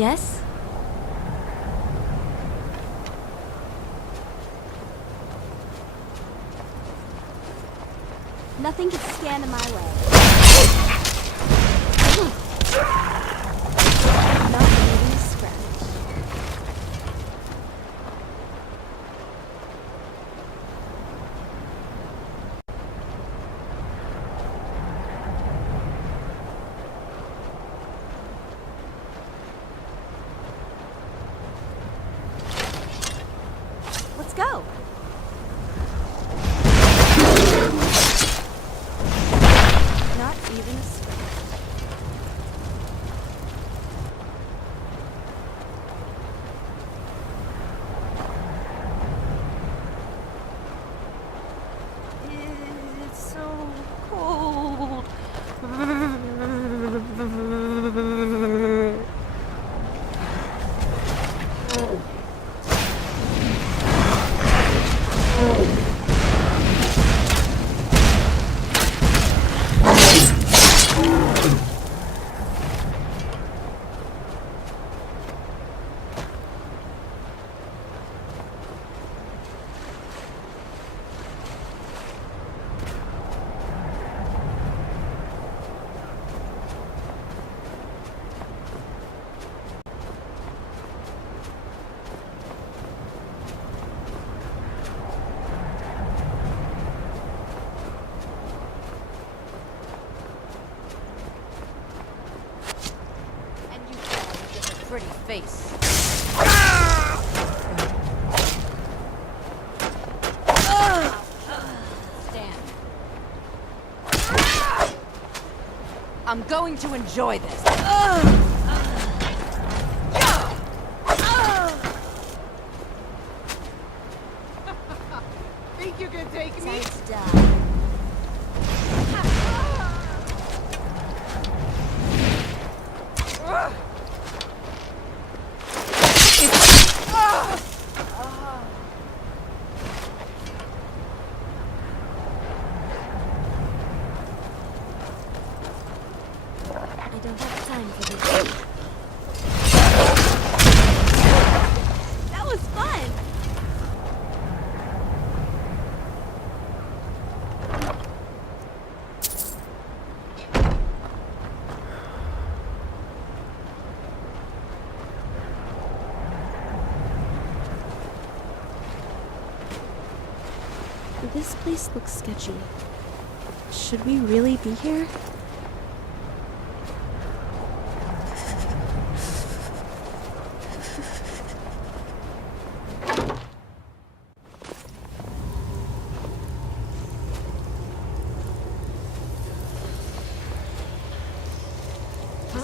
Yes? Nothing can stand in my way. Not even a scratch. Let's go. Not even a scratch. It's so cold. Pretty face. Stand. I'm going to enjoy this. Think you can take me? Time to die. I don't have time for this. That was fun! This place looks sketchy. Should we really be here?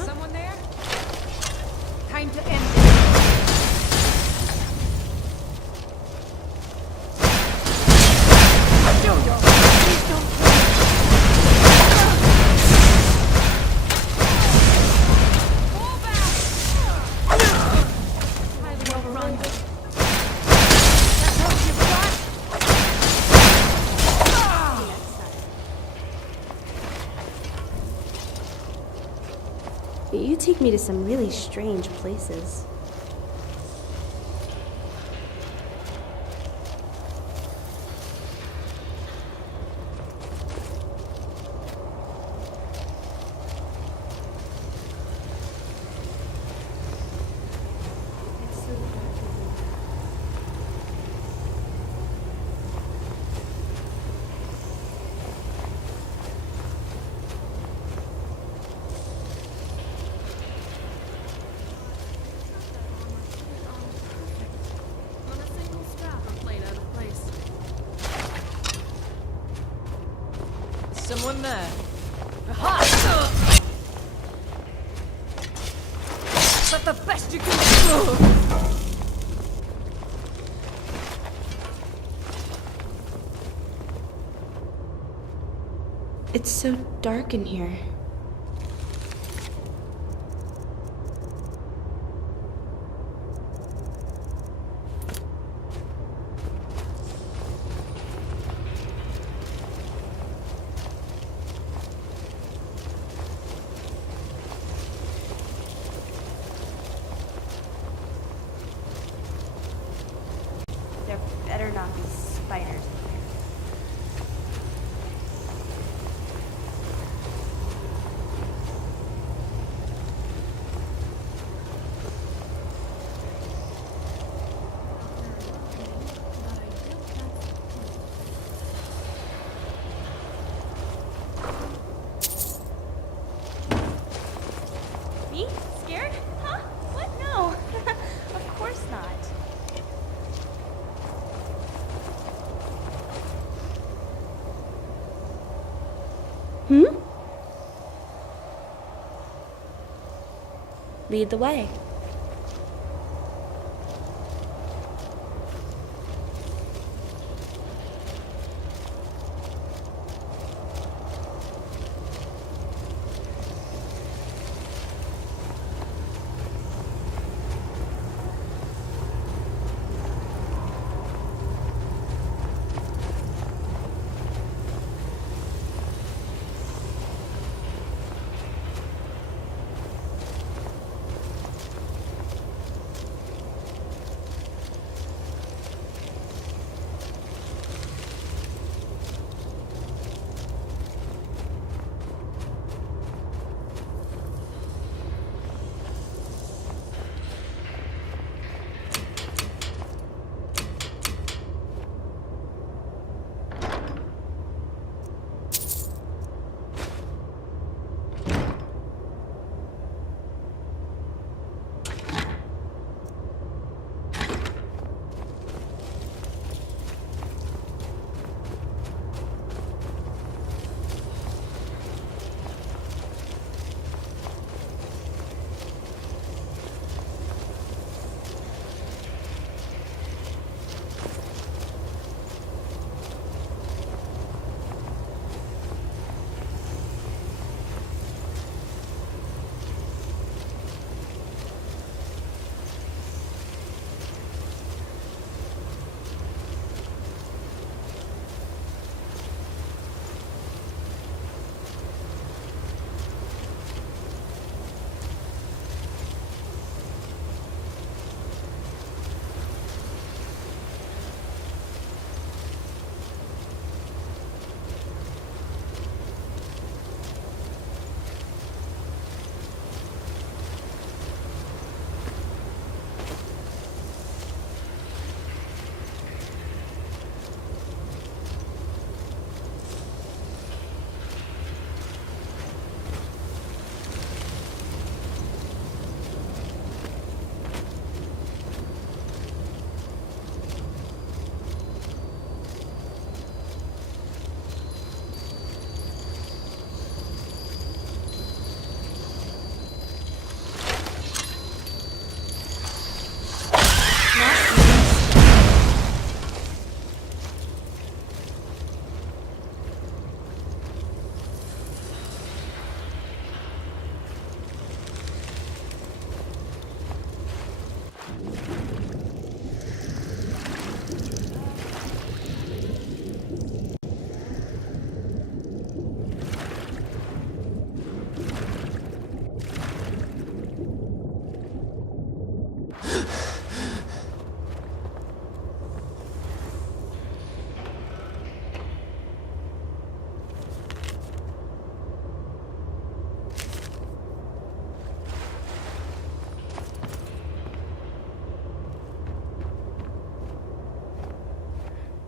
Someone there? Time to end this. Jojo, please don't kill me. Fall back! Highly overrun. That's all you've got? You take me to some really strange places. Someone there. But the best you can do. It's so dark in here. Me? Scared? Huh? What? No. Of course not. Hmm? Lead the way.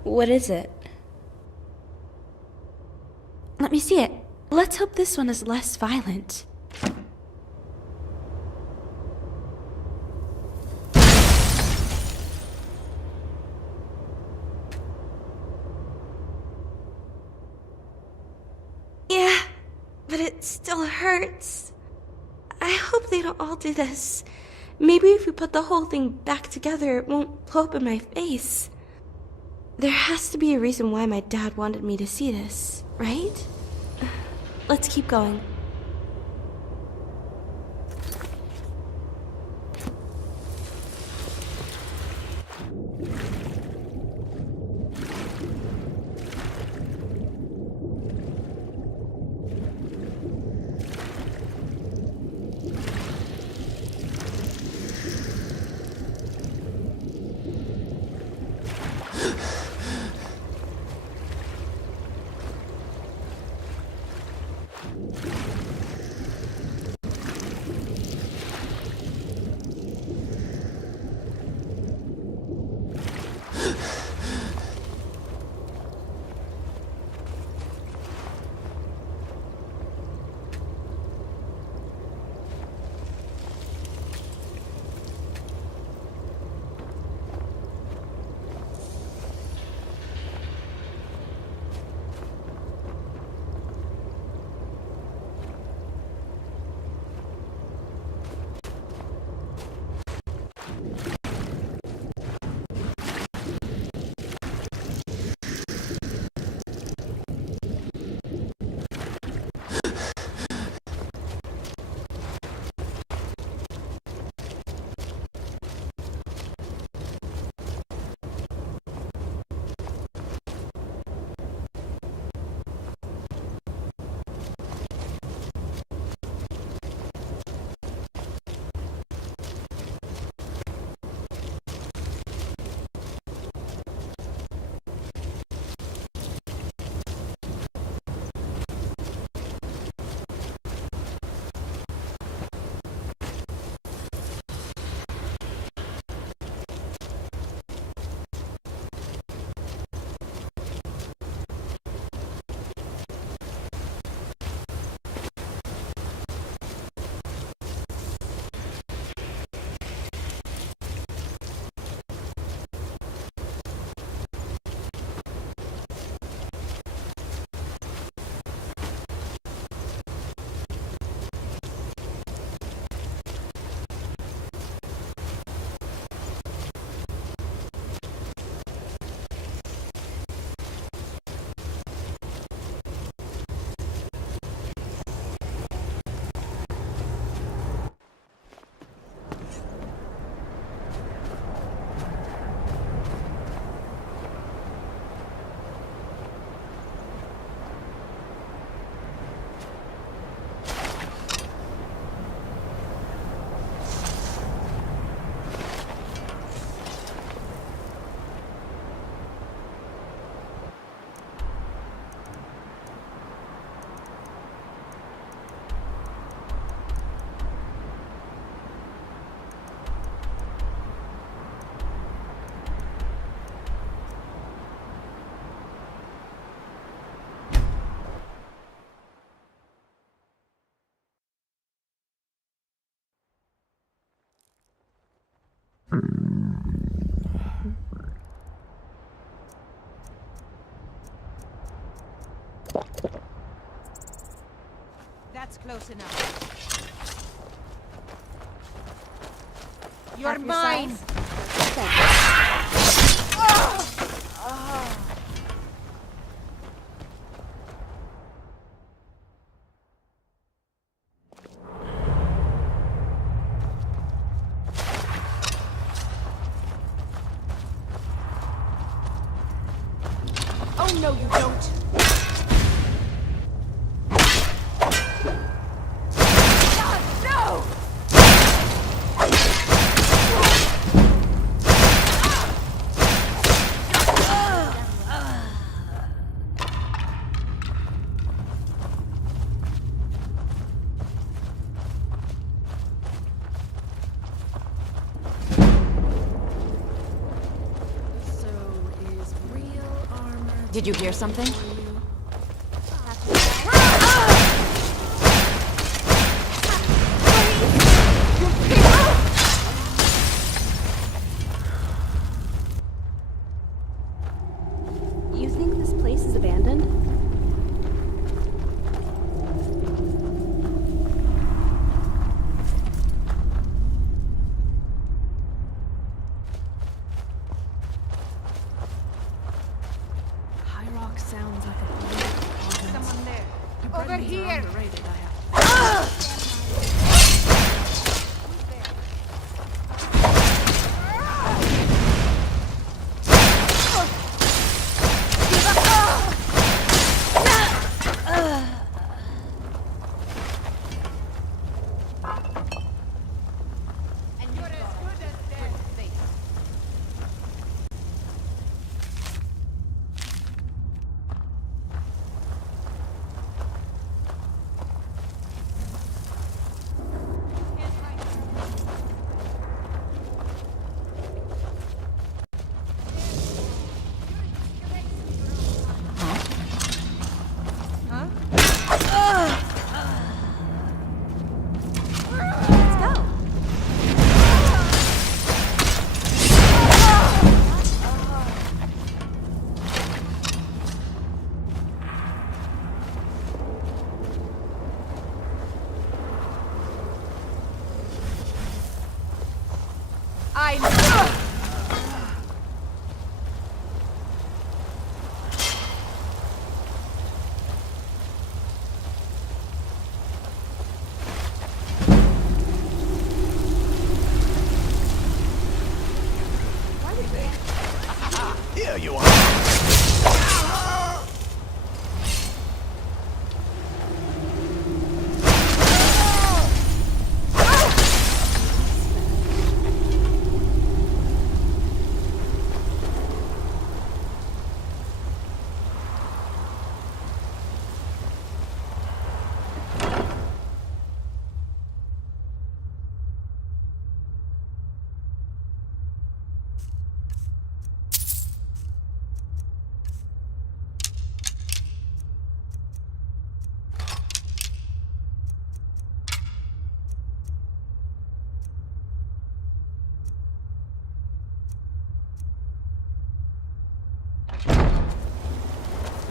What is it? Let me see it. Let's hope this one is less violent. Yeah, but it still hurts. I hope they don't all do this. Maybe if we put the whole thing back together, it won't blow up in my face. There has to be a reason why my dad wanted me to see this, right? Let's keep going. That's close enough. You're Half your mine! size. Oh no, you don't! God, no! So is real armor. Did you hear something? You think this place is abandoned? High Rock sounds like a place. Someone there. The Over Bredens are here! underrated, I have. And you're as good as dead. Safe. Let's go. I Here you are.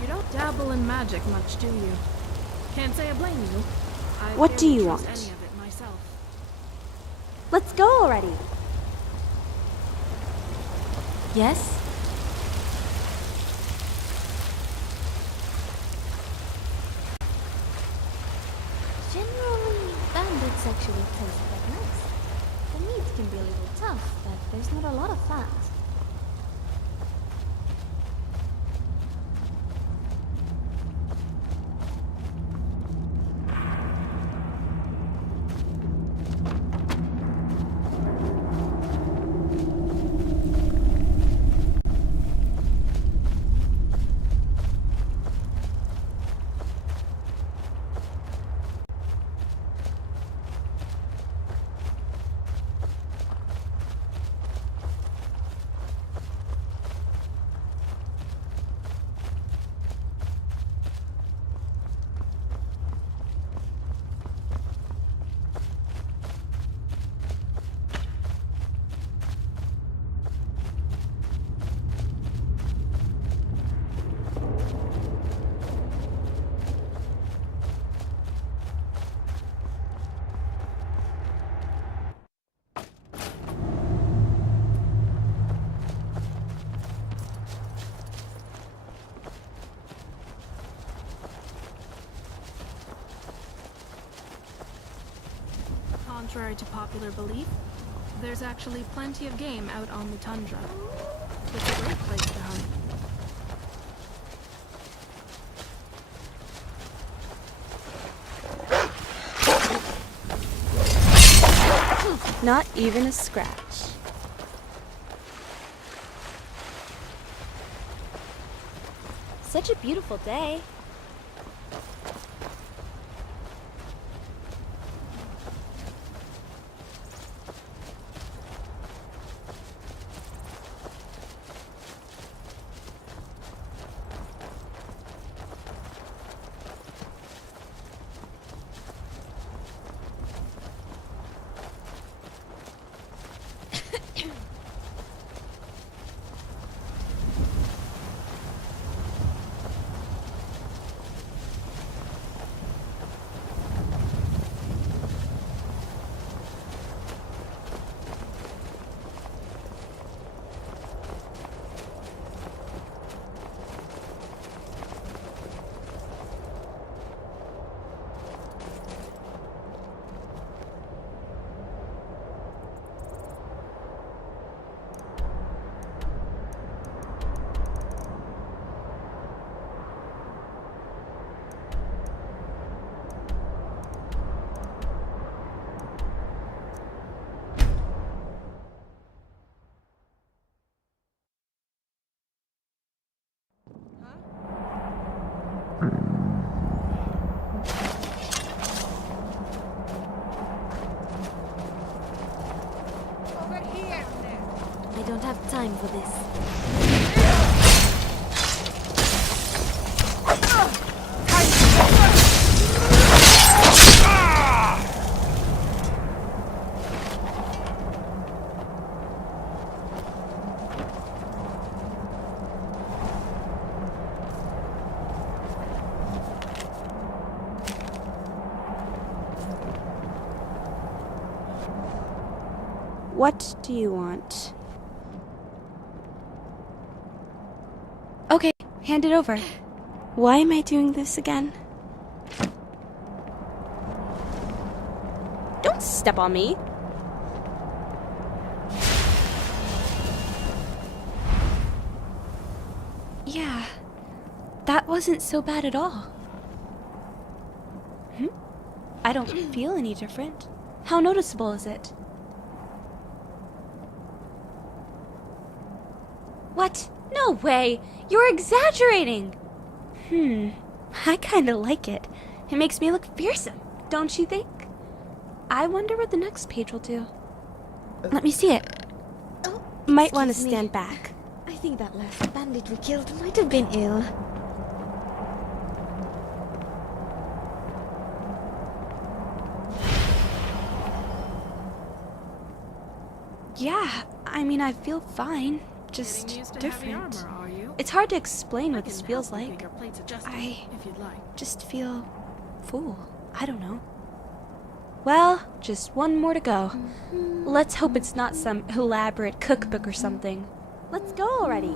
You don't dabble in magic much, do you? Can't say I blame you. I What do barely you trust want? any of it myself. Let's go already. Yes? Generally, bandits actually taste quite nice. The meat can be a little tough, but there's not a lot of fat. contrary to popular belief, there's actually plenty of game out on the tundra. It's a great place to hunt. Not even a scratch. Such a beautiful day. I don't have time for this. What do you want? Okay, hand it over. Why am I doing this again? Don't step on me. Yeah, that wasn't so bad at all. I don't feel any different. How noticeable is it? What? No way! You're exaggerating! I kinda like it. It makes me look fearsome, don't you think? I wonder what the next page will do. Let me see it. Oh, Might want to excuse me. stand back. I think that last bandit we killed might have been ill. Yeah, I mean, I feel fine. Just Getting used to heavy different. armor, are you? It's hard to explain what I this can feels help you like. get your plates adjusted, I- if you'd like. Just feel full. I don't know. Well, just one more to go. Let's hope it's not some elaborate cookbook or something. Let's go already.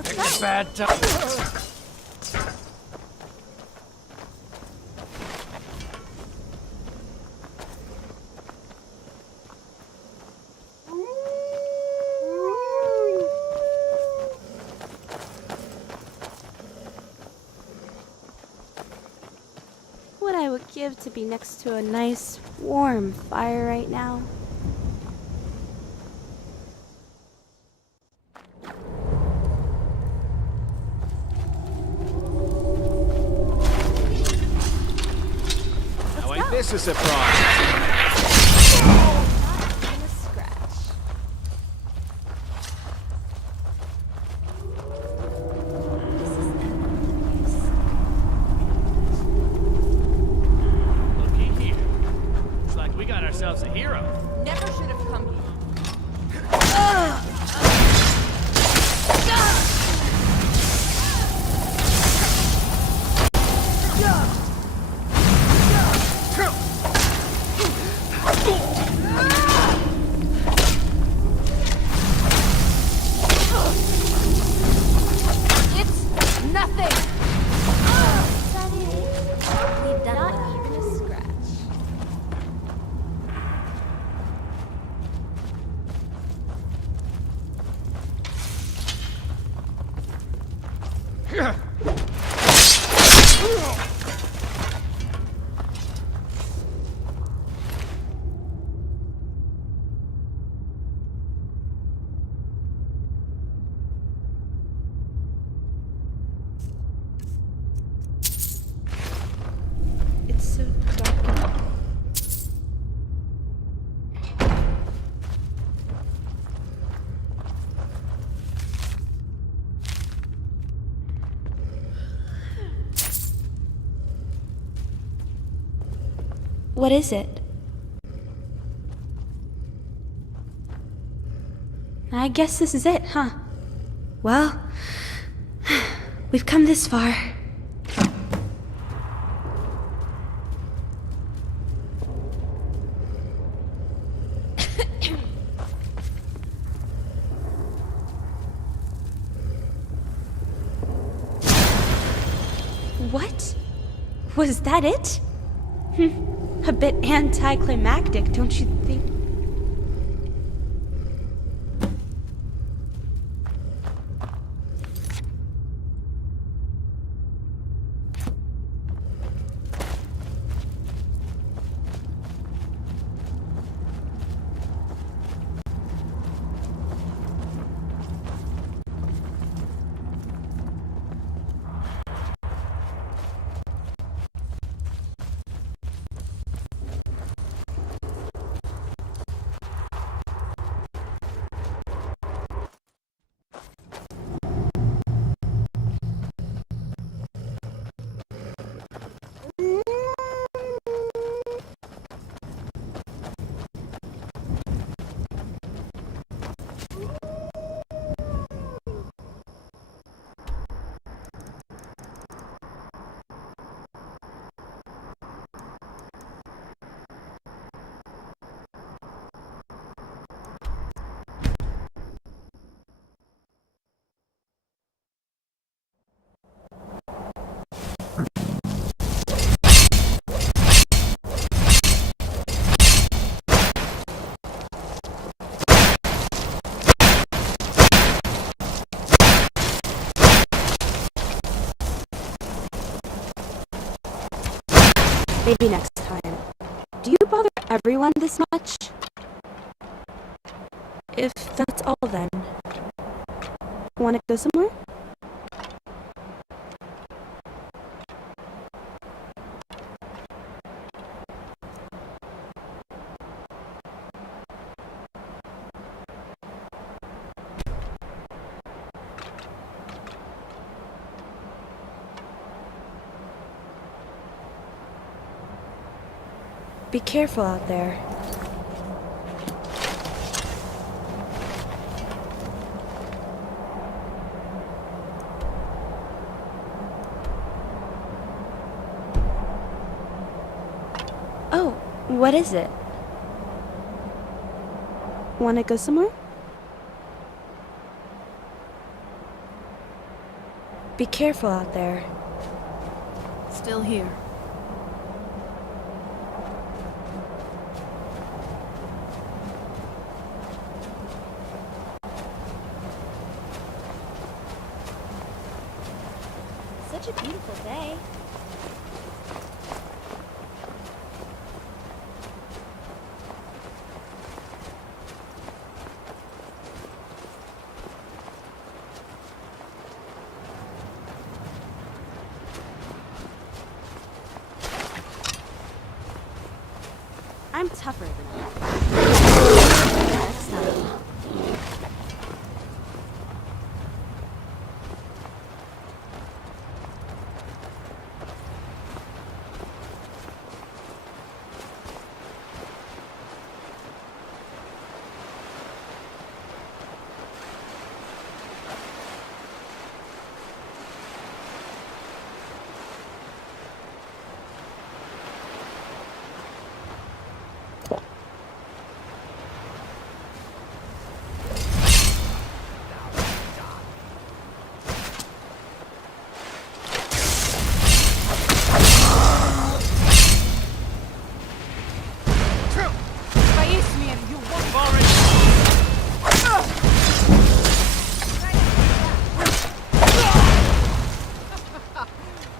It's a bad time. What I would give to be next to a nice, warm fire right now. Now ain't this a surprise? Not even a scratch. It's so dark. What is it? I guess this is it, huh? Well, we've come this far. What? Was that it? A bit anticlimactic, don't you think? Maybe next time. Do you bother everyone this much? If that's all, then. Wanna go somewhere? Be careful out there. Oh, what is it? Wanna go somewhere? Be careful out there. Still here. Such a beautiful day. I'm tougher than that. That's not.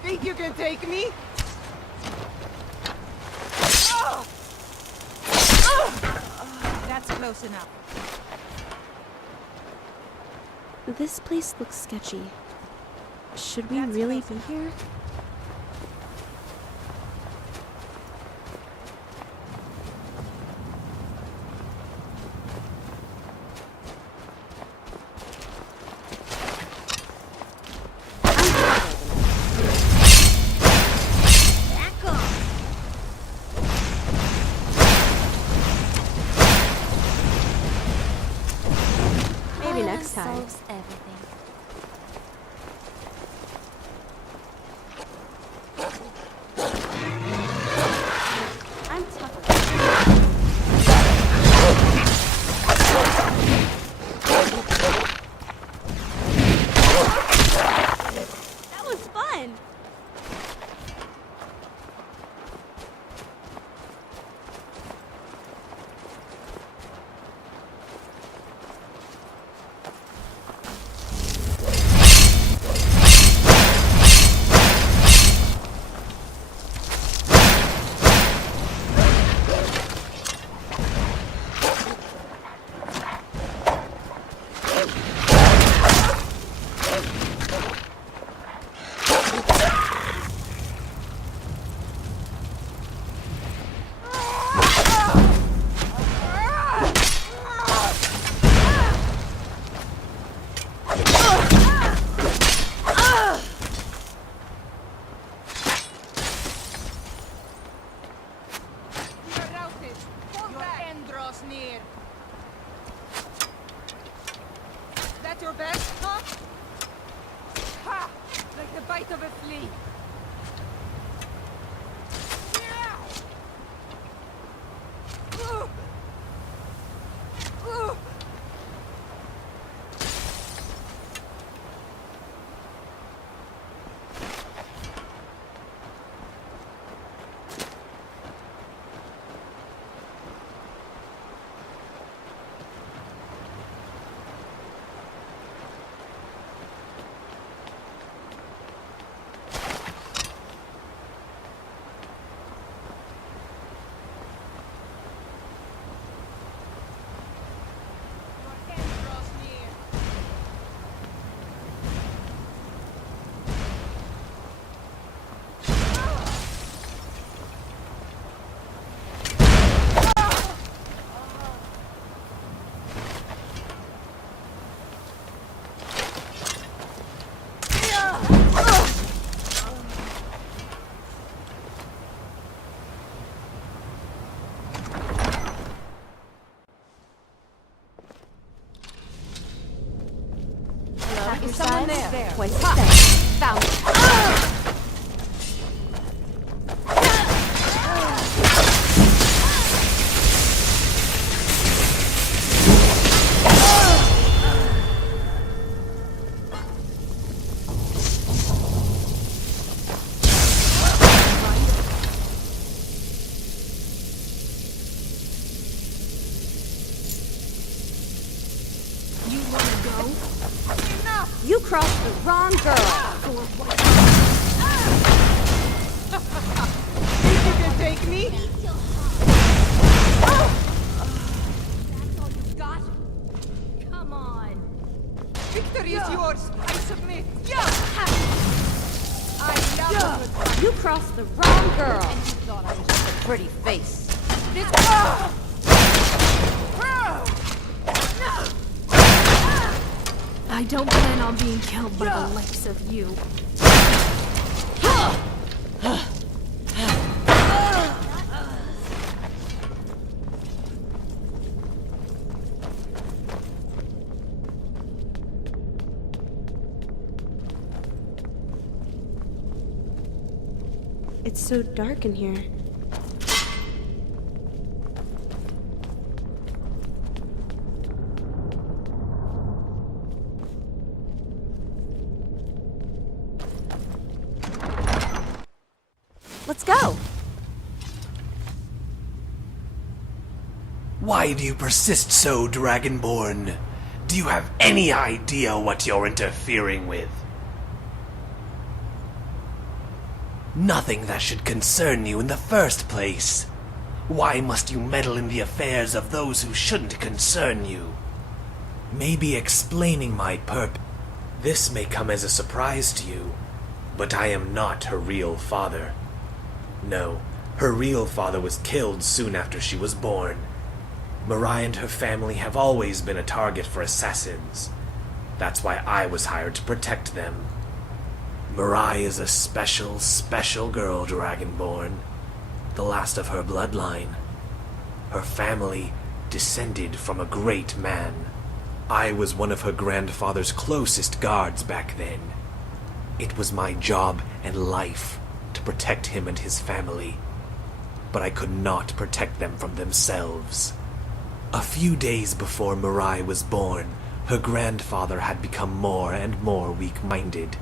Think you can take me? That's close enough. This place looks sketchy. Should we really be here? Back off. Maybe next time. Solves everything. I'm tougher. That was fun. That your best, huh? Ha! Like the bite of a flea. Is someone there? Twice Ha! the Found it. You wanna go? You crossed the wrong girl. For what? Think you can take me? That's all you got? Come on. Victory is yours. I submit. I love a good fight. You crossed the wrong girl. And you thought I was just a pretty face. This I don't plan on being killed by the likes of you. It's so dark in here. Let's go! Why do you persist so, Dragonborn? Do you have any idea what you're interfering with? Nothing that should concern you in the first place. Why must you meddle in the affairs of those who shouldn't concern you? Maybe explaining my purpose. This may come as a surprise to you, but I am not her real father. No, her real father was killed soon after she was born. Mirai and her family have always been a target for assassins. That's why I was hired to protect them. Mirai is a special, special girl, Dragonborn. The last of her bloodline. Her family descended from a great man. I was one of her grandfather's closest guards back then. It was my job and life to protect him and his family. But I could not protect them from themselves. A few days before Mirai was born, her grandfather had become more and more weak-minded.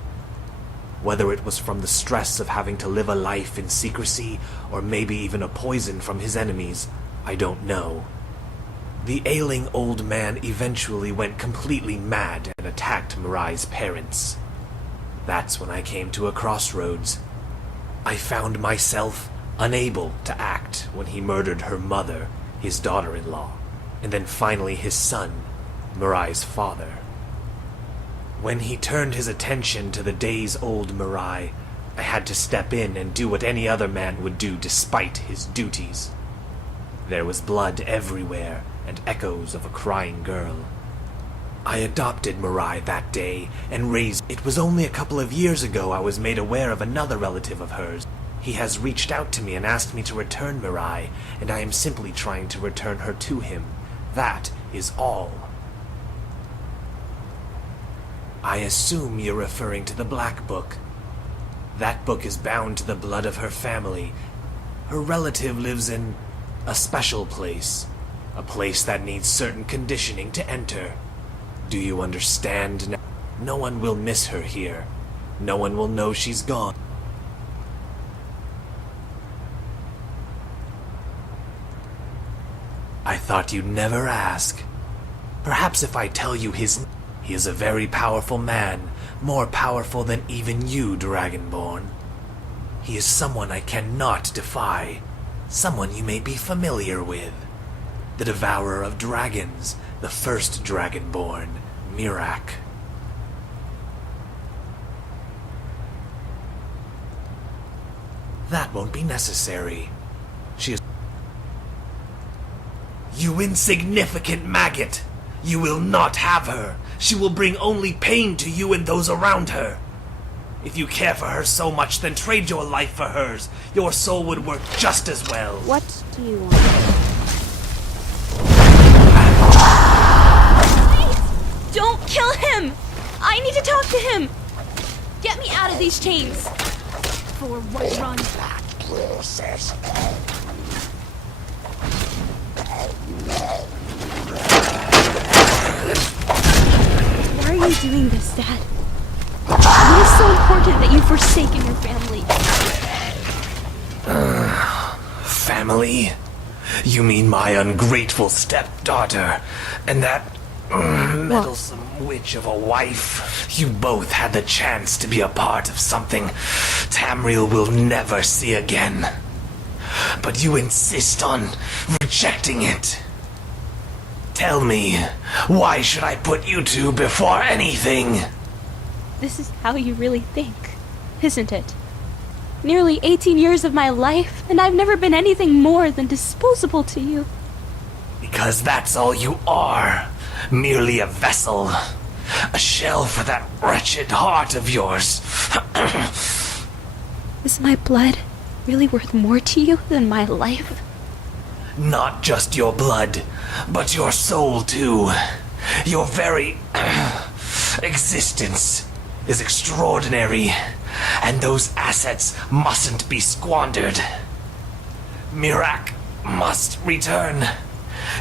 Whether it was from the stress of having to live a life in secrecy, or maybe even a poison from his enemies, I don't know. The ailing old man eventually went completely mad and attacked Mirai's parents. That's when I came to a crossroads. I found myself unable to act when he murdered her mother, his daughter-in-law, and then finally his son, Mirai's father. When he turned his attention to the days-old Mirai, I had to step in and do what any other man would do despite his duties. There was blood everywhere and echoes of a crying girl. I adopted Mirai that day and raised. It was only a couple of years ago I was made aware of another relative of hers. He has reached out to me and asked me to return Mirai, and I am simply trying to return her to him. That is all. I assume you're referring to the Black Book. That book is bound to the blood of her family. Her relative lives in a special place. A place that needs certain conditioning to enter. Do you understand now? No one will miss her here. No one will know she's gone. I thought you'd never ask. Perhaps if I tell you he is a very powerful man, more powerful than even you, Dragonborn. He is someone I cannot defy, someone you may be familiar with. The Devourer of Dragons, the first Dragonborn, Mirai. That won't be necessary. She is... You insignificant maggot! You will not have her! She will bring only pain to you and those around her! If you care for her so much, then trade your life for hers. Your soul would work just as well. What do you want? Don't kill him! I need to talk to him! Get me out of these chains! For what run? Why are you doing this, Dad? What is so important that you've forsaken your family? Family? You mean my ungrateful stepdaughter, and that meddlesome witch of a wife? You both had the chance to be a part of something Tamriel will never see again. But you insist on rejecting it. Tell me, why should I put you two before anything? This is how you really think, isn't it? Nearly 18 years of my life, and I've never been anything more than disposable to you. Because that's all you are. Merely a vessel. A shell for that wretched heart of yours. Is my blood really worth more to you than my life? Not just your blood, but your soul too. Your very existence is extraordinary, and those assets mustn't be squandered. Mirai must return.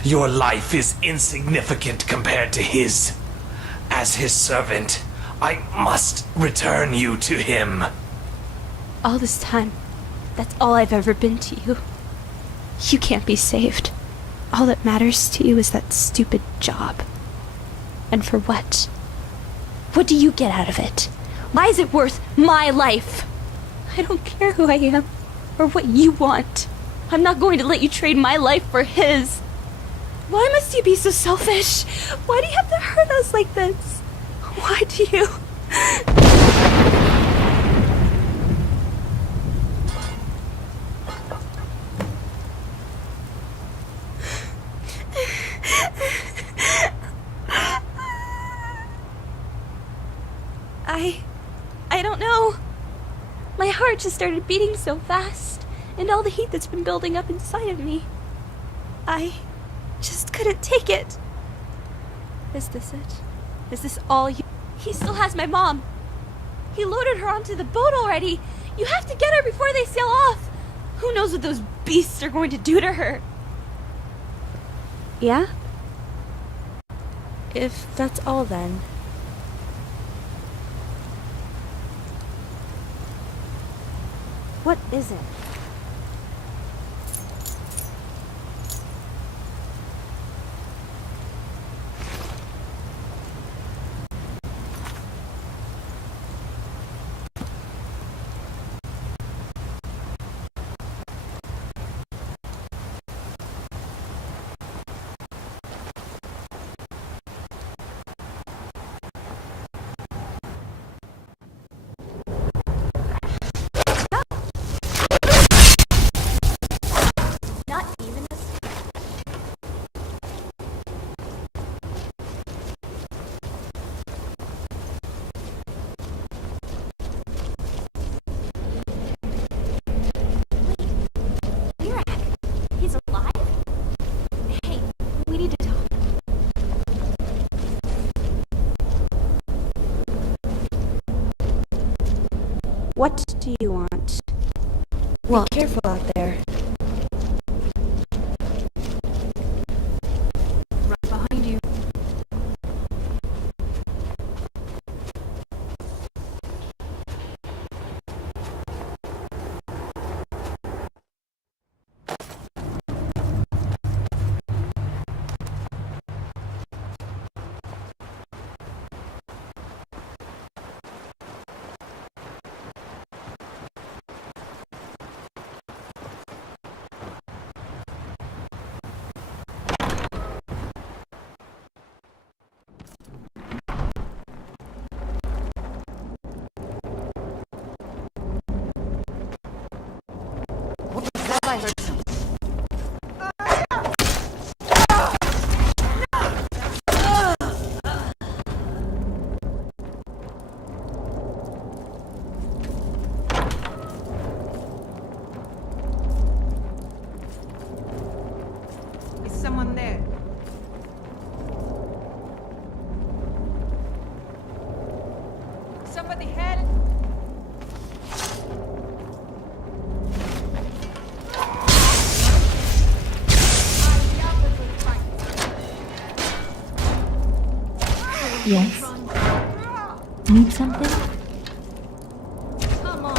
Your life is insignificant compared to his. As his servant, I must return you to him. All this time, that's all I've ever been to you. You can't be saved. All that matters to you is that stupid job. And for what? What do you get out of it? Why is it worth my life? I don't care who I am or what you want. I'm not going to let you trade my life for his. Why must you be so selfish? Why do you have to hurt us like this? Why do you? I don't know. My heart just started beating so fast, and all the heat that's been building up inside of me. I just couldn't take it. Is this it? Is this all you? He still has my mom. He loaded her onto the boat already. You have to get her before they sail off. Who knows what those beasts are going to do to her? Yeah? If that's all then. What is it? What do you want? Well, be careful out there. Right behind you. I heard something. Is someone there? Somebody help! Yes. Need something? Come on.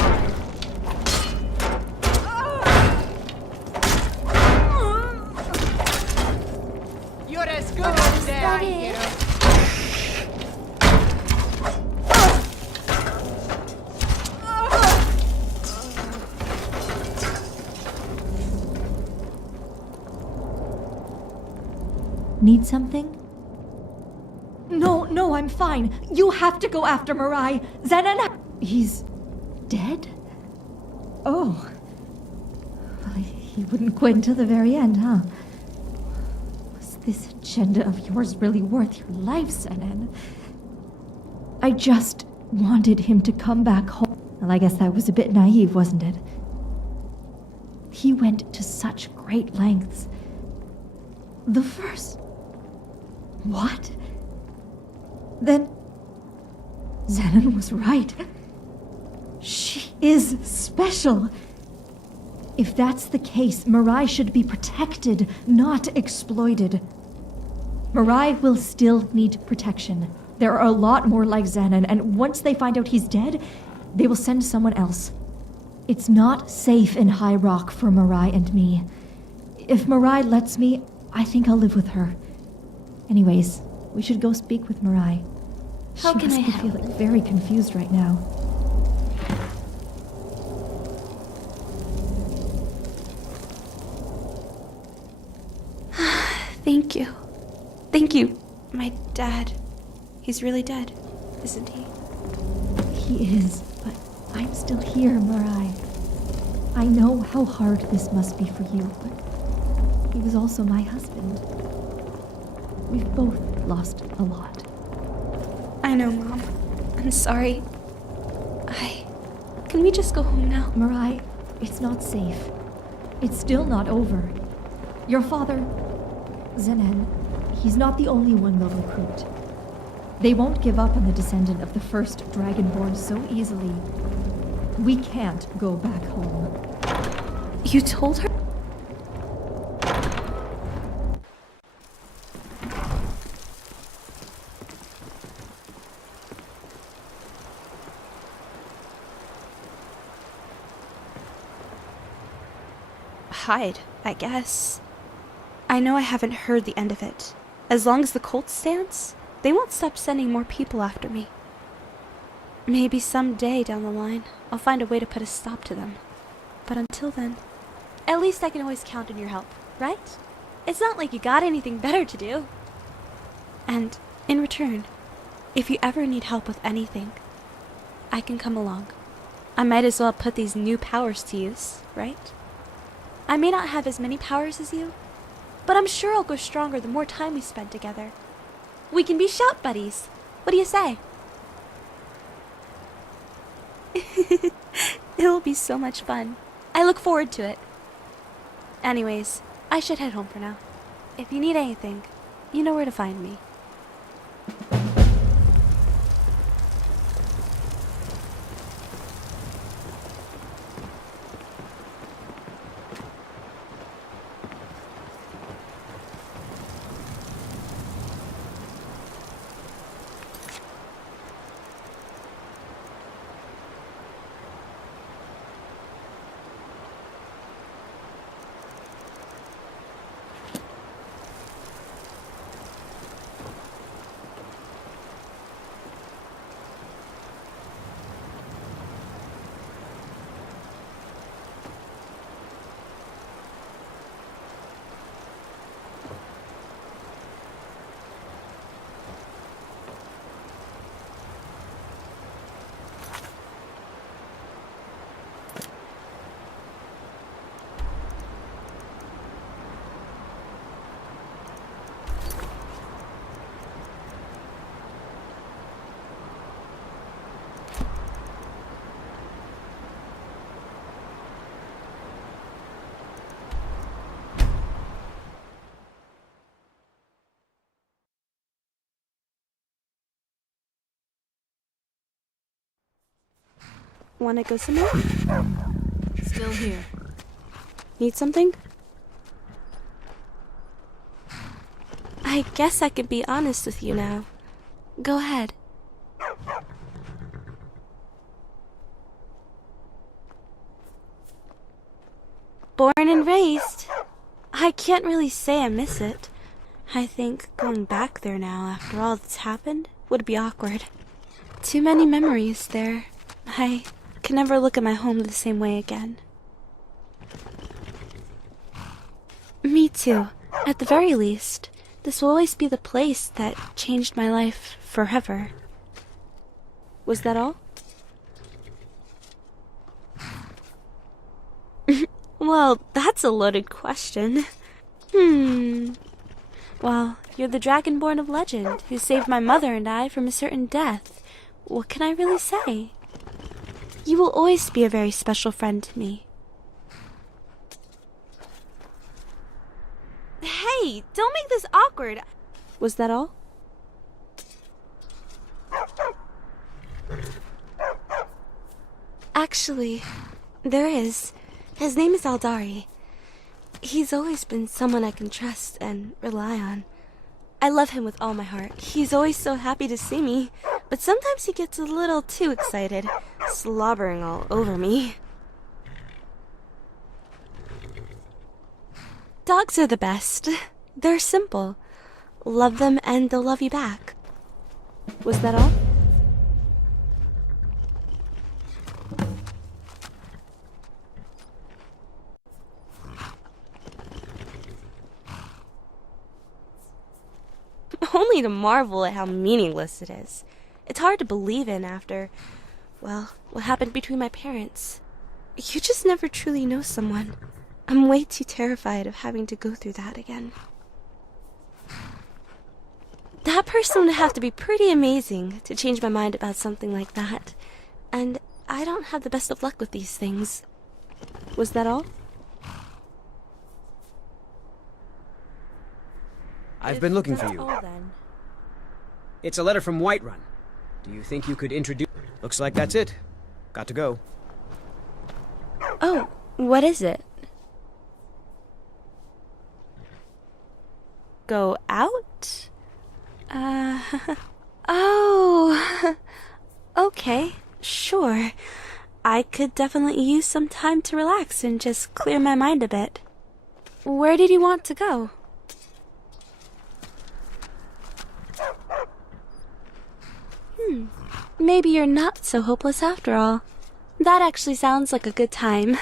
You're as good as dead, you know. Need something? No, I'm fine. You have to go after Mirai. Zenon... He's... dead? Oh. Well, he wouldn't quit until the very end, huh? Was this agenda of yours really worth your life, Zenon? I just wanted him to come back home. Well, I guess that was a bit naive, wasn't it? He went to such great lengths. The first... What? Then... Zenon was right. She is special. If that's the case, Mirai should be protected, not exploited. Mirai will still need protection. There are a lot more like Zenon, and once they find out he's dead, they will send someone else. It's not safe in High Rock for Mirai and me. If Mirai lets me, I think I'll live with her. Anyways, we should go speak with Mirai. How can I help? Feeling very confused right now. Thank you. Thank you, my dad. He's really dead, isn't he? He is, but I'm still here, Mirai. I know how hard this must be for you, but he was also my husband. We've both lost a lot. I know, Mom. I'm sorry. Can we just go home now? Mirai, it's not safe. It's still not over. Your father, Zenan, he's not the only one they'll recruit. They won't give up on the descendant of the first Dragonborn so easily. We can't go back home. You told her? Hide, I guess. I know I haven't heard the end of it. As long as the cult stands, they won't stop sending more people after me. Maybe someday down the line, I'll find a way to put a stop to them. But until then, at least I can always count on your help, right? It's not like you got anything better to do. And in return, if you ever need help with anything, I can come along. I might as well put these new powers to use, right? I may not have as many powers as you, but I'm sure I'll go stronger the more time we spend together. We can be shout buddies. What do you say? It'll be so much fun. I look forward to it. Anyways, I should head home for now. If you need anything, you know where to find me. Wanna go somewhere? Still here. Need something? I guess I could be honest with you now. Go ahead. Born and raised. I can't really say I miss it. I think going back there now after all that's happened would be awkward. Too many memories there. I can never look at my home the same way again. Me too. At the very least, this will always be the place that changed my life forever. Was that all? Well, that's a loaded question. Well, you're the Dragonborn of legend who saved my mother and I from a certain death. What can I really say? You will always be a very special friend to me. Hey, don't make this awkward. Was that all? Actually, there is. His name is Aldari. He's always been someone I can trust and rely on. I love him with all my heart. He's always so happy to see me, but sometimes he gets a little too excited, slobbering all over me. Dogs are the best. They're simple. Love them and they'll love you back. Was that all? continue to marvel at how meaningless it is. It's hard to believe in after, well, what happened between my parents. You just never truly know someone. I'm way too terrified of having to go through that again. That person would have to be pretty amazing to change my mind about something like that. And I don't have the best of luck with these things. Was that all? I've been looking for you. All then. It's a letter from Whiterun. Do you think you could introduce... Looks like that's it. Got to go. Oh, what is it? Go out? Oh, okay, sure. I could definitely use some time to relax and just clear my mind a bit. Where did you want to go? Maybe you're not so hopeless after all. That actually sounds like a good time.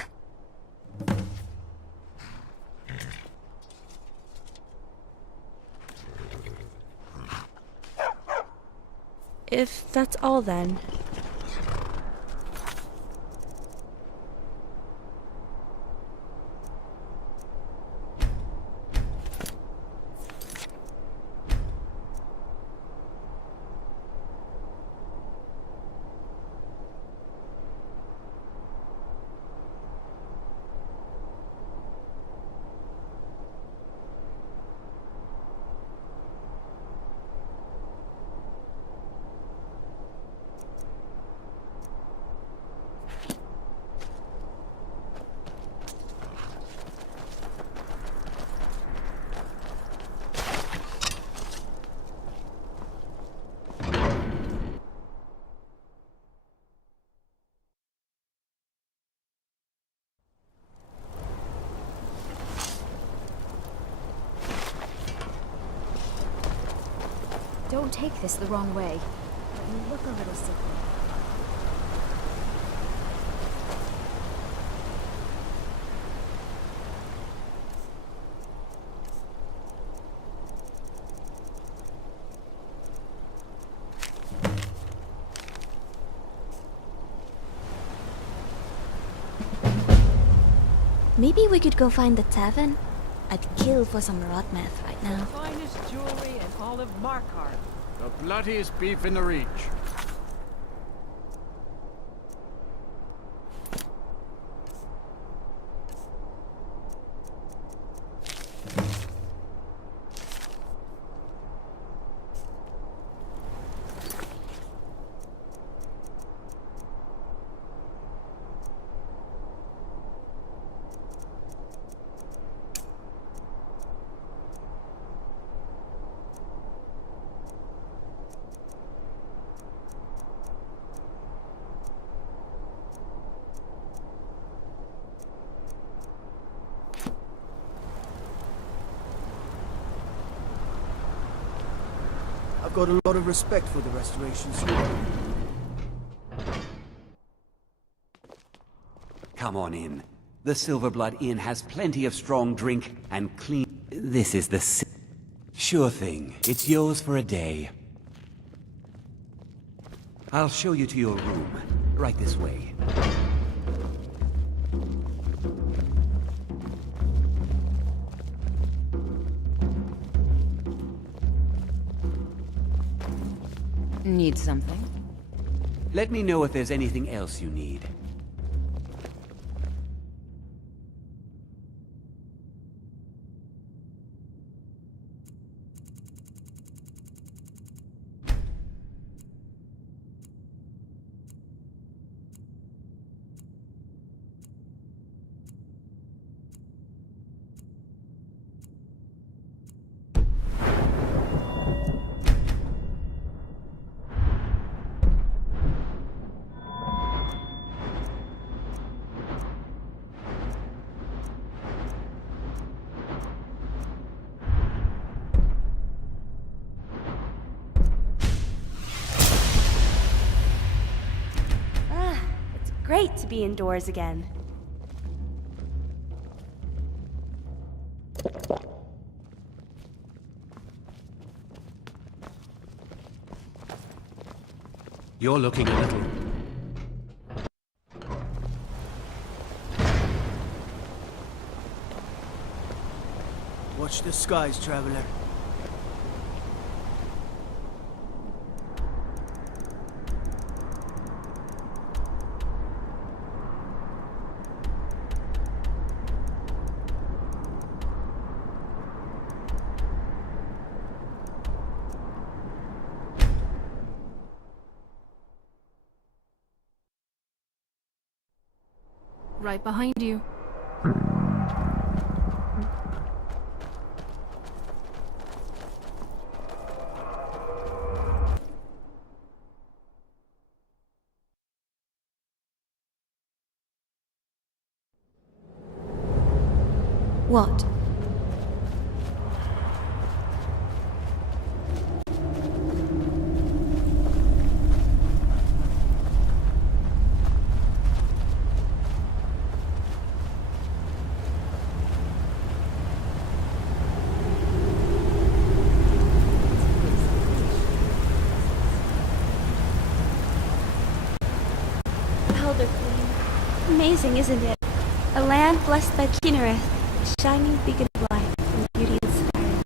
If that's all then. Don't take this the wrong way, but you look a little sickly. Maybe we could go find the tavern? I'd kill for some rotmeth right now. Finest jewelry in all of Markarth. The bloodiest beef in the Reach. I've got a lot of respect for the Restoration School. Come on in. The Silverblood Inn has plenty of strong drink and clean... This is the... Sure thing. It's yours for a day. I'll show you to your room. Right this way. Need something? Let me know if there's anything else you need. Great to be indoors again. You're looking a little... Watch the skies, traveler. Right behind you. What? Elder Queen. Amazing, isn't it? A land blessed by Kinnereth, a shining beacon of light and beauty and Skyrim.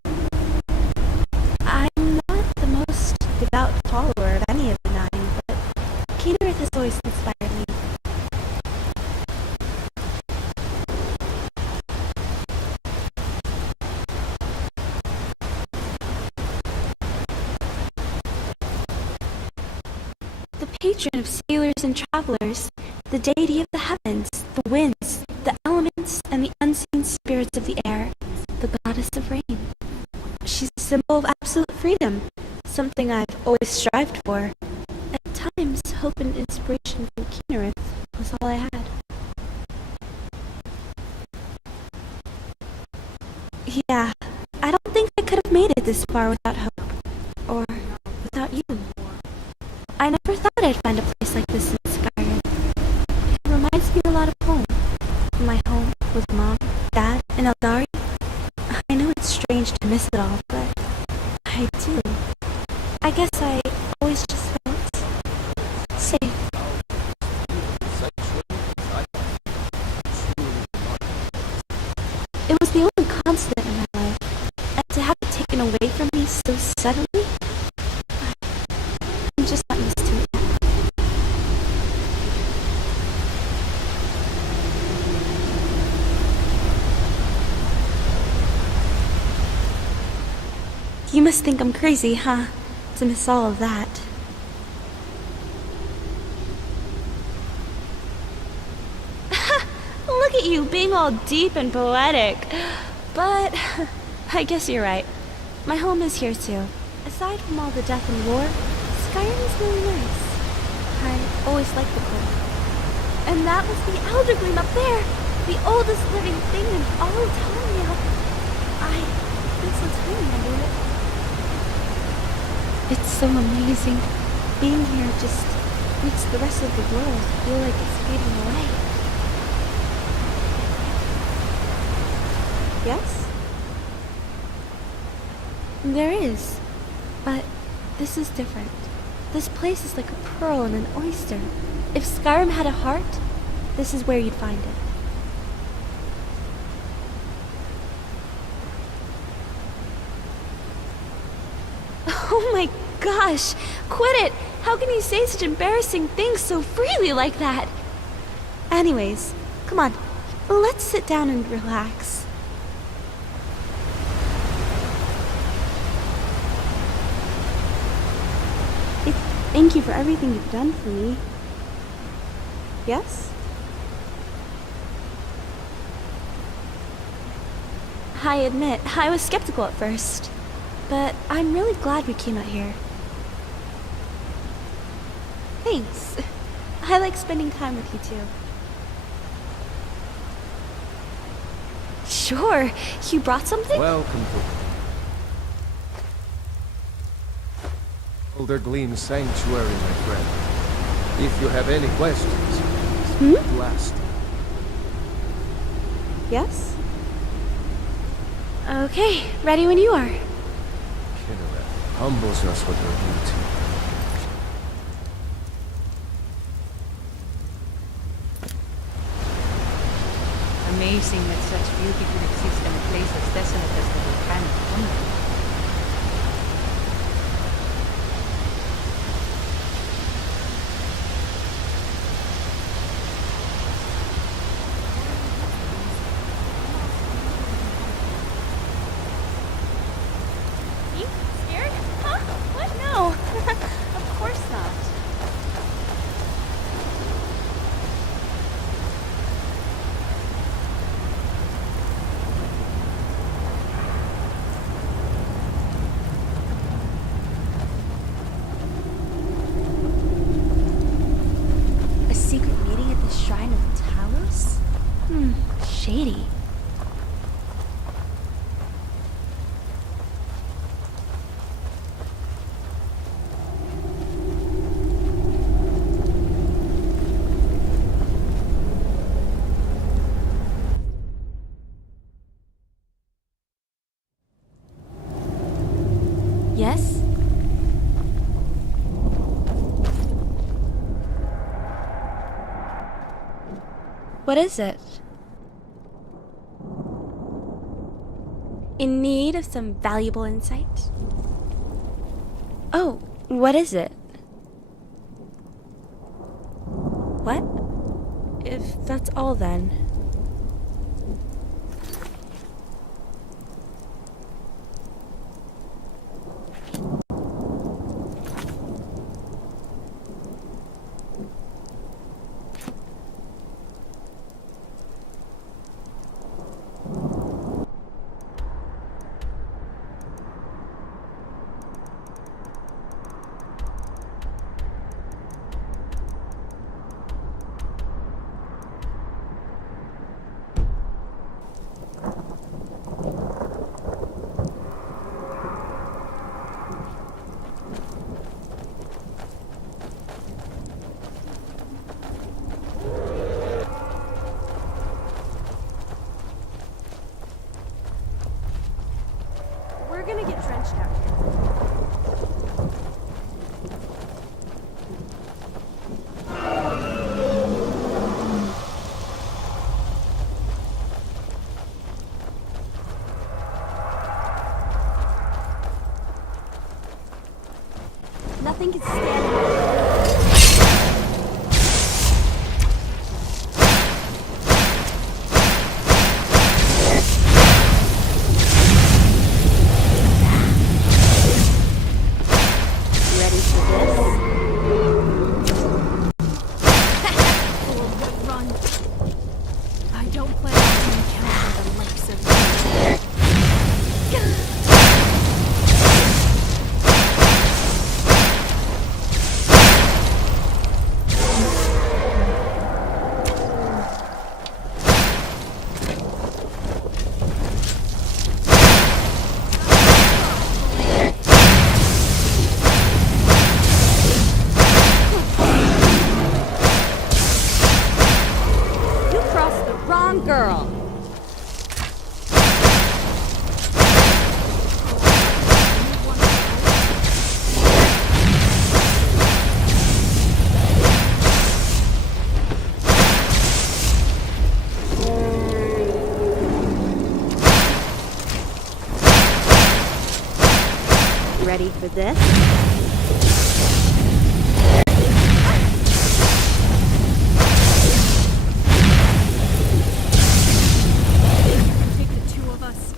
I'm not the most devout follower of any of the nine, but Kinnereth has always inspired me. The patron of sailors and travelers, the deity of the heavens, the winds, the elements, and the unseen spirits of the air, the goddess of rain. She's a symbol of absolute freedom, something I've always strived for. At times, hope and inspiration from Kinnereth was all I had. Yeah, I don't think I could have made it this far without hope, or without you. I never thought I'd find a place like this in Skyrim. It reminds me a lot of home. My home with Mom, Dad, and Eldari. I know it's strange to miss it all, but I do. I guess I always just felt safe. It was the only constant in my life, and to have it taken away from me so suddenly, I'm just not used to it yet. You must think I'm crazy, huh? To miss all of that. Look at you being all deep and poetic. But I guess you're right. My home is here too. Aside from all the death and war, Skyrim is really nice. I always liked the cold. And that was the Elder Gleam up there, the oldest living thing in all of Talia. I feel so tiny under it. It's so amazing. Being here just makes the rest of the world feel like it's fading away. Yes? There is. But this is different. This place is like a pearl in an oyster. If Skyrim had a heart, this is where you'd find it. Oh my gosh! Quit it! How can you say such embarrassing things so freely like that? Anyways, come on. Let's sit down and relax. Thank you for everything you've done for me. Yes? I admit, I was skeptical at first. But I'm really glad we came out here. Thanks. I like spending time with you too. Sure. You brought something? Welcome to Elder Gleam Sanctuary, my friend. If you have any questions, to ask. Yes? Okay, ready when you are. Kinnereth humbles us with her beauty. Amazing that such beauty could exist in a place as desolate as the volcanic tundra. You scared? Huh? What? No. Of course not. A secret meeting at the Shrine of Talos? Shady. Yes? What is it? In need of some valuable insight? Oh, what is it? What? If that's all, then. We're gonna get drenched out here. Nothing can stand. Ready for this? Run. I don't plan on encountering the likes of you. You crossed the wrong girl. Ready for this? Take the two of us.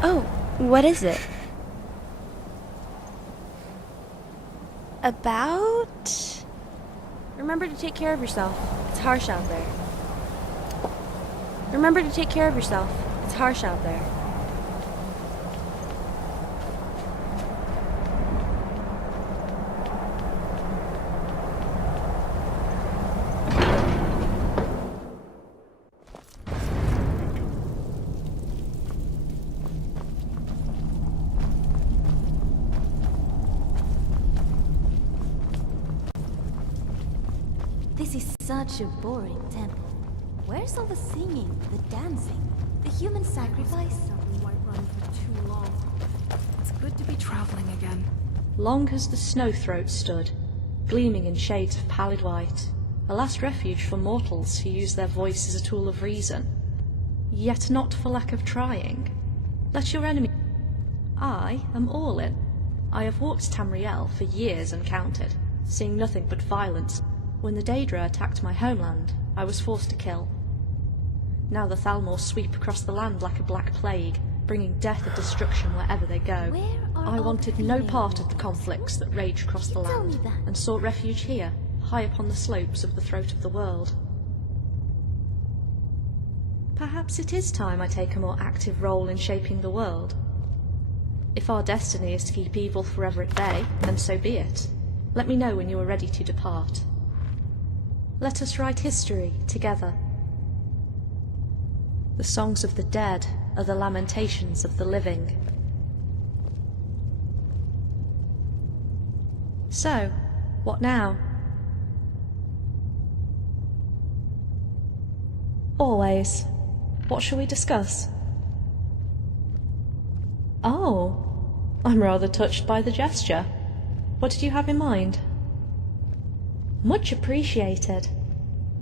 Oh, what is it? About? Remember to take care of yourself. It's harsh out there. Remember to take care of yourself. It's harsh out there. This is such a boring temple. Where's all the singing, the dancing, the human sacrifice? We might run for too long. It's good to be traveling again. Long has the snow-throat stood, gleaming in shades of pallid white, a last refuge for mortals who use their voice as a tool of reason. Yet not for lack of trying. Let your enemy... I am all in. I have walked Tamriel for years uncounted, seeing nothing but violence. When the Daedra attacked my homeland, I was forced to kill. Now the Thalmor sweep across the land like a black plague, bringing death and destruction wherever they go. I wanted no part of the conflicts that rage across the land, and sought refuge here, high upon the slopes of the throat of the world. Perhaps it is time I take a more active role in shaping the world. If our destiny is to keep evil forever at bay, then so be it. Let me know when you are ready to depart. Let us write history together. The songs of the dead are the lamentations of the living. So, what now? Always. What shall we discuss? Oh, I'm rather touched by the gesture. What did you have in mind? Much appreciated.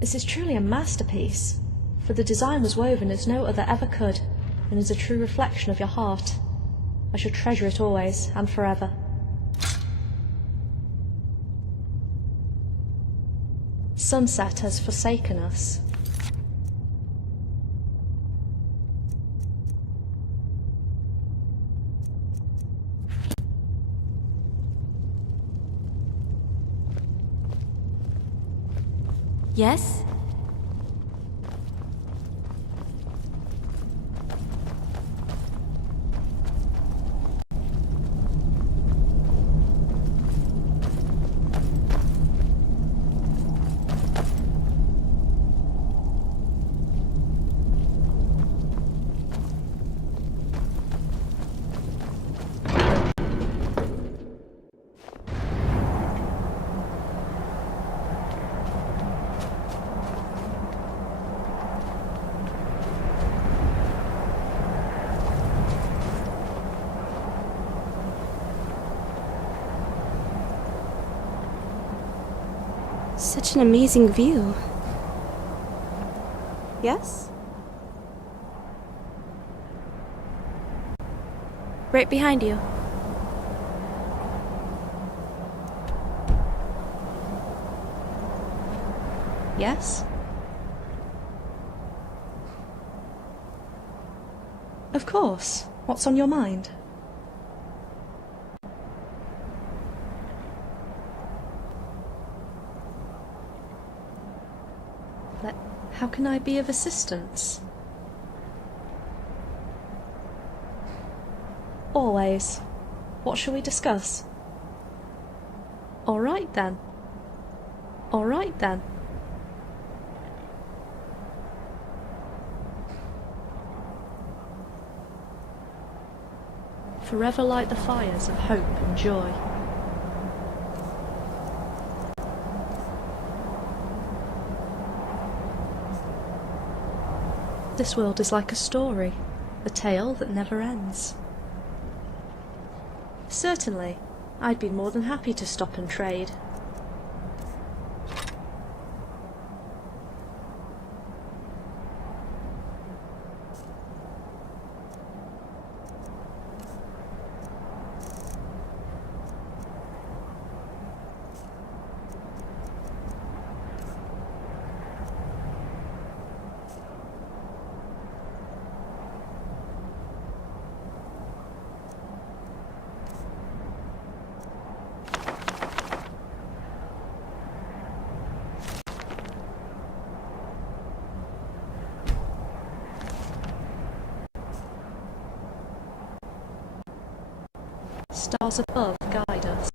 This is truly a masterpiece, for the design was woven as no other ever could, and is a true reflection of your heart. I shall treasure it always and forever. Sunset has forsaken us. Yes? Such an amazing view. Yes? Right behind you. Yes? Of course. What's on your mind? How can I be of assistance? Always. What shall we discuss? All right then. All right then. Forever light the fires of hope and joy. This world is like a story, a tale that never ends. Certainly, I'd be more than happy to stop and trade. Stars above guide us.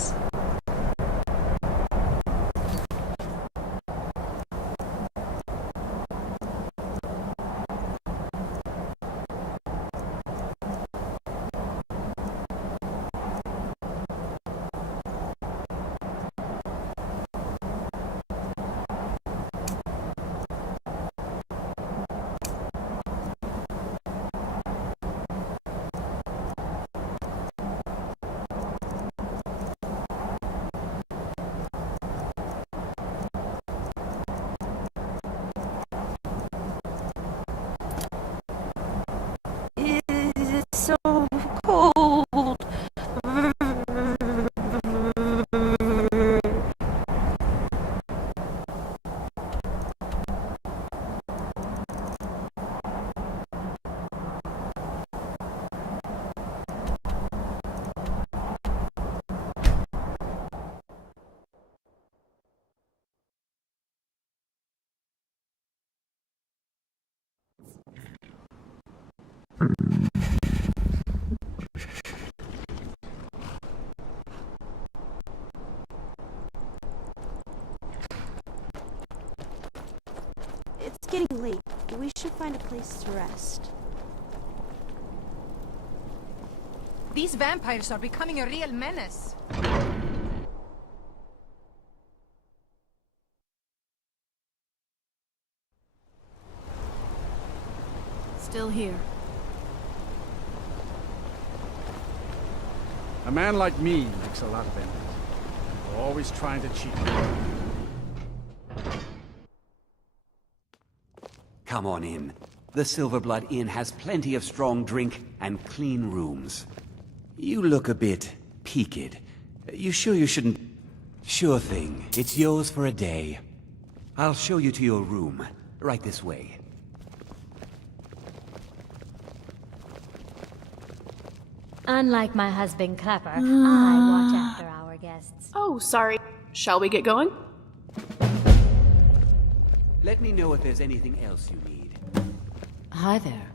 It's so cold. It's getting late. We should find a place to rest. These vampires are becoming a real menace. Still here. A man like me makes a lot of enemies. Always trying to cheat. Come on in. The Silverblood Inn has plenty of strong drink and clean rooms. You look a bit peaked. You sure you shouldn't... Sure thing. It's yours for a day. I'll show you to your room. Right this way. Unlike my husband Clapper, I watch after our guests. Oh, sorry. Shall we get going? Let me know if there's anything else you need. Hi there.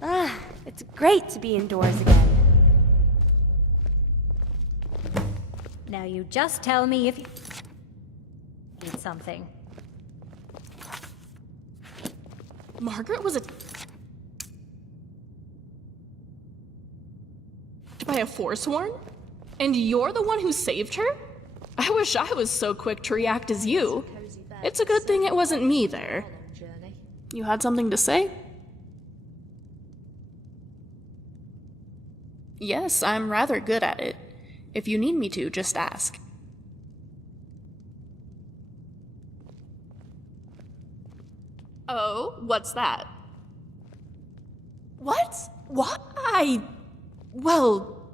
Ah, it's great to be indoors again. Now you just tell me if you need something. Margaret was by a Forsworn? And you're the one who saved her? I wish I was so quick to react as you. It's a good thing it wasn't me there. You had something to say? Yes, I'm rather good at it. If you need me to, just ask. Oh, what's that? What? Why? Well,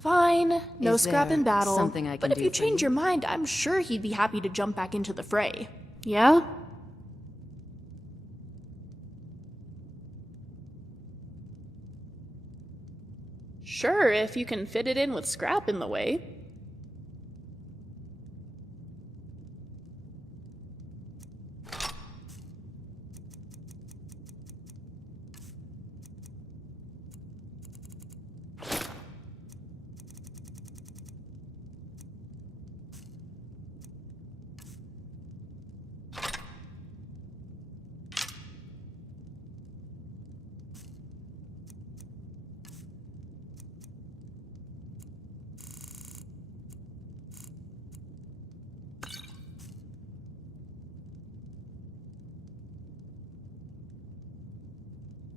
fine. No Is scrap in there battle. something I can but if do you for change you? your mind, I'm sure he'd be happy to jump back into the fray. Yeah? Sure, if you can fit it in with scrap in the way.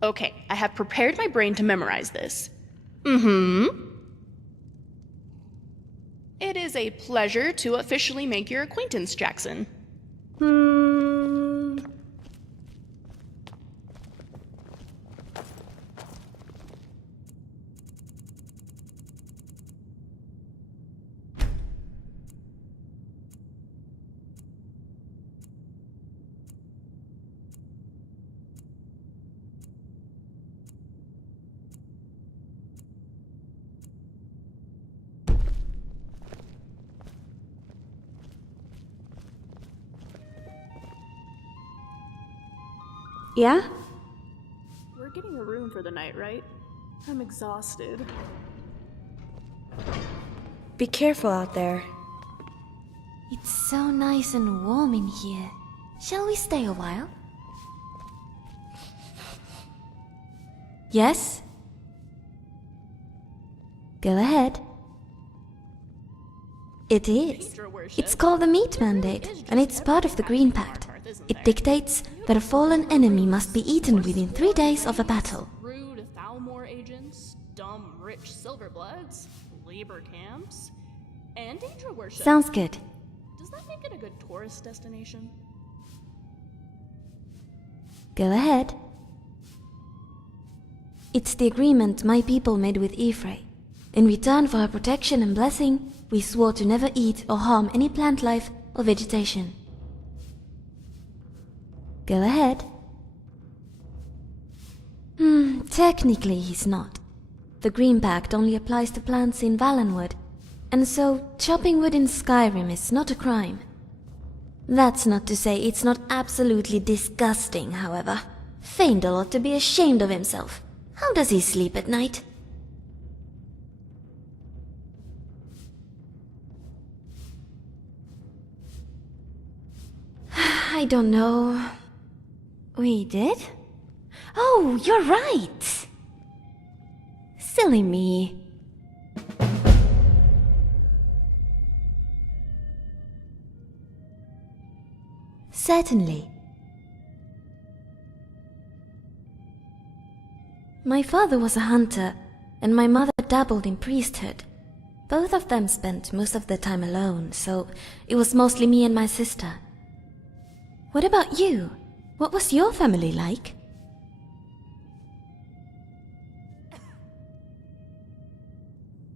Okay, I have prepared my brain to memorize this. It is a pleasure to officially make your acquaintance, Jackson. Yeah? We're getting a room for the night, right? I'm exhausted. Be careful out there. It's so nice and warm in here. Shall we stay a while? Yes? Go ahead. It is. It's called the Meat Mandate, and it's part of the Green Pact. It dictates that a fallen enemy must be eaten within 3 days of a battle. Rude Thalmor agents, dumb rich Silverbloods, labor camps, and danger worship. Sounds good. Does that make it a good tourist destination? Go ahead. It's the agreement my people made with Ephraim. In return for her protection and blessing, we swore to never eat or harm any plant life or vegetation. Go ahead. Technically he's not. The Green Pact only applies to plants in Valenwood, and so chopping wood in Skyrim is not a crime. That's not to say it's not absolutely disgusting, however. Feindel ought to be ashamed of himself. How does he sleep at night? I don't know. We did? Oh, you're right! Silly me. Certainly. My father was a hunter, and my mother dabbled in priesthood. Both of them spent most of their time alone, so it was mostly me and my sister. What about you? What was your family like?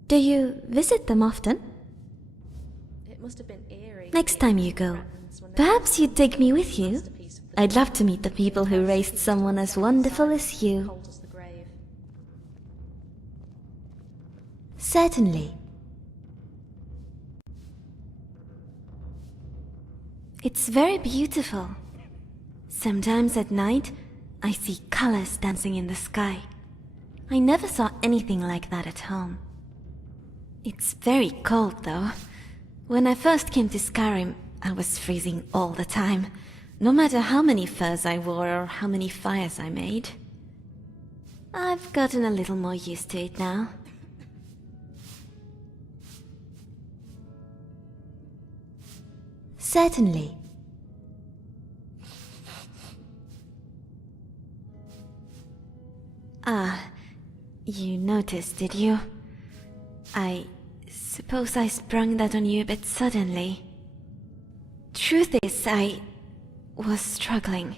Do you visit them often? It must have been eerie. Next time you go, perhaps you'd take me with you? I'd love to meet the people who raised someone as wonderful as you. Certainly. It's very beautiful. Sometimes at night, I see colors dancing in the sky. I never saw anything like that at home. It's very cold, though. When I first came to Skyrim, I was freezing all the time, no matter how many furs I wore or how many fires I made. I've gotten a little more used to it now. Certainly. Ah, you noticed, did you? I suppose I sprung that on you a bit suddenly. Truth is, I was struggling.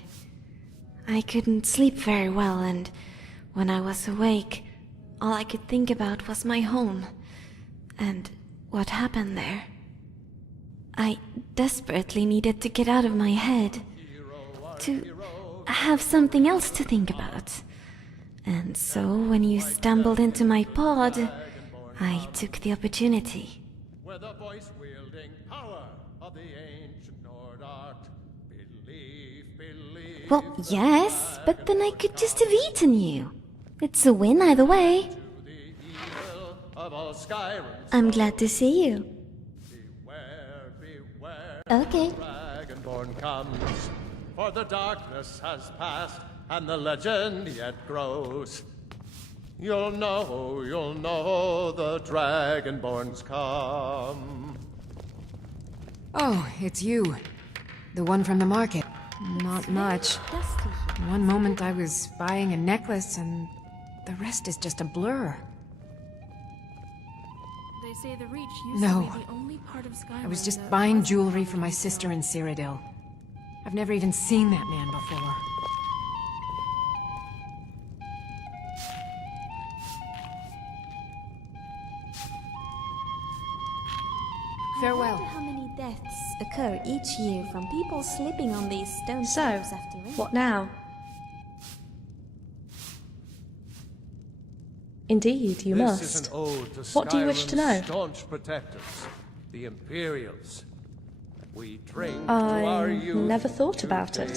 I couldn't sleep very well, and when I was awake, all I could think about was my home and what happened there. I desperately needed to get out of my head, to have something else to think about. And so when you stumbled into my pod, I took the opportunity. With the voice-wielding power of the ancient Nord art, believe. Well, yes, but then I could just have eaten you. It's a win either way. I'm glad to see you. Okay. Dragonborn comes, for the darkness has passed, and the legend yet grows. You'll know the Dragonborn's come. Oh, it's you. The one from the market. Not much. One moment I was buying a necklace, and the rest is just a blur. They say the Reach used No. to be the only part of Skyrim I was just that buying wasn't jewelry for my haunted. sister in Cyrodiil. I've never even seen that man before. Farewell. I wonder how many deaths occur each year from people slipping on these stone slopes after rain. What now? Indeed, you This must. is an ode to What do you wish to know? Skyrim's staunch protectors, the Imperials. We drink to our I youth. never thought about it.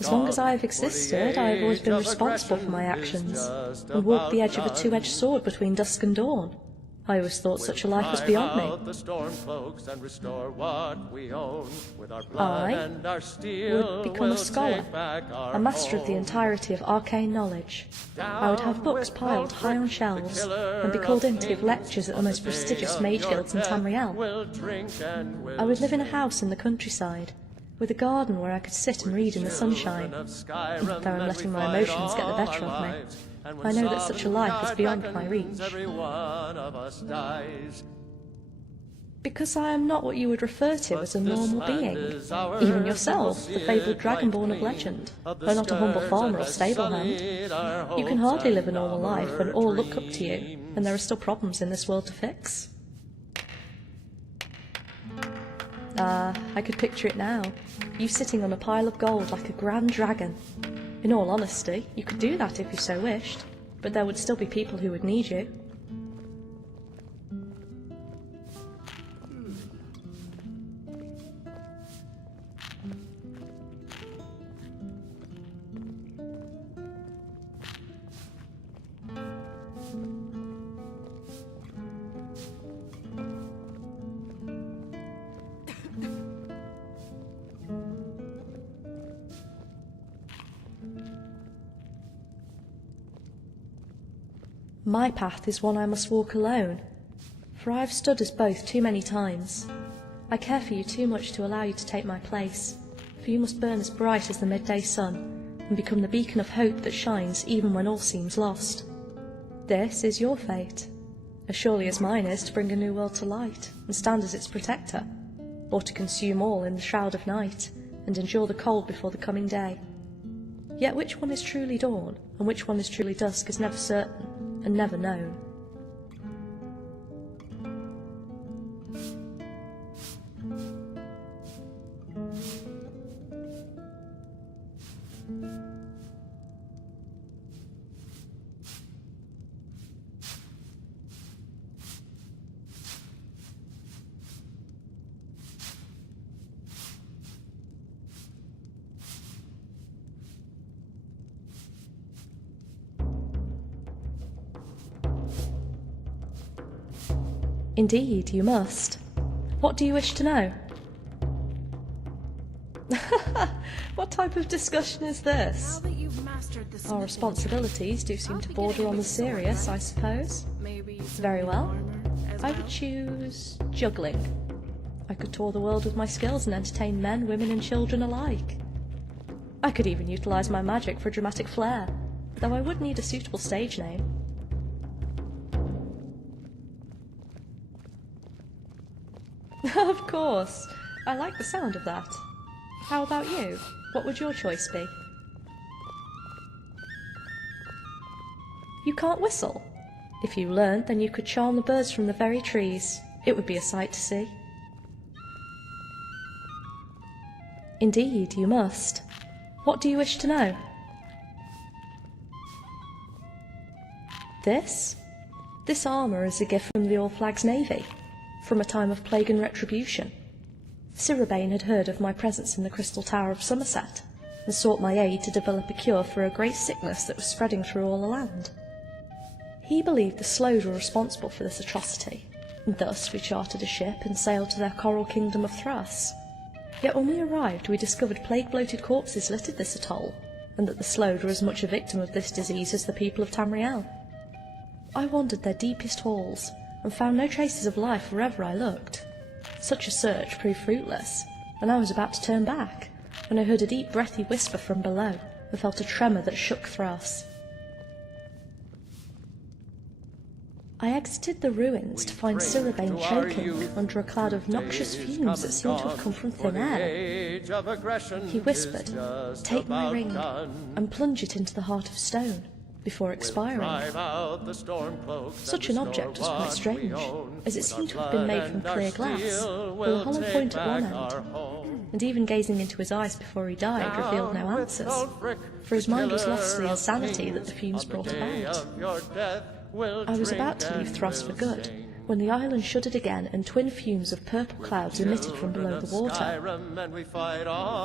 As long as I've existed, I've always been responsible for my actions, and walked the edge of a two-edged sword between dusk and dawn. I always thought such a life was beyond me. The storm cloaks and restore what we own. With our I blood and our steel, would become a scholar, a master of the home. entirety of arcane knowledge. I would have books piled high on shelves, and be called in to give lectures at the most prestigious mage guilds in Tamriel. I would live in a house in the countryside, with a garden where I could sit and read in the sunshine. Though I'm letting my emotions get the better of me, I know that such a life is beyond my reach. Because I am not what you would refer to as a normal being. Even yourself, the fabled dragonborn of legend, are not a humble farmer or stable hand. You can hardly live a normal life when all look up to you, and there are still problems in this world to fix. I could picture it now. You sitting on a pile of gold like a grand dragon. In all honesty, you could do that if you so wished, but there would still be people who would need you. My path is one I must walk alone, for I have stood as both too many times. I care for you too much to allow you to take my place, for you must burn as bright as the midday sun, and become the beacon of hope that shines even when all seems lost. This is your fate, as surely as mine is to bring a new world to light, and stand as its protector, or to consume all in the shroud of night, and endure the cold before the coming day. Yet which one is truly dawn, and which one is truly dusk is never certain, and never known. Indeed, you must. What do you wish to know? What type of discussion is this? Now that you've mastered the Our responsibilities do seem to border on the serious, I suppose. Very well. I would choose juggling. I could tour the world with my skills and entertain men, women and children alike. I could even utilise my magic for a dramatic flair, though I would need a suitable stage name. Of course. I like the sound of that. How about you? What would your choice be? You can't whistle? If you learned, then you could charm the birds from the very trees. It would be a sight to see. Indeed, you must. What do you wish to know? This? This armour is a gift from the All Flags Navy, from a time of plague and retribution. Sirabane had heard of my presence in the Crystal Tower of Somerset, and sought my aid to develop a cure for a great sickness that was spreading through all the land. He believed the Slows were responsible for this atrocity, and thus we chartered a ship and sailed to their coral kingdom of Thras. Yet when we arrived, we discovered plague-bloated corpses littered this atoll, and that the Slows were as much a victim of this disease as the people of Tamriel. I wandered their deepest halls, and found no traces of life wherever I looked. Such a search proved fruitless, and I was about to turn back, when I heard a deep breathy whisper from below, and felt a tremor that shook Thras. I exited the ruins to find Sirabane choking under a cloud of noxious fumes that seemed to have come from thin air. He whispered, "Take my ring, and plunge it into the heart of stone, before expiring." Such an object was quite strange, as it seemed to have been made from clear glass, with a hollow point at one end, and even gazing into his eyes before he died revealed no answers, for his mind was lost to the insanity that the fumes brought about. I was about to leave Thras for good, when the island shuddered again and twin fumes of purple clouds emitted from below the water.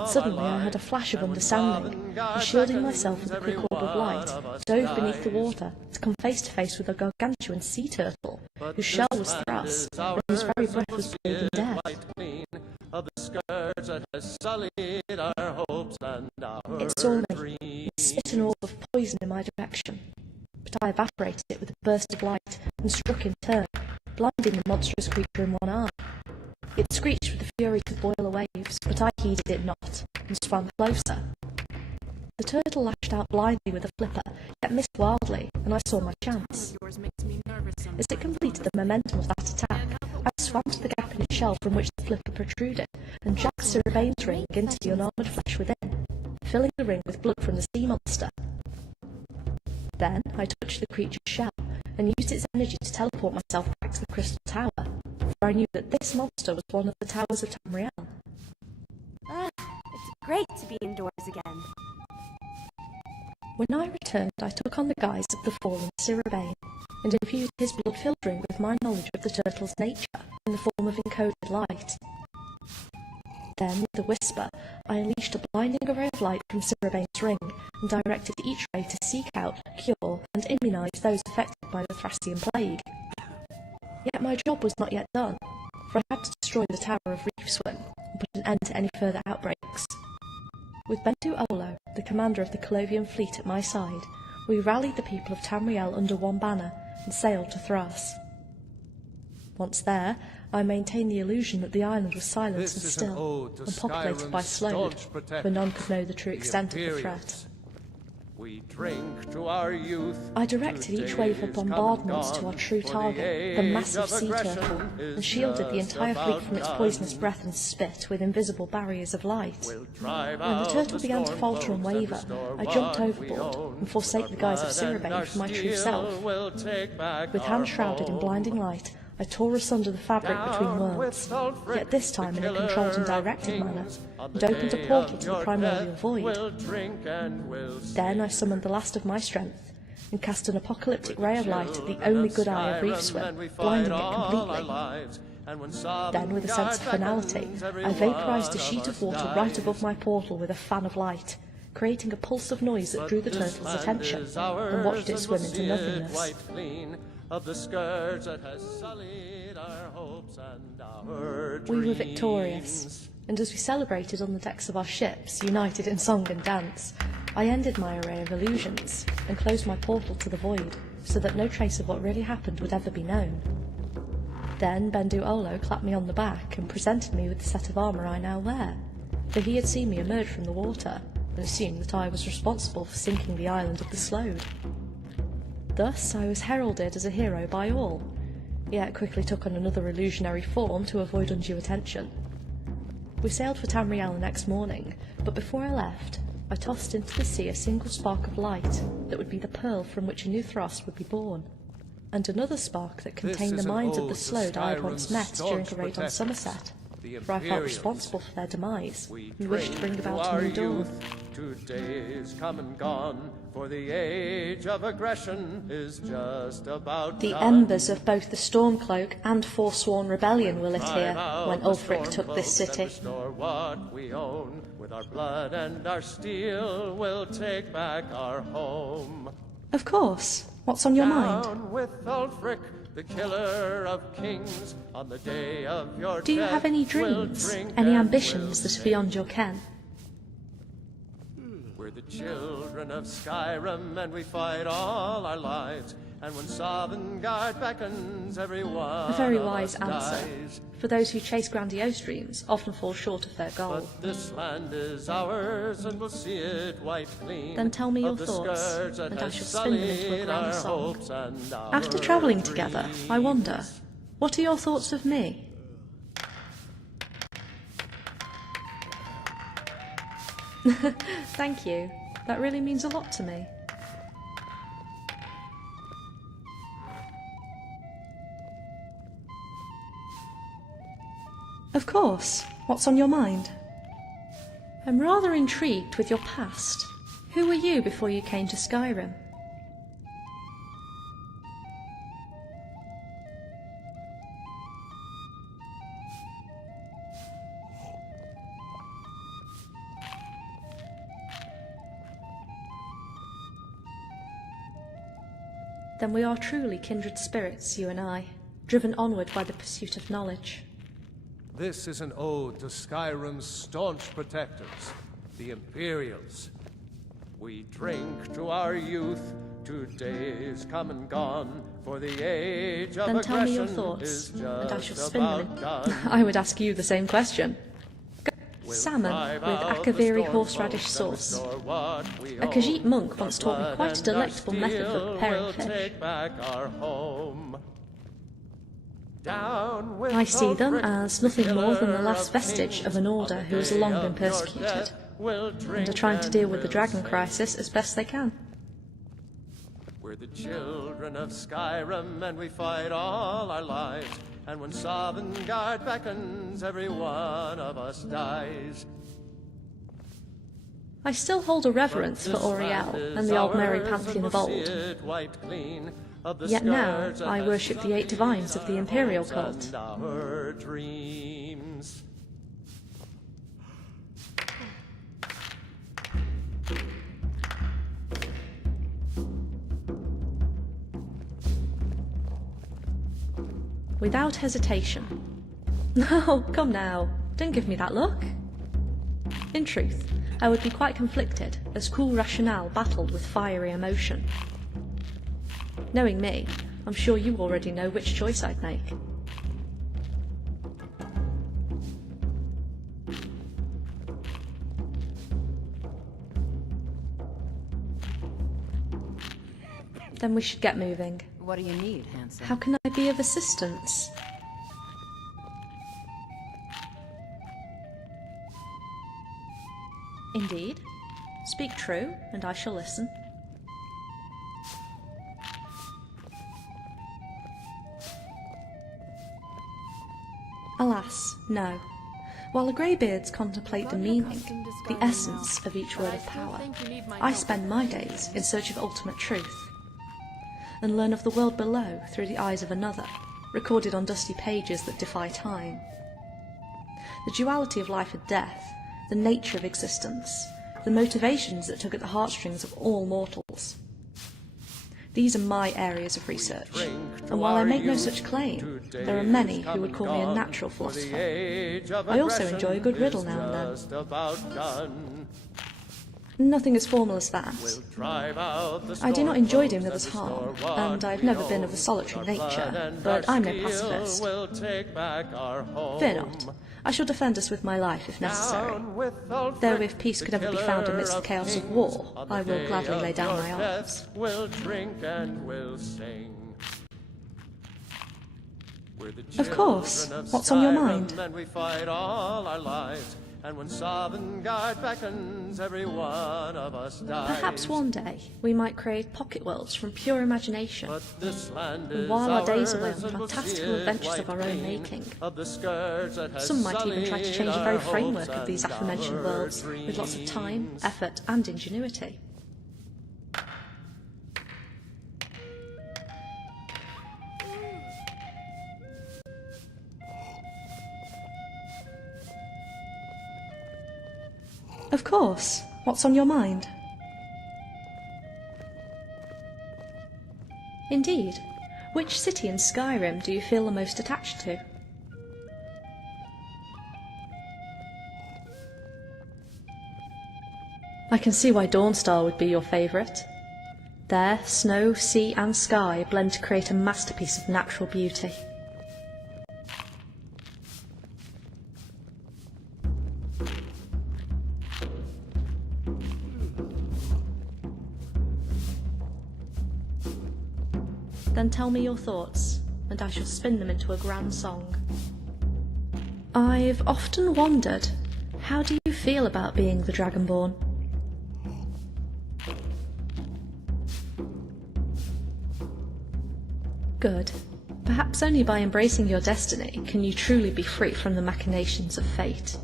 Suddenly I had a flash of understanding, and shielding myself with a quick orb of light, dove beneath the water to come face to face with a gargantuan sea turtle, whose shell was thrush, and whose very breath was breathing death. It saw me, and spit an orb of poison in my direction, but I evaporated it with a burst of light and struck in turn, blinding the monstrous creature in one eye. It screeched with the fury to boil the waves, but I heeded it not, and swam closer. The turtle lashed out blindly with a flipper, yet missed wildly, and I saw my chance. As it completed the momentum of that attack, I swam to the gap in its shell from which the flipper protruded, and jacked Sirabane's ring into the unarmoured flesh within, filling the ring with blood from the sea monster. Then I touched the creature's shell, and used its energy to teleport myself back to the crystal tower, for I knew that this monster was one of the towers of Tamriel. It's great to be indoors again. When I returned, I took on the guise of the fallen Sirabane, and infused his blood-filled ring with my knowledge of the turtle's nature in the form of encoded light. Then, with a whisper, I unleashed a blinding array of light from Sirabane's ring, and directed each ray to seek out, cure, and immunise those affected by the Thracian plague. Yet my job was not yet done, for I had to destroy the Tower of Reefswim, and put an end to any further outbreaks. With Bendu Olo, the commander of the Colovian fleet at my side, we rallied the people of Tamriel under one banner, and sailed to Thras. Once there, I maintained the illusion that the island was silent and still, and populated by Slode, where none could know the true extent of the threat. We drink to our youth. I directed each wave of bombardments to our true target, the massive sea turtle, and shielded the entire fleet from its poisonous breath and spit with invisible barriers of light. When the turtle began to falter and waver, I jumped overboard and forsake the guise of Sirabane for my true self. With hands shrouded in blinding light, I tore asunder the fabric between worlds, yet this time in a controlled and directed manner, and opened a portal to the primordial void. Then I summoned the last of my strength, and cast an apocalyptic ray of light at the only good eye of Reefswim, blinding it completely. Then, with a sense of finality, I vaporized a sheet of water right above my portal with a fan of light, creating a pulse of noise that drew the turtle's attention, and watched it swim into nothingness. Of the scourge that has sullied our hopes and our dreams. We were victorious, and as we celebrated on the decks of our ships, united in song and dance, I ended my array of illusions, and closed my portal to the void, so that no trace of what really happened would ever be known. Then Bendu Olo clapped me on the back, and presented me with the set of armour I now wear, for he had seen me emerge from the water, and assumed that I was responsible for sinking the island of the Slode. Thus I was heralded as a hero by all, yet quickly took on another illusionary form to avoid undue attention. We sailed for Tamriel the next morning, but before I left, I tossed into the sea a single spark of light that would be the pearl from which a new Thras would be born, and another spark that contained the minds of the Slode I had once met during a raid on Somerset, for I felt responsible for their demise, and wished to bring about a new dawn. Today's come and gone, for the age of aggression is just about The done. embers of both the Stormcloak and Forsworn Rebellion will lit here when Ulfric took this city. Restore what we own. With our blood and our steel, we'll take back our home. Of course. What's on your mind? Down with Ulfric, the killer of kings, on the day of your Do you death, have any we'll dreams, drink any and ambitions that are beyond your ken? We're the children of Skyrim, and we fight all our lives. And when Sovngarde beckons, everyone A very of wise us answer, dies. for those who chase grandiose dreams often fall short of their goal. But this land is ours, and we'll see it wiped clean. Then tell me your of the thoughts, scourge that and I has shall spin them into a sullied grand our song. hopes and our After travelling together, I wonder, what are your thoughts of me? Thank you. That really means a lot to me. Of course. What's on your mind? I'm rather intrigued with your past. Who were you before you came to Skyrim? Then we are truly kindred spirits, you and I, driven onward by the pursuit of knowledge. This is an ode to Skyrim's staunch protectors, the Imperials. We drink to our youth, to days come and gone, for the age of Then tell me your aggression thoughts, is and I shall just spin them about in. done. I would ask you the same question. Salmon with akaviri horseradish sauce. A Khajiit monk once taught me quite a delectable method for preparing fish. I see them as nothing more than the last vestige of an order who has long been persecuted, and are trying to deal with the dragon crisis as best they can. We're the children of Skyrim, and we fight all our lives. And when Sovngarde beckons, every one of us dies. I still hold a reverence for Oriel and the old Merry pantheon of old. Yet now I worship the 8 divines of the Imperial cult. Without hesitation. No, come now, don't give me that look. In truth, I would be quite conflicted as cool rationale battled with fiery emotion. Knowing me, I'm sure you already know which choice I'd make. Then we should get moving. What do you need, handsome? How can I be of assistance? Indeed. Speak true, and I shall listen. Alas, no. While the greybeards contemplate the meaning, the essence of each word of power, I spend my days in search of ultimate truth, and learn of the world below through the eyes of another, recorded on dusty pages that defy time. The duality of life and death, the nature of existence, the motivations that tug at the heartstrings of all mortals. These are my areas of research, and while I make no such claim, there are many who would call me a natural philosopher. I also enjoy a good riddle now and then. Nothing as formal as that. I do not enjoy doing others harm, and I've never been of a solitary nature, but I'm no pacifist. Fear not. I shall defend us with my life if necessary. Though if peace could ever be found amidst the chaos of war, I will gladly lay down my arms. We'll drink and we'll sing. Of course. What's on your mind? And we fight all our lives. And when Sovngarde beckons, every one of us dies. Perhaps one day we might create pocket worlds from pure imagination. But this land and is while our days are ours, on and we'll fantastical see it adventures of white our own clean making. of the scourge that has Some might even try to change the very sullied our framework hopes of these and aforementioned our worlds with lots of time, dreams. effort, and ingenuity. Of course. What's on your mind? Indeed. Which city in Skyrim do you feel the most attached to? I can see why Dawnstar would be your favourite. There, snow, sea and sky blend to create a masterpiece of natural beauty. Then tell me your thoughts, and I shall spin them into a grand song. I've often wondered, how do you feel about being the Dragonborn? Good. Perhaps only by embracing your destiny can you truly be free from the machinations of fate.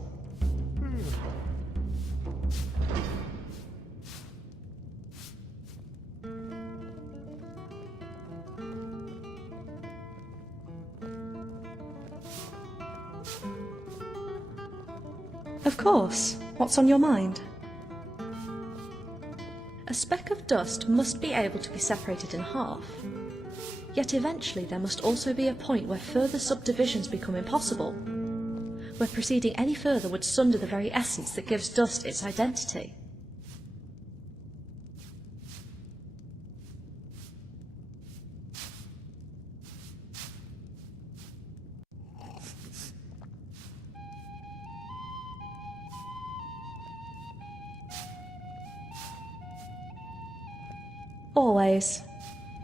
Of course. What's on your mind? A speck of of dust must be able to be separated in half. Yet eventually there must also be a point where further subdivisions become impossible, where proceeding any further would sunder the very essence that gives dust its identity. Always.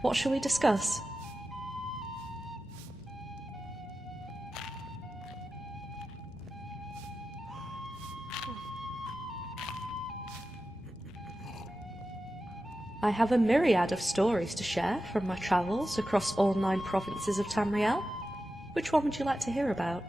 What shall we discuss? I have a myriad of stories to share from my travels across all 9 provinces of Tamriel. Which one would you like to hear about?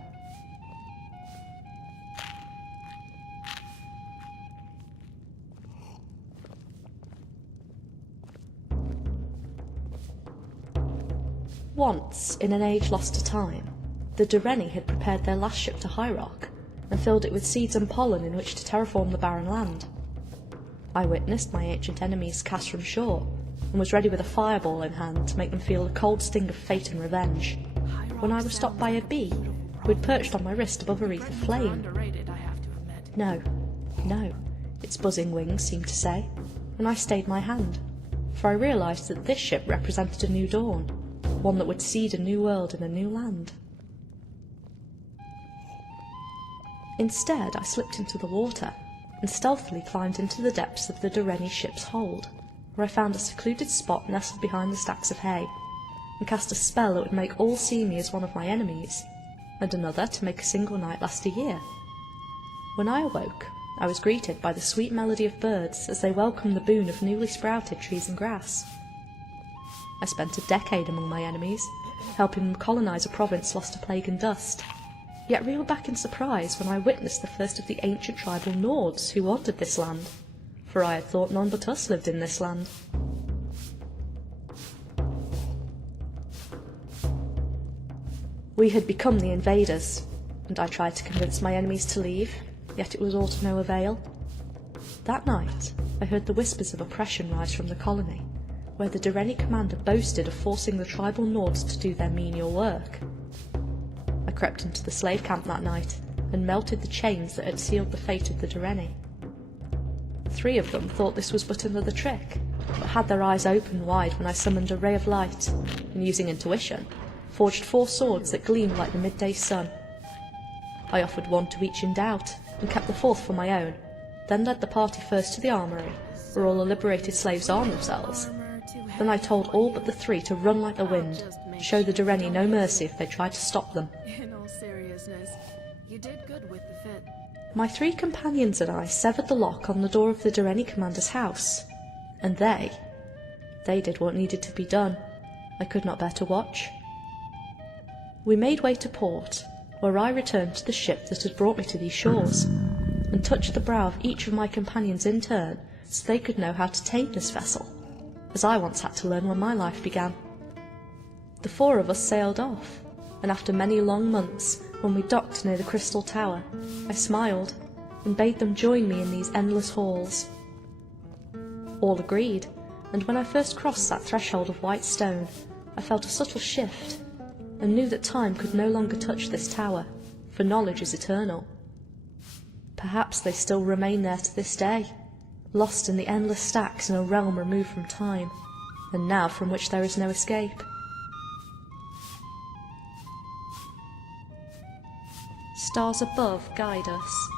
Once, in an age lost to time, the Dureni had prepared their last ship to High Rock, and filled it with seeds and pollen in which to terraform the barren land. I witnessed my ancient enemies cast from shore, and was ready with a fireball in hand to make them feel the cold sting of fate and revenge, when I was stopped by a bee, who had perched on my wrist above a wreath of flame. No, its buzzing wings seemed to say, and I stayed my hand, for I realised that this ship represented a new dawn, one that would seed a new world in a new land. Instead, I slipped into the water, and stealthily climbed into the depths of the Dureni ship's hold, where I found a secluded spot nestled behind the stacks of hay, and cast a spell that would make all see me as one of my enemies, and another to make a single night last a year. When I awoke, I was greeted by the sweet melody of birds as they welcomed the boon of newly sprouted trees and grass. I spent a decade among my enemies, helping them colonise a province lost to plague and dust, yet reeled back in surprise when I witnessed the first of the ancient tribal Nords who wandered this land, for I had thought none but us lived in this land. We had become the invaders, and I tried to convince my enemies to leave, yet it was all to no avail. That night, I heard the whispers of oppression rise from the colony, where the Dureni commander boasted of forcing the tribal Nords to do their menial work. I crept into the slave camp that night, and melted the chains that had sealed the fate of the Dureni. 3 of them thought this was but another trick, but had their eyes open wide when I summoned a ray of light, and using intuition, forged 4 swords that gleamed like the midday sun. I offered 1 to each in doubt, and kept the 4th for my own, then led the party first to the armoury, where all the liberated slaves armed themselves. Then I told all but the 3 to run like the wind, show the Dureni no mercy if they tried to stop them. In all seriousness, you did good with the fit. My 3 companions and I severed the lock on the door of the Dureni commander's house, and they did what needed to be done. I could not bear to watch. We made way to port, where I returned to the ship that had brought me to these shores, and touched the brow of each of my companions in turn so they could know how to tame this vessel, as I once had to learn when my life began. The 4 of us sailed off, and after many long months, when we docked near the Crystal Tower, I smiled, and bade them join me in these endless halls. All agreed, and when I first crossed that threshold of white stone, I felt a subtle shift, and knew that time could no longer touch this tower, for knowledge is eternal. Perhaps they still remain there to this day, lost in the endless stacks in a realm removed from time, and now from which there is no escape. Stars above guide us.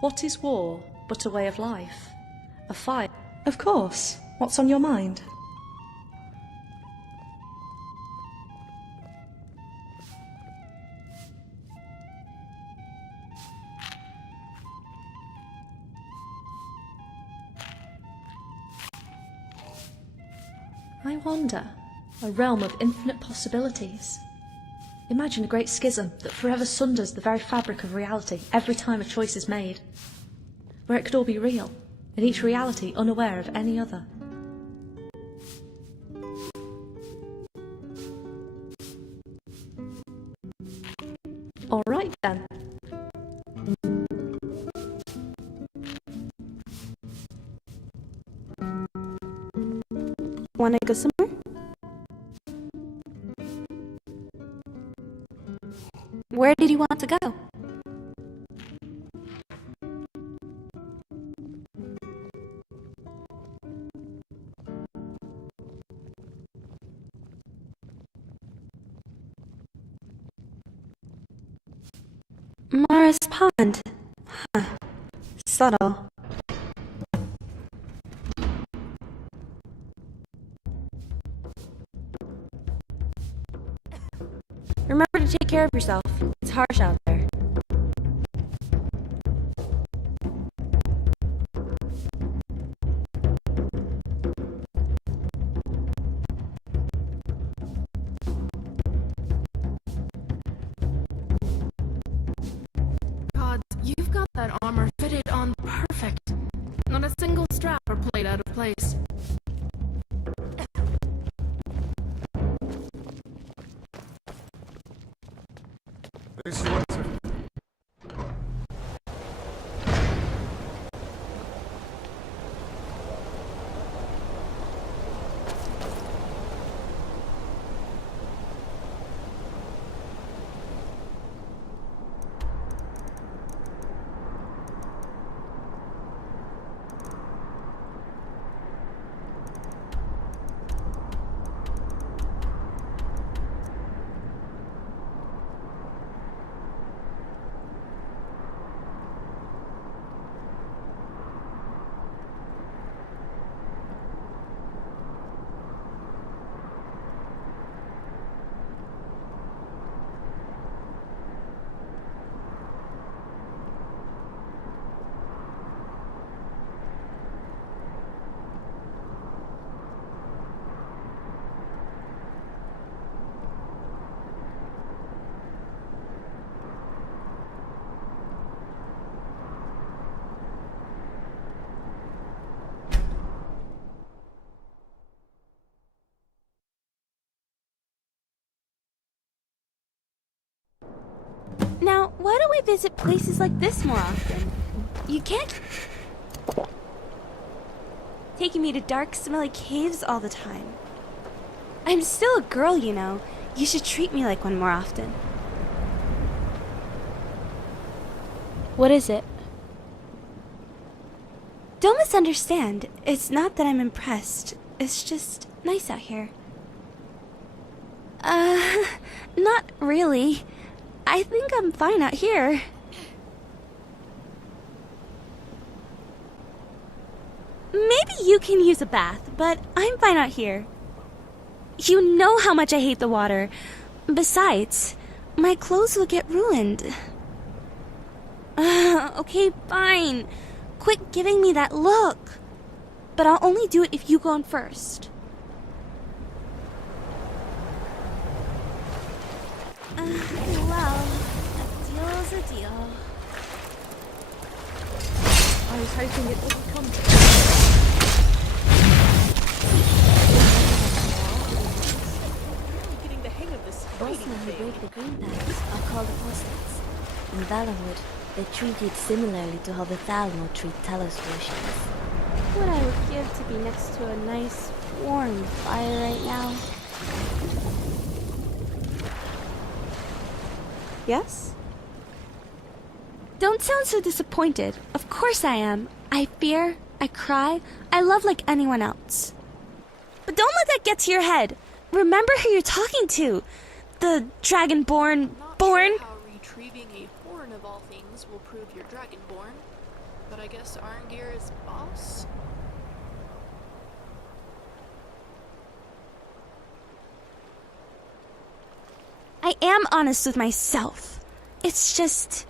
What is war but a way of life? A fire? Of course. What's on your mind? I wonder. A realm of infinite possibilities. Imagine a great schism that forever sunders the very fabric of reality every time a choice is made, where it could all be real, and each reality unaware of any other. Alright then. Wanna go somewhere? Where did you want to go? Mara's pond. Huh. Subtle. Remember to take care of yourself. It's harsh out there. God, you've got that armor fitted on perfect. Not a single strap or plate out of place. This one, sir. Now, why don't we visit places like this more often? You can't taking me to dark, smelly caves all the time. I'm still a girl, you know. You should treat me like one more often. What is it? Don't misunderstand. It's not that I'm impressed. It's just nice out here. Not really. I think I'm fine out here. Maybe you can use a bath, but I'm fine out here. You know how much I hate the water. Besides, my clothes will get ruined. Okay, fine. Quit giving me that look. But I'll only do it if you go in first. Well, a deal's a deal. I was hoping it wouldn't come to Getting the hang of this Boston who break the green tags are called apostates. In Valenwood, they treat it similarly to how the Thalmor treat Talos worshippers. What I would give to be next to a nice, warm fire right now. Yes? Don't sound so disappointed. Of course I am. I fear, I cry, I love like anyone else. But don't let that get to your head. Remember who you're talking to. The Dragonborn born. Sure how retrieving a horn of all things will prove you're Dragonborn, but I guess Arngir is boss? I am honest with myself. It's just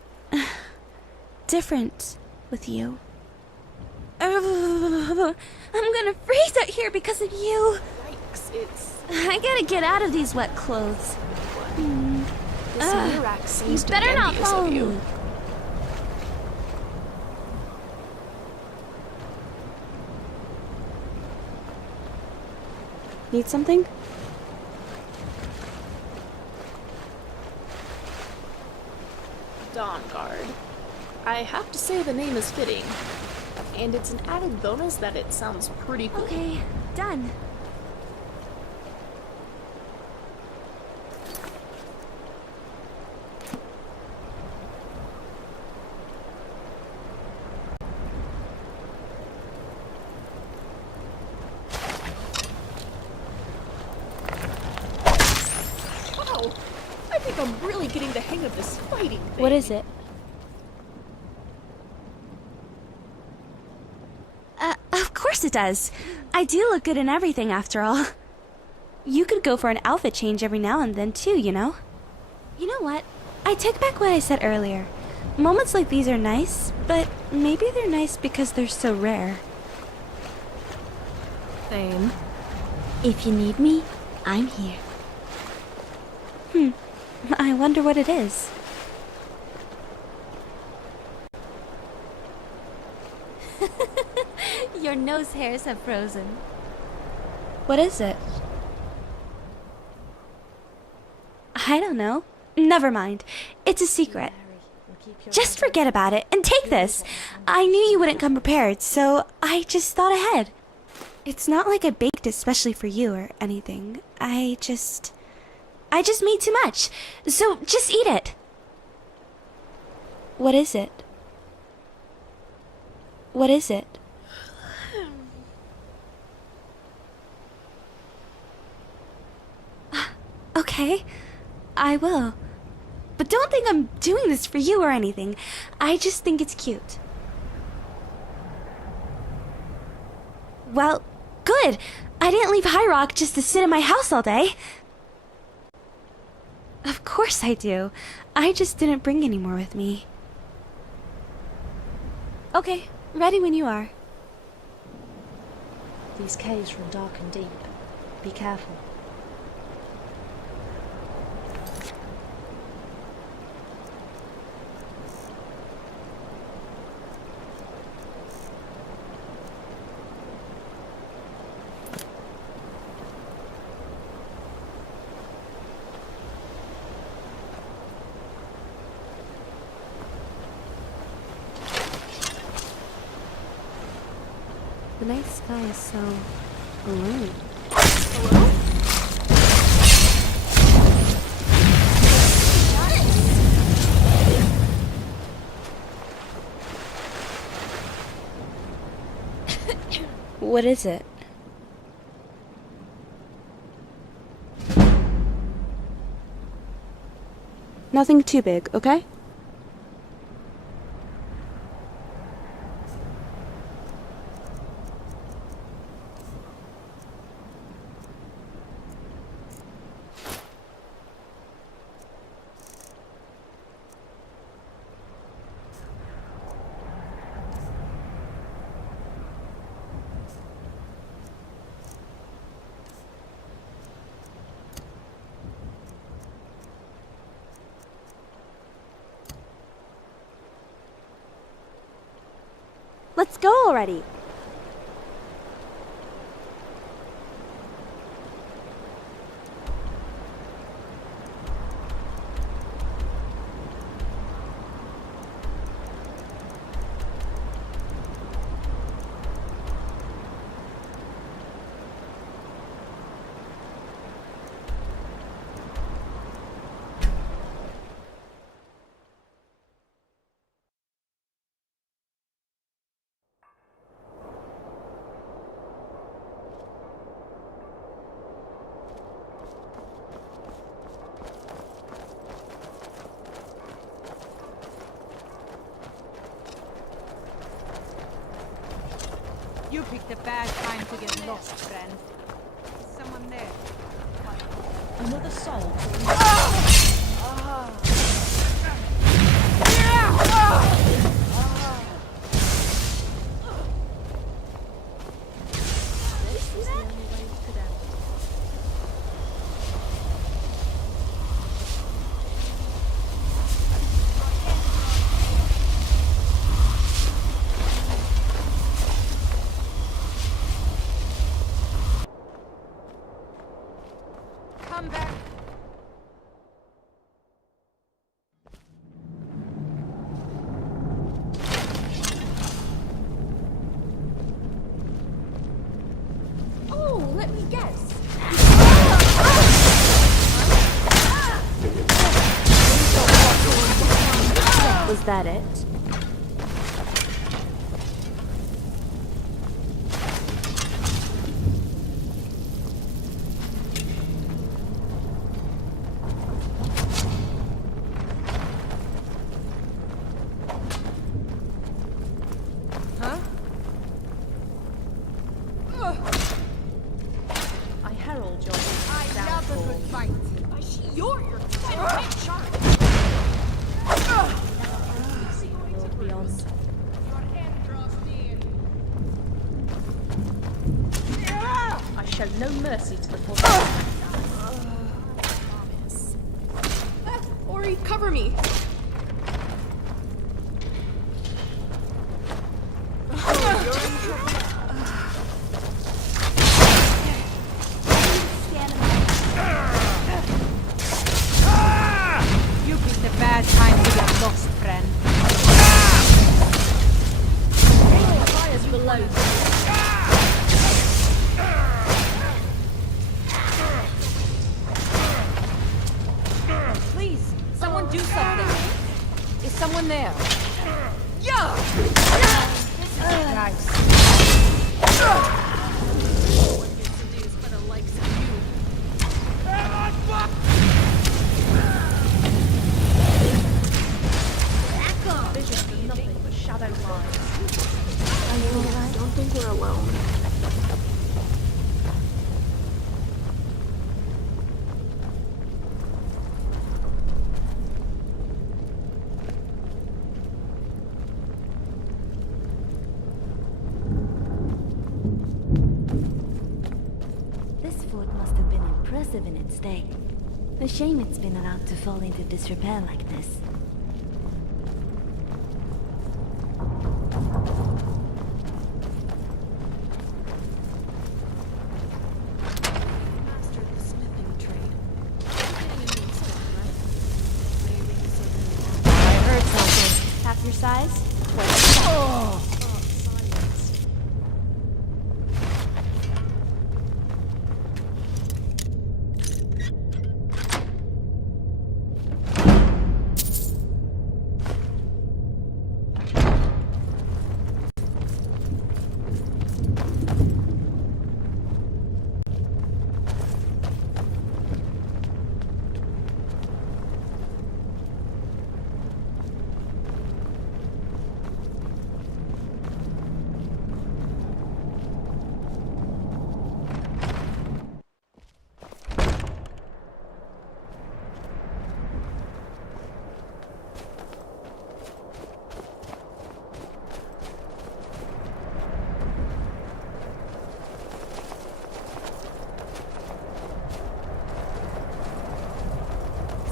different with you. I'm gonna freeze out here because of you. Yikes, it's... I gotta get out of these wet clothes. This Mirai seems You to better be not envious follow of you. me. Need something? Dawn Guard. I have to say the name is fitting. And it's an added bonus that it sounds pretty cool. Okay, done. Wow! I think I'm really getting the hang of this fighting thing. What is it? Of course it does. I do look good in everything after all. You could go for an outfit change every now and then too, you know? You know what? I take back what I said earlier. Moments like these are nice, but maybe they're nice because they're so rare. Same. If you need me, I'm here. I wonder what it is. Your nose hairs have frozen. What is it? I don't know. Never mind. It's a secret. Just forget about it and take this. I knew you wouldn't come prepared, so I just thought ahead. It's not like I baked especially for you or anything. I just made too much. So just eat it. What is it? What is it? Okay, I will. But don't think I'm doing this for you or anything. I just think it's cute. Well, good. I didn't leave High Rock just to sit in my house all day. Of course I do. I just didn't bring any more with me. Okay, ready when you are. These caves run dark and deep. Be careful. The night sky is so alone. What is it? Nothing too big, okay? Let's go already. You picked a bad time to get lost, friend. Is someone there? Another soul. This is the only way it could end. Come back. Is that it? Huh? I herald your I love a good fight. You're your sharp. see the world beyond. I show no mercy to the poor. Ori, cover me. You picked a bad time to get lost, friend. Fires below. Please, someone do something. Is someone there? Yeah! Nice. Visions are nothing but shadow lies. I don't think we're alone. This fort must have been impressive in its day. A shame it's been allowed to fall into disrepair like this. I heard something. Half your size?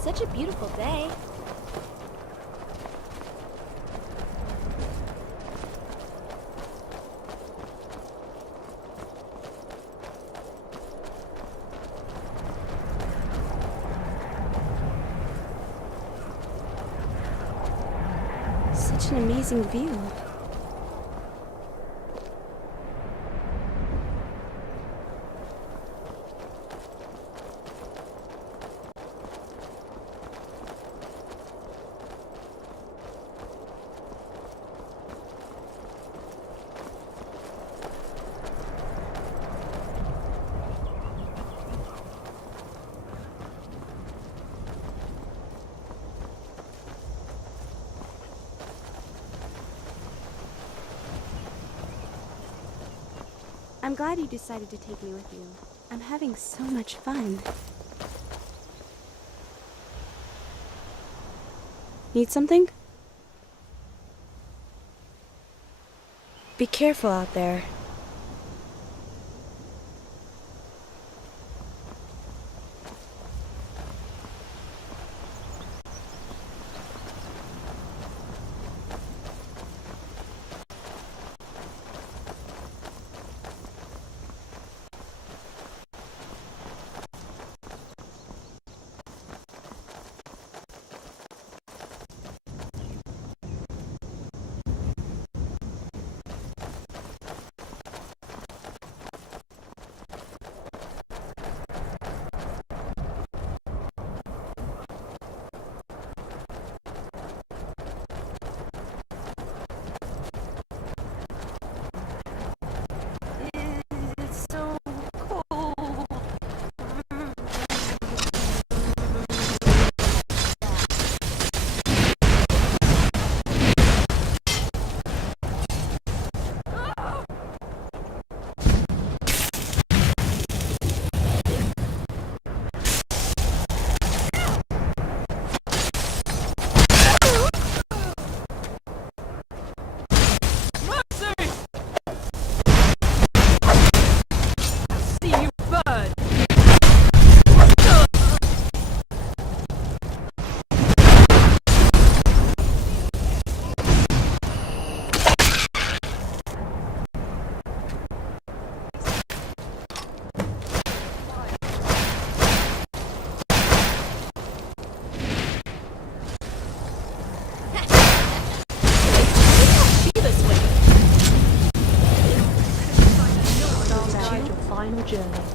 Such a beautiful day. Such an amazing view. I'm glad you decided to take me with you. I'm having so much fun. Need something? Be careful out there. journey.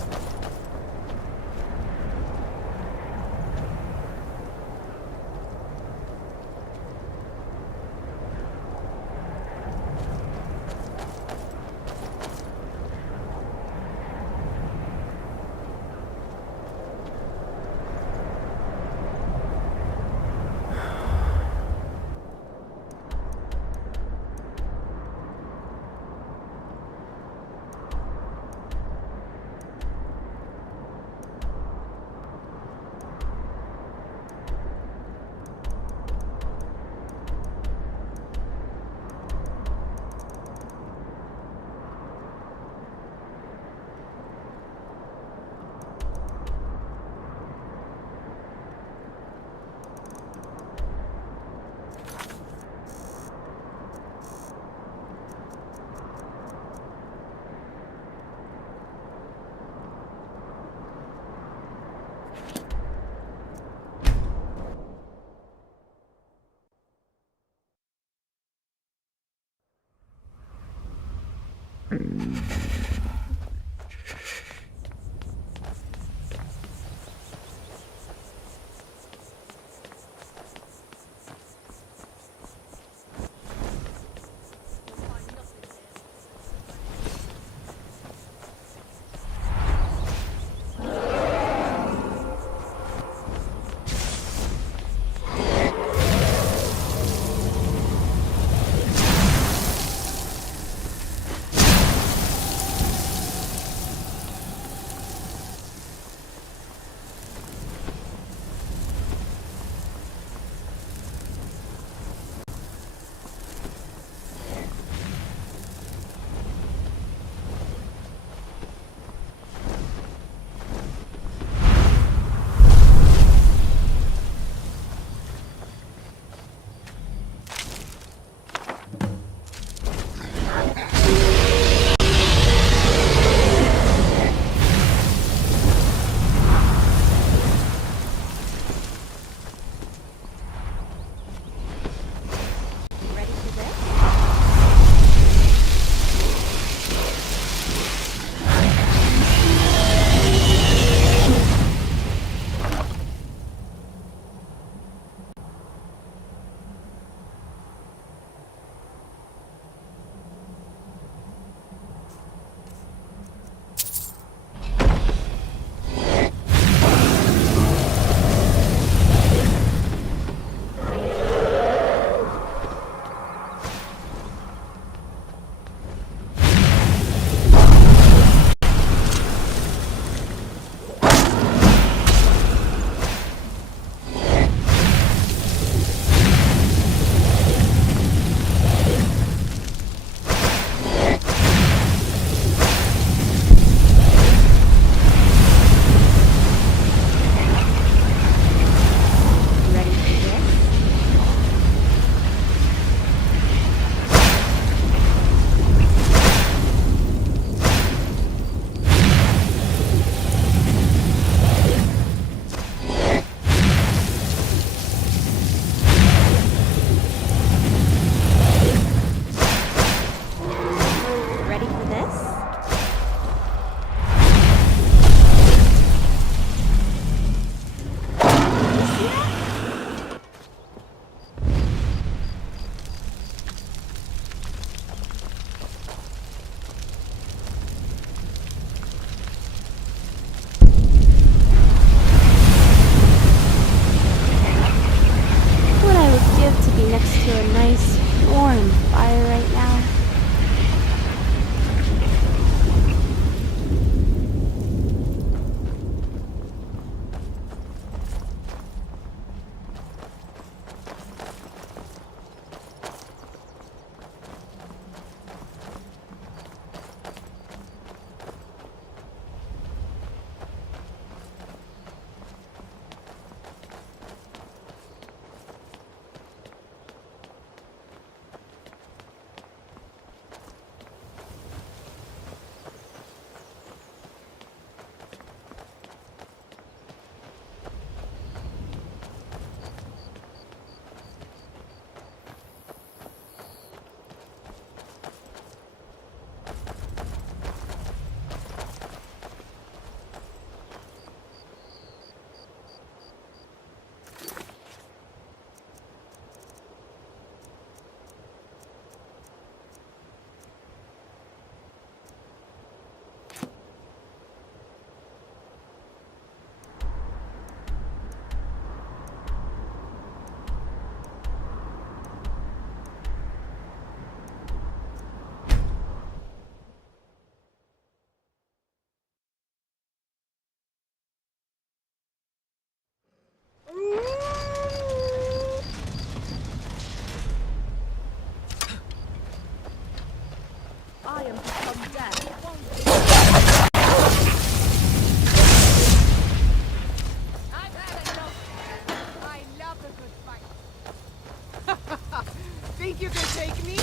think you can take me?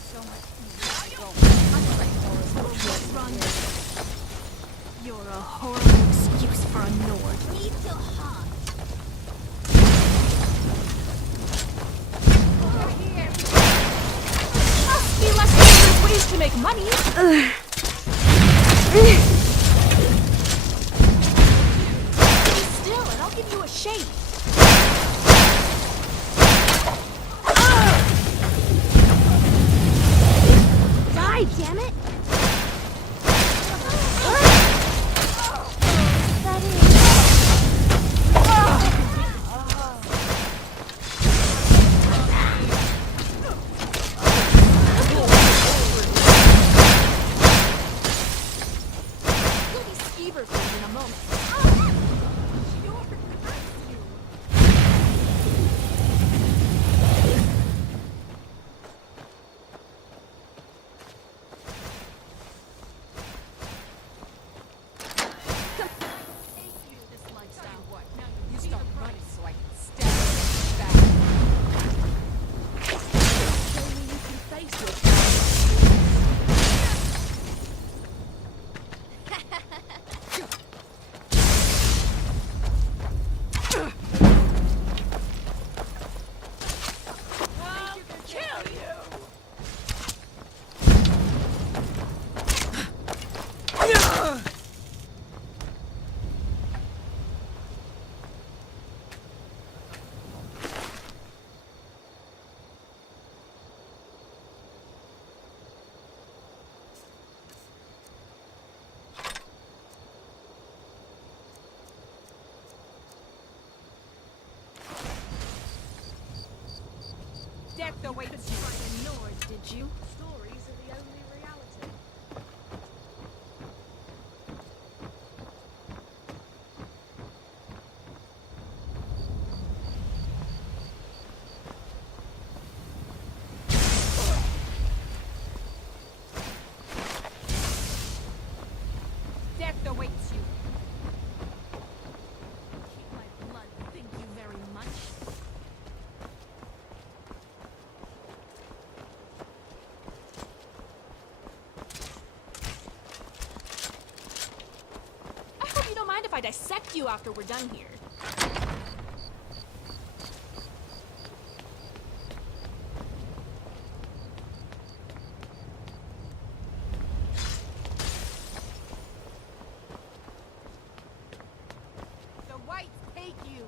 So much easier. Run. You're a horrible excuse for a Nord. Need to hide. Over here. Must be less dangerous ways to make money. Be still, and I'll give you a shake. Die, damn it! You'll be skeever food in a moment. Death awaits you. Nord, did you? Stories are the only reality. Death awaits you. Keep my blood, thank you very much. I hope you don't mind if I dissect you after we're done here. The whites take you.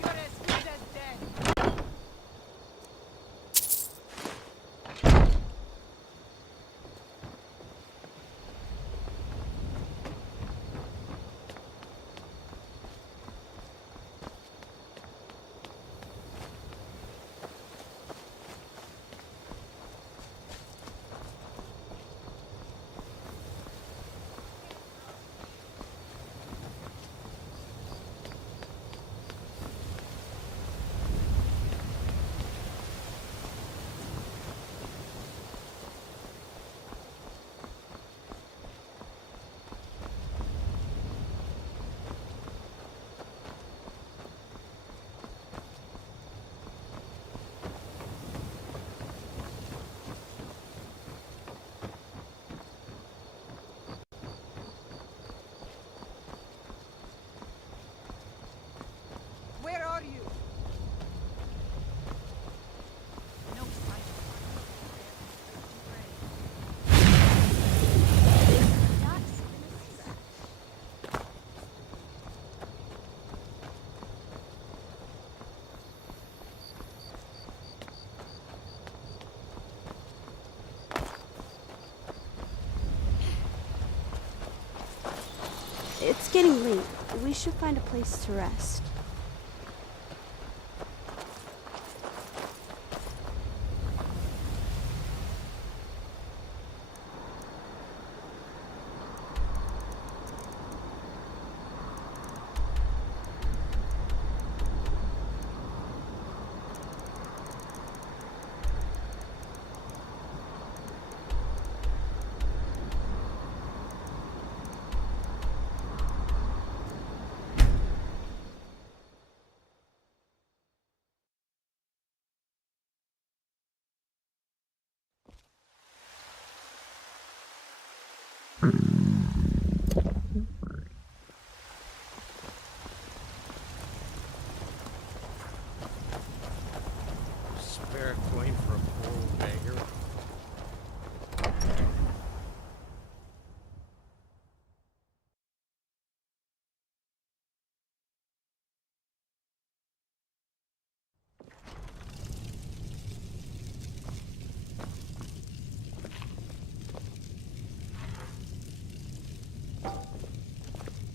You're as good as dead. Where are you? No sign. It's getting late. We should find a place to rest. Spare coin for a poor old beggar.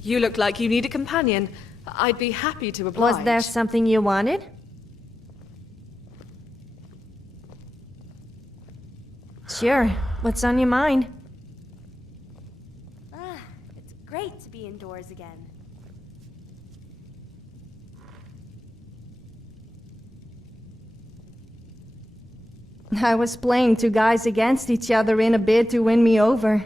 You look like you need a companion. I'd be happy to oblige. Was there something you wanted? Sure. What's on your mind? It's great to be indoors again. I was playing two guys against each other in a bid to win me over.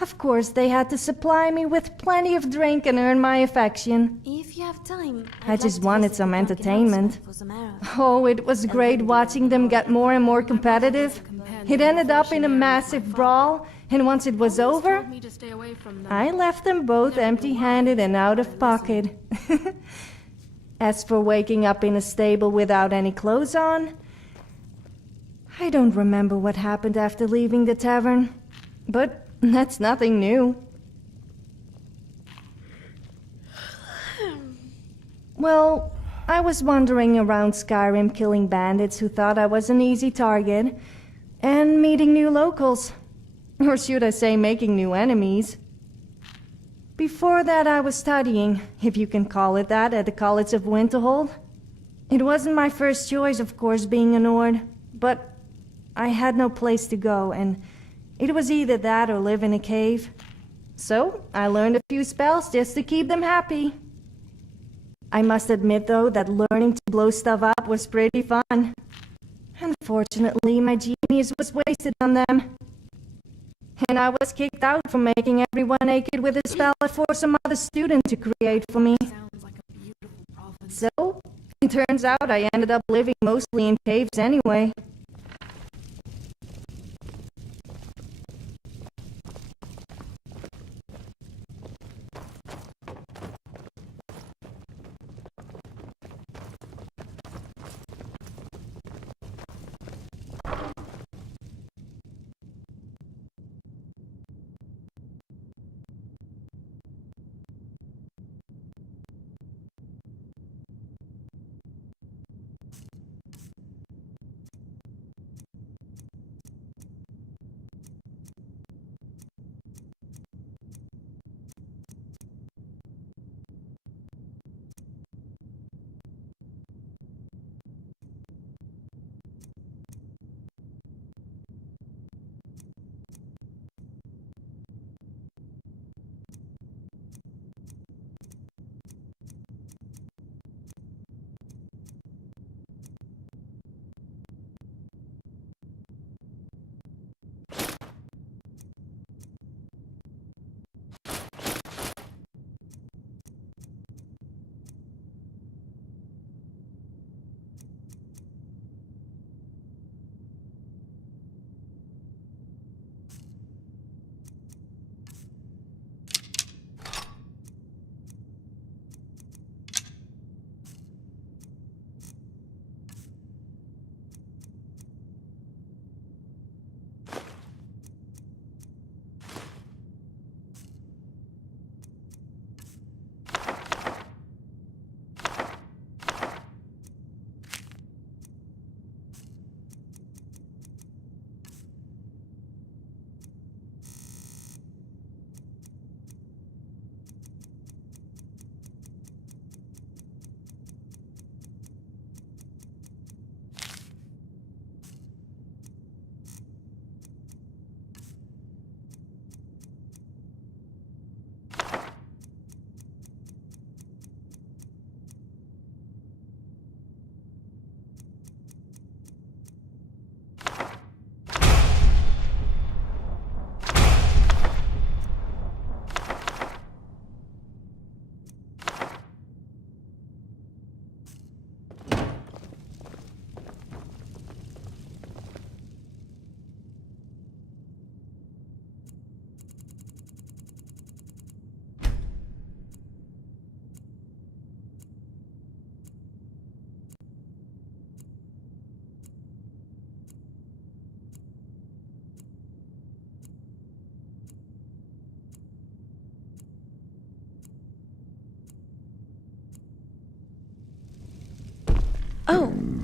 Of course, they had to supply me with plenty of drink and earn my affection. If you have time, I just wanted some entertainment. Oh, it was great watching them get more and more competitive. It ended up in a massive brawl, and once it was over, I left them both empty-handed and out of pocket. As for waking up in a stable without any clothes on, I don't remember what happened after leaving the tavern, but that's nothing new. Well, I was wandering around Skyrim killing bandits who thought I was an easy target, and meeting new locals. Or should I say making new enemies. Before that I was studying, if you can call it that, at the College of Winterhold. It wasn't my first choice, of course, being a Nord, but I had no place to go, and it was either that or live in a cave. So, I learned a few spells just to keep them happy. I must admit, though, that learning to blow stuff up was pretty fun. Unfortunately, my genius was wasted on them. And I was kicked out for making everyone naked with a spell I forced some other student to create for me. So, it turns out I ended up living mostly in caves anyway.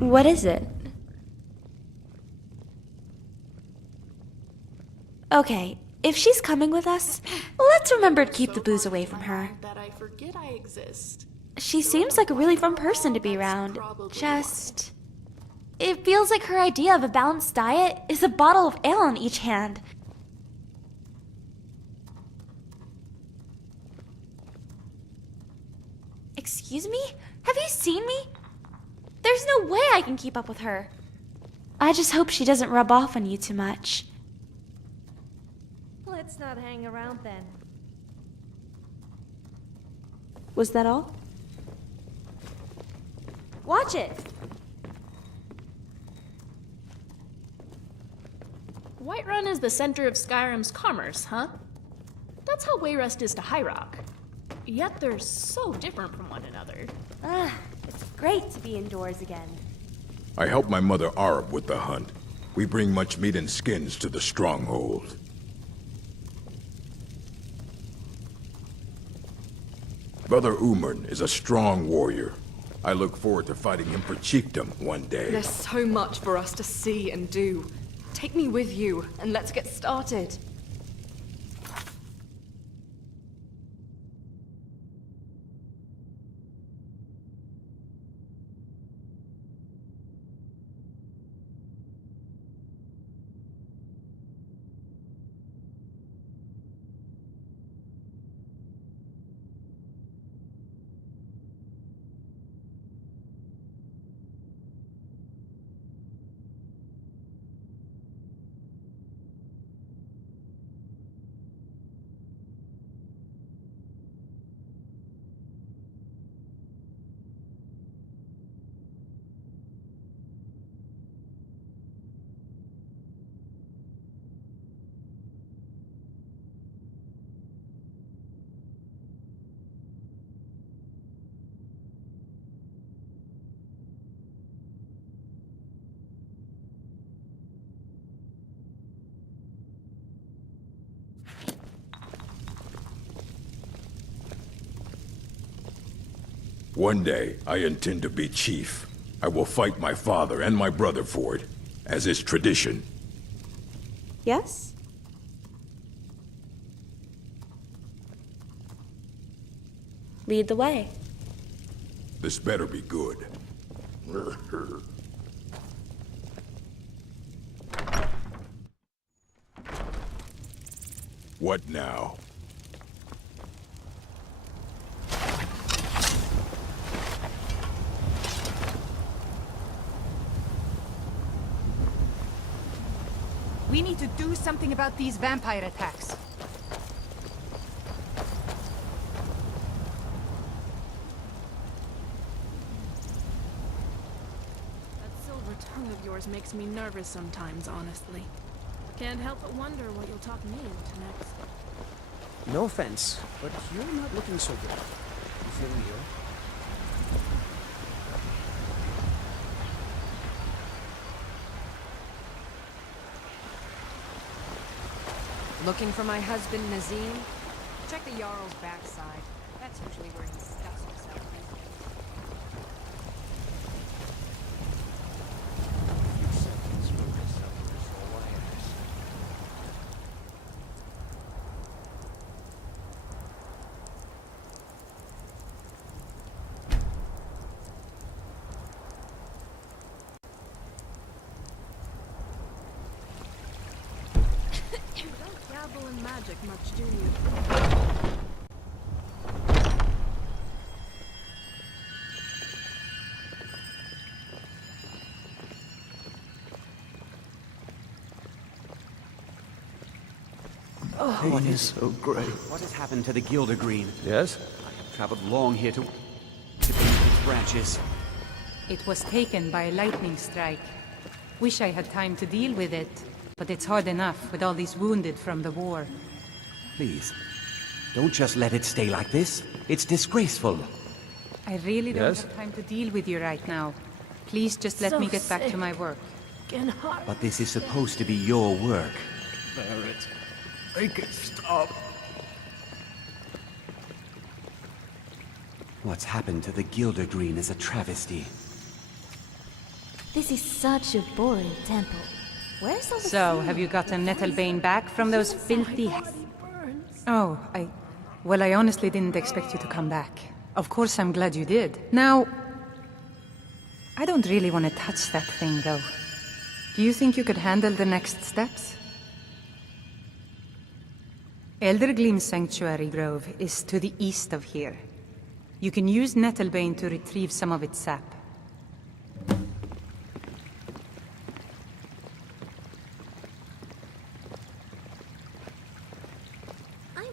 What is it? Okay, if she's coming with us, let's remember to keep the booze away from her. That I forget I exist. She seems like a really fun person to be around. Just... it feels like her idea of a balanced diet is a bottle of ale in each hand. Excuse me? Have you seen me? There's no way I can keep up with her. I just hope she doesn't rub off on you too much. Let's not hang around then. Was that all? Watch it! Whiterun is the center of Skyrim's commerce, huh? That's how Wayrest is to High Rock. Yet they're so different from one another. It's great to be indoors again. I help my mother Arab with the hunt. We bring much meat and skins to the stronghold. Brother Umern is a strong warrior. I look forward to fighting him for chiefdom one day. There's so much for us to see and do. Take me with you, and let's get started. One day, I intend to be chief. I will fight my father and my brother for it, as is tradition. Yes? Lead the way. This better be good. What now? We need to do something about these vampire attacks. That silver tongue of yours makes me nervous sometimes, honestly. Can't help but wonder what you'll talk me into next. No offense, but you're not looking so good. You feeling ill? Looking for my husband, Nazim? Check the Jarl's backside. That's usually where he stuffs himself. Dabble in magic much, do you? Oh, what is so great? What has happened to the Gilder Green? Yes? I have traveled long here to beneath its branches. It was taken by a lightning strike. Wish I had time to deal with it, but it's hard enough with all these wounded from the war. Please, don't just let it stay like this. It's disgraceful. I really don't Yes? have time to deal with you right now. Please just let So me get back to sick. my work. But this is supposed to be your work. Barrett, make it stop. What's happened to the Gilder Green is a travesty. This is such a boring temple. Where's all the So, have you gotten Nettlebane back from those filthy... Oh, Well, I honestly didn't expect you to come back. Of course, I'm glad you did. Now... I don't really want to touch that thing, though. Do you think you could handle the next steps? Eldergleam Sanctuary Grove is to the east of here. You can use Nettlebane to retrieve some of its sap.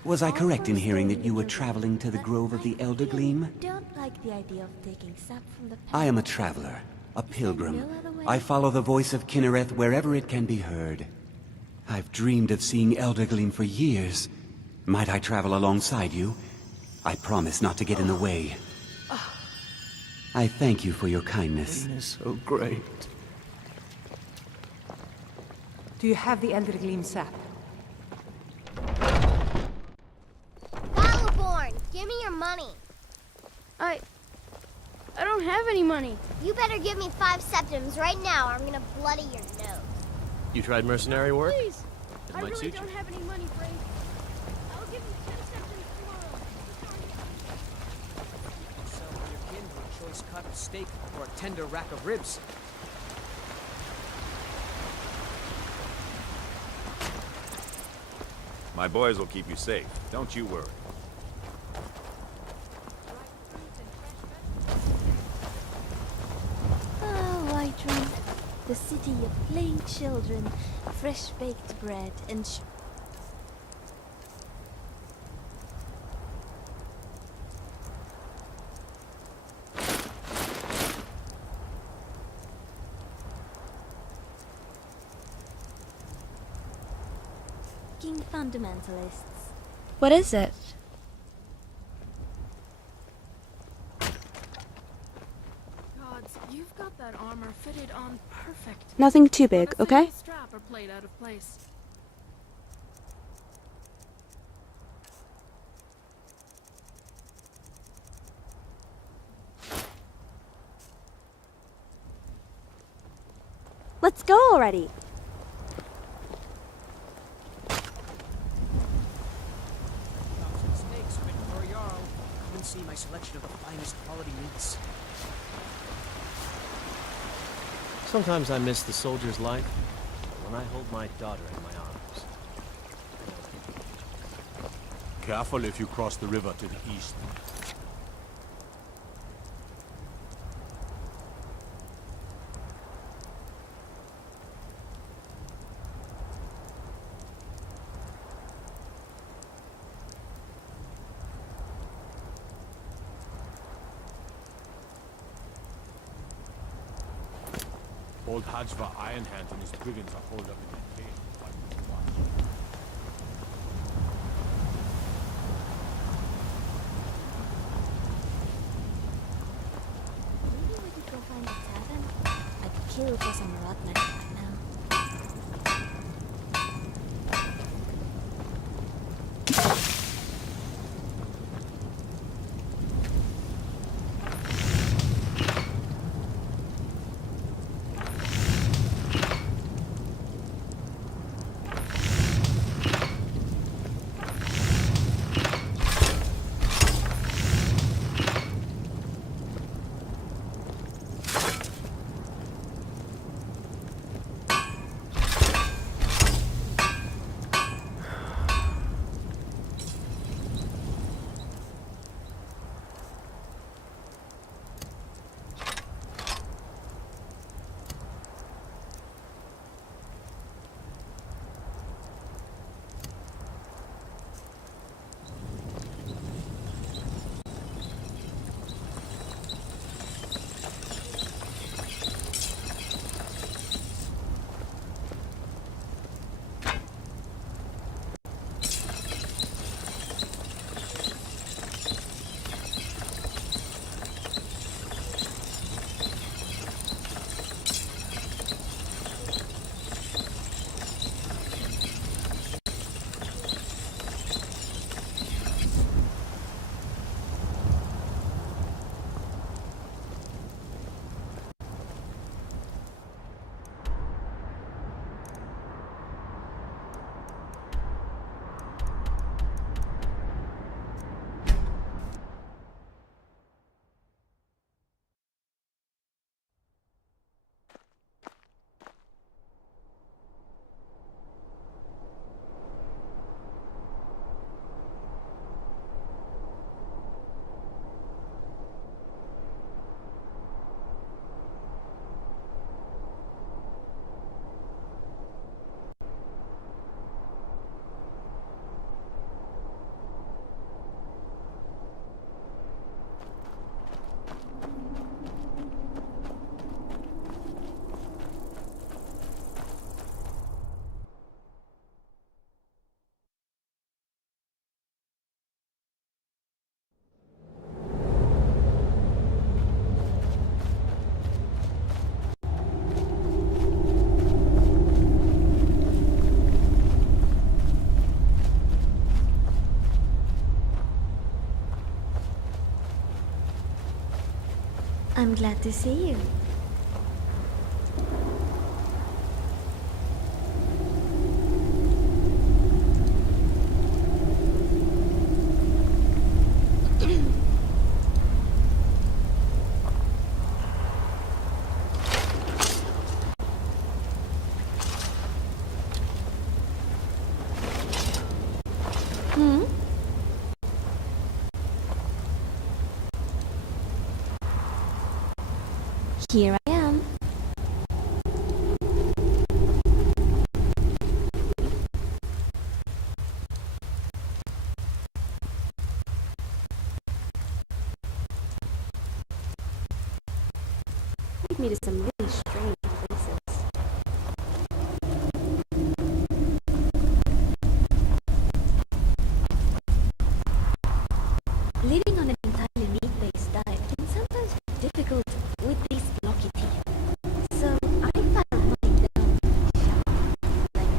Was I correct in hearing that you were traveling to the Grove of the Eldergleam? Don't like the idea of taking sap from the I am a traveler, a pilgrim. I follow the voice of Kinnereth wherever it can be heard. I've dreamed of seeing Eldergleam for years. Might I travel alongside you? I promise not to get in the way. I thank you for your kindness. So great. Do you have the Eldergleam sap? Battleborn, give me your money. I don't have any money. You better give me 5 septims right now or I'm gonna bloody your nose. You tried mercenary work? Please. It I might really suit don't you. have any money, Frank. I'll give you 10 septims tomorrow. Sell your kin for a choice cut of steak or a tender rack of ribs. My boys will keep you safe. Don't you worry. Oh, Whiterun. The city of playing children, fresh-baked bread, and fundamentalists. What is it? Gods, you've got that armor fitted on perfect. Nothing too big, But the okay? fitting strap are played out of place. Let's go already. Steaks fit for a Jarl. Come and see my selection of the finest quality meats. Sometimes I miss the soldier's life when I hold my daughter in my arms. Careful if you cross the river to the east. Old Hajva Ironhand and his brigands are holed up in the cave. maybe we could go find a tavern. I'd kill for some rotten right now. glad to see you. Hmm? Here I am. Lead me to some really strange places. Living on an entirely meat-based diet can sometimes be difficult with these blocky teeth. So I found running down like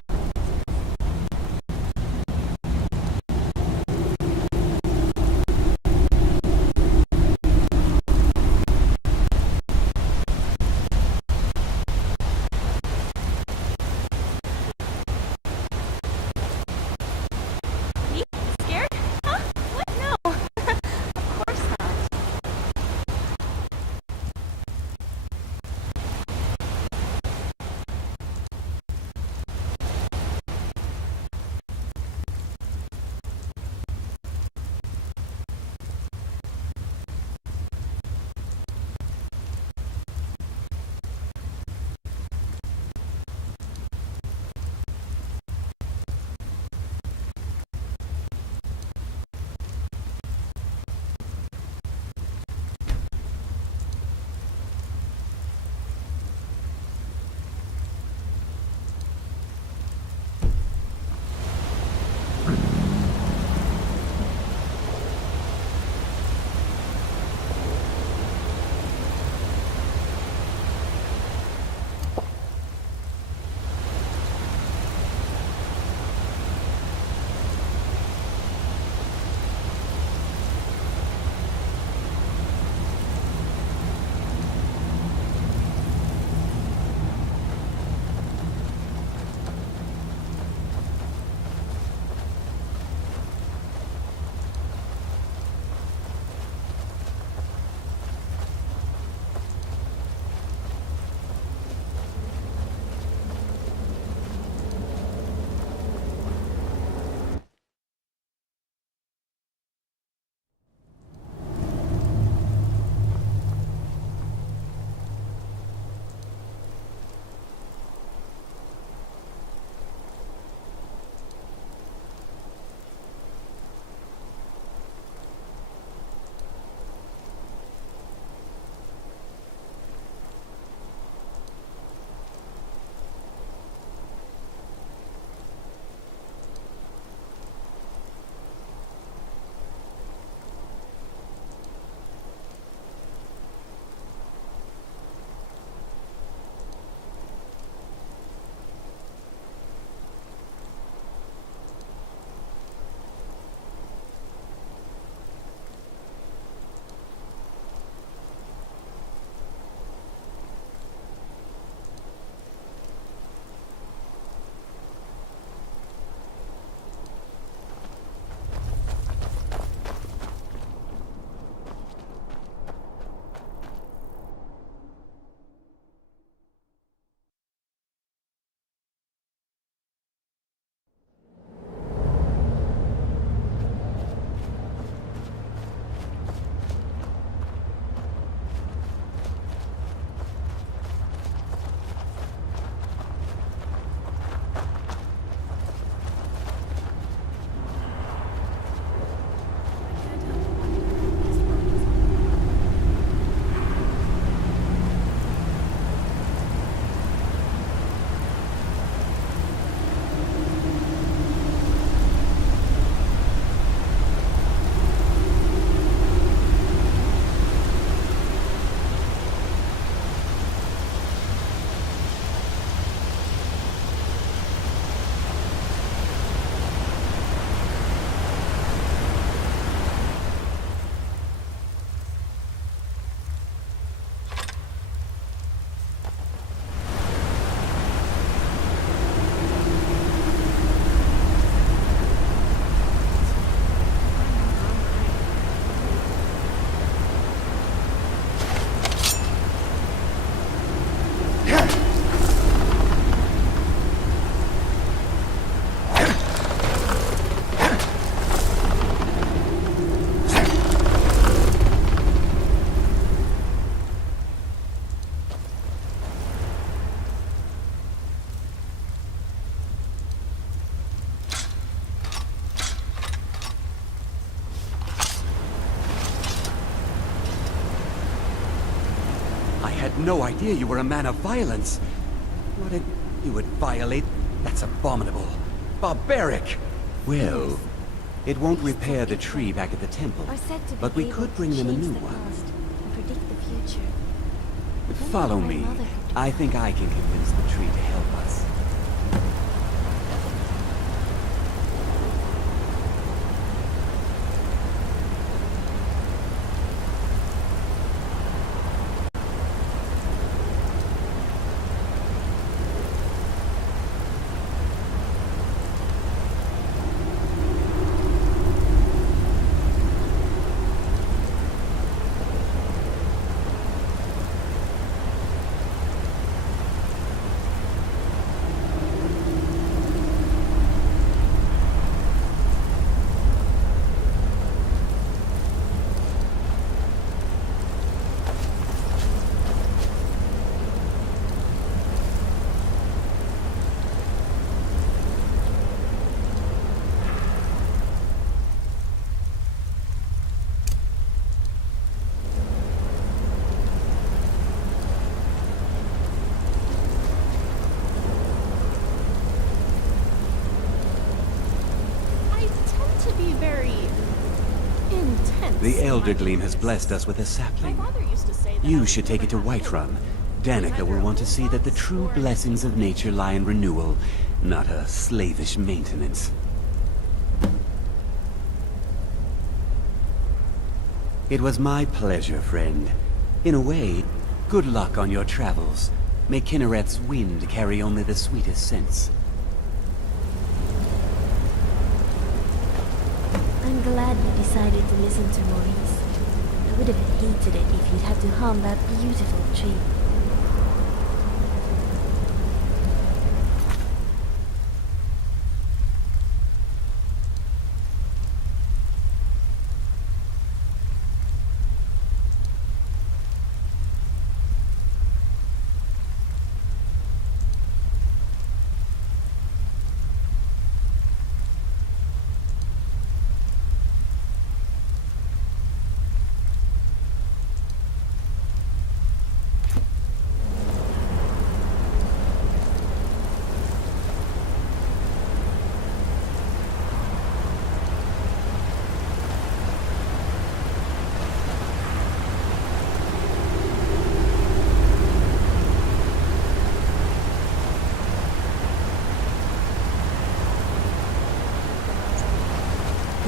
no idea you were a man of violence. What if you would violate? That's abominable. Barbaric! Well, it won't repair the tree back at the temple, Are said to be but we able could to bring them a change new the one. past and predict the future. Follow me. I think I can convince the tree to help us. The Elder Gleam has blessed us with a sapling. You should take it to Whiterun. Danica will want to see that the true blessings of nature lie in renewal, not a slavish maintenance. It was my pleasure, friend. In a way, good luck on your travels. May Kinnaret's wind carry only the sweetest scents. I'm glad you decided to listen to Maurice. I would have hated it if you'd had to harm that beautiful tree.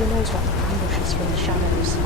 Who knows what ambushes from the shadows?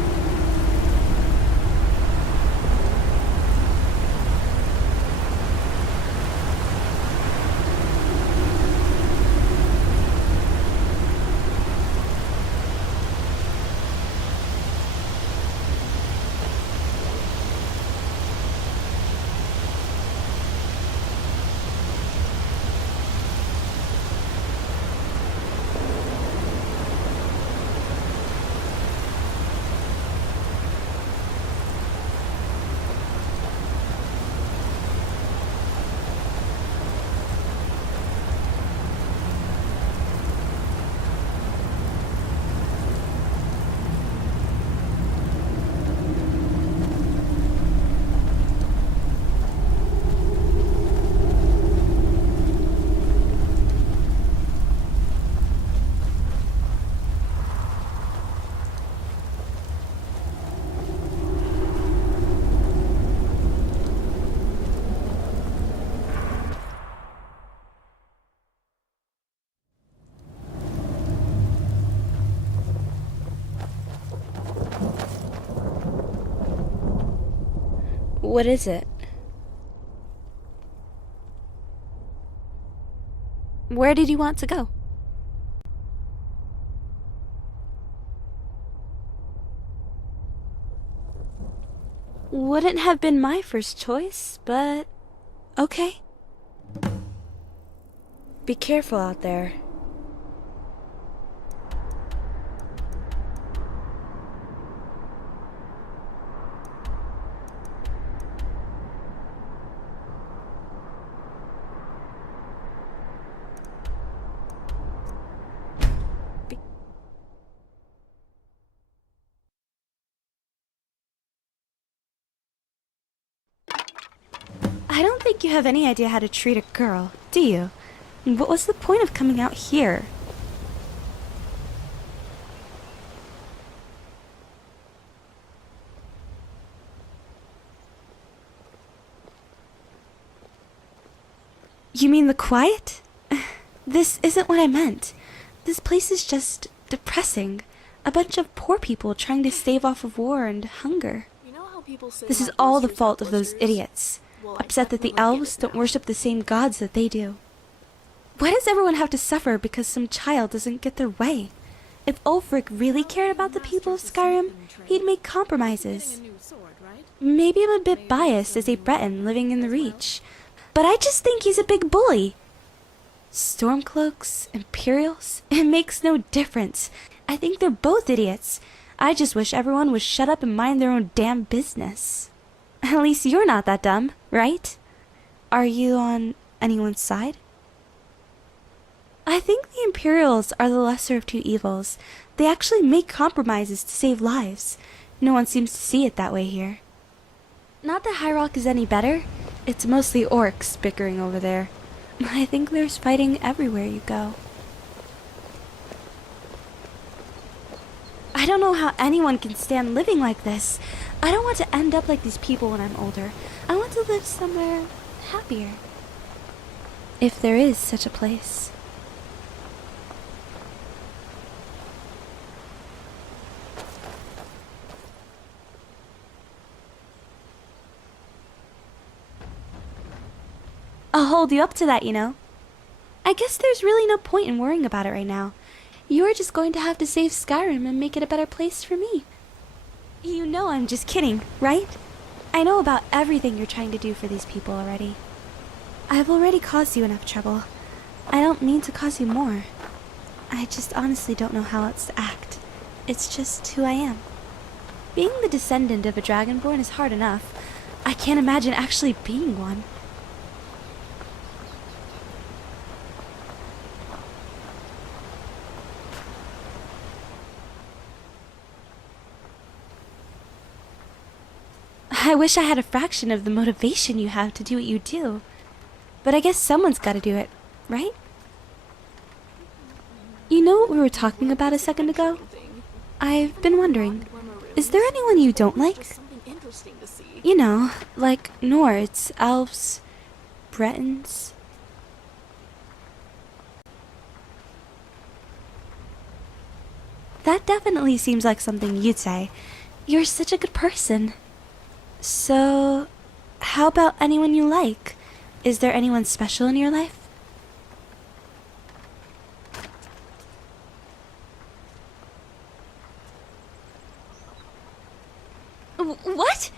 What is it? Where did you want to go? Wouldn't have been my first choice, but okay. Be careful out there. think you have any idea how to treat a girl, do you? What was the point of coming out here? You mean the quiet? This isn't what I meant. This place is just depressing. A bunch of poor people trying to stave off of war and hunger. This is all the fault of those idiots, upset that the elves don't worship the same gods that they do. Why does everyone have to suffer because some child doesn't get their way? If Ulfric really cared about the people of Skyrim, he'd make compromises. Maybe I'm a bit biased as a Breton living in the Reach, but I just think he's a big bully. Stormcloaks, Imperials, it makes no difference. I think they're both idiots. I just wish everyone would shut up and mind their own damn business. At least you're not that dumb, right? Are you on anyone's side? I think the Imperials are the lesser of two evils. They actually make compromises to save lives. No one seems to see it that way here. Not that High Rock is any better. It's mostly orcs bickering over there. I think there's fighting everywhere you go. I don't know how anyone can stand living like this. I don't want to end up like these people when I'm older. I want to live somewhere happier. If there is such a place. I'll hold you up to that, you know. I guess there's really no point in worrying about it right now. You're just going to have to save Skyrim and make it a better place for me. You know I'm just kidding, right? I know about everything you're trying to do for these people already. I've already caused you enough trouble. I don't mean to cause you more. I just honestly don't know how else to act. It's just who I am. Being the descendant of a dragonborn is hard enough. I can't imagine actually being one. I wish I had a fraction of the motivation you have to do what you do. But I guess someone's got to do it, right? You know what we were talking about a second ago? I've been wondering, is there anyone you don't like? You know, like Nords, Elves, Bretons. That definitely seems like something you'd say. You're such a good person. So, how about anyone you like? Is there anyone special in your life? What?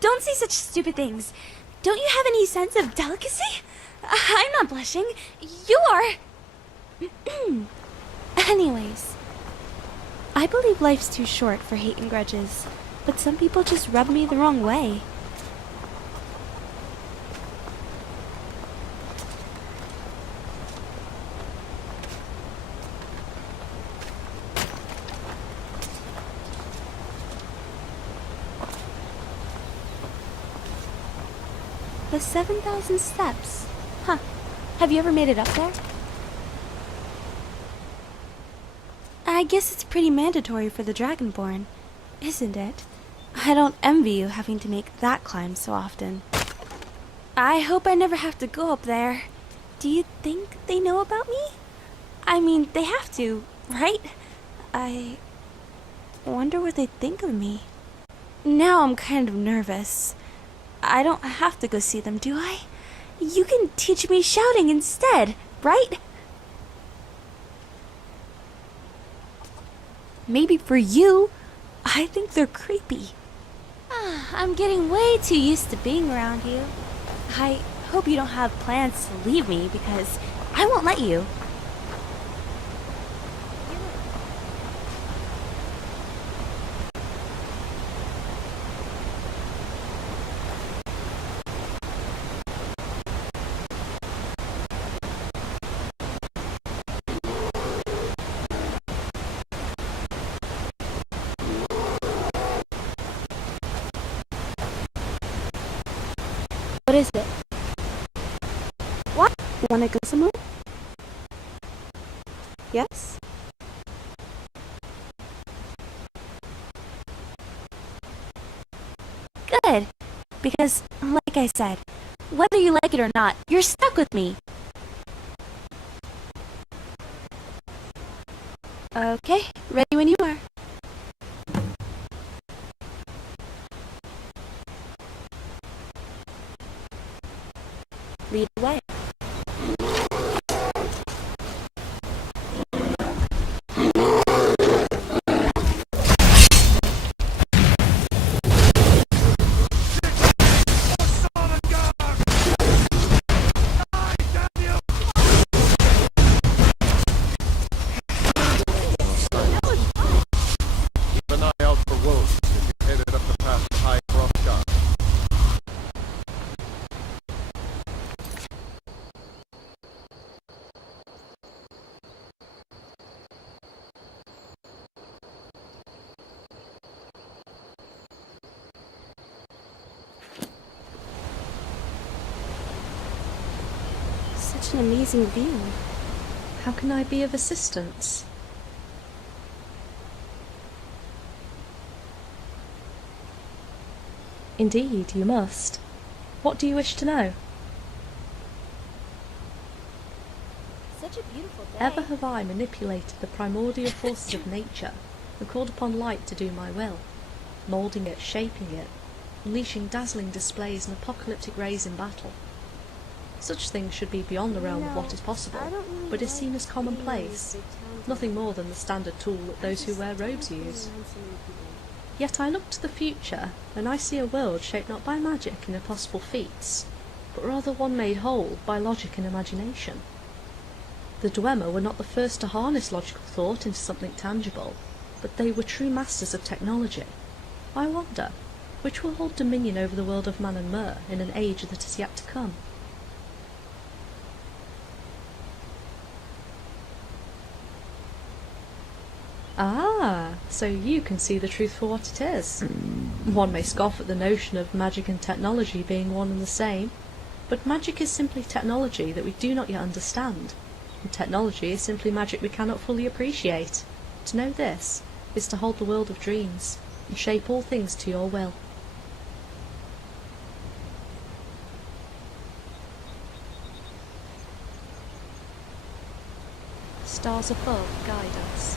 Don't say such stupid things. Don't you have any sense of delicacy? I'm not blushing. You are. Anyways, I believe life's too short for hate and grudges. But some people just rub me the wrong way. The 7,000 steps. Huh. Have you ever made it up there? I guess it's pretty mandatory for the Dragonborn, isn't it? I don't envy you having to make that climb so often. I hope I never have to go up there. Do you think they know about me? I mean, they have to, right? I wonder what they think of me. Now I'm kind of nervous. I don't have to go see them, do I? You can teach me shouting instead, right? Maybe for you. I think they're creepy. I'm getting way too used to being around you. I hope you don't have plans to leave me because I won't let you. What is it? What? Wanna go somewhere? Yes? Good. Because, like I said, whether you like it or not, you're stuck with me. Okay, ready when you are. Lead the way. Keep an eye out for wolves if you're headed up the path to High Rothgar. Such an amazing view. How can I be of assistance? Indeed, you must. What do you wish to know? Such a beautiful day. Ever have I manipulated the primordial forces of nature and called upon light to do my will, moulding it, shaping it, unleashing dazzling displays and apocalyptic rays in battle. Such things should be beyond the realm of what is possible, but is seen as commonplace, nothing more than the standard tool that those who wear robes use. Yet I look to the future, and I see a world shaped not by magic and impossible feats, but rather one made whole by logic and imagination. The Dwemer were not the first to harness logical thought into something tangible, but they were true masters of technology. I wonder, which will hold dominion over the world of man and Myr in an age that is yet to come? Ah, so you can see the truth for what it is. One may scoff at the notion of magic and technology being one and the same, but magic is simply technology that we do not yet understand, and technology is simply magic we cannot fully appreciate. To know this is to hold the world of dreams, and shape all things to your will. Stars above guide us.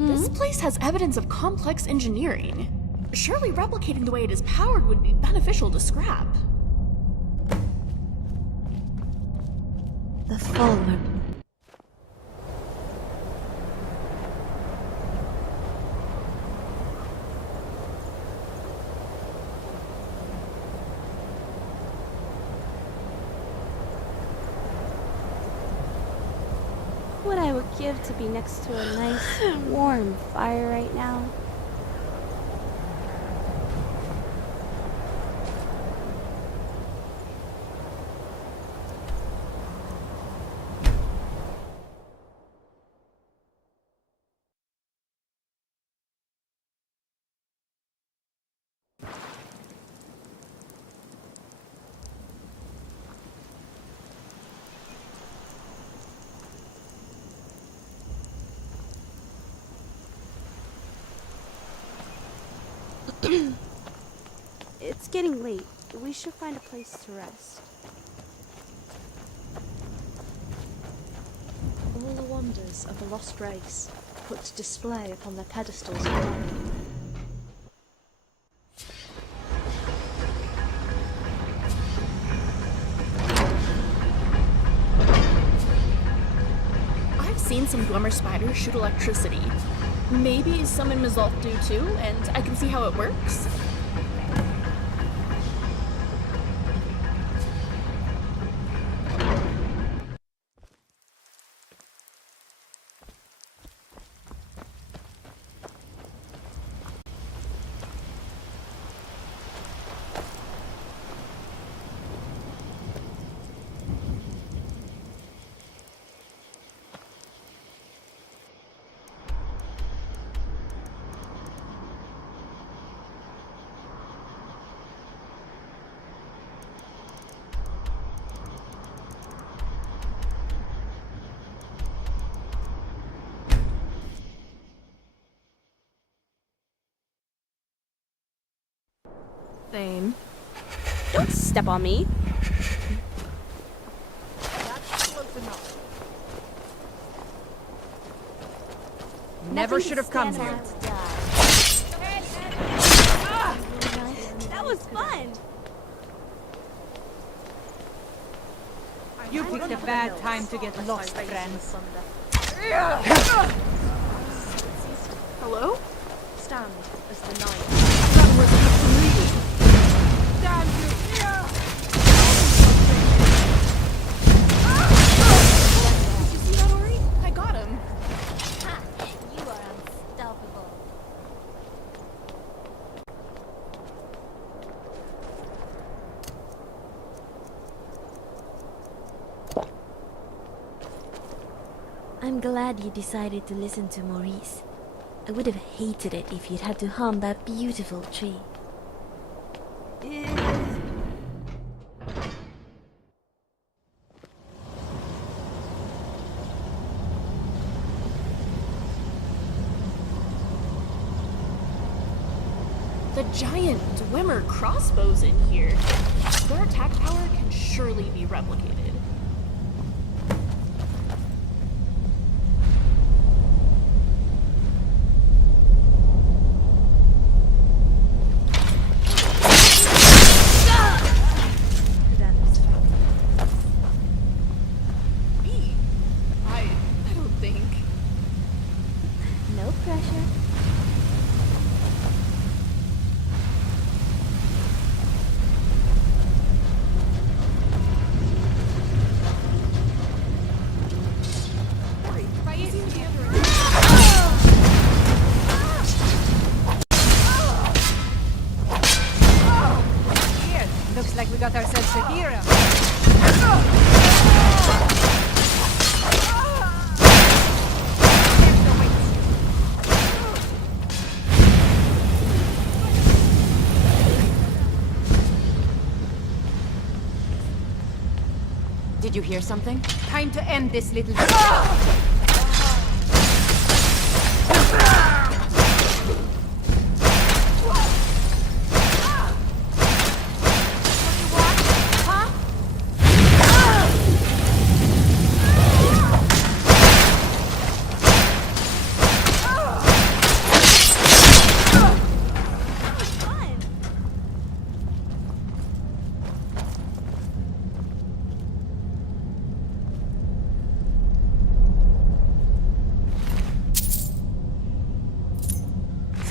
This place has evidence of complex engineering. Surely replicating the way it is powered would be beneficial to scrap. The Fulmer. What I would give to be next to a nice, warm fire right now. It's getting late. We should find a place to rest. All the wonders of the lost race put to display upon their pedestals of life. I've seen some Glimmer spiders shoot electricity. Maybe some in Mizalth do too, and I can see how it works. Thane. Don't step on me. Never should have come here. That was fun. You picked a bad time to get lost, friend. Hello? Stand as the night. That was me. Damn you! Did you see that, Ori? I got him. You are unstoppable. I'm glad you decided to listen to Maurice. I would have hated it if you'd had to harm that beautiful tree. The giant Dwemer crossbows in here. Their attack power can surely be replicated. Me? I don't think. No pressure. Looks like we got ourselves a hero. Did you hear something? Time to end this little.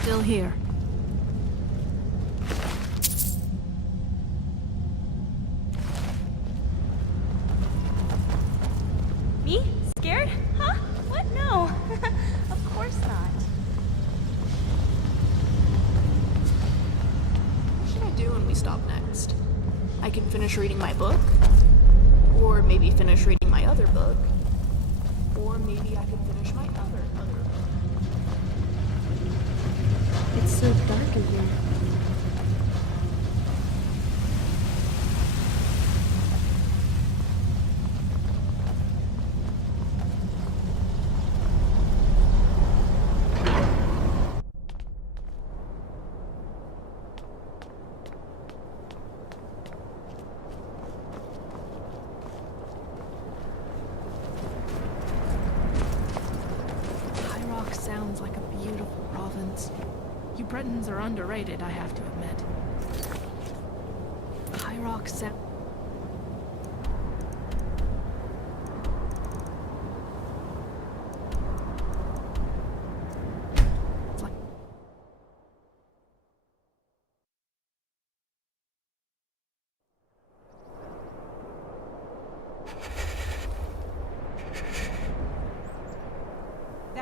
Still here. Me? Scared? Huh? What? No. Of course not. What should I do when we stop next? I can finish reading my book, or maybe finish reading my other book, or maybe I can finish my other book. It's so dark in here. You Bretons are underrated, I have to admit. High Rock 7.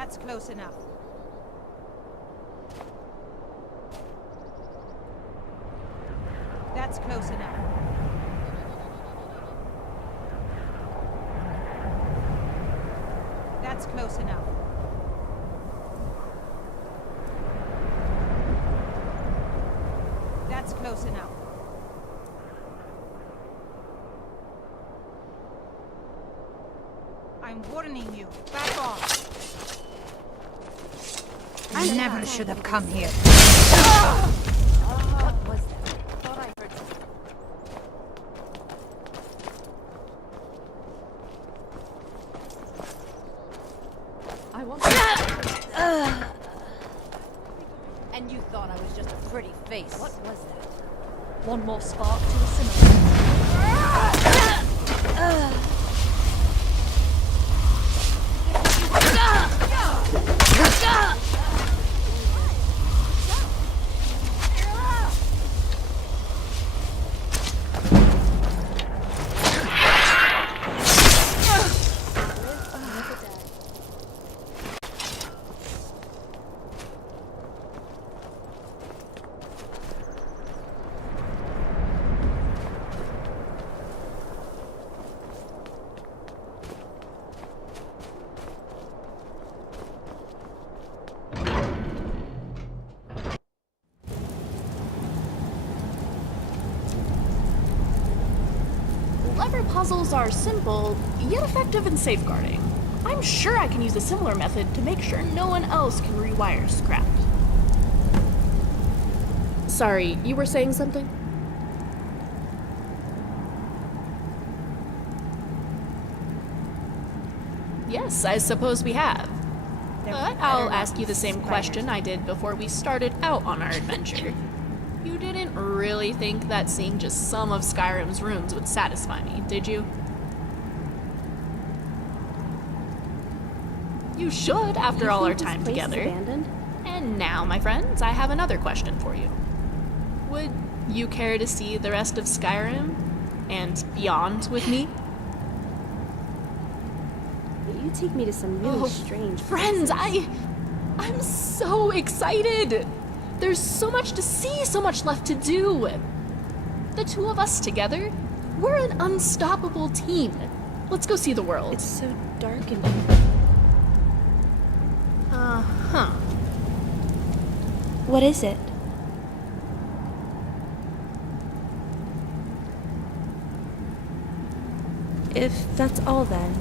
That's close enough. That's close enough. That's close enough. That's close enough. I'm warning you. Back off. I never should have come here. What was that? I thought I heard something. I want And you thought I was just a pretty face. What was that? one more spark to the cinema. Lever puzzles are simple, yet effective in safeguarding. I'm sure I can use a similar method to make sure no one else can rewire Scrapped. Sorry, you were saying something? Yes, I suppose we have. But I'll ask you the same question I did before we started out on our adventure. You didn't really think that seeing just some of Skyrim's rooms would satisfy me, did you? You should, after all our time together. And now, my friends, I have another question for you. Would you care to see the rest of Skyrim and beyond with me? You take me to some really strange friends. places. I'm so excited. There's so much to see, so much left to do. The two of us together, we're an unstoppable team. Let's go see the world. It's so dark and... Uh-huh. What is it? If that's all, then.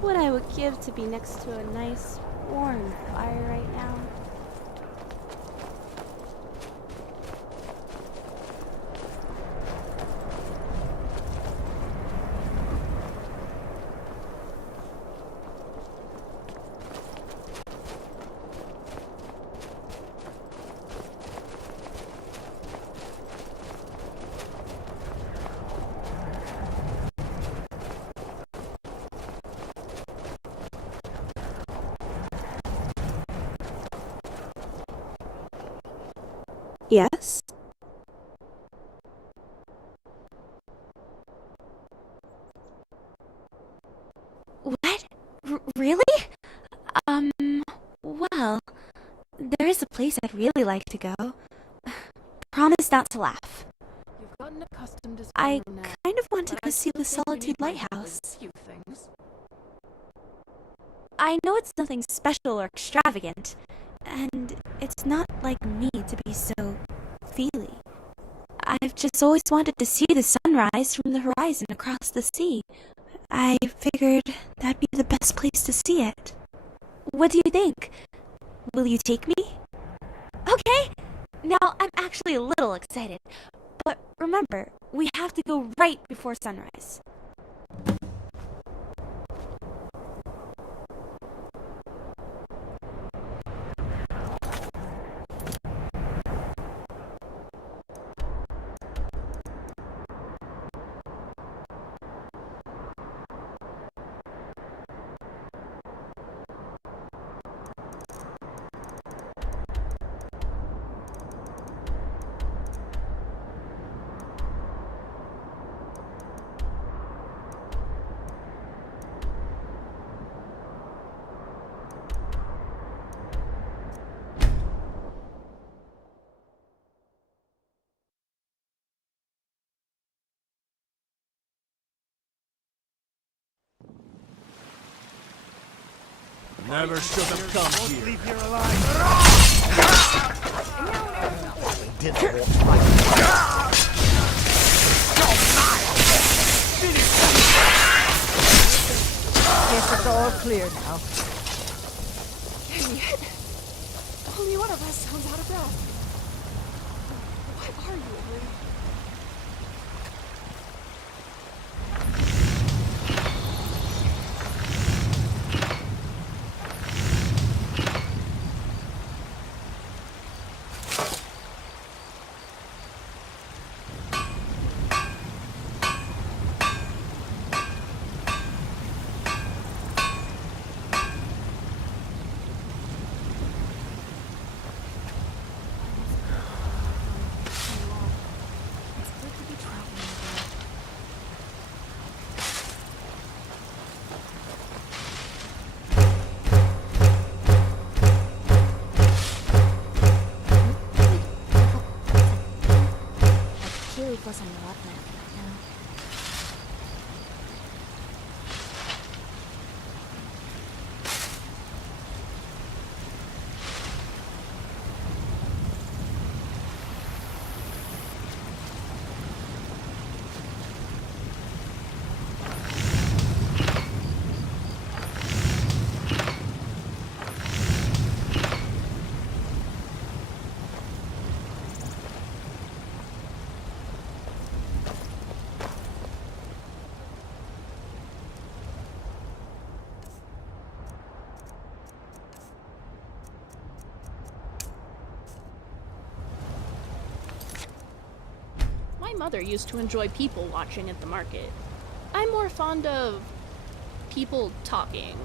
What I would give to be next to a nice, warm fire right now. Yes? What? Really? Well, there is a place I'd really like to go. Promise not to laugh. You've gotten accustomed to I I kind of want to go see the Solitude Lighthouse. I know it's nothing special or extravagant, and it's not like me to be so feely. I've just always wanted to see the sunrise from the horizon across the sea. I figured that'd be the best place to see it. What do you think? Will you take me? Okay! Now I'm actually a little excited. But remember, we have to go right before sunrise. Never should have come here. Leave here alive. Guess it's all clear now. Dang it! Only one of us sounds out of breath. What are you, Ellie? Wasn't a lot now. My mother used to enjoy people watching at the market. I'm more fond of people talking.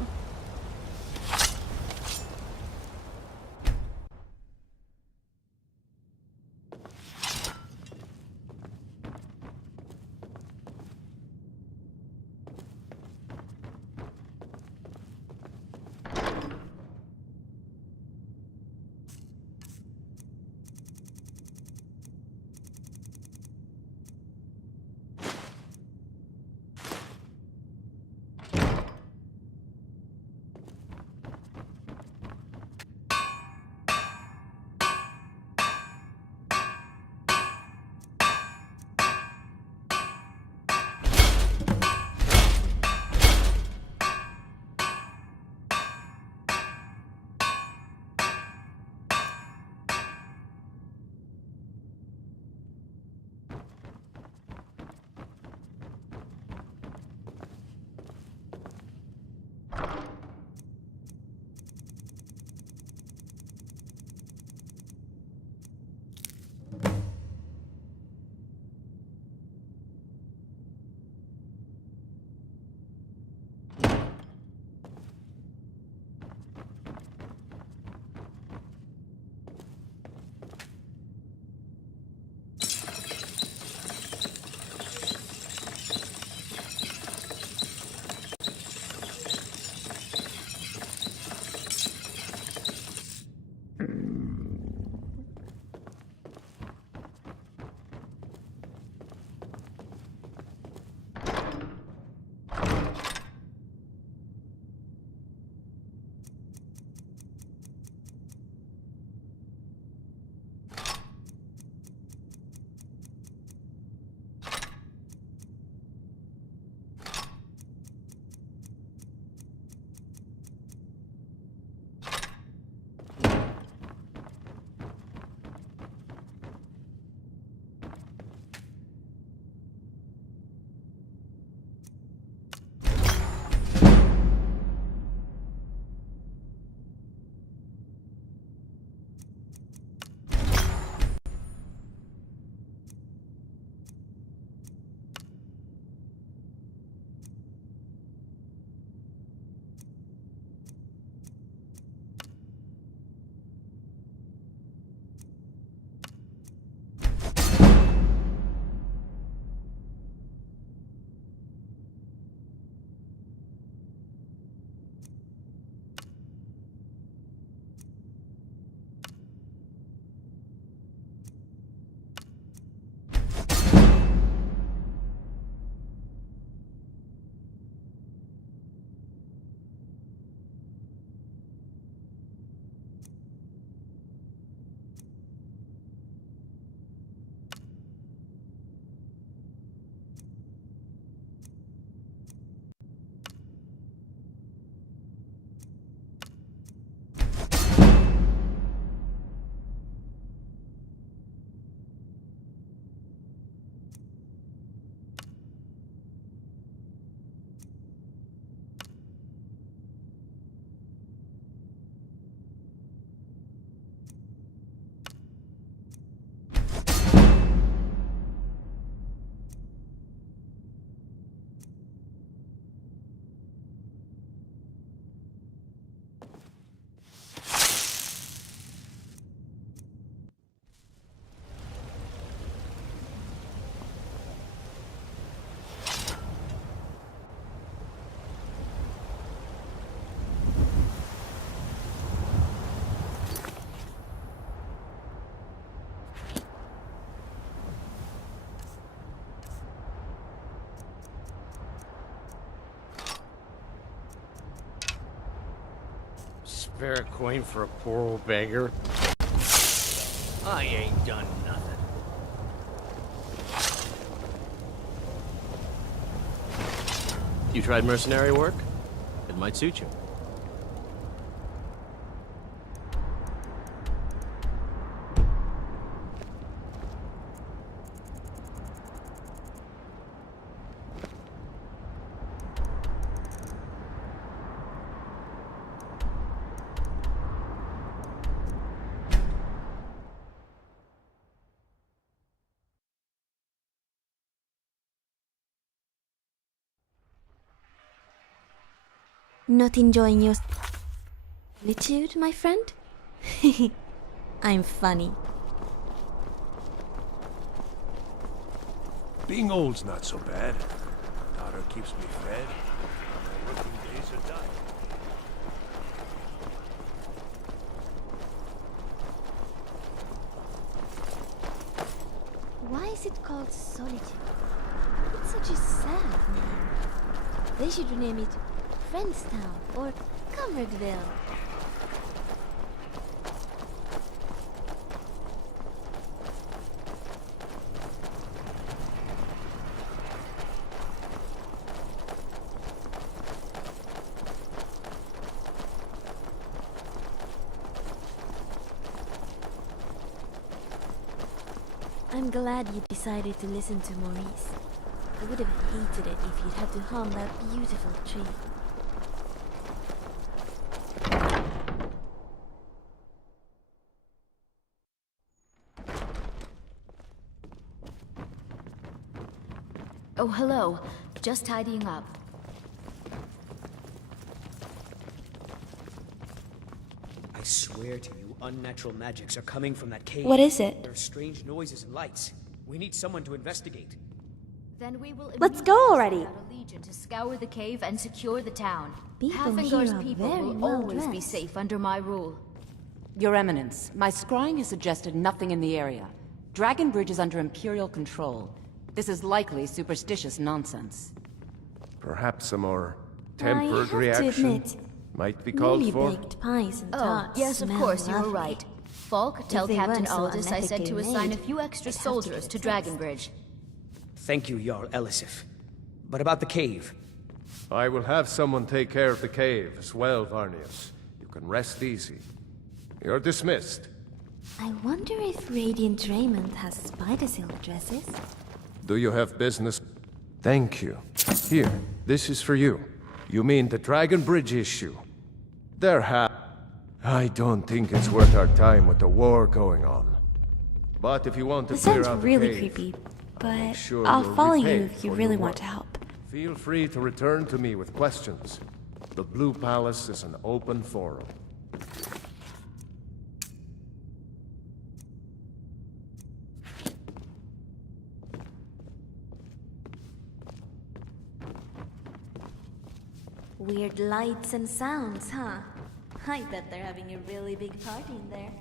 Fair coin for a poor old beggar. I ain't done nothing. You tried mercenary work? It might suit you. Not enjoying your solitude, my friend? I'm funny. Being old's not so bad. Daughter keeps me fed. My working days are done. Why is it called solitude? It's such a sad name. They should rename it Friendstown or Comradeville. I'm glad you decided to listen to Maurice. I would have hated it if you'd had to harm that beautiful tree. Oh, hello. Just tidying up. I swear to you, unnatural magics are coming from that cave. What is it? There are strange noises and lights. We need someone to investigate. Then we will Let's go already. immediately send out a legion to scour the cave and secure the town. People Hafingar's here are people very will well always be dressed. safe under my rule. Your Eminence, my scrying has suggested nothing in the area. Dragon Bridge is under Imperial control. This is likely superstitious nonsense. Perhaps a more I tempered have to reaction admit, might be called newly for. baked pies and Oh, tarts yes, of smell course, you were lovely. right. Falk, tell If they Captain weren't so Aldous I said to unethically assign a made, few extra I'd have to soldiers get to a Dragon taste. Bridge. Thank you, Jarl Elisif. But about the cave. I will have someone take care of the cave as well, Varnius. You can rest easy. You're dismissed. I wonder if Radiant Raymond has spider silk dresses. Do you have business? Thank you. Here, this is for you. You mean the Dragon Bridge issue? I don't think it's worth our time with the war going on. But if you want to This clear sounds out the really cave, creepy, but sure I'll you'll follow you repay if you for really your want work. to help. Feel free to return to me with questions. The Blue Palace is an open forum. Weird lights and sounds, huh? I bet they're having a really big party in there.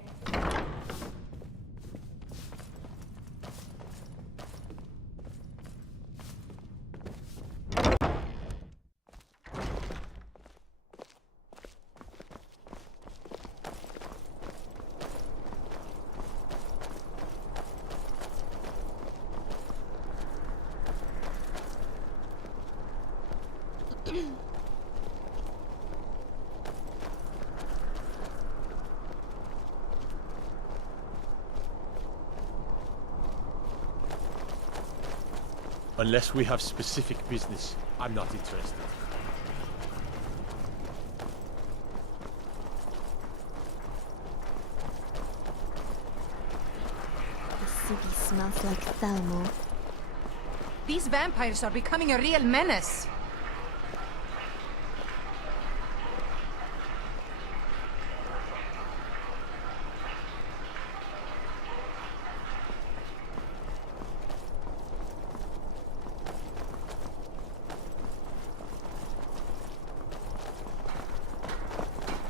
Unless we have specific business, I'm not interested. The city smells like Thalmor. These vampires are becoming a real menace.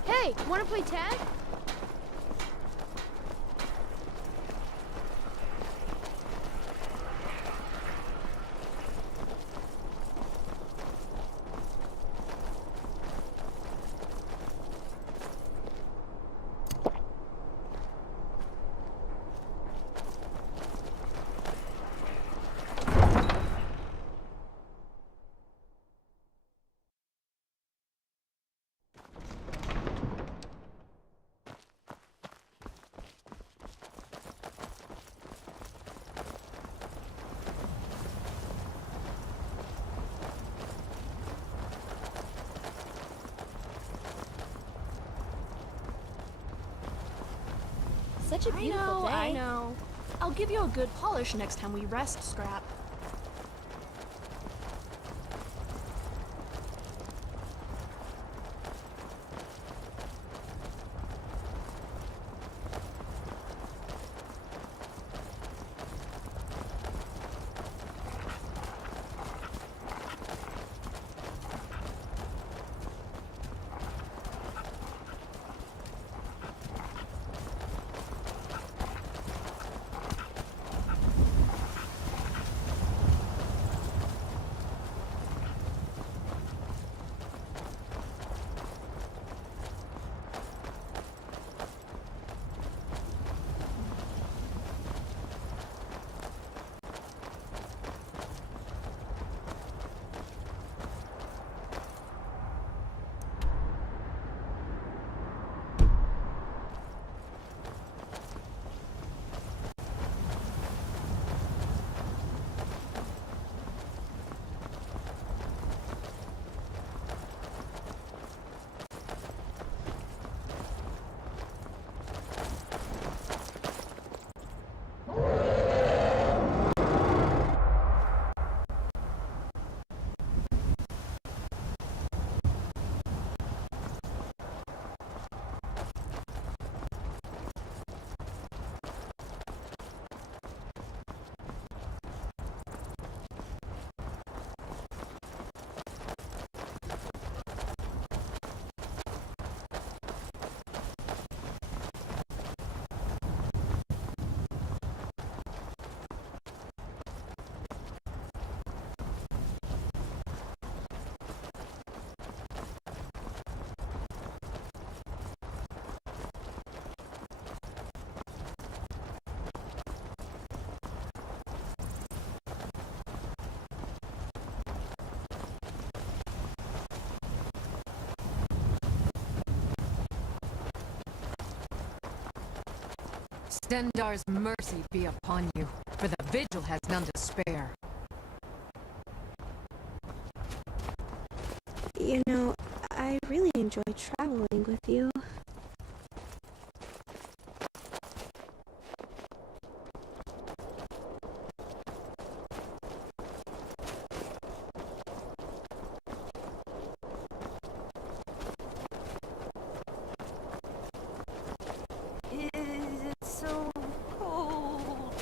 Hey, wanna play tag? such a beautiful day. I know. I'll give you a good polish next time we rest, Scrap. Stendar's mercy be upon you, for the vigil has none to spare. You know, I really enjoy traveling with you. It's so cold.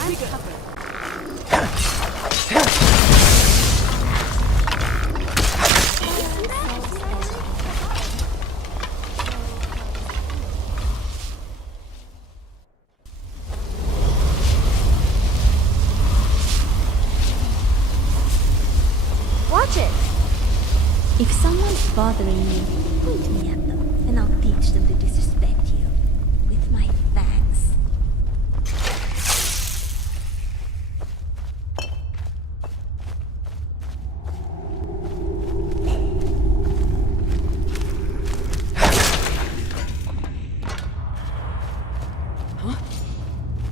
I'm covered. Watch it! If someone's bothering you, point me at them, and I'll teach them to disrespect you with my fangs.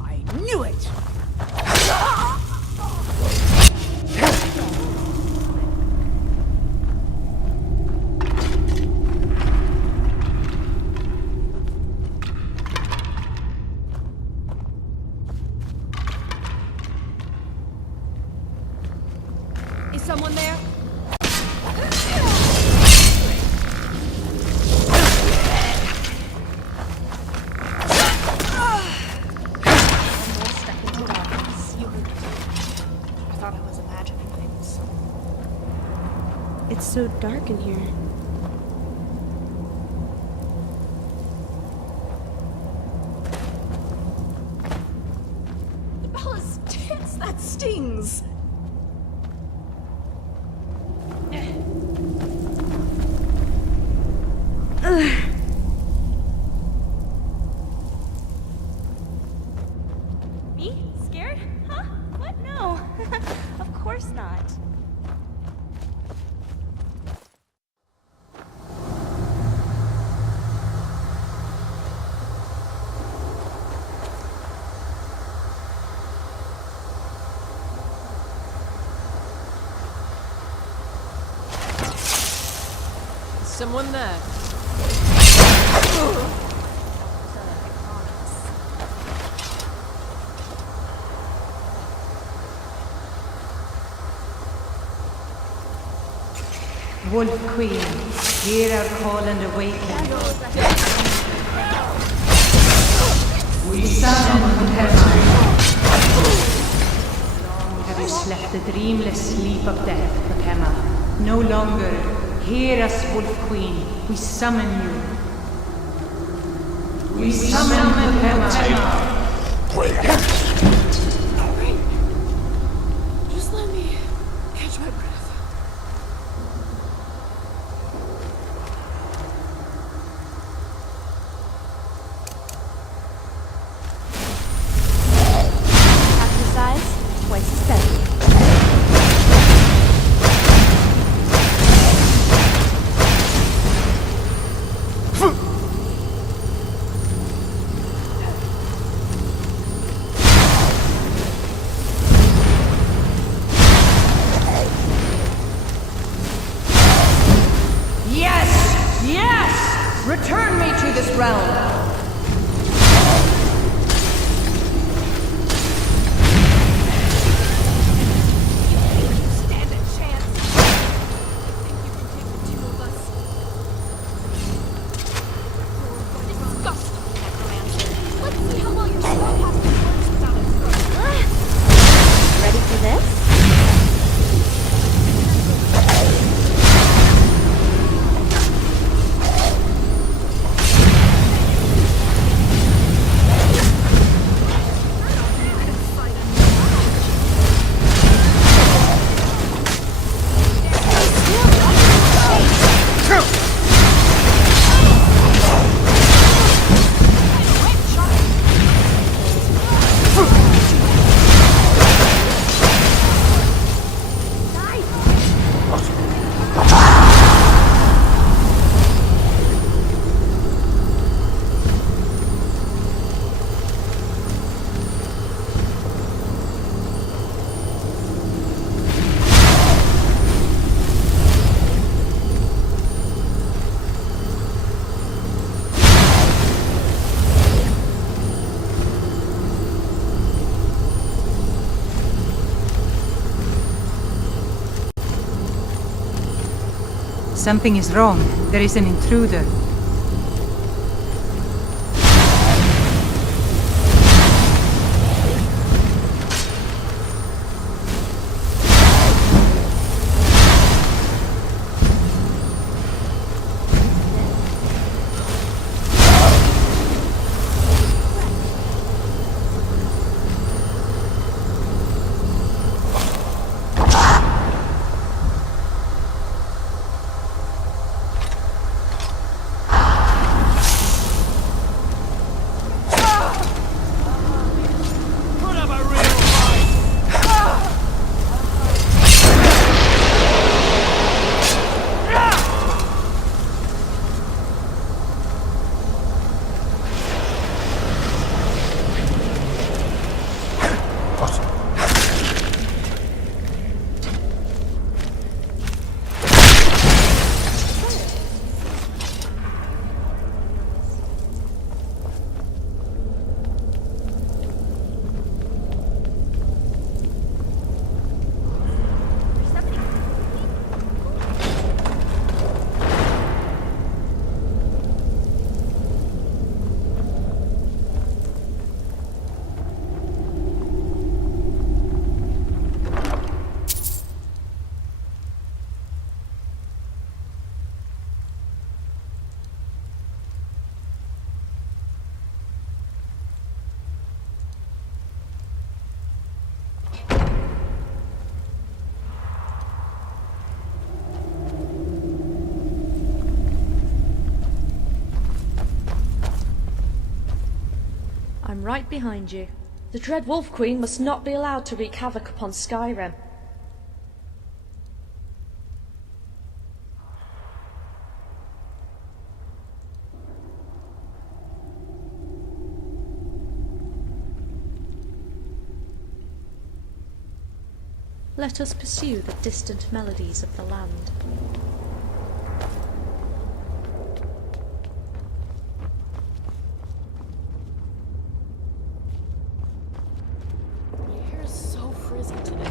I knew it! Is someone there? You heard me. I thought I was imagining things. It's so dark in here. Bella's tits, that stings! Me? Scared? Huh? What? No. Of course not. someone there? Wolf Queen, hear our call and awaken. We summon Mirai. Long have you slept the dreamless sleep of death, Fatima. No longer. Hear us, Wolf Queen. We summon you. We summon Fatima. Just let me catch my breath. Half the size, twice as deadly. Yes! Yes! Return me to this realm! Stand a chance. Think you can take the two of us? Disgusting, necromancer. Let's see how well your spellcasting works without a throat. Ready for this? Something is wrong. There is an intruder. I'm right behind you. The Dread Wolf Queen must not be allowed to wreak havoc upon Skyrim. Let us pursue the distant melodies of the land. frizzy today.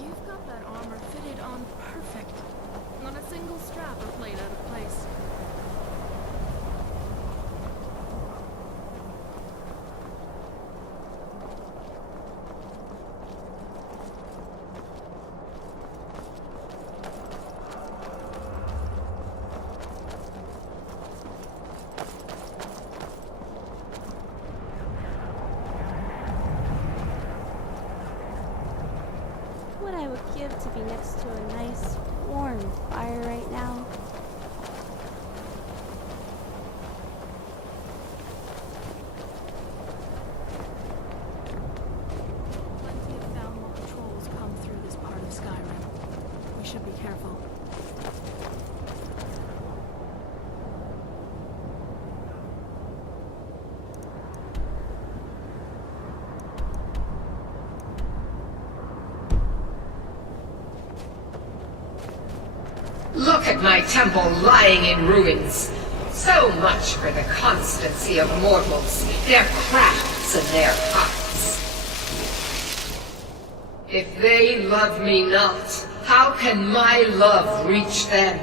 You've got that armor fitted on perfect. Not a single strap or plate out of place. What I would give to be next to a nice, warm fire right now. Plenty of foul trolls come through this part of Skyrim. We should be careful. Look at my temple lying in ruins. So much for the constancy of mortals, their crafts and their hearts. If they love me not, how can my love reach them?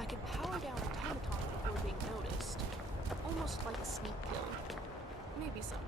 I could power down automaton before being noticed. Almost like a sneak kill. Maybe someday.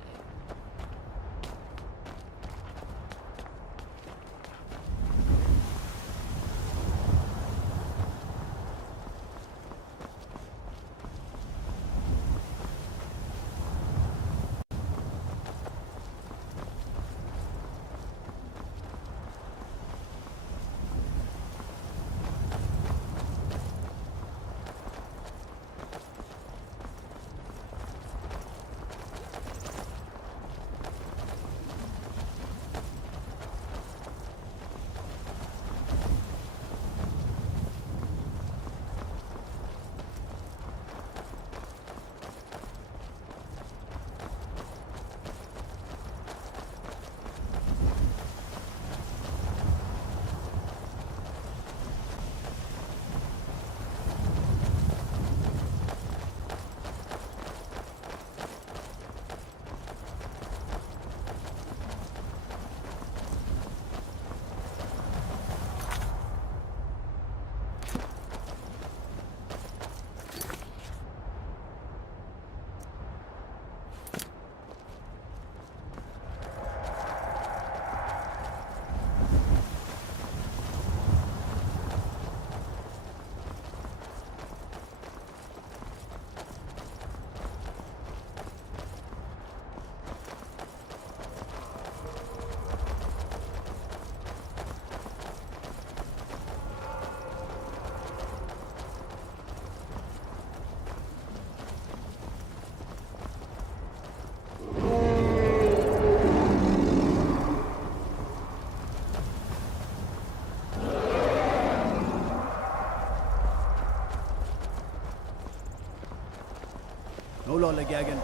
No lollygagging.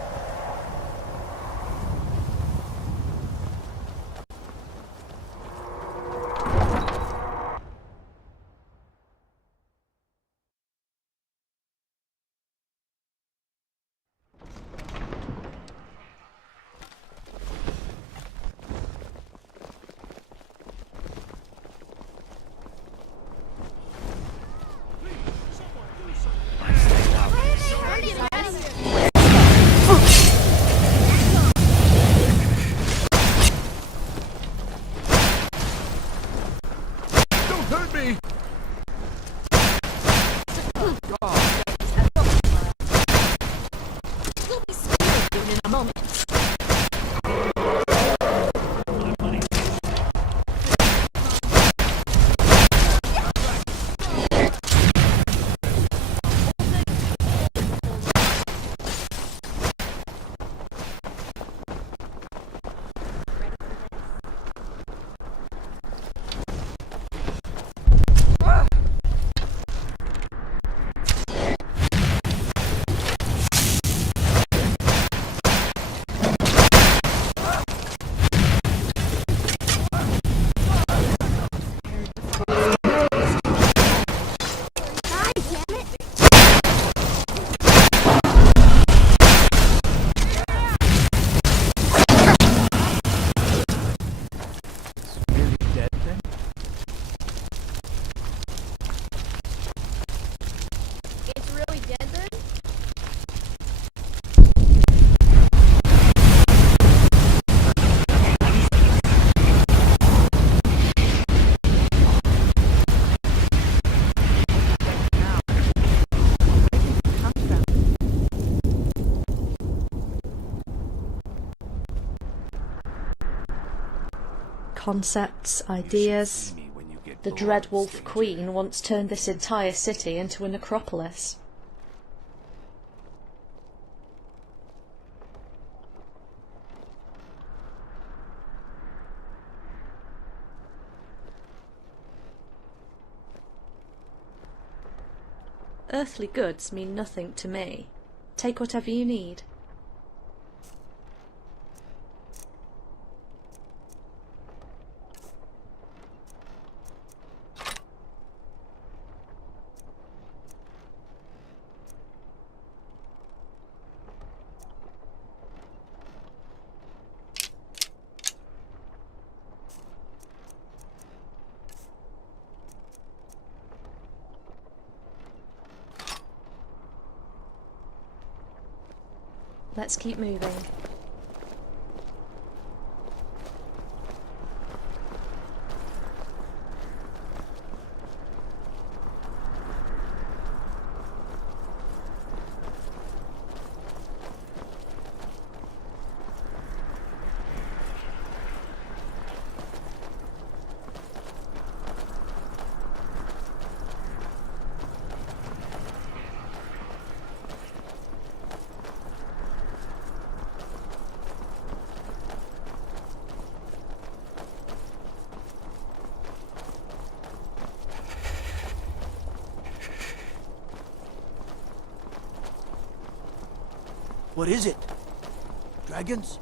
Concepts, ideas. The Dread Wolf Queen once turned this entire city into a necropolis. Earthly goods mean nothing to me. Take whatever you need. Let's keep moving. What is it? Dragons?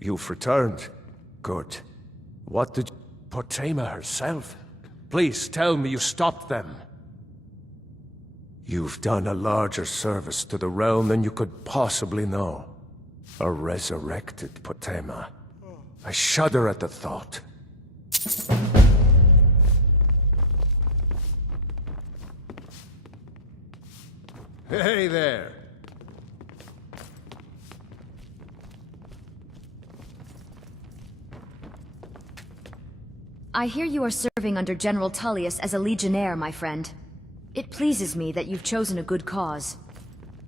You've returned. Good. What did Potema herself? Please tell me you stopped them. You've done a larger service to the realm than you could possibly know. A resurrected Potema. I shudder at the thought. Hey there! I hear you are serving under General Tullius as a legionnaire, my friend. It pleases me that you've chosen a good cause.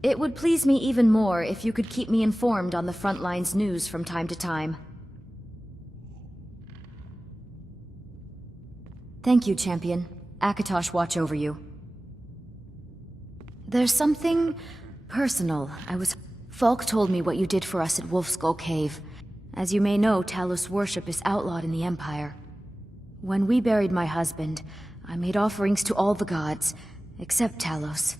It would please me even more if you could keep me informed on the front lines news from time to time. Thank you, Champion. Akatosh watch over you. There's something personal. Falk told me what you did for us at Wolf Skull Cave, As you may know, Talos worship is outlawed in the Empire. When we buried my husband, I made offerings to all the gods, except Talos.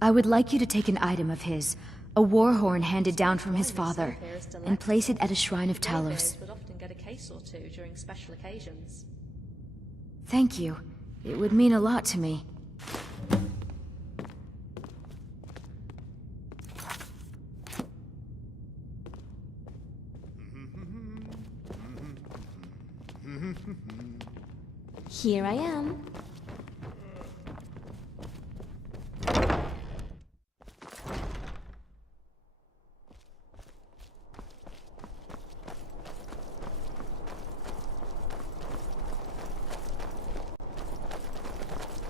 I would like you to take an item of his, a war horn handed down from his father, and place it at a shrine of Talos. Would often get a case or two during special occasions. Thank you. It would mean a lot to me. Here I am.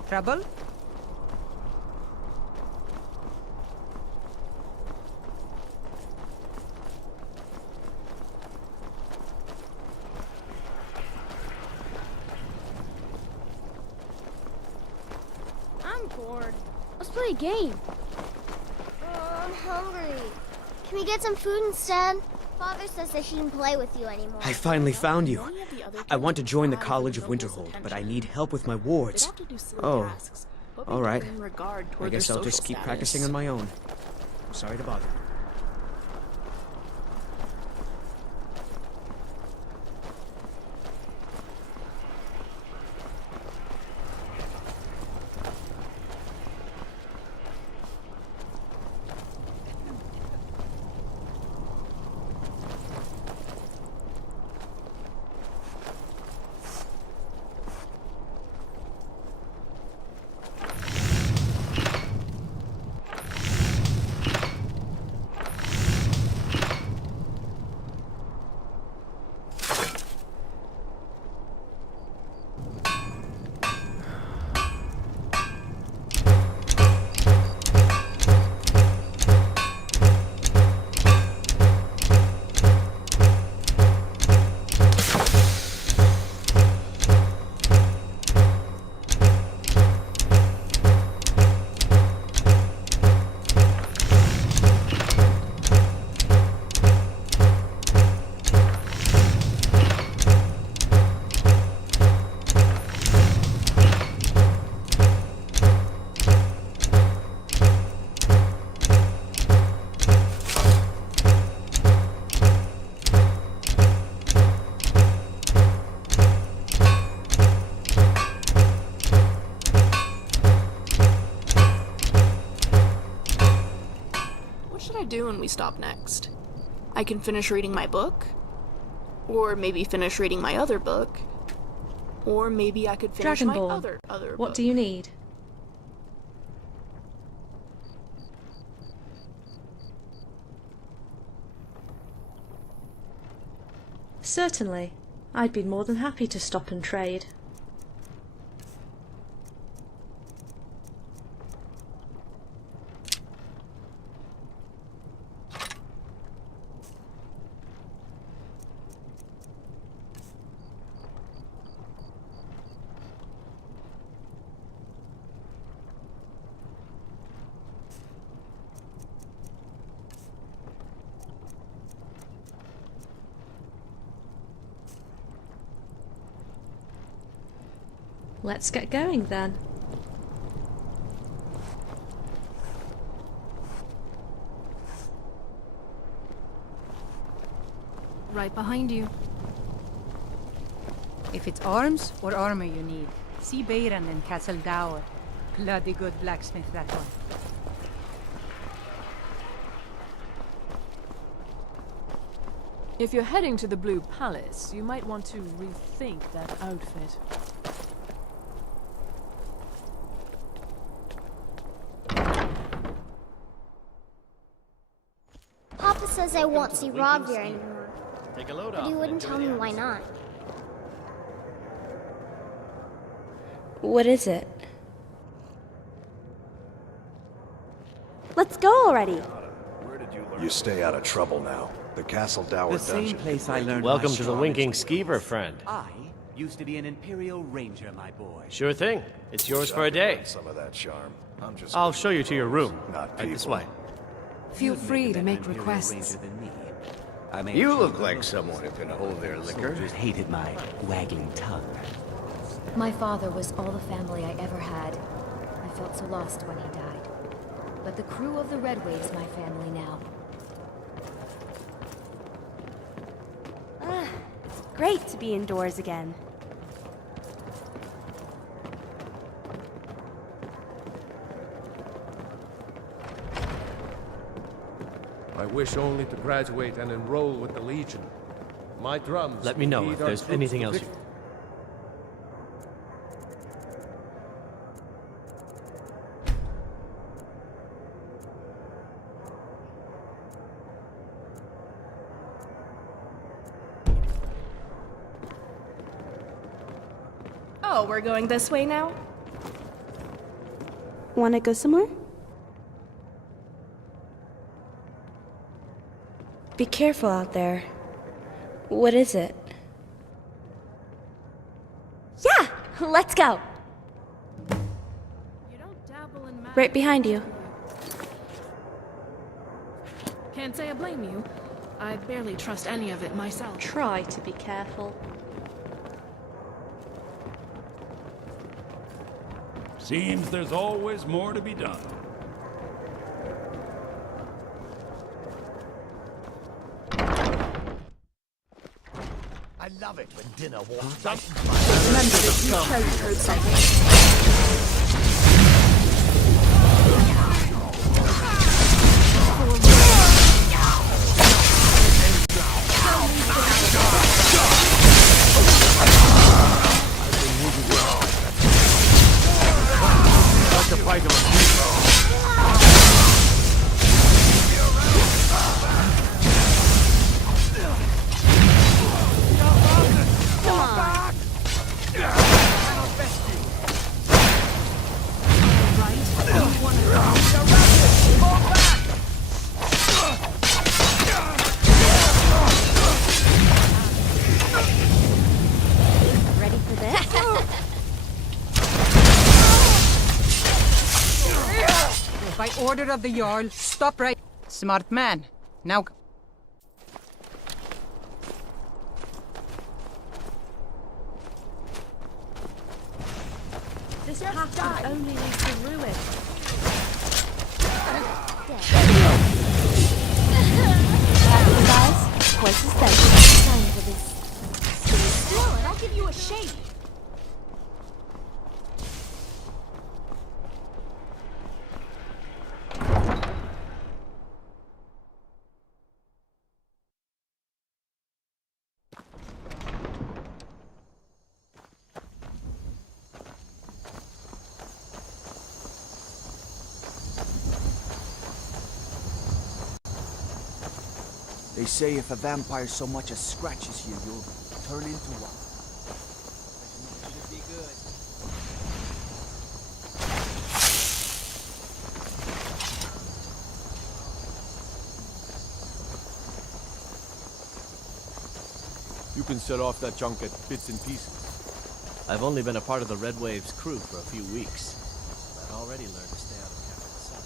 Trouble? I'm bored. Let's play a game. Oh, I'm hungry. Can we get some food instead? Father says I shouldn't play with you anymore. I finally found you. I want to join the College of Winterhold, but I need help with my wards. Oh, all right. I guess I'll just keep practicing on my own. Sorry to bother. Do when we stop next? I can finish reading my book, or maybe finish reading my other book, or maybe I could finish my other book. What do you need? Certainly. I'd be more than happy to stop and trade. Let's get going then. Right behind you. If it's arms or armor you need, see Bayran in Castle Dower. Bloody good blacksmith, that one. If you're heading to the Blue Palace, you might want to rethink that outfit. Papa says I won't see Rob here anymore. Take a load But he wouldn't tell me why not. What is it? Let's go already. You stay out of trouble now. The Castle Dower The same dungeon. place I learned Welcome my to the strong Winking edge. Skeever, friend. I used to be an Imperial Ranger, my boy. Sure thing. It's yours for a day. Some of that charm. I'm just. I'll show you to your room. Not Right this people. way. Feel You'd free make a to better make Imperial requests. Ranger than me. I mean, You look like someone who can hold their liquor. soldiers hated my waggling tongue. My father was all the family I ever had. I felt so lost when he died. But the crew of the Red Wave's my family now. It's great to be indoors again. I wish only to graduate and enroll with the Legion. My drums. Let me will know lead if our there's troops anything to else vic- you... Oh, we're going this way now? Wanna go somewhere? Be careful out there. What is it? Yeah, let's go. Right behind you. Can't say I blame you. I barely trust any of it myself. Try to be careful. Seems there's always more to be done. I love it when dinner walks right Remember that you chose her something. Ready for this? By order of the Jarl, stop right... Smart man. Now... This path would only lead to ruin. Guys, horse is dead. Time for this. Stay still and I'll give you a shake. They say if a vampire so much as scratches you, you'll turn into one. Should be good. You can set off that junk at bits and pieces. I've only been a part of the Red Wave's crew for a few weeks. I've already learned to stay out of Captain Sun.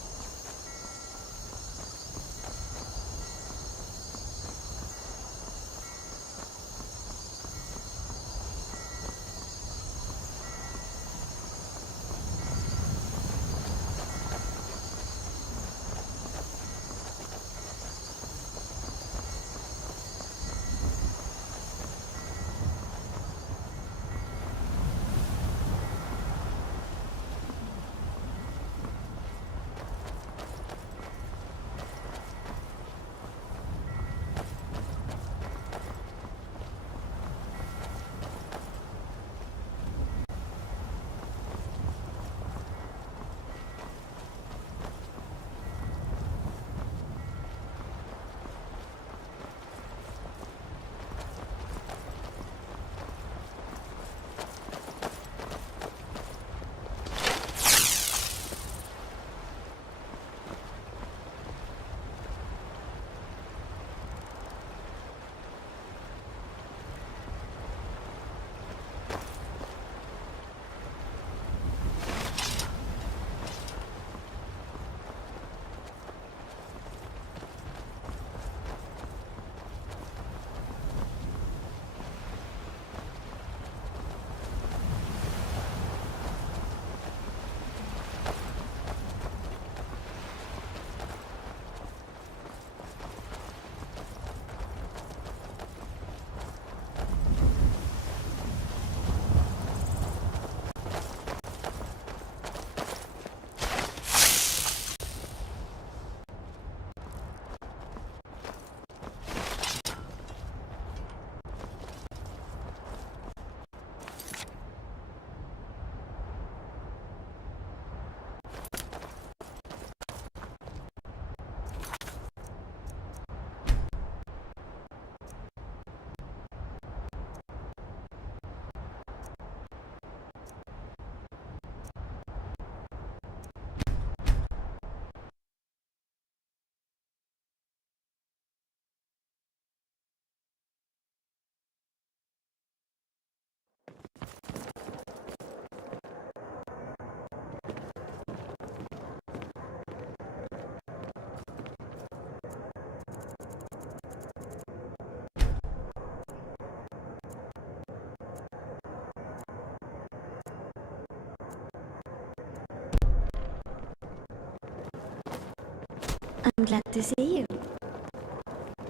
I'm glad to see you.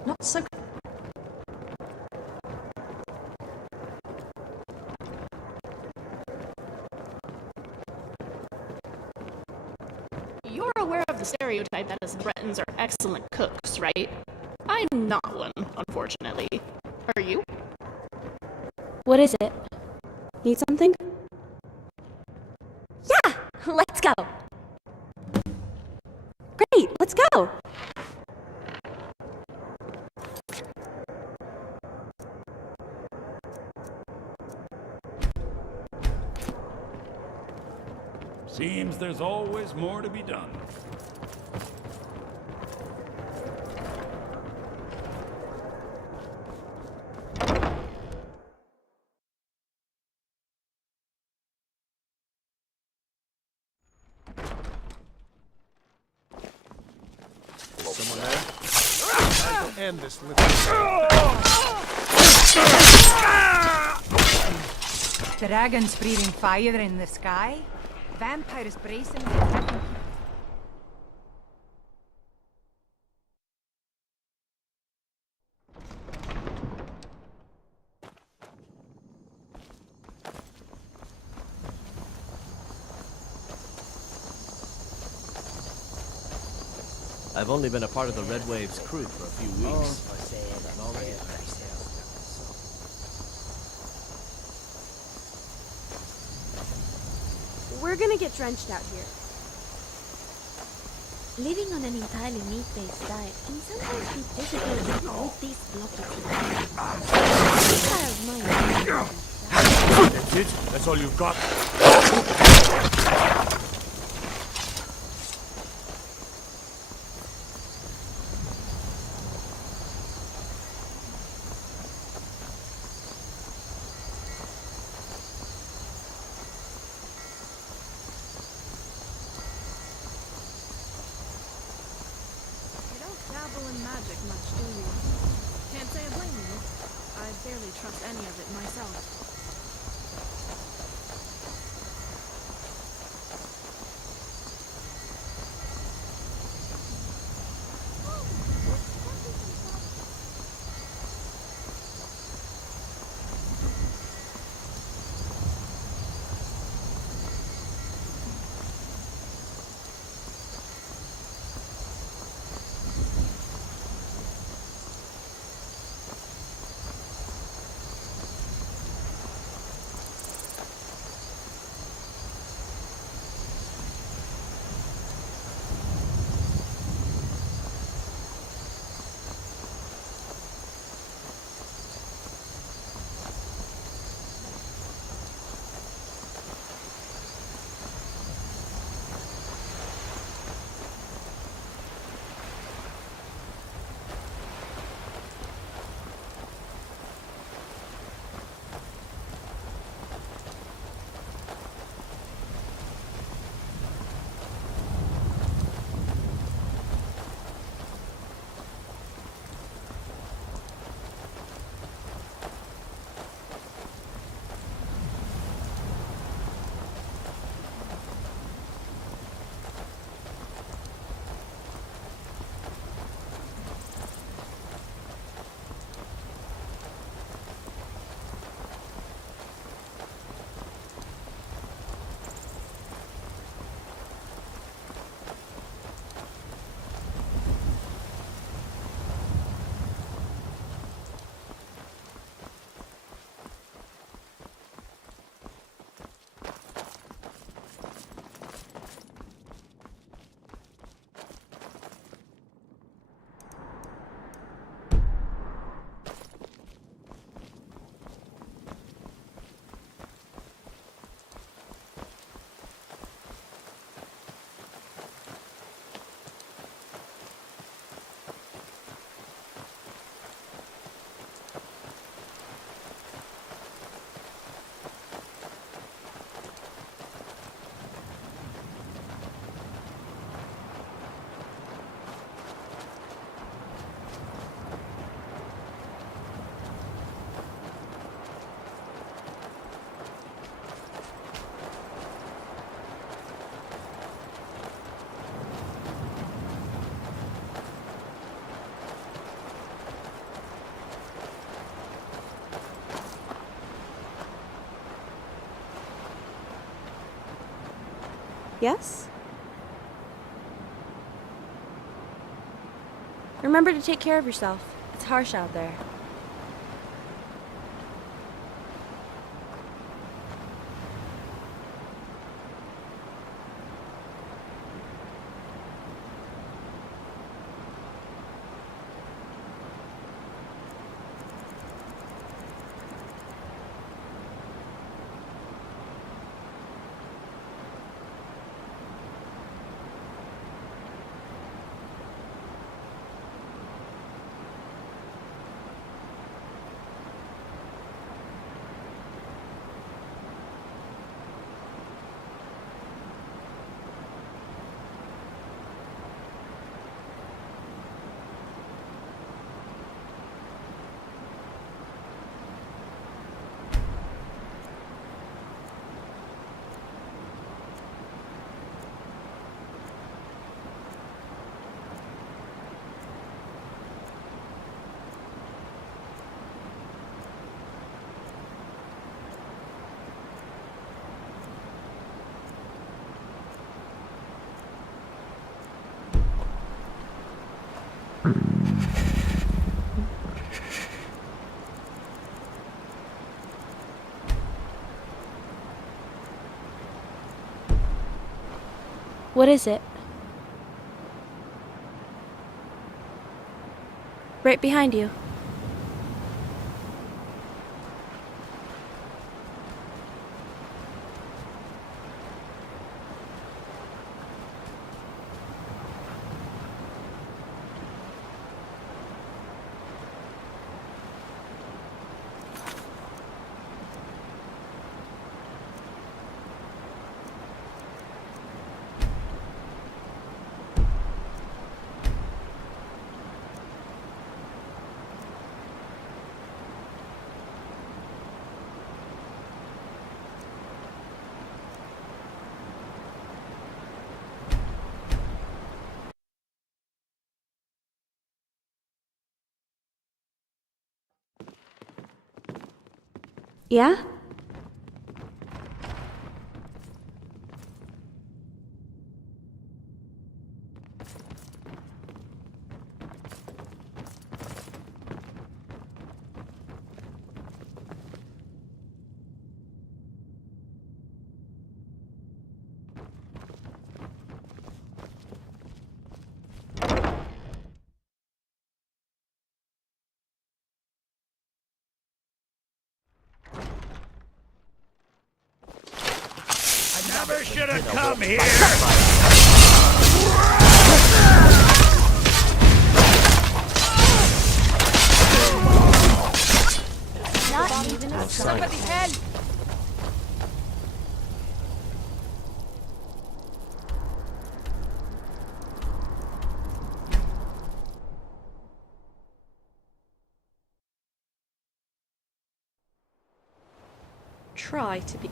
Not so. You're aware of the stereotype that us Bretons are excellent cooks, right? I'm not one, unfortunately. Are you? What is it? Need something? Yeah! Let's go! Great, let's go! Seems there's always more to be done. Someone there? Time to end this little... Dragons breathing fire in the sky? Vampires bracing and attacking. I've only been a part of the Red Wave's crew for a few weeks. But already We're gonna get drenched out here. Living on an entirely meat-based diet can sometimes be difficult with these blocky teeth. That's it? That's all you've got? Dabble in magic much, do you? Can't say I blame you. I barely trust any of it myself. Yes? Remember to take care of yourself. It's harsh out there. What is it? Right behind you. Yeah? Never should have come here! Not even a Somebody help! Try to be...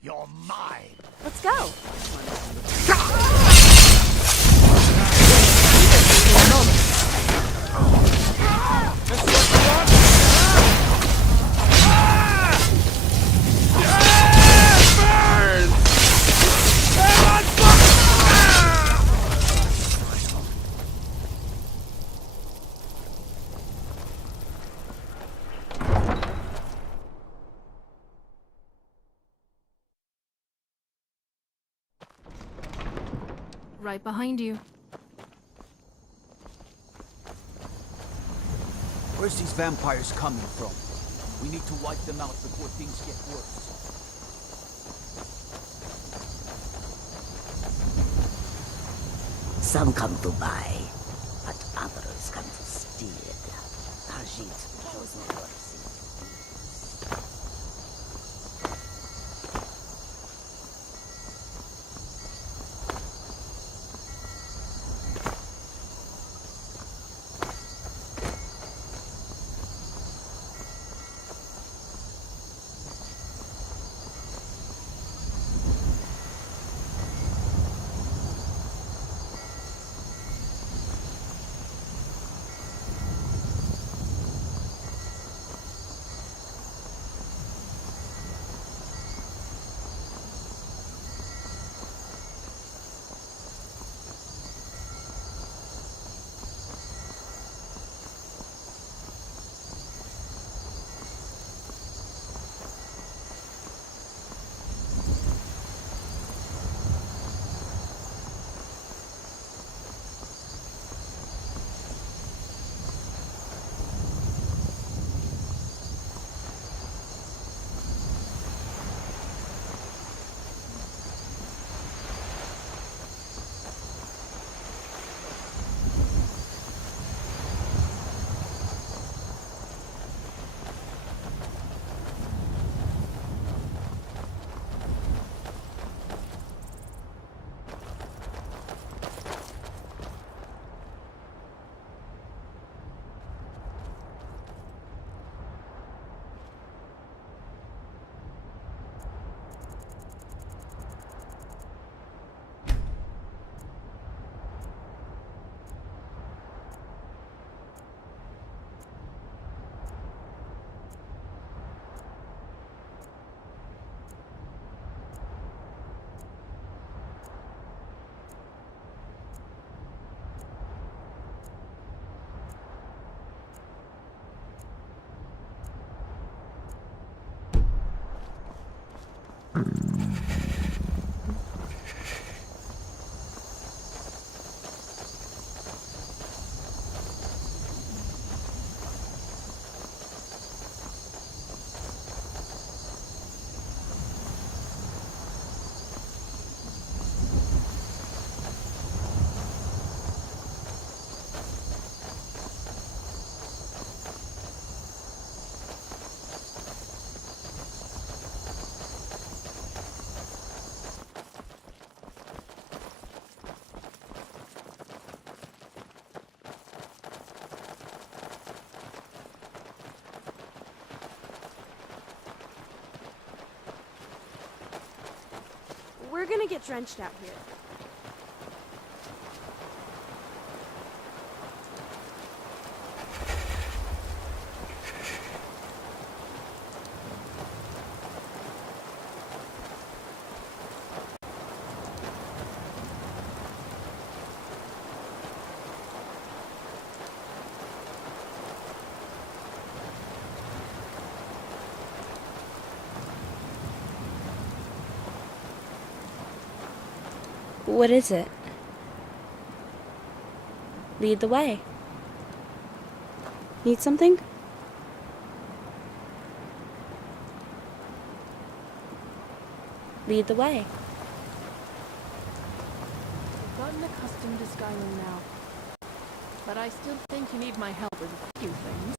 You're mine! Let's go! Right behind you. Where's these vampires coming from? We need to wipe them out before things get worse. Some come to buy, but others come to steal. Ajit shows no mercy. We're gonna get drenched out here. What is it? Lead the way. Need something? Lead the way. I've gotten accustomed to Skyrim now, but I still think you need my help with a few things.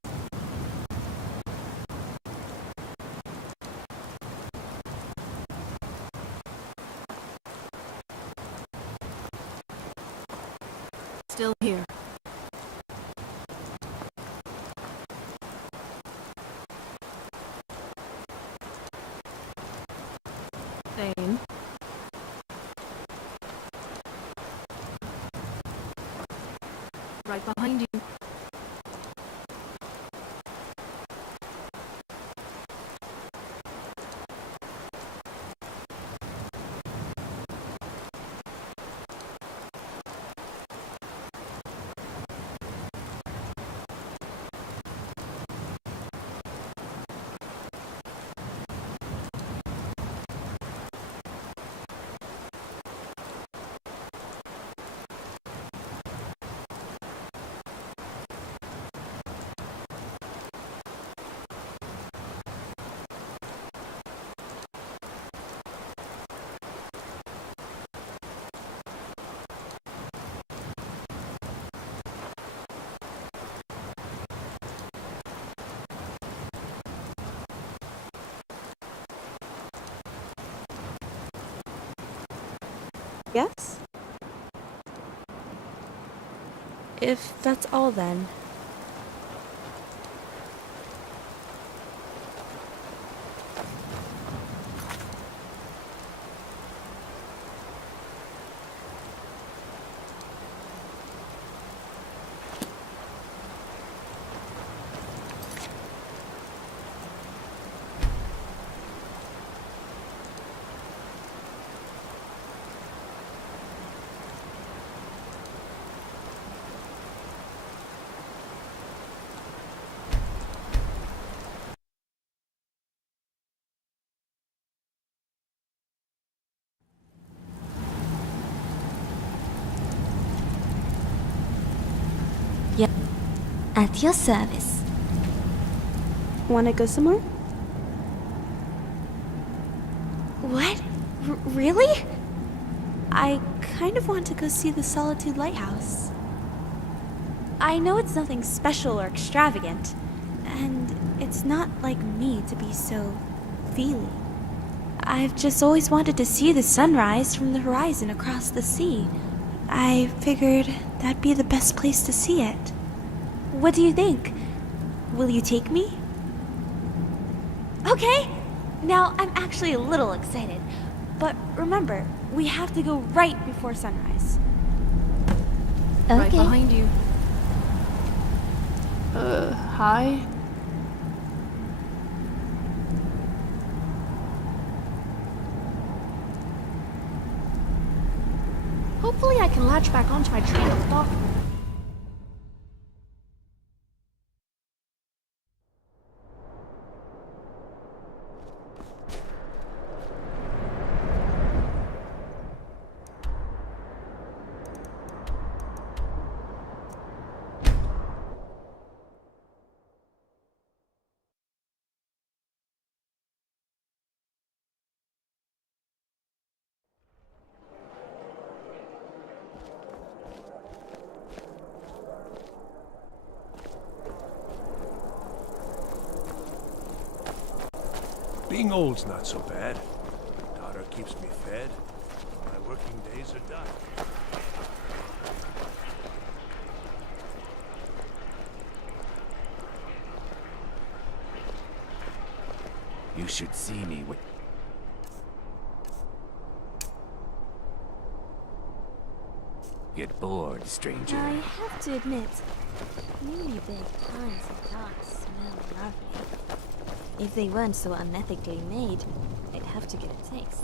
Still here. Thane. Right behind you. Yes? If that's all, then. Yep. At your service. Wanna go somewhere? What? Really? I kind of want to go see the Solitude Lighthouse. I know it's nothing special or extravagant, and it's not like me to be so feely. I've just always wanted to see the sunrise from the horizon across the sea. I figured that'd be the best place to see it. What do you think? Will you take me? Okay! Now, I'm actually a little excited. But remember, we have to go right before sunrise. Right Okay. behind you. Hi? Hopefully I can latch back onto my train of thought. Being old's not so bad. Daughter keeps me fed. My working days are done. You should see me with... Get bored, stranger. I have to admit, newly baked pies and tarts smell lovely. If they weren't so unethically made, I'd have to get a taste.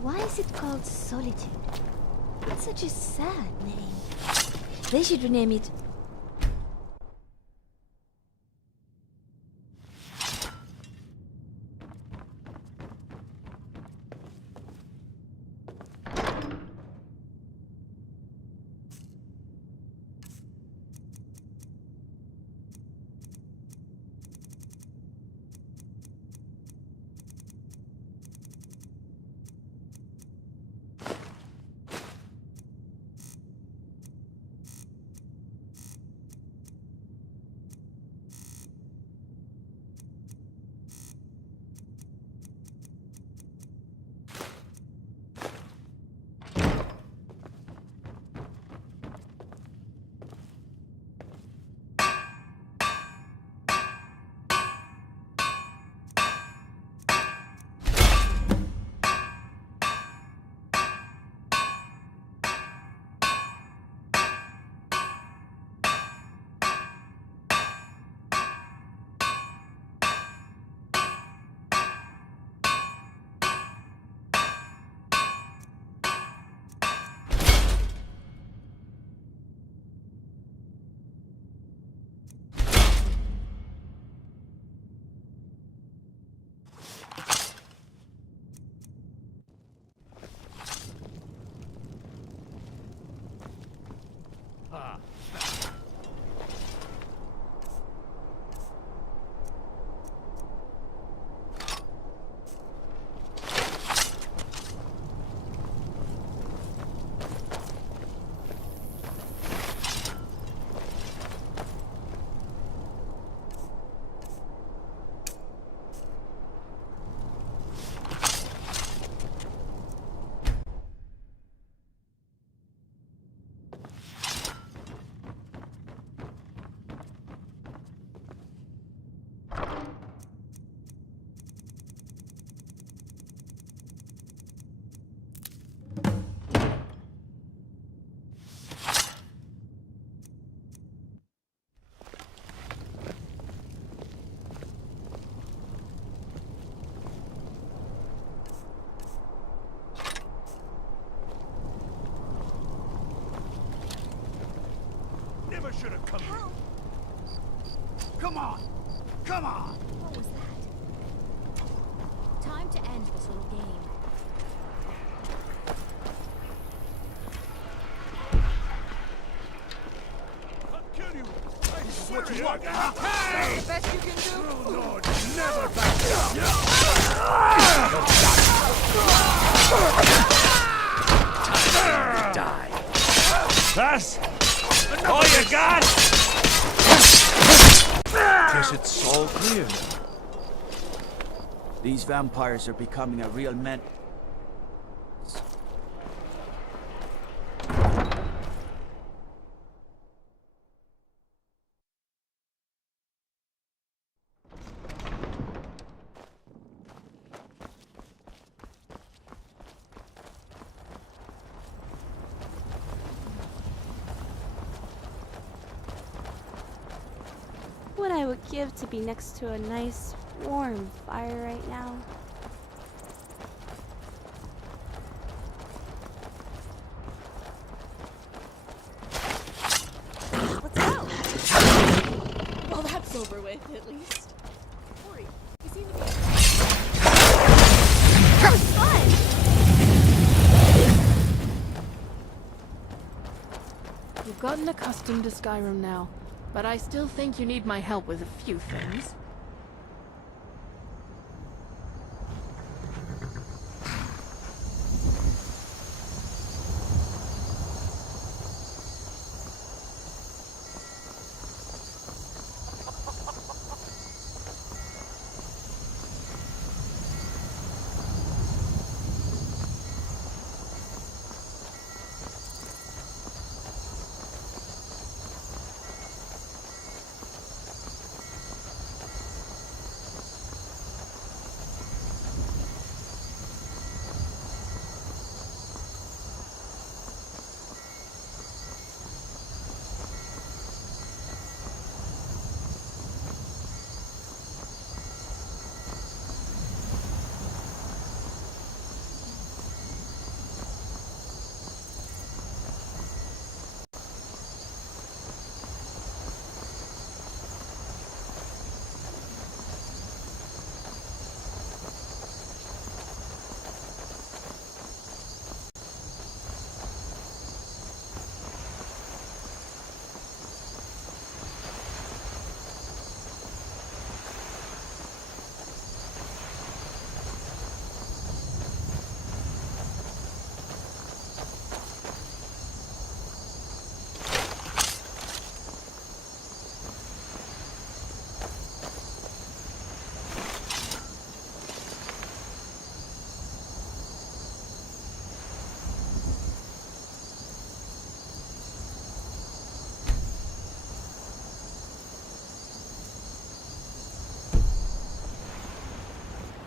Why is it called Solitude? It's such a sad name. They should rename it... should have come here. Come on! Come on! What was that? Time to end this little game. I'll kill you! This is what you want, huh? Hey! The best you can do? Oh, Lord, never back down! Time to die. That's all you got? Guess it's all clear now. These vampires are becoming a real menace. What I would give to be next to a nice, warm fire right now. Let's go! Well, that's over with, at least. Ori, you seem to be... That was fun! You've gotten accustomed to Skyrim now, but I still think you need my help with a few things.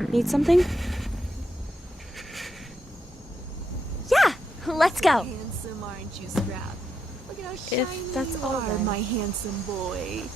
Need something? Yeah, let's go. Handsome, aren't you, Scrap? Look at how shiny If that's you all, are, then. my handsome boy.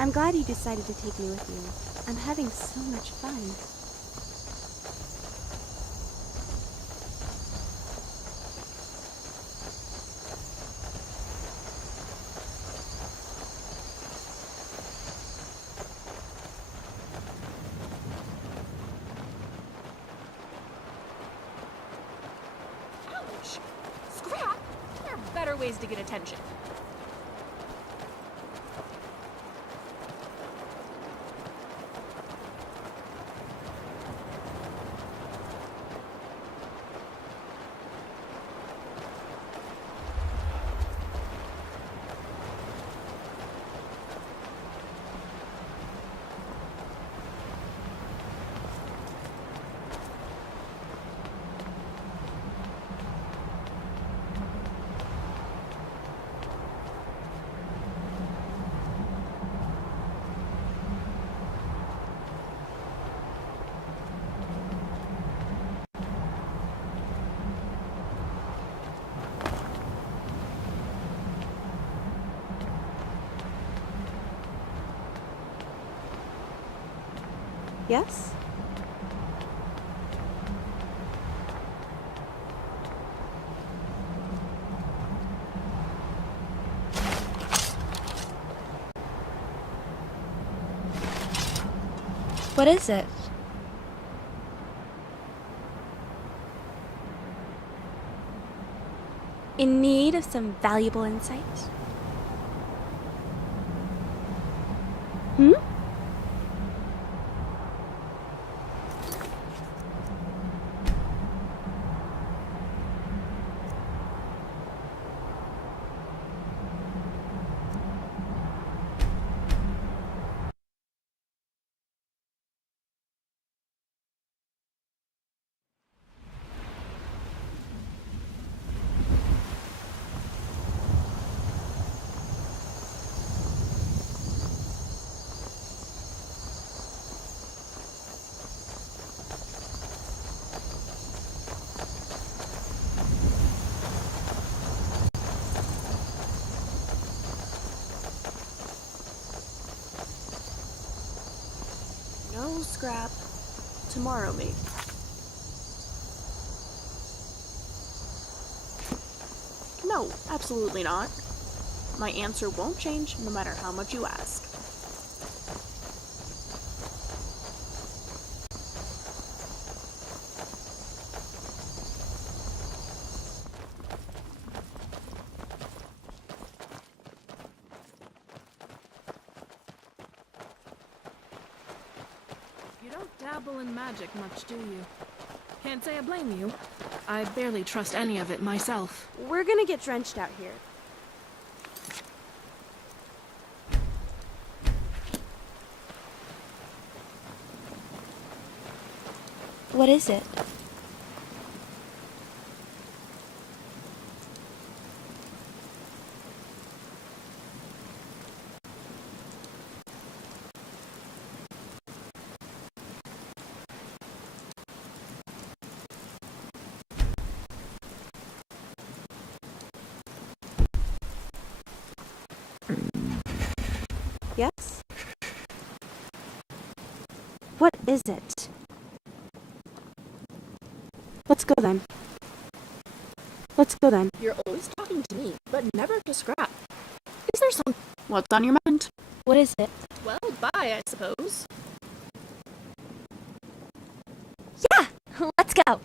I'm glad you decided to take me with you. I'm having so much fun. Ouch! Scrap! There are better ways to get attention. Yes? What is it? In need of some valuable insight? Hmm? No scrap. Tomorrow, maybe. No, absolutely not. My answer won't change no matter how much you ask. You don't dabble in magic much, do you? Can't say I blame you. I barely trust any of it myself. We're gonna get drenched out here. What is it? Yes? What is it? Let's go then. Let's go then. You're always talking to me, but never to Scrap. Is there some... What's on your mind? What is it? Well, bye, I suppose. Yeah! Let's go!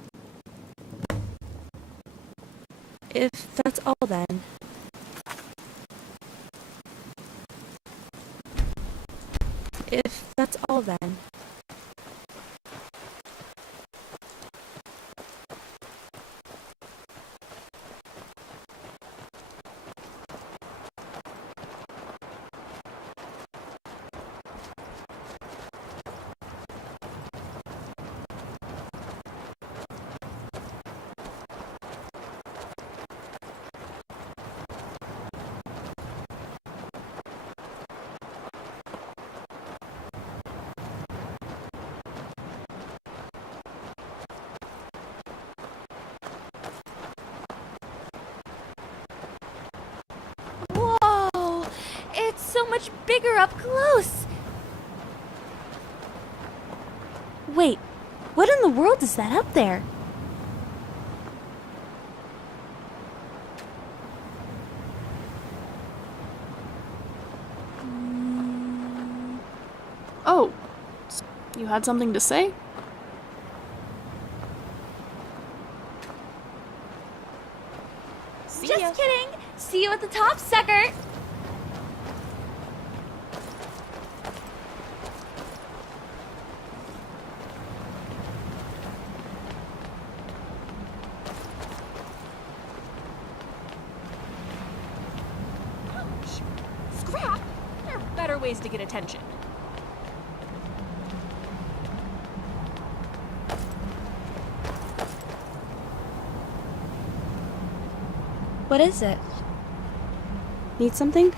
If that's all then. If that's all then. Whoa! It's so much bigger up close! Wait, what in the world is that up there? Oh, you had something to say? Just kidding! See you at the top, sucker! Scrap! There are better ways to get attention. What is it? Need something?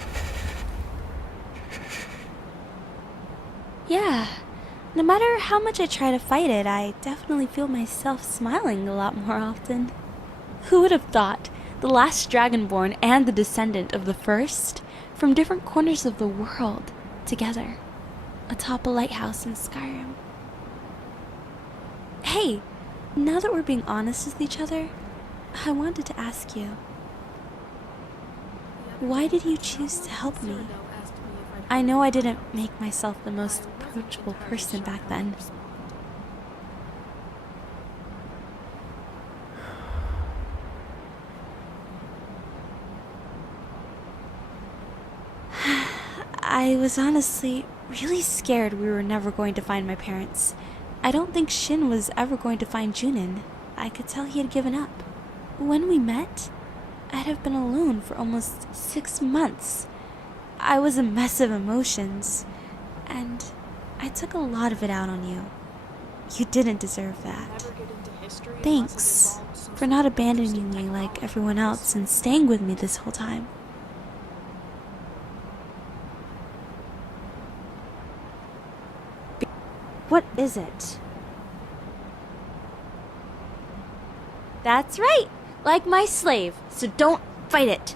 Yeah. No matter how much I try to fight it, I definitely feel myself smiling a lot more often. Who would have thought the last Dragonborn and the descendant of the first from different corners of the world together atop a lighthouse in Skyrim? Hey, now that we're being honest with each other, I wanted to ask you, why did you choose to help me? I know I didn't make myself the most approachable person back then. I was honestly really scared we were never going to find my parents. I don't think Shin was ever going to find Junin. I could tell he had given up. When we met, I'd have been alone for almost 6 months. I was a mess of emotions, and I took a lot of it out on you. You didn't deserve that. Thanks for not abandoning me like everyone else and staying with me this whole time. What is it? That's right, like my slave, so don't fight it.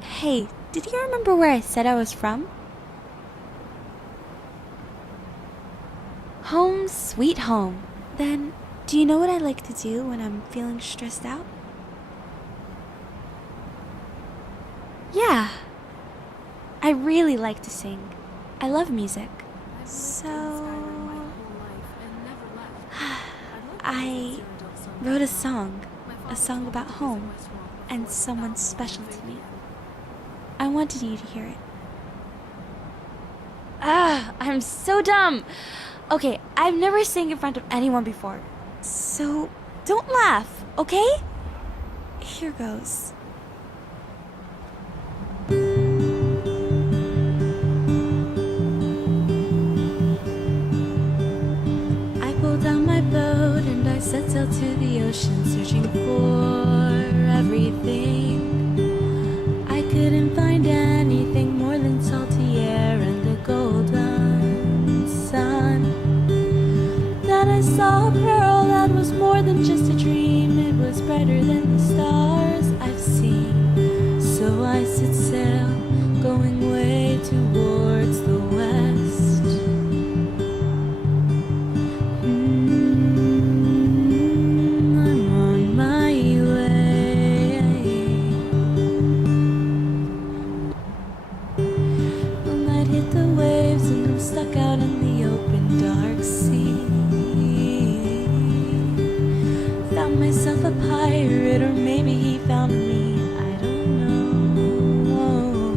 Hey, did you remember where I said I was from? Home sweet home. Then, do you know what I like to do when I'm feeling stressed out? Yeah, I really like to sing. I love music. So I wrote a song about home and someone special to me. I wanted you to hear it. I'm so dumb. Okay, I've never sang in front of anyone before, so don't laugh, okay? Here goes. I set sail to the ocean, searching for everything. I couldn't find anything more than salty air and the golden sun. Then I saw a pearl that was more than just a dream. It was brighter than the stars I've seen. So I set sail, going way towards the west. Myself a pirate, or maybe he found me, I don't know.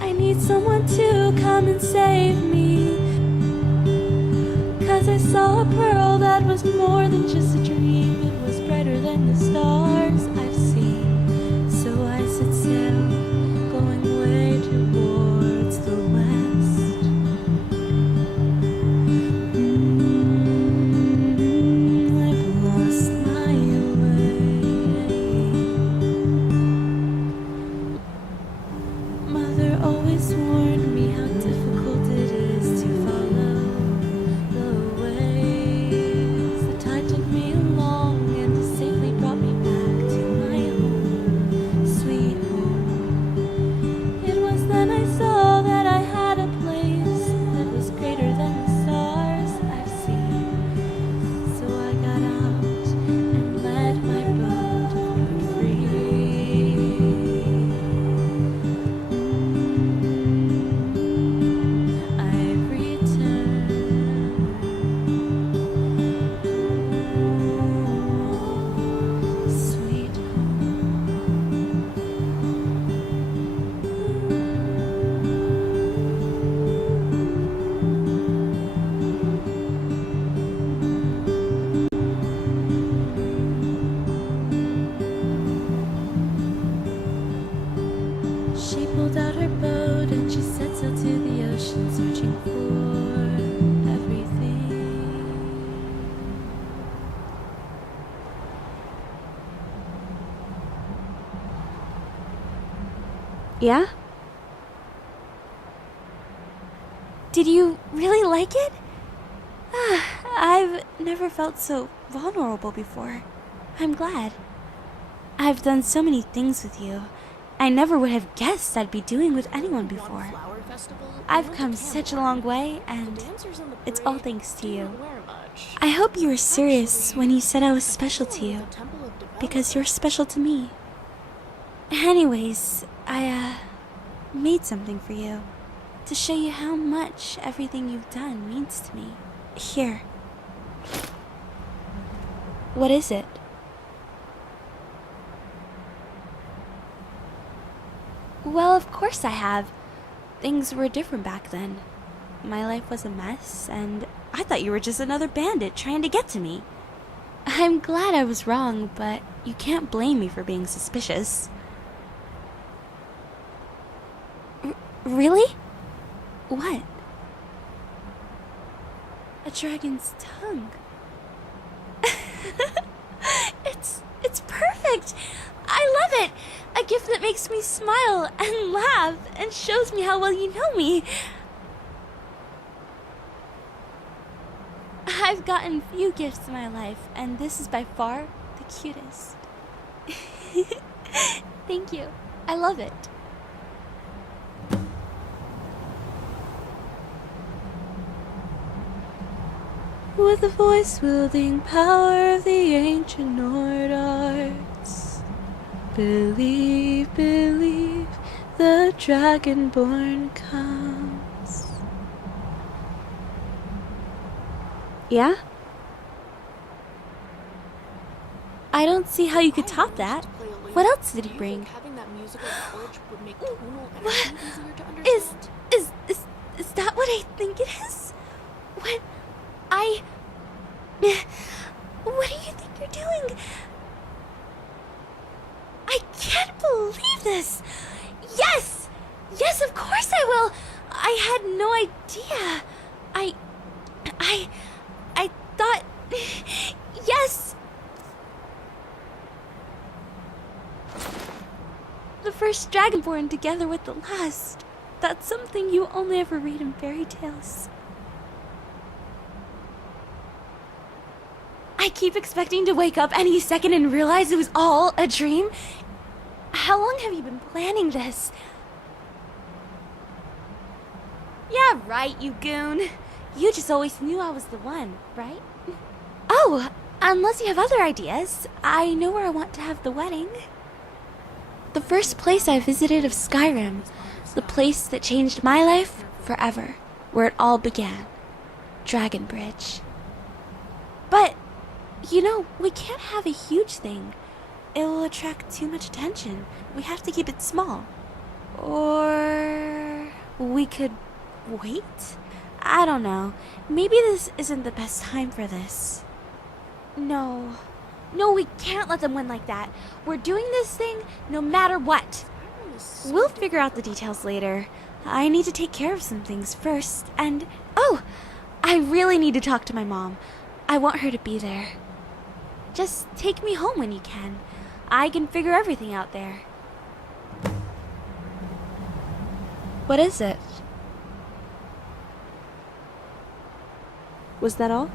I need someone to come and save me, 'cause I saw a pearl that was more than just a dream. It was brighter than the stars I've seen. So I set sail, going way towards the west. Yeah? Did you really like it? I've never felt so vulnerable before. I'm glad. I've done so many things with you I never would have guessed I'd be doing with anyone before. I've come such a long way, and it's all thanks to you. I hope you were serious when you said I was special to you, because you're special to me. Anyways, I made something for you to show you how much everything you've done means to me. Here. What is it? Well, of course I have. Things were different back then. My life was a mess, and I thought you were just another bandit trying to get to me. I'm glad I was wrong, but you can't blame me for being suspicious. Really? What? A dragon's tongue. It's perfect! I love it! A gift that makes me smile and laugh and shows me how well you know me. I've gotten few gifts in my life, and this is by far the cutest. Thank you. I love it. With the voice-wielding power of the ancient Nord arts, believe, believe, the Dragonborn comes. Yeah? I don't see how you could top that. What else did he bring? Is that what I think it is? What do you think you're doing? I can't believe this! Yes! Yes, of course I will! I had no idea. I thought... Yes! The first Dragonborn together with the last. That's something you only ever read in fairy tales. I keep expecting to wake up any second and realize it was all a dream. How long have you been planning this? Yeah, right, you goon. You just always knew I was the one, right? Oh, unless you have other ideas, I know where I want to have the wedding. The first place I visited of Skyrim, the place that changed my life forever, where it all began. Dragonbridge. But you know, we can't have a huge thing. It will attract too much attention. We have to keep it small. Or we could wait? I don't know. Maybe this isn't the best time for this. No, we can't let them win like that. We're doing this thing no matter what. We'll figure out the details later. I need to take care of some things first. And, oh, I really need to talk to my mom. I want her to be there. Just take me home when you can. I can figure everything out there. What is it? Was that all?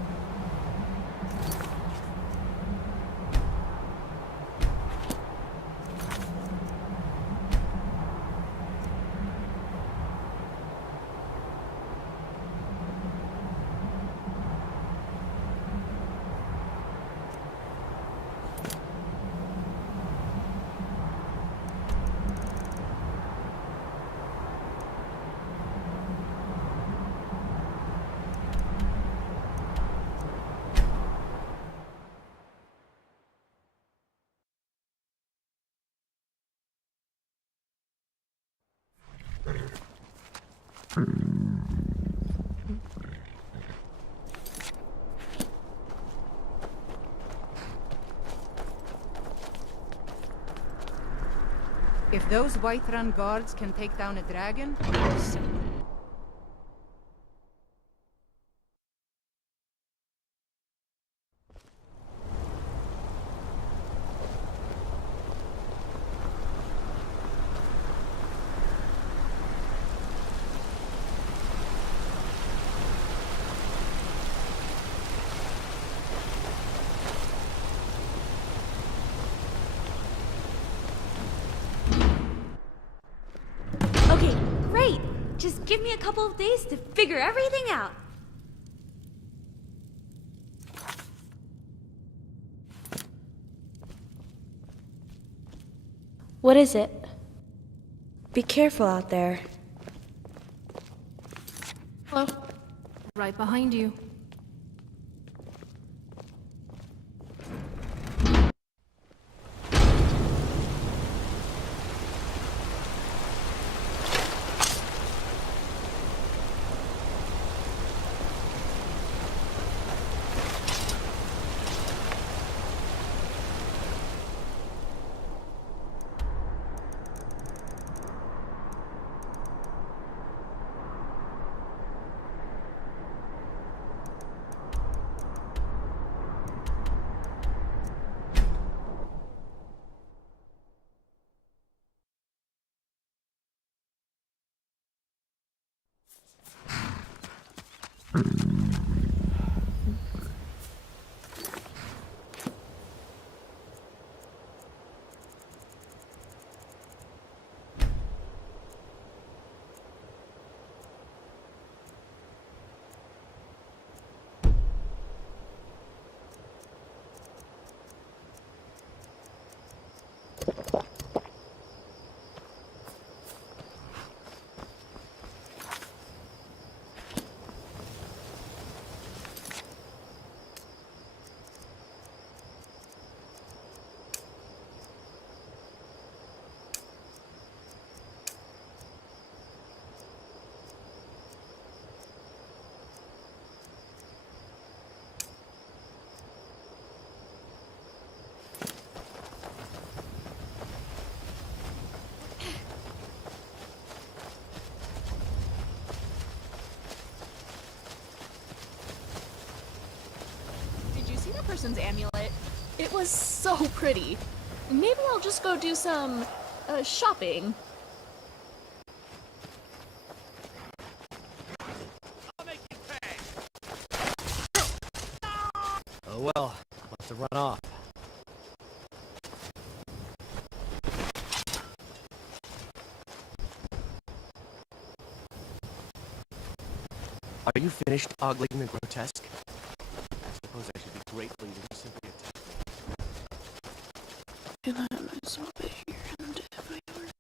If those Whiterun guards can take down a dragon... Just give me a couple of days to figure everything out. What is it? Be careful out there. Hello. Right behind you. Person's amulet. It was so pretty. Maybe I'll just go do some shopping. Oh well, I'll have to run off. Are you finished ogling the grotesque? I suppose I should be grateful you didn't simply attack me. And I might as well be here in the dead of my heart.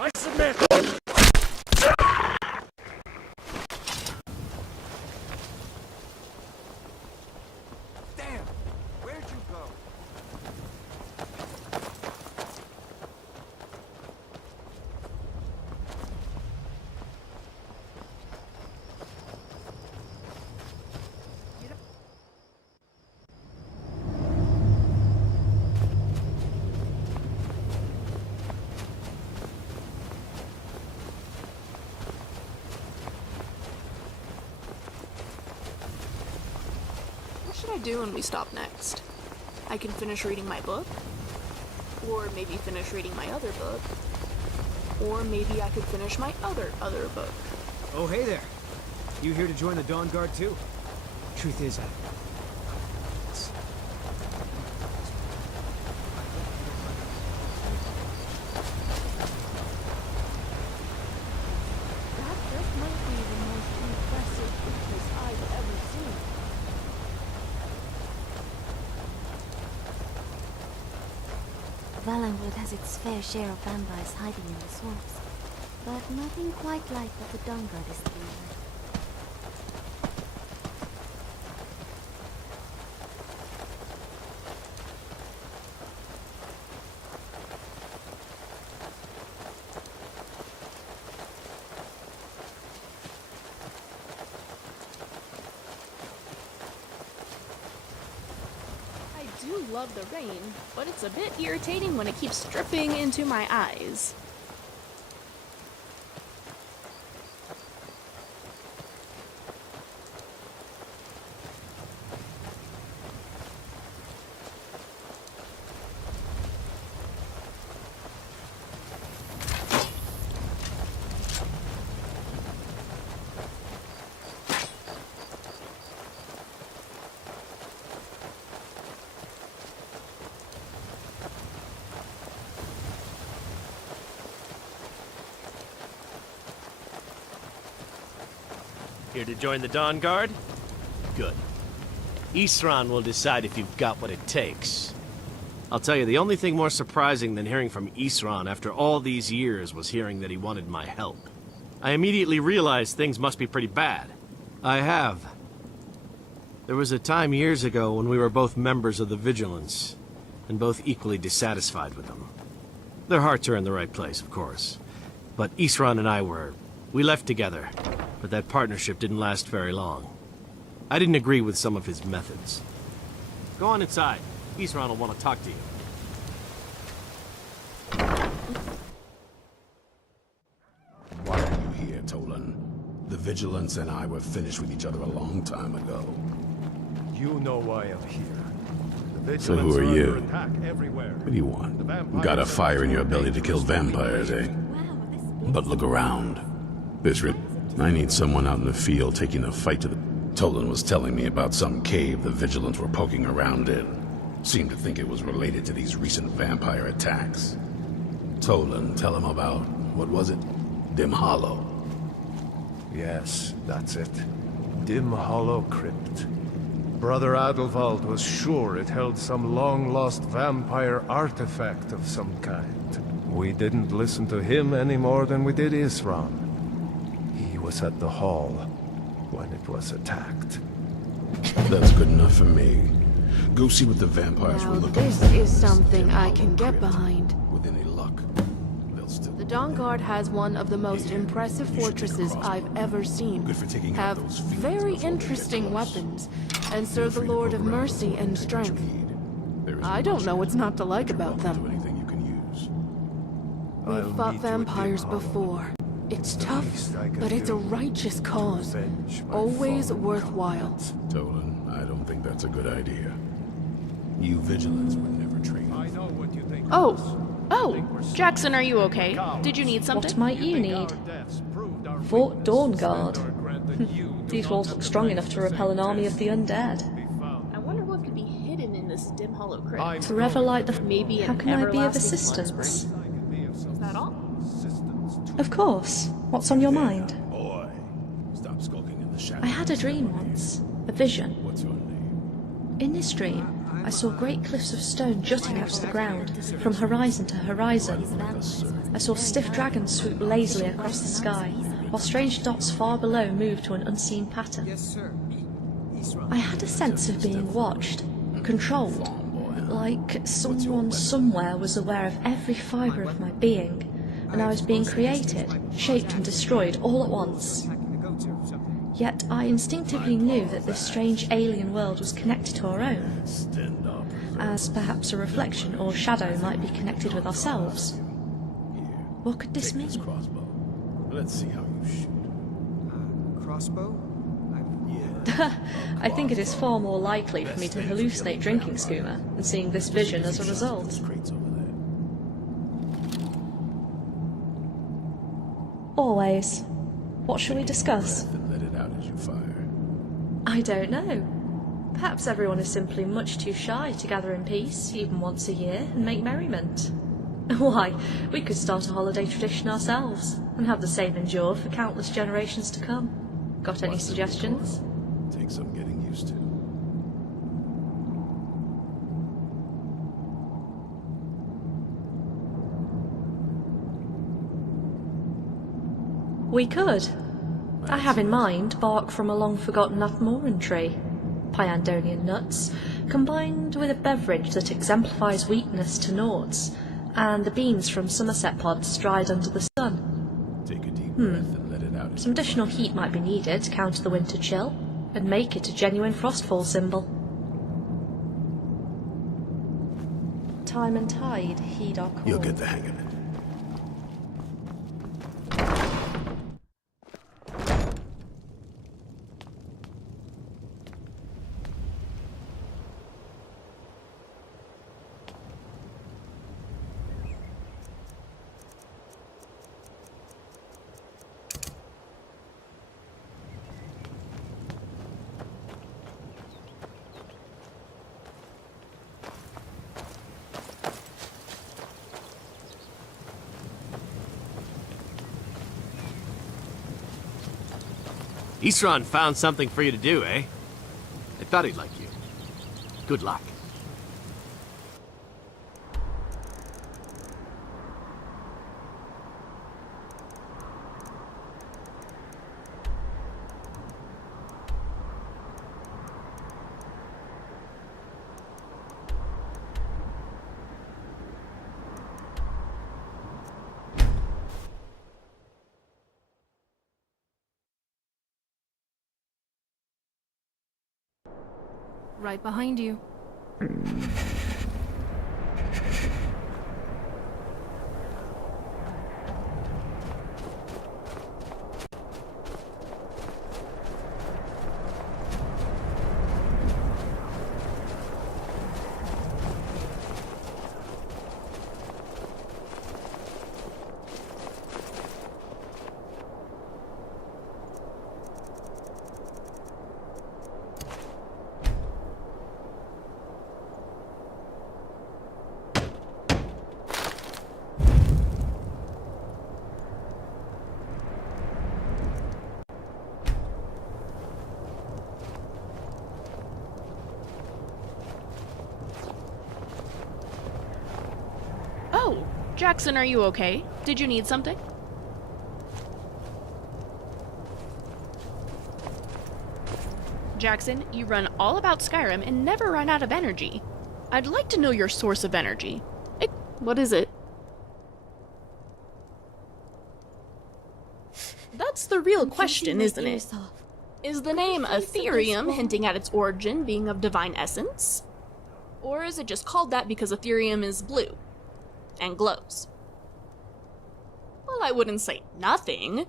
I submit! Damn! Where'd you go? What should I do when we stop next? I can finish reading my book, or maybe finish reading my other book, or maybe I could finish my other book. Oh, hey there. You here to join the Dawn Guard too? Truth is, That just might be the most impressive creatures I've ever seen. Valenwood has its fair share of vampires hiding in the swamps, but nothing quite like what the Dawn Guard is doing. love the rain, but it's a bit irritating when it keeps dripping into my eyes. Here to join the Dawn Guard? Good. Isran will decide if you've got what it takes. I'll tell you, the only thing more surprising than hearing from Isran after all these years was hearing that he wanted my help. I immediately realized things must be pretty bad. I have. There was a time years ago when we were both members of the Vigilance, and both equally dissatisfied with them. Their hearts are in the right place, of course. But Isran and I we left together, but that partnership didn't last very long. I didn't agree with some of his methods. Go on inside. Isran will want to talk to you. Why are you here, Tolan? The Vigilance and I were finished with each other a long time ago. You know why I'm here. The So who are Vigilance you? under attack everywhere. What do you want? Got a fire in your belly to kill vampires, eh? But look around. I need someone out in the field taking the fight to the... Tolan was telling me about some cave the Vigilants were poking around in. Seemed to think it was related to these recent vampire attacks. Tolan, tell him about, what was it? Dim Hollow. Yes, that's it. Dim Hollow Crypt. Brother Adelwald was sure it held some long-lost vampire artifact of some kind. We didn't listen to him any more than we did Isran. He was at the hall when it was attacked. That's good enough for me. Go see what the vampires were looking This for. is something I can get behind. With any luck, they'll still... The Dawn Guard has one of the most impressive fortresses I've ever seen. Good for taking out Have those fiends very before they get to interesting us. weapons, and serve the Lord of Mercy and Strength. I don't know what's not to like about them. We've fought vampires before. It's tough, but it's a righteous cause. Always worthwhile. Tolan, I don't think that's a good idea. You Vigilants were never trained. I know what you think. Oh, Jackson, are you okay? Did you need something? What might you need? Fort Dawn Guard. These walls look strong enough to repel an army of the undead. I wonder what could be hidden in this dim hollow crypt. Forever light the... Maybe How an can I be of everlasting assistance? Is that all? Of course. What's on your mind? Boy, stop skulking in the shadows. I had a dream once. A vision. What's your name? In this dream, I saw great cliffs of stone jutting out of the ground, from horizon to horizon. I saw stiff dragons swoop lazily across the sky, while strange dots far below moved to an unseen pattern. Yes, sir. I had a sense of being watched, controlled, like someone somewhere was aware of every fibre of my being, and I was being created, shaped and destroyed all at once. Yet I instinctively knew that this strange alien world was connected to our own, as perhaps a reflection or shadow might be connected with ourselves. What could this mean? Let's see how you shoot. Crossbow? I think it is far more likely for me to hallucinate drinking skooma and seeing this vision as a result. Always. What shall we discuss? Let it out as you fire. I don't know. Perhaps everyone is simply much too shy to gather in peace, even once a year, and make merriment. Why, we could start a holiday tradition ourselves, and have the same endure for countless generations to come. Got any suggestions? Take some getting used to. We could. I have in mind bark from a long-forgotten Athmoran tree, Pyandonian nuts, combined with a beverage that exemplifies weakness to noughts, and the beans from Somerset pods dried under the sun. Take a deep breath and let it out. Some additional heat might be needed to counter the winter chill, and make it a genuine frostfall symbol. time and tide heed our call. You'll get the hang of it. Isran found something for you to do, eh? I thought he'd like you. Good luck. Right behind you. Oh, Jackson, are you okay? Did you need something? Jackson, you run all about Skyrim and never run out of energy. I'd like to know your source of energy. What is it? That's the real question, isn't it? Is the name Ethereum hinting at its origin being of divine essence? Or is it just called that because Ethereum is blue and glows? Well, I wouldn't say nothing.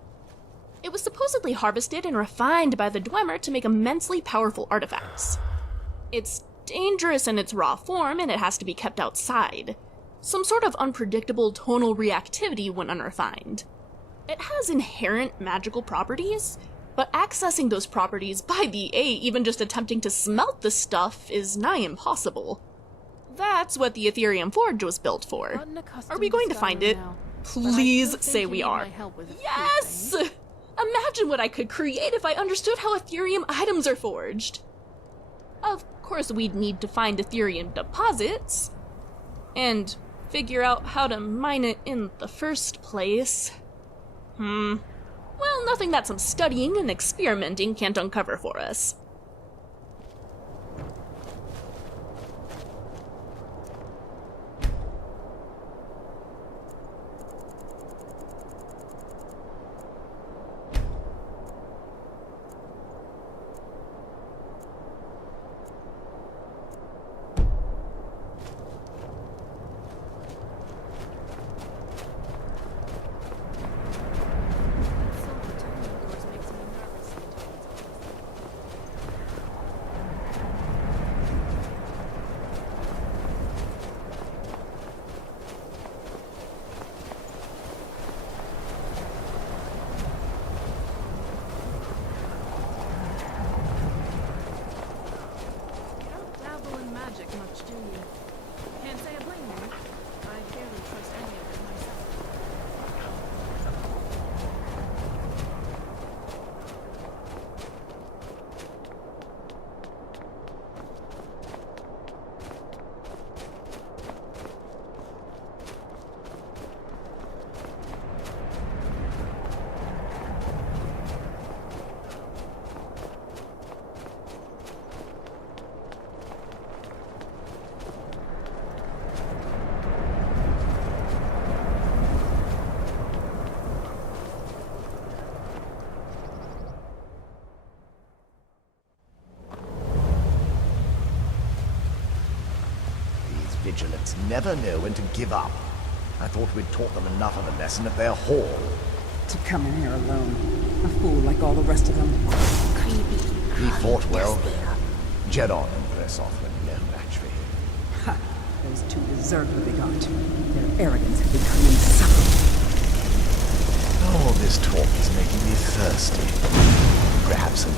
It was supposedly harvested and refined by the Dwemer to make immensely powerful artifacts. It's dangerous in its raw form, and it has to be kept outside. Some sort of unpredictable tonal reactivity when unrefined. It has inherent magical properties, but accessing those properties by the even just attempting to smelt the stuff is nigh impossible. That's what the Ethereum Forge was built for. Are we going to find it? Please say we are. Yes! Imagine what I could create if I understood how Ethereum items are forged. Of course, we'd need to find Ethereum deposits, and figure out how to mine it in the first place. Well, nothing that some studying and experimenting can't uncover for us. vigilants never know when to give up. I thought we'd taught them enough of a lesson at their hall. To come in here alone. A fool like all the rest of them. Creepy. He fought well there. Jedon and Bresoth were no match for him. Ha! Those two deserved what they got. Their arrogance had become insufferable. All this talk is making me thirsty. Grab some.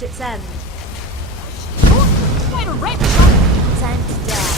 reached its end. Quite a wrench on it. Time to die.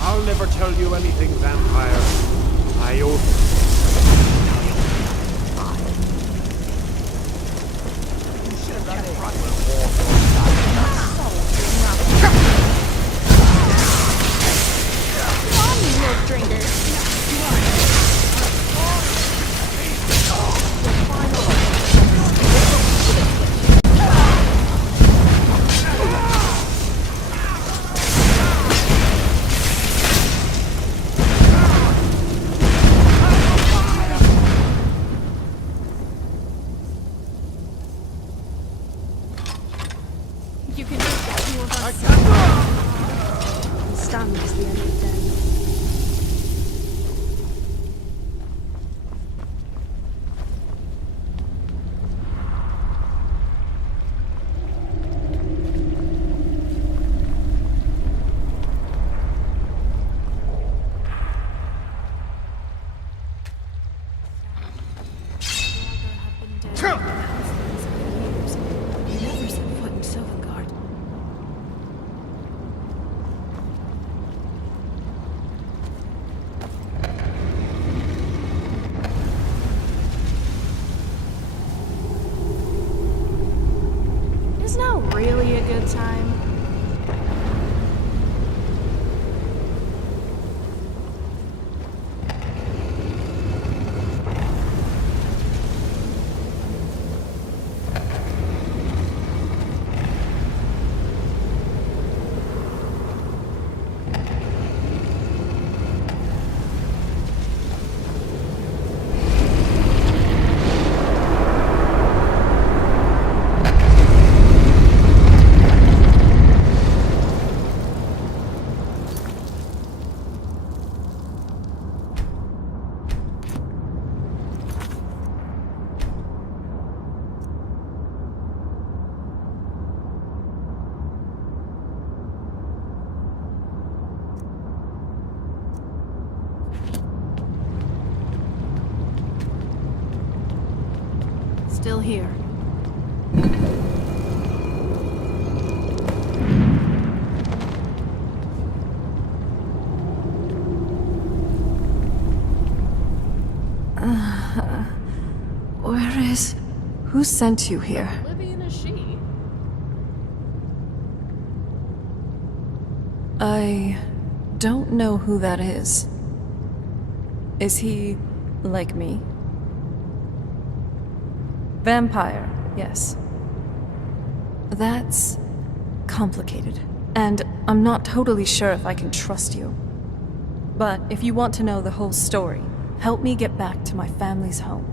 I'll never tell you anything, vampire. I owe... You can make the two of us. Stand is the end of the day. Is now really a good time? still here. Where is... Who sent you here? Oblivion is she. I don't know who that is. Is he like me? Vampire, yes. That's complicated. And I'm not totally sure if I can trust you. But if you want to know the whole story, help me get back to my family's home.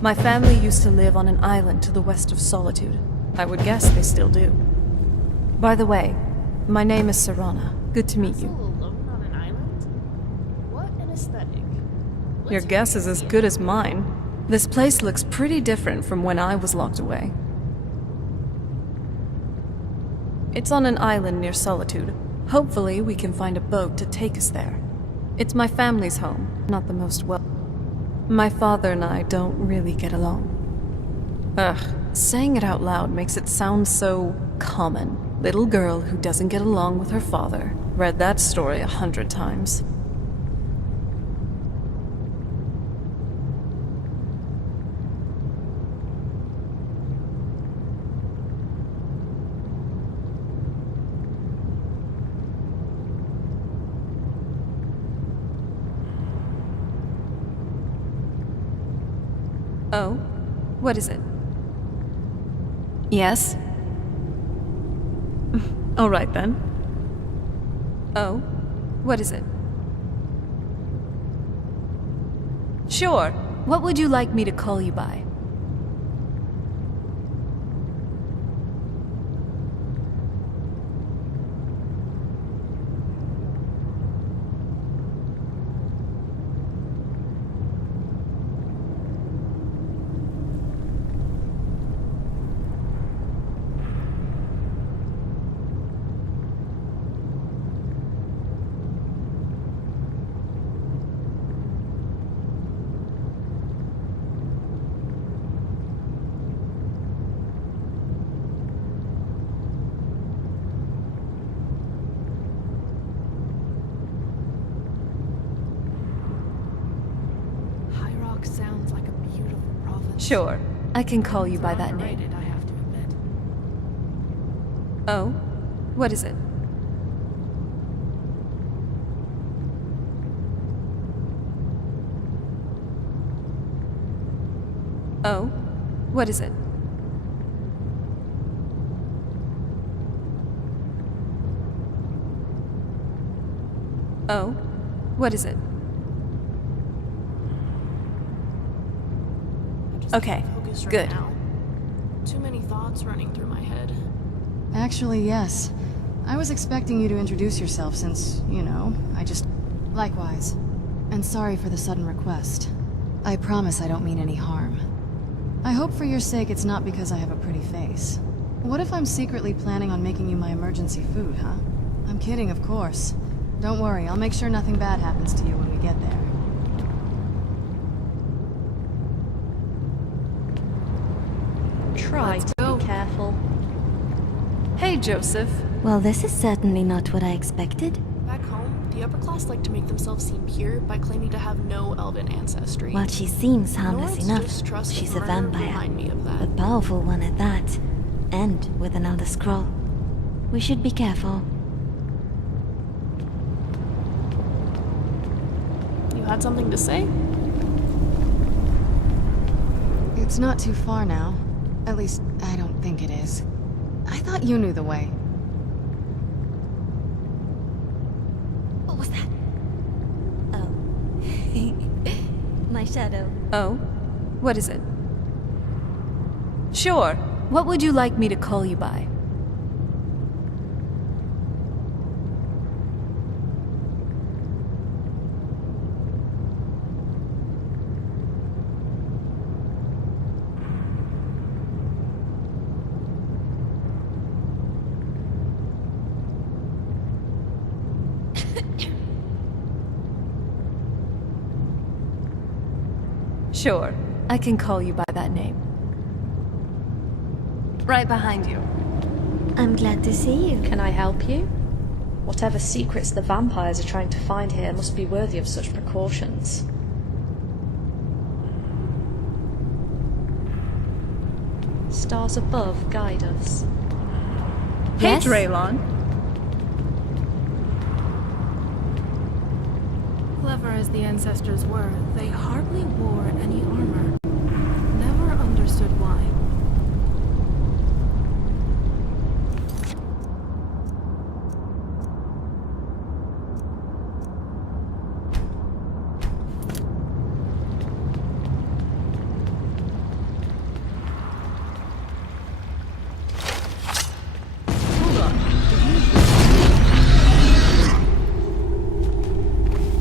My family used to live on an island to the west of Solitude. I would guess they still do. By the way, my name is Serana. Good to meet you. Alone on an island? What an aesthetic. Your guess is as good as mine. This place looks pretty different from when I was locked away. It's on an island near Solitude. Hopefully, we can find a boat to take us there. It's my family's home, not the most well. My father and I don't really get along. Ugh, saying it out loud makes it sound so common. Little girl who doesn't get along with her father. Read that story 100 times. Oh? What is it? Yes? All right then. Oh? What is it? Sure. What would you like me to call you by? Sounds like a beautiful province. Sure. I can call you by that name. I have to admit. Oh? What is it? Oh? What is it? Oh? What is it? Okay, good. Now. Too many thoughts running through my head. Actually, yes. I was expecting you to introduce yourself since, you know, I just... Likewise. And sorry for the sudden request. I promise I don't mean any harm. I hope for your sake it's not because I have a pretty face. What if I'm secretly planning on making you my emergency food, huh? I'm kidding, of course. Don't worry, I'll make sure nothing bad happens to you when we get there. Try to be careful. Hey, Joseph. Well, this is certainly not what I expected. Back home, the upper class like to make themselves seem pure by claiming to have no elven ancestry. While she seems harmless enough, she's a vampire. A powerful one at that. And with an Elder Scroll. We should be careful. You had something to say? It's not too far now. At least, I don't think it is. I thought you knew the way. What was that? Oh. My shadow. Oh? What is it? Sure. What would you like me to call you by? Sure, I can call you by that name. Right behind you. I'm glad to see you. Can I help you? Whatever secrets the vampires are trying to find here must be worthy of such precautions. Stars above guide us. Yes? Hey, Draylon. Clever as the ancestors were, they hardly wore any armor. Never understood why.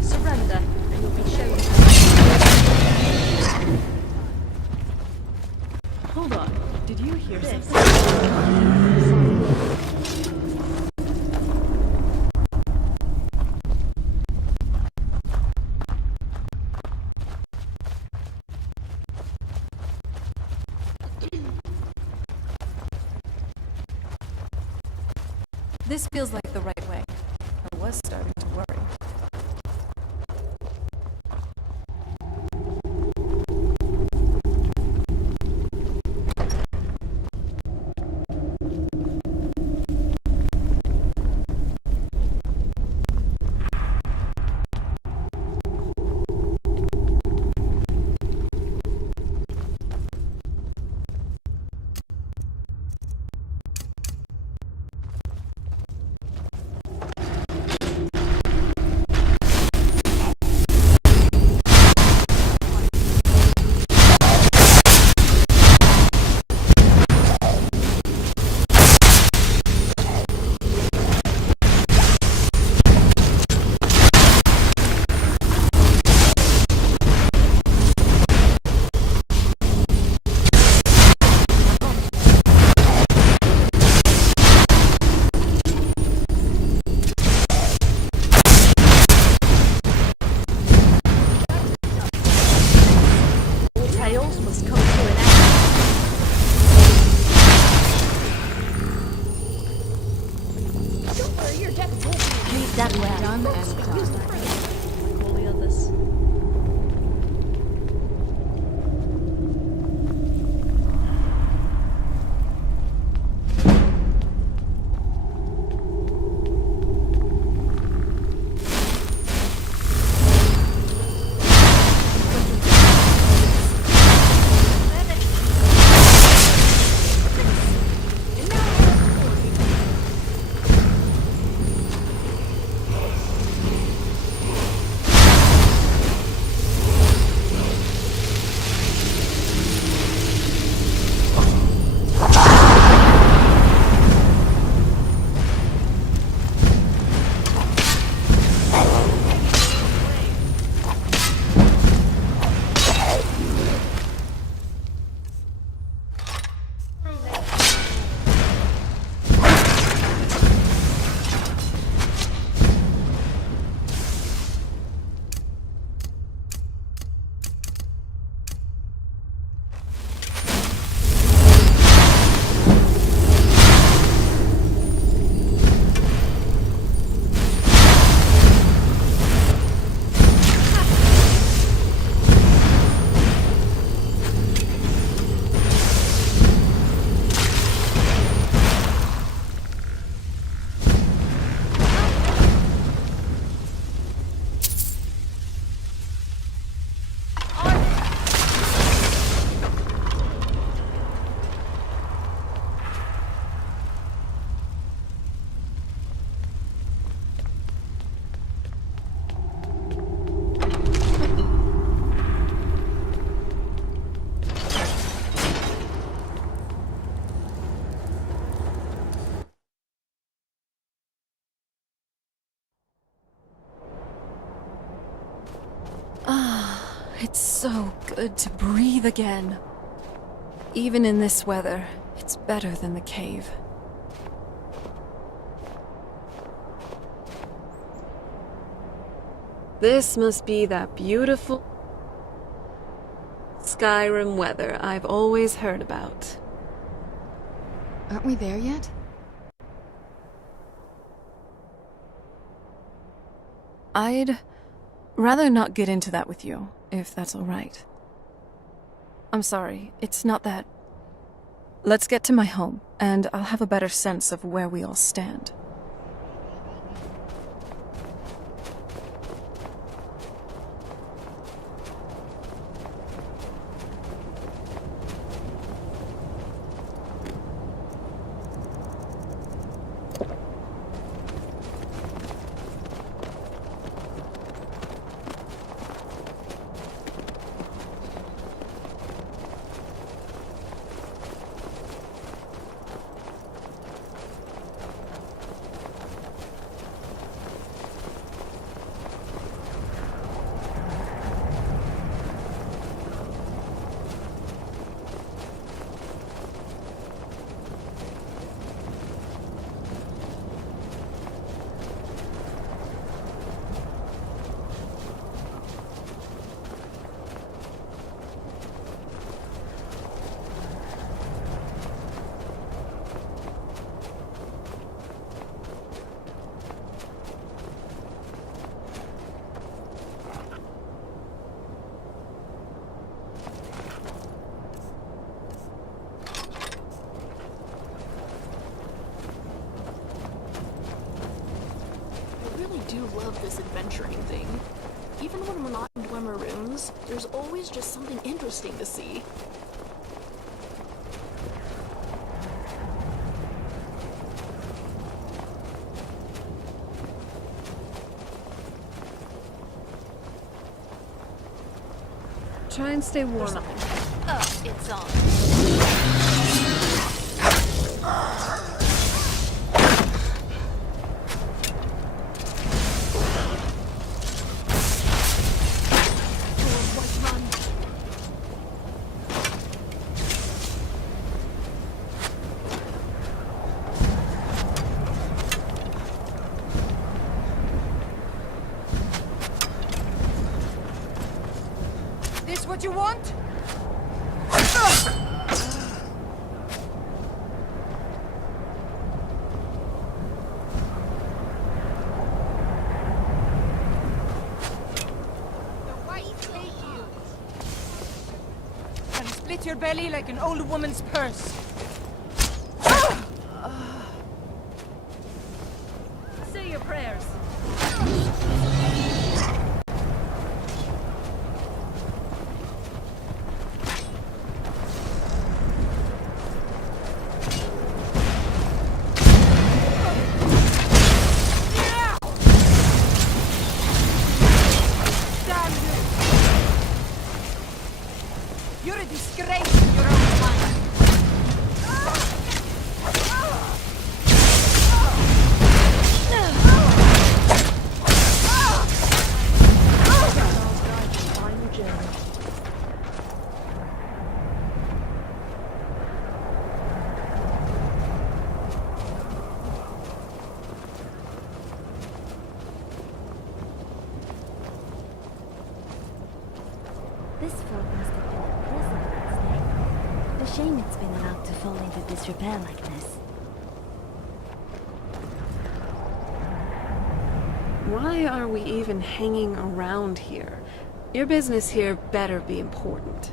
Surrender, and you'll be shown. Hold on. Did you hear This. something? This feels like the right way. I was starting to worry. All tales must come to an end. Don't worry, your death won't be Read that well. Done and done. like all the others. It's so good to breathe again. Even in this weather, it's better than the cave. This must be that beautiful Skyrim weather I've always heard about. Aren't we there yet? I'd rather not get into that with you, if that's all right. I'm sorry, it's not that. Let's get to my home, and I'll have a better sense of where we all stand. I do love this adventuring thing. Even when we're not in Dwemer there's always just something interesting to see. Try and stay warm. Oh, it's on. This what you want? I'll split your belly like an old woman's purse. Say your prayers. You're a disgrace in your own mind. This fort must have been a prison once, eh? A shame it's been allowed to fall into disrepair like this. Why are we even hanging around here? Your business here better be important.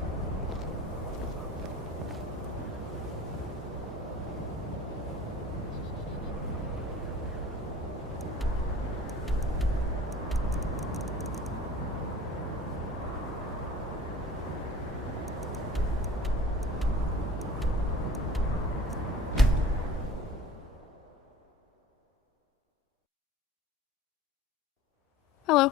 Hello.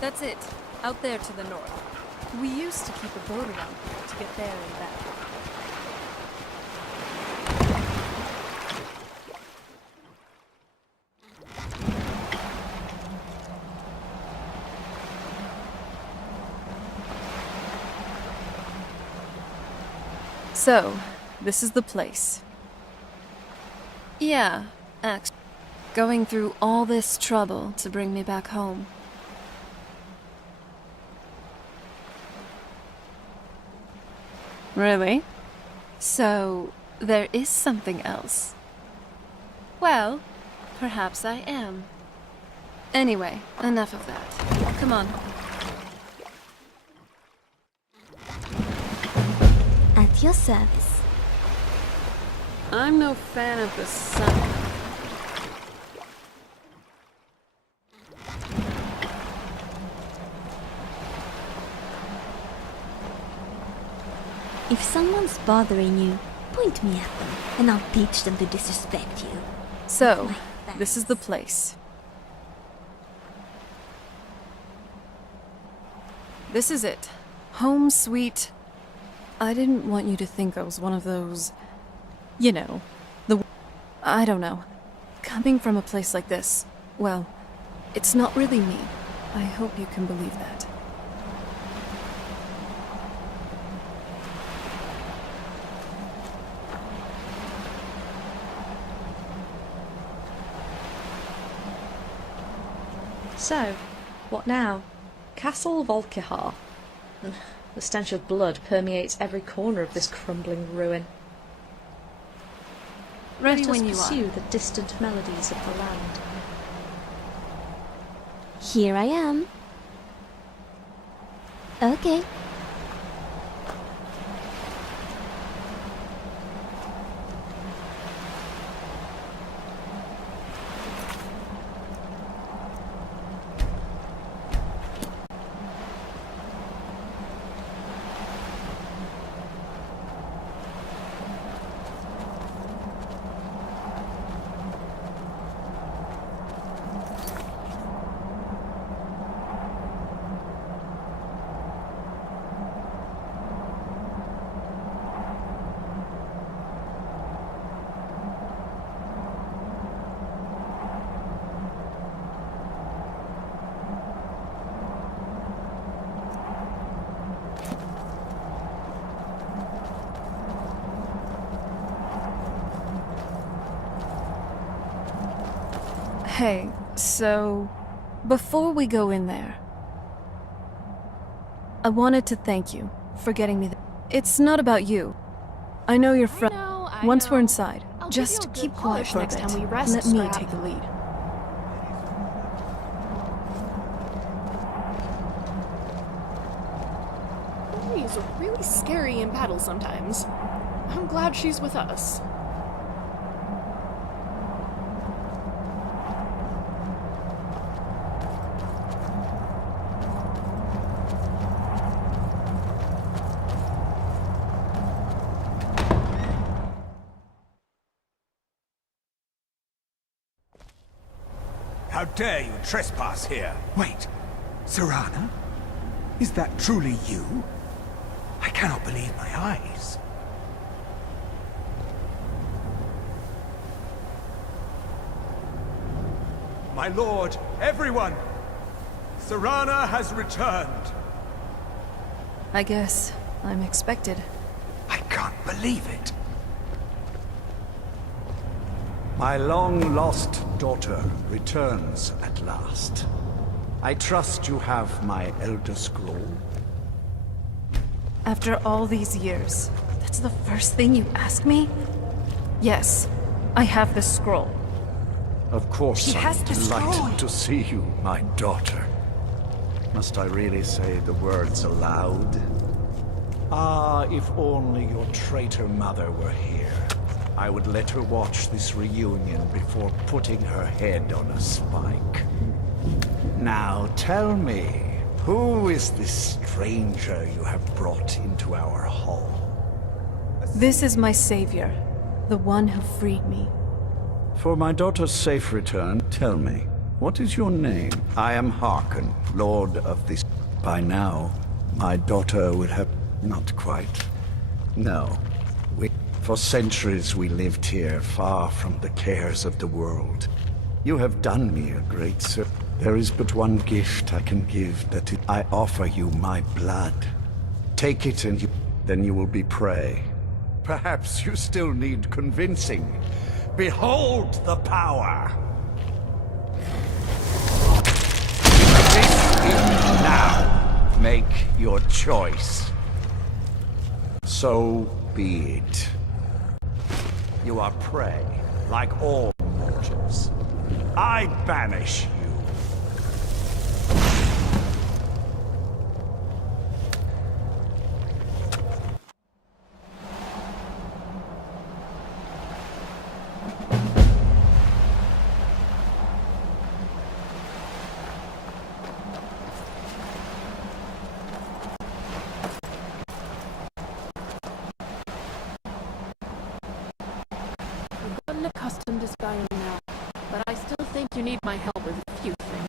That's it. Out there to the north. We used to keep a boat around here to get there and back. So, this is the place. Yeah, actually, going through all this trouble to bring me back home. Really? So, there is something else. Well, perhaps I am. Anyway, enough of that. Come on. At your service. I'm no fan of the sun. If someone's bothering you, point me at them, and I'll teach them to disrespect you. So, this is the place. This is it. Home sweet. I didn't want you to think I was one of those... You know, I don't know. Coming from a place like this, well, it's not really me. I hope you can believe that. So, what now? Castle Volkihar. The stench of blood permeates every corner of this crumbling ruin. Ready Let us when you pursue are. the distant melodies of the land. Here I am. Okay. Hey, so... Before we go in there... I wanted to thank you for getting me there. It's not about you. I know you're from... Once we're inside, just keep quiet for a bit. Next time we rest, Let me Scrap. take the lead. Lily is really scary in battle sometimes. I'm glad she's with us. How dare you trespass here? Wait, Serana? Is that truly you? I cannot believe my eyes. My lord, everyone! Serana has returned! I guess I'm expected. I can't believe it. My long-lost daughter returns at last. I trust you have my Elder Scroll. After all these years, that's the first thing you ask me? Yes, I have the scroll. Of course, She has I'm the scroll. delighted to see you, my daughter. Must I really say the words aloud? Ah, if only your traitor mother were here. I would let her watch this reunion before putting her head on a spike. Now tell me, who is this stranger you have brought into our hall? This is my savior, the one who freed me. For my daughter's safe return, tell me, What is your name? I am Harkon, Lord of this. By now, my daughter would have... Not quite. No. For centuries we lived here, far from the cares of the world. You have done me a great service. There is but one gift I can give, I offer you my blood. Take it and then you will be prey. Perhaps you still need convincing. Behold the power! Now, make your choice. So be it. You are prey, like all mortals. I banish you. I've gotten accustomed to Skyrim now, but I still think you need my help with a few things.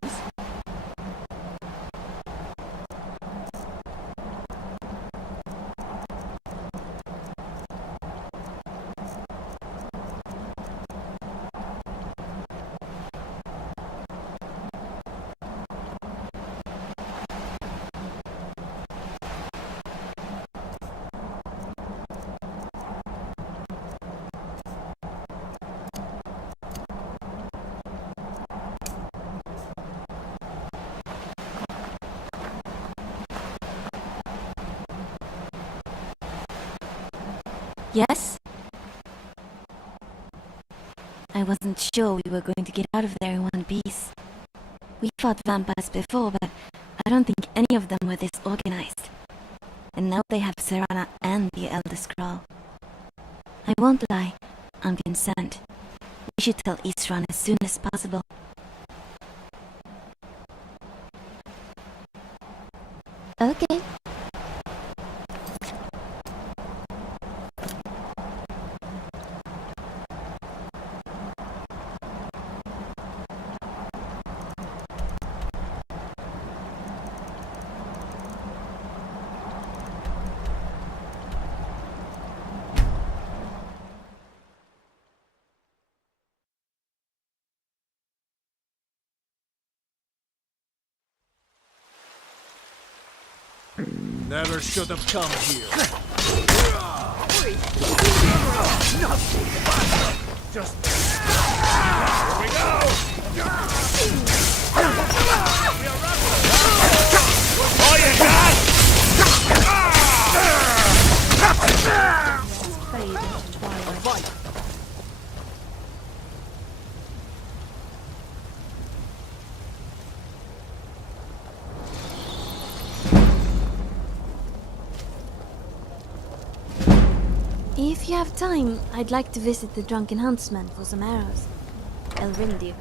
Yes? I wasn't sure we were going to get out of there in one piece. We fought vampires before, but I don't think any of them were this organized. And now they have Serana and the Elder Scroll. I won't lie, I'm concerned. We should tell Isran as soon as possible. Okay. Never should have come here. Just... Here we go! All you got! Fade into twilight. If you have time, I'd like to visit the Drunken Huntsman for some arrows. I'll ring you.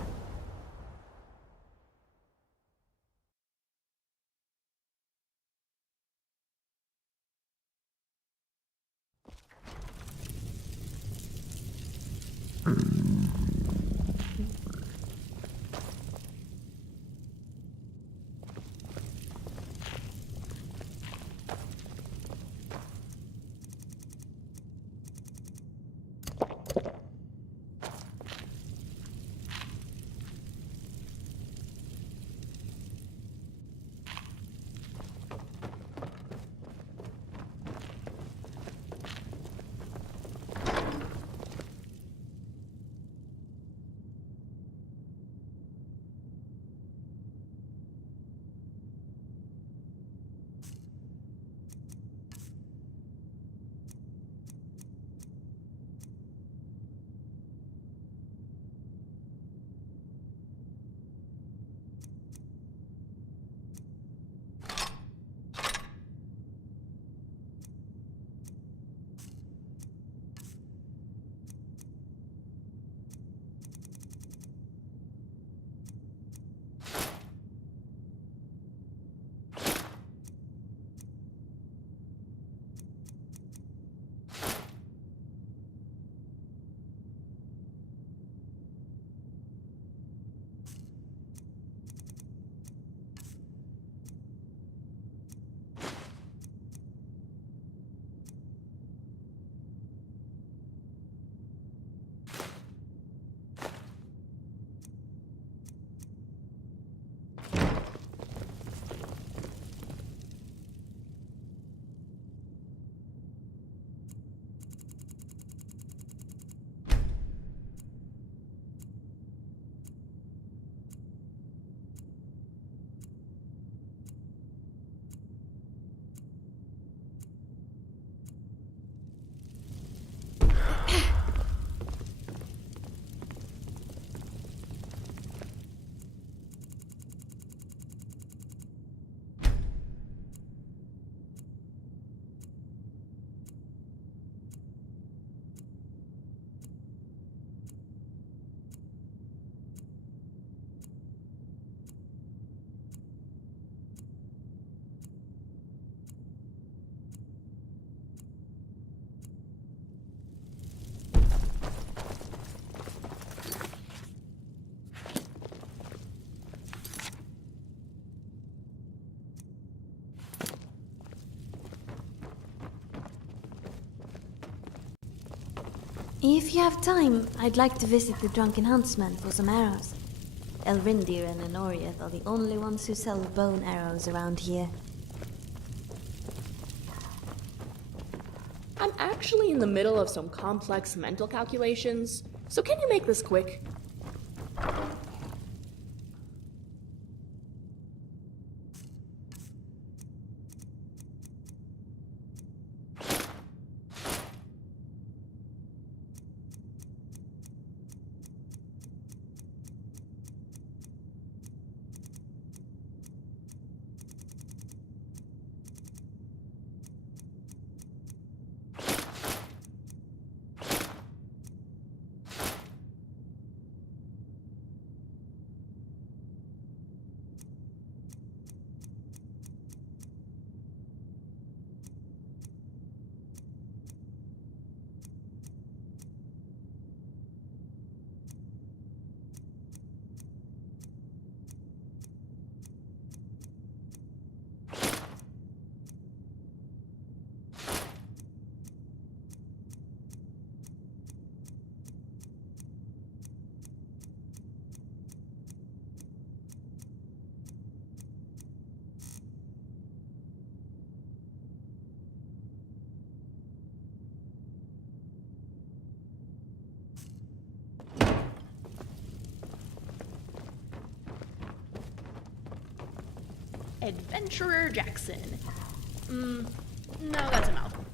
If you have time, I'd like to visit the Drunken Huntsman for some arrows. Elrindir and Enoriath are the only ones who sell bone arrows around here. I'm actually in the middle of some complex mental calculations, so can you make this quick? Adventurer Jackson. No, that's a mouthful.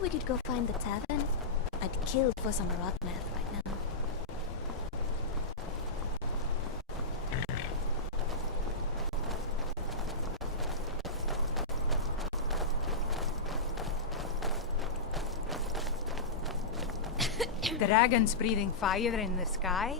we could go find the tavern? I'd kill for some rot meth right now. Dragons breathing fire in the sky?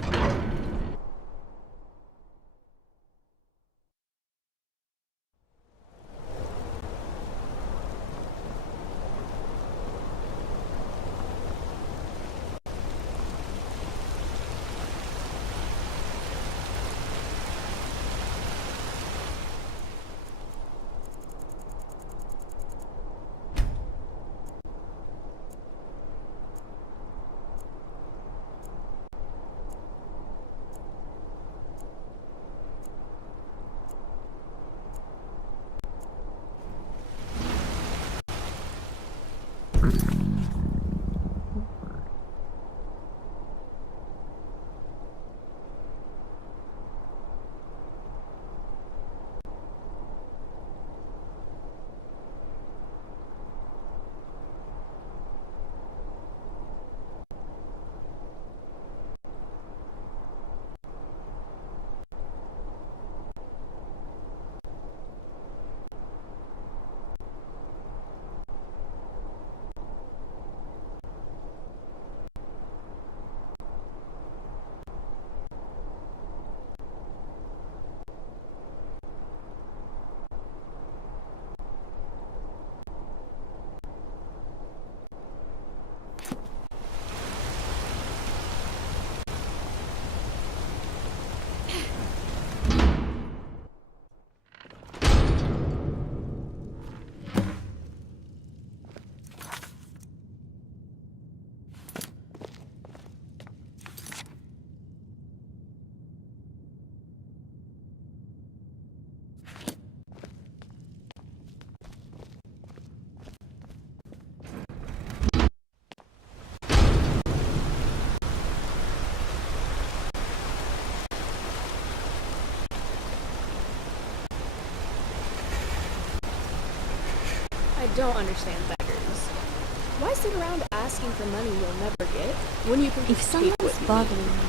I don't understand beggars. Why sit around asking for money you'll never get when you can If just take someone's what you bothering need? me,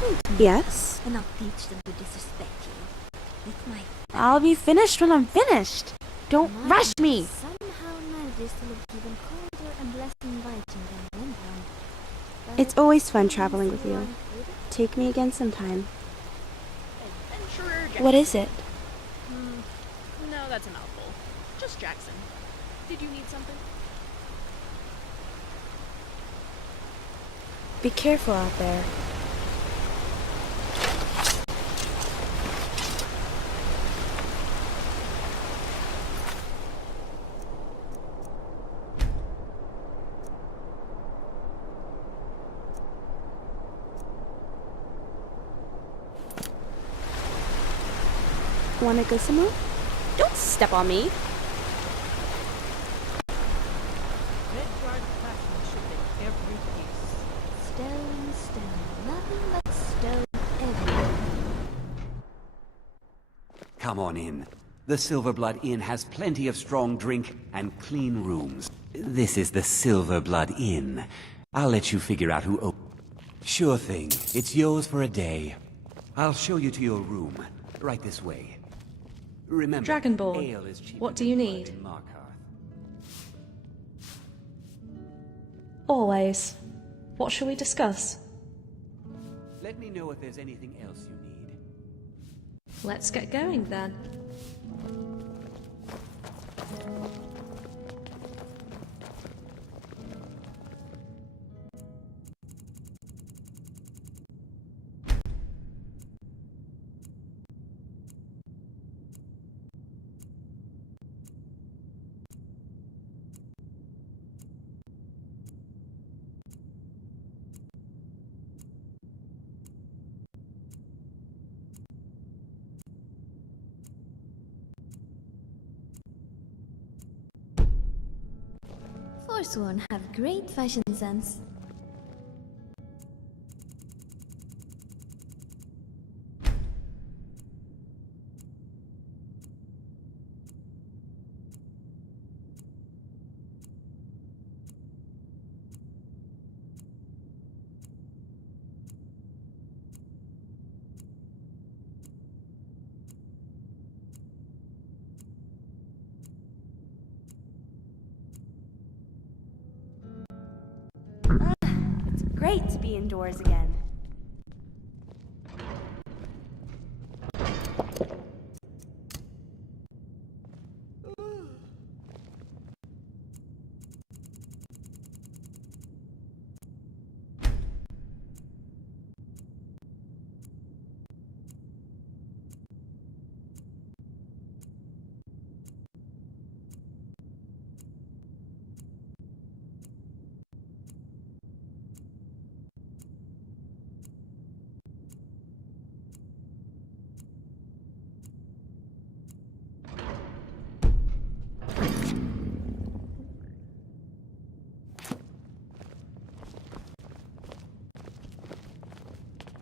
point to me. Yes? And I'll teach them to disrespect you. With my I'll be finished when I'm finished. Don't rush me! somehow manages to look even colder and less inviting than Windbound. It's always fun traveling with you. Take me again sometime. Adventurer What is Jackson. it? No, that's a mouthful. Just Jackson. Did you need something? Be careful out there. Wanna go somewhere? Don't step on me! Stone, stone, nothing but stone everywhere. Come on in. The Silverblood Inn has plenty of strong drink and clean rooms. This is the Silverblood Inn. I'll let you figure out who Sure thing. It's yours for a day. I'll show you to your room. Right this way. Remember, ale Dragonborn, is cheaper what do than you blood need? in Markarth. Always. What shall we discuss? Let me know if there's anything else you need. Let's get going then. Forsworn have great fashion sense. Great to be indoors again.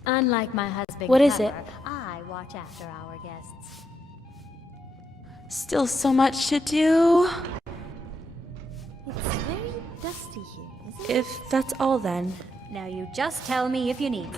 Unlike my husband, What is it? I watch after our guests. Still so much to do. It's very dusty here, isn't it? If that's all, then. Now you just tell me if you need.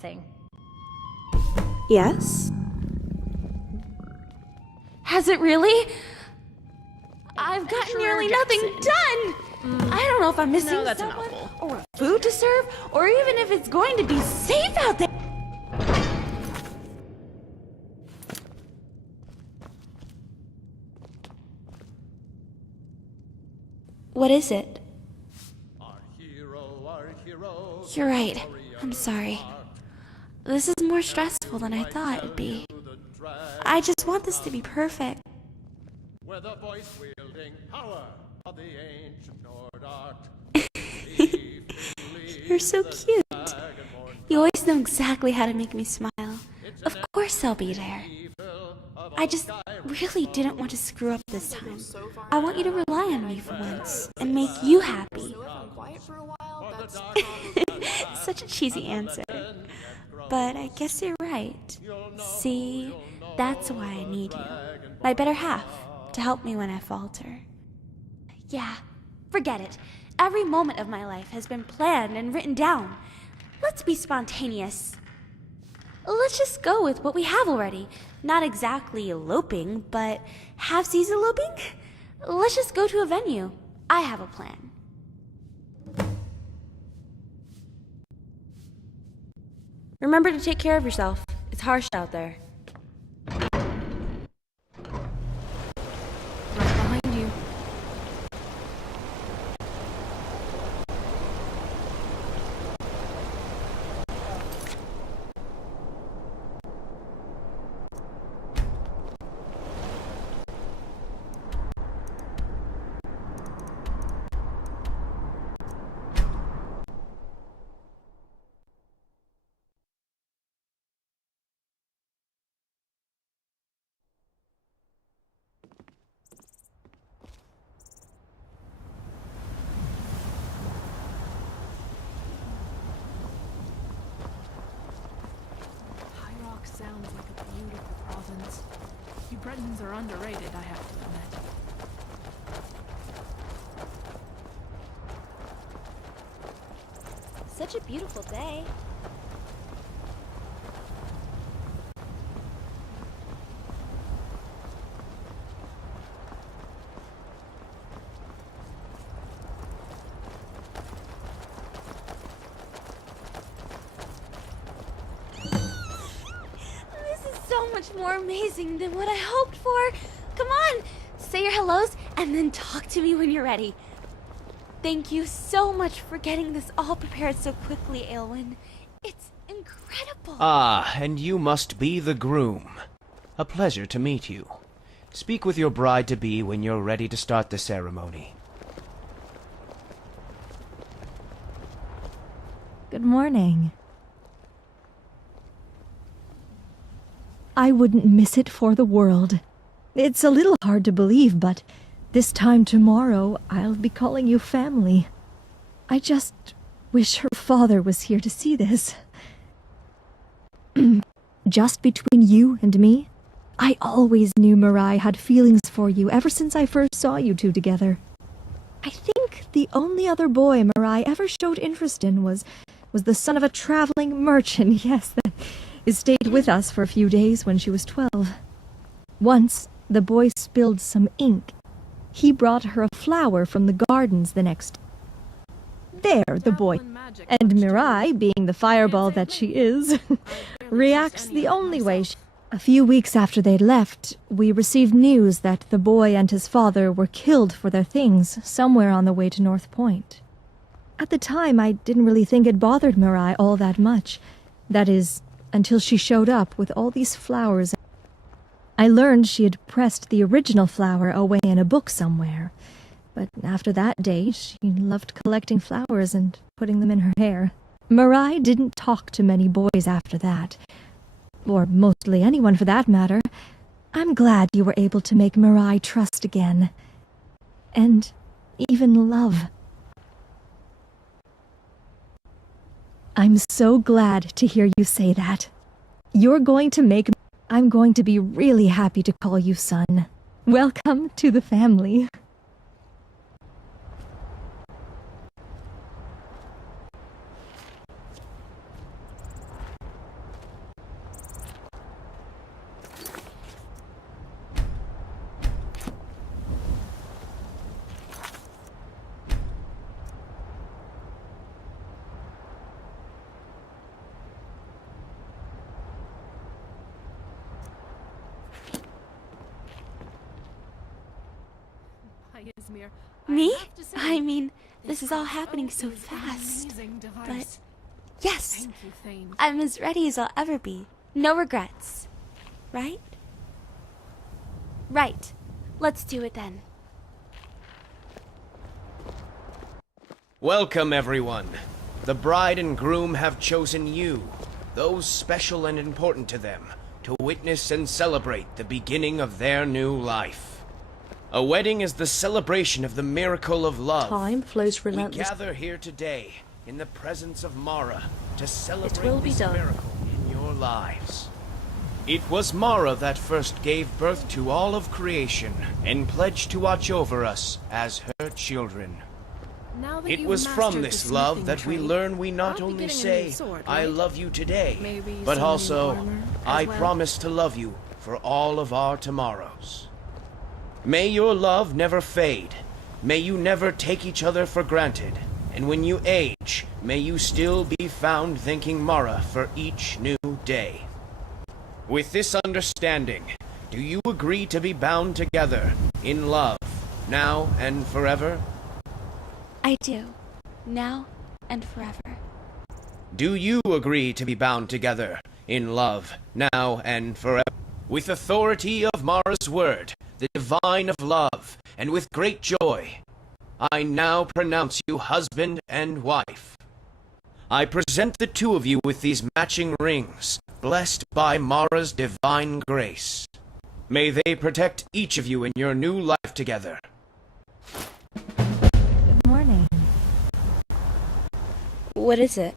Thing. Yes? Has it really? I've got nearly nothing done! I don't know if I'm missing No, that's a someone, mouthful. or food to serve, or even if it's going to be safe out there. What is it? You're right. I'm sorry. This is more stressful than I thought it'd be. I just want this to be perfect. With the voice-wielding power of the ancient Nord art. You're so cute. You always know exactly how to make me smile. Of course I'll be there. I just really didn't want to screw up this time. I want you to rely on me for once and make you happy. Such a cheesy answer. But I guess you're right. See, that's why I need you. My better half, to help me when I falter. Yeah, forget it. Every moment of my life has been planned and written down. Let's be spontaneous. Let's just go with what we have already. Not exactly eloping, but half-seas eloping? Let's just go to a venue. I have a plan. Remember to take care of yourself. It's harsh out there. Right behind you. Sounds like a beautiful province. You Bretons are underrated, I have to admit. Such a beautiful day. So much more amazing than what I hoped for. Come on, say your hellos and then talk to me when you're ready. Thank you so much for getting this all prepared so quickly, Aylwin. It's incredible. Ah, and you must be the groom. A pleasure to meet you. Speak with your bride-to-be when you're ready to start the ceremony. Good morning. I wouldn't miss it for the world. It's a little hard to believe, but this time tomorrow I'll be calling you family. I just wish her father was here to see this. just between you and me, I always knew Mirai had feelings for you ever since I first saw you two together. I think the only other boy Mirai ever showed interest in was the son of a traveling merchant, yes, that stayed with us for a few days when she was 12. Once, the boy spilled some ink. He brought her a flower from the gardens the next day. There, the boy, and Mirai, being the fireball that she is, reacts the only way she... A few weeks after they'd left, we received news that the boy and his father were killed for their things somewhere on the way to North Point. At the time, I didn't really think it bothered Mirai all that much. That is, until she showed up with all these flowers. I learned she had pressed the original flower away in a book somewhere. But after that day, she loved collecting flowers and putting them in her hair. Mirai didn't talk to many boys after that. Or mostly anyone for that matter. I'm glad you were able to make Mirai trust again. And even love. I'm so glad to hear you say that. I'm going to be really happy to call you son. Welcome to the family. Me? I mean, this is all happening so fast. But yes, I'm as ready as I'll ever be. No regrets. Right? Right. Let's do it then. Welcome, everyone. The bride and groom have chosen you, those special and important to them, to witness and celebrate the beginning of their new life. A wedding is the celebration of the miracle of love. Time flows We relentlessly. gather here today in the presence of Mara to It celebrate will be this done. miracle in your lives. It was Mara that first gave birth to all of creation and pledged to watch over us as her children. Now that It you've was from mastered this the love smithing that we trade, learn we not I'll be only getting a say, new sword, I right? love you today, Maybe but some new also, armor I as well? promise to love you for all of our tomorrows. May your love never fade. May you never take each other for granted. And when you age, may you still be found thanking Mara for each new day. With this understanding, do you agree to be bound together in love, now and forever? I do. Now and forever. Do you agree to be bound together in love, now and forever? With authority of Mara's word, the divine of love, and with great joy, I now pronounce you husband and wife. I present the two of you with these matching rings, blessed by Mara's divine grace. May they protect each of you in your new life together. Good morning. What is it?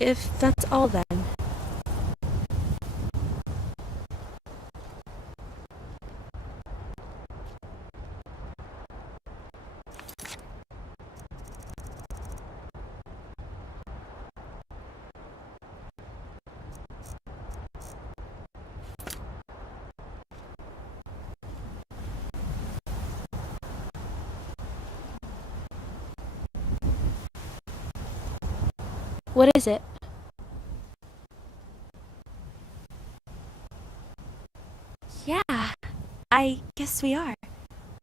If that's all then. What is it? Yeah, I guess we are.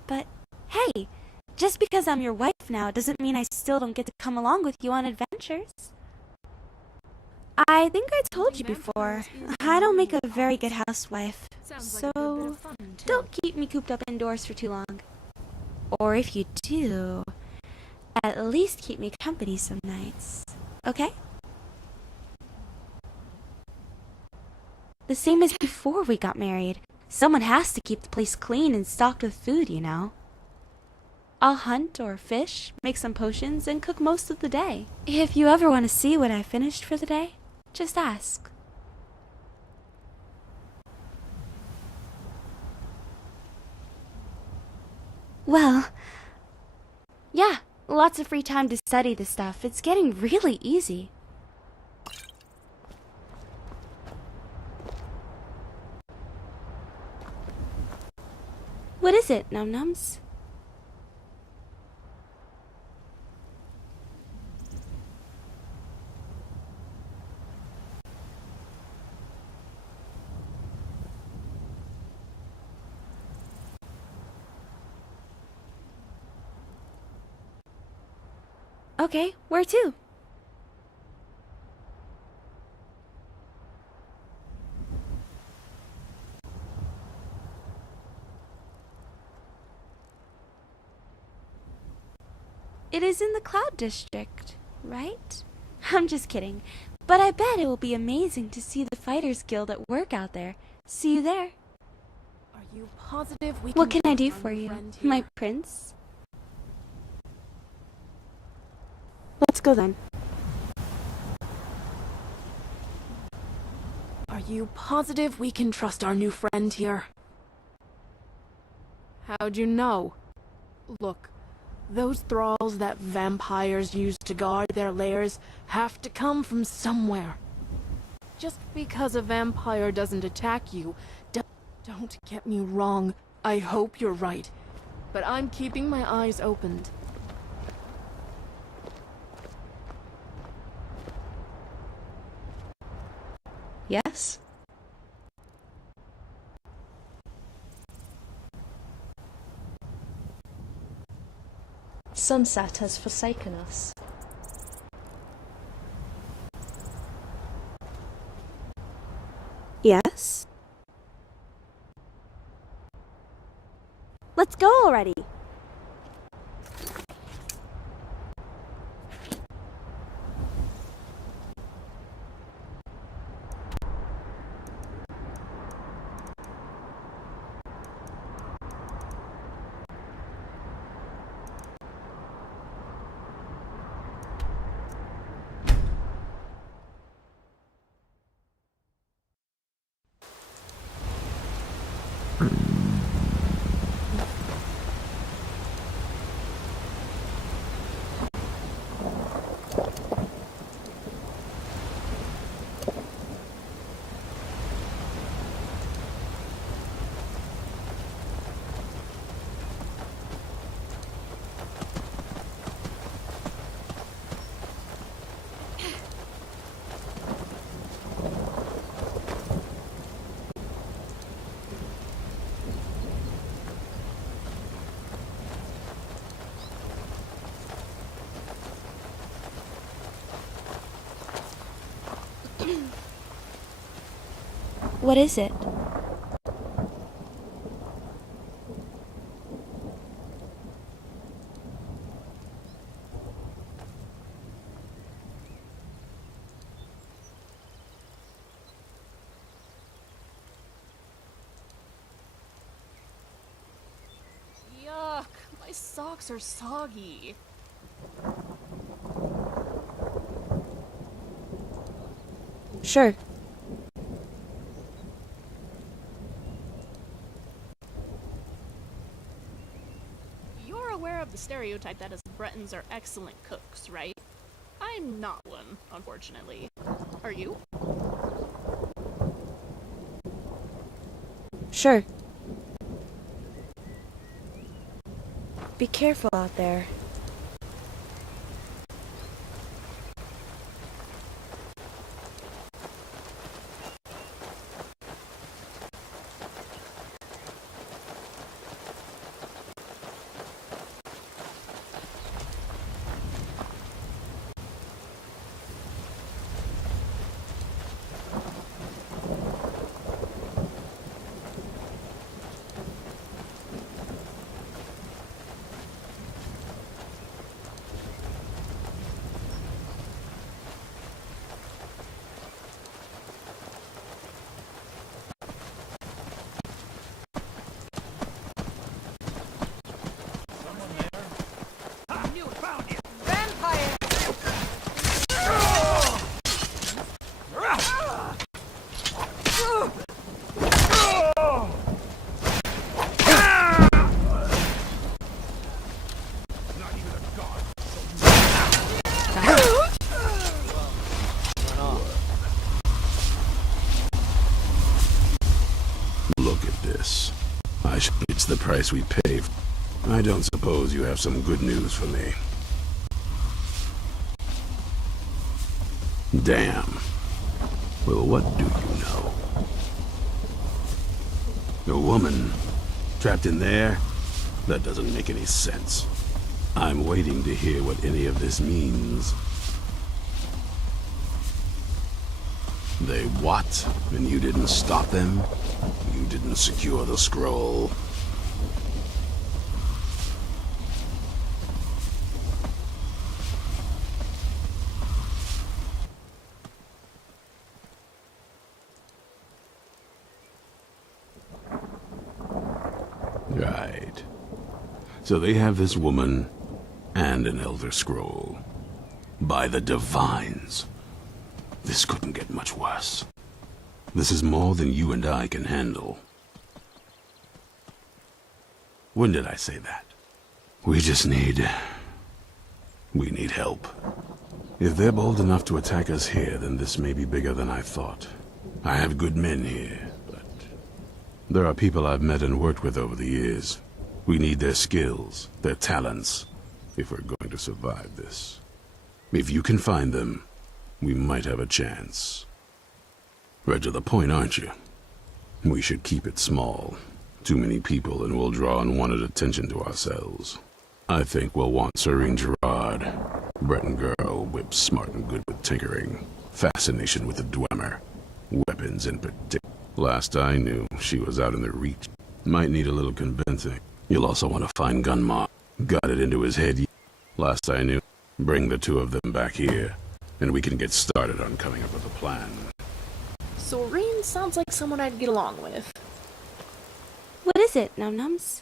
But hey, just because I'm your wife now doesn't mean I still don't get to come along with you on adventures. I think I told you before, I don't make a very good housewife, so don't keep me cooped up indoors for too long. Or if you do, at least keep me company some nights, okay? The same as before we got married. Someone has to keep the place clean and stocked with food, you know. I'll hunt or fish, make some potions, and cook most of the day. If you ever want to see what I finished for the day, just ask. Well, yeah, lots of free time to study this stuff. It's getting really easy. What is it, Num-Nums? Okay, where to? It is in the Cloud District, right? I'm just kidding. But I bet it will be amazing to see the Fighters Guild at work out there. See you there. Are you positive we What can I trust do our for new you, friend here? my prince? Let's go then. Are you positive we can trust our new friend here? How'd you know? Look, those thralls that vampires use to guard their lairs have to come from somewhere. Just because a vampire doesn't attack you, don't get me wrong, I hope you're right. But I'm keeping my eyes opened. Yes? Sunset has forsaken us. Yes? Let's go already. What is it? Yuck, my socks are soggy. Sure. You're aware of the stereotype that us Bretons are excellent cooks, right? I'm not one, unfortunately. Are you? Sure. Be careful out there. price we pay. I don't suppose you have some good news for me. Damn. Well, what do you know? A woman trapped in there? That doesn't make any sense. I'm waiting to hear what any of this means. They what? And you didn't stop them? You didn't secure the scroll? Right. So they have this woman and an Elder Scroll. By the Divines. This couldn't get much worse. This is more than you and I can handle. When did I say that? We need help. If they're bold enough to attack us here, then this may be bigger than I thought. I have good men here, but there are people I've met and worked with over the years. We need their skills, their talents, if we're going to survive this. If you can find them, we might have a chance. Right to the point, aren't you? We should keep it small. Too many people and we'll draw unwanted attention to ourselves. I think we'll want Serene Gerard. Breton girl, whip smart and good with tinkering. Fascination with the Dwemer. Weapons in particular. Last I knew, she was out in the Reach. Might need a little convincing. You'll also want to find Gunma. Got it into his head. Last I knew, bring the two of them back here, and we can get started on coming up with a plan. Serene sounds like someone I'd get along with. What is it, Num-Nums?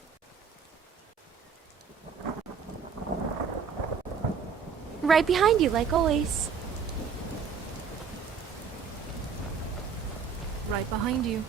Right behind you, like always. Right behind you.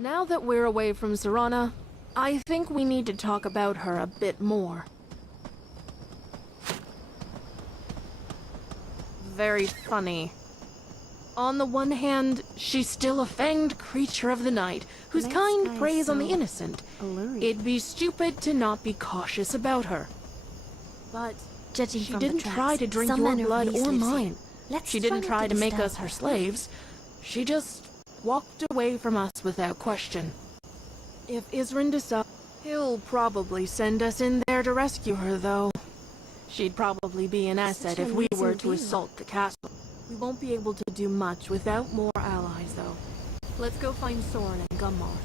Now that we're away from Serana, I think we need to talk about her a bit more. Very funny. On the one hand, she's still a fanged creature of the night, whose kind preys on the innocent. It'd be stupid to not be cautious about her. But Judging she from didn't the tracks, try to drink some your man or blood beast or lives here. mine. Let's She didn't not try to make disturb us her her. slaves. She just walked away from us without question. If Isrin decides, he'll probably send us in there to rescue her, though. She'd probably be an asset if we were to assault the castle. We won't be able to do much without more allies, though. Let's go find Soren and Gummar.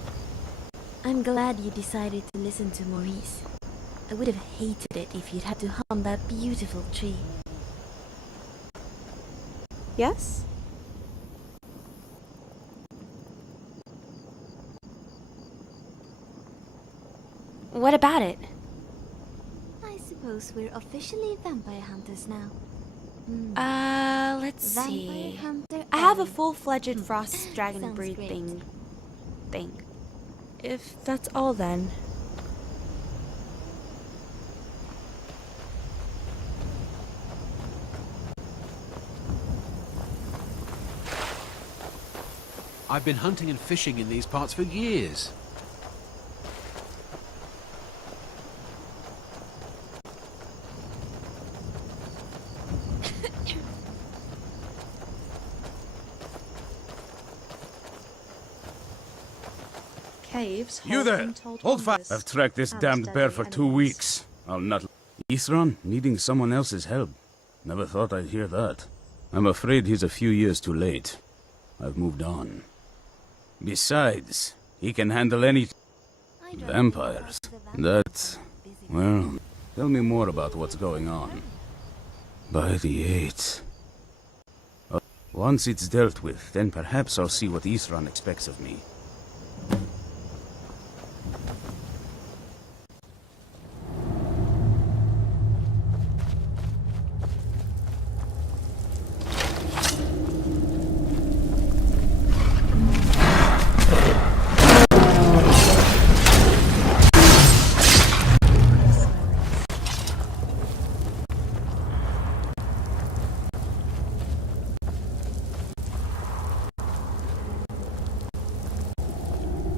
I'm glad you decided to listen to Maurice. I would have hated it if you'd had to harm that beautiful tree. Yes? What about it? I suppose we're officially vampire hunters now. Let's see. Vampire hunter I have a Ellen. full-fledged frost dragon Sounds great. breathing thing. If that's all, then. I've been hunting and fishing in these parts for years. Caves You hold there! untold Hold wonders fast! I've tracked this and damned bear deadly for 2 enemies. weeks. I'll not... Ithron needing someone else's help. Never thought I'd hear that. I'm afraid he's a few years too late. I've moved on. Besides, he can handle any... vampires. That... well, tell me more about what's going on. By the 8th. Once it's dealt with, then perhaps I'll see what Ithron expects of me.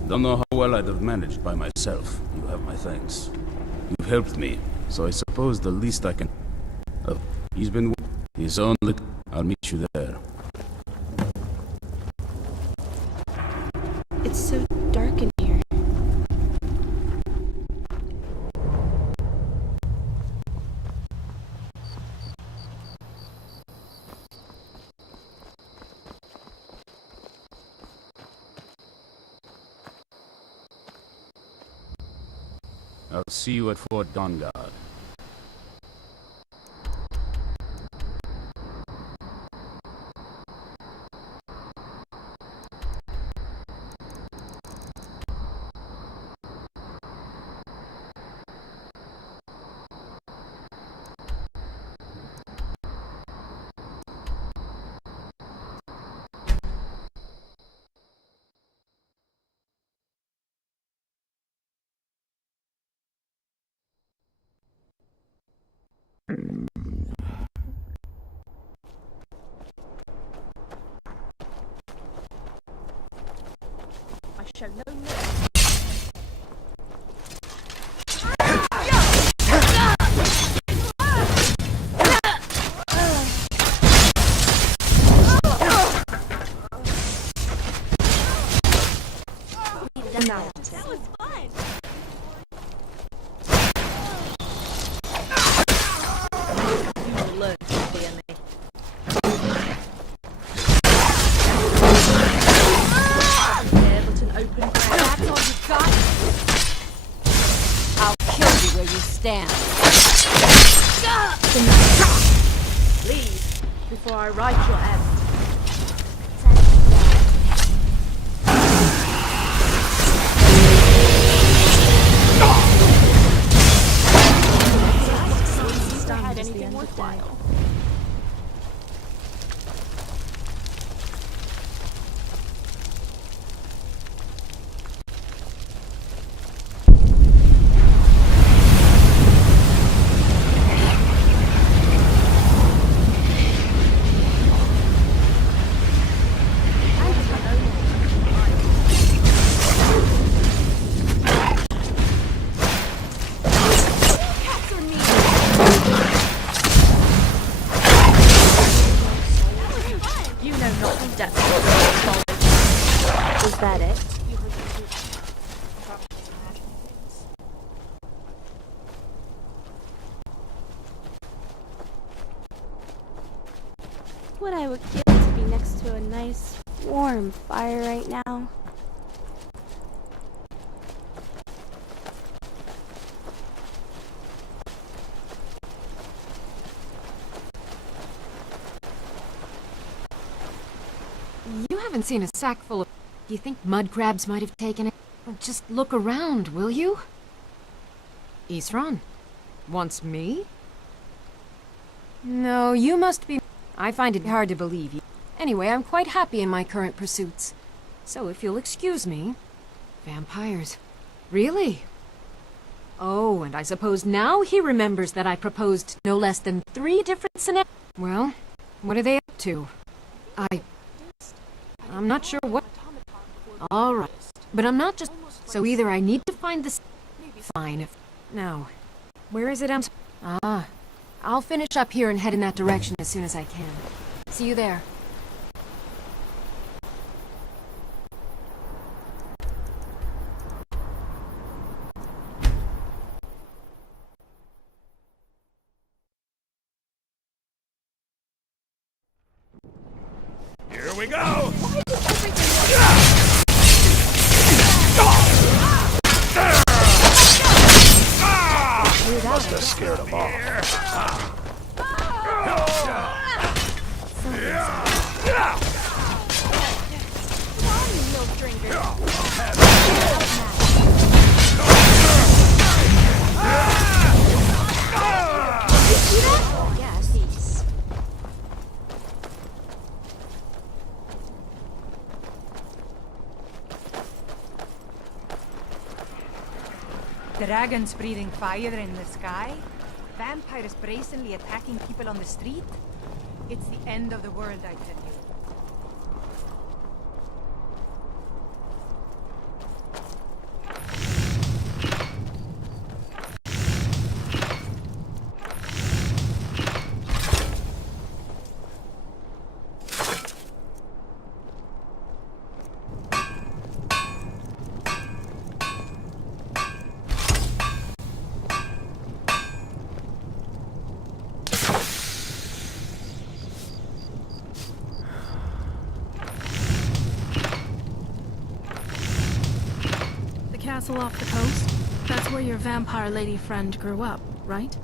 Don't know how well I'd have managed by myself. You have my thanks. You've helped me, so I suppose the least I can... he's been... his own lit... I'll meet you there. It's so dark in here. I'll see you at Fort Dawnguard. I show no mercy. That was fun! You learn to fear me. Yeah, but an open ground. That's all you got? I'll kill you where you stand. Leave before I write your end. Never had anything worthwhile. that it? What I would give to be next to a nice, warm fire right now. You haven't seen a sack full of... Do you think mud crabs might have taken it? Well, just look around, will you? Isran? Wants me? No, you must be... I find it hard to believe you. Anyway, I'm quite happy in my current pursuits. So if you'll excuse me... Vampires. Really? Oh, and I suppose now he remembers that I proposed no less than 3 different scenarios. Well, what are they up to? I'm not sure what... Alright, but I'm not just... So either I need to find this... Fine, if... Now, where is it I'll finish up here and head in that direction as soon as I can. See you there. Here we go! Must have scared him off. Dragons breathing fire in the sky? Vampires brazenly attacking people on the street? It's the end of the world, I tell you. Castle off the coast? That's where your vampire lady friend grew up, right?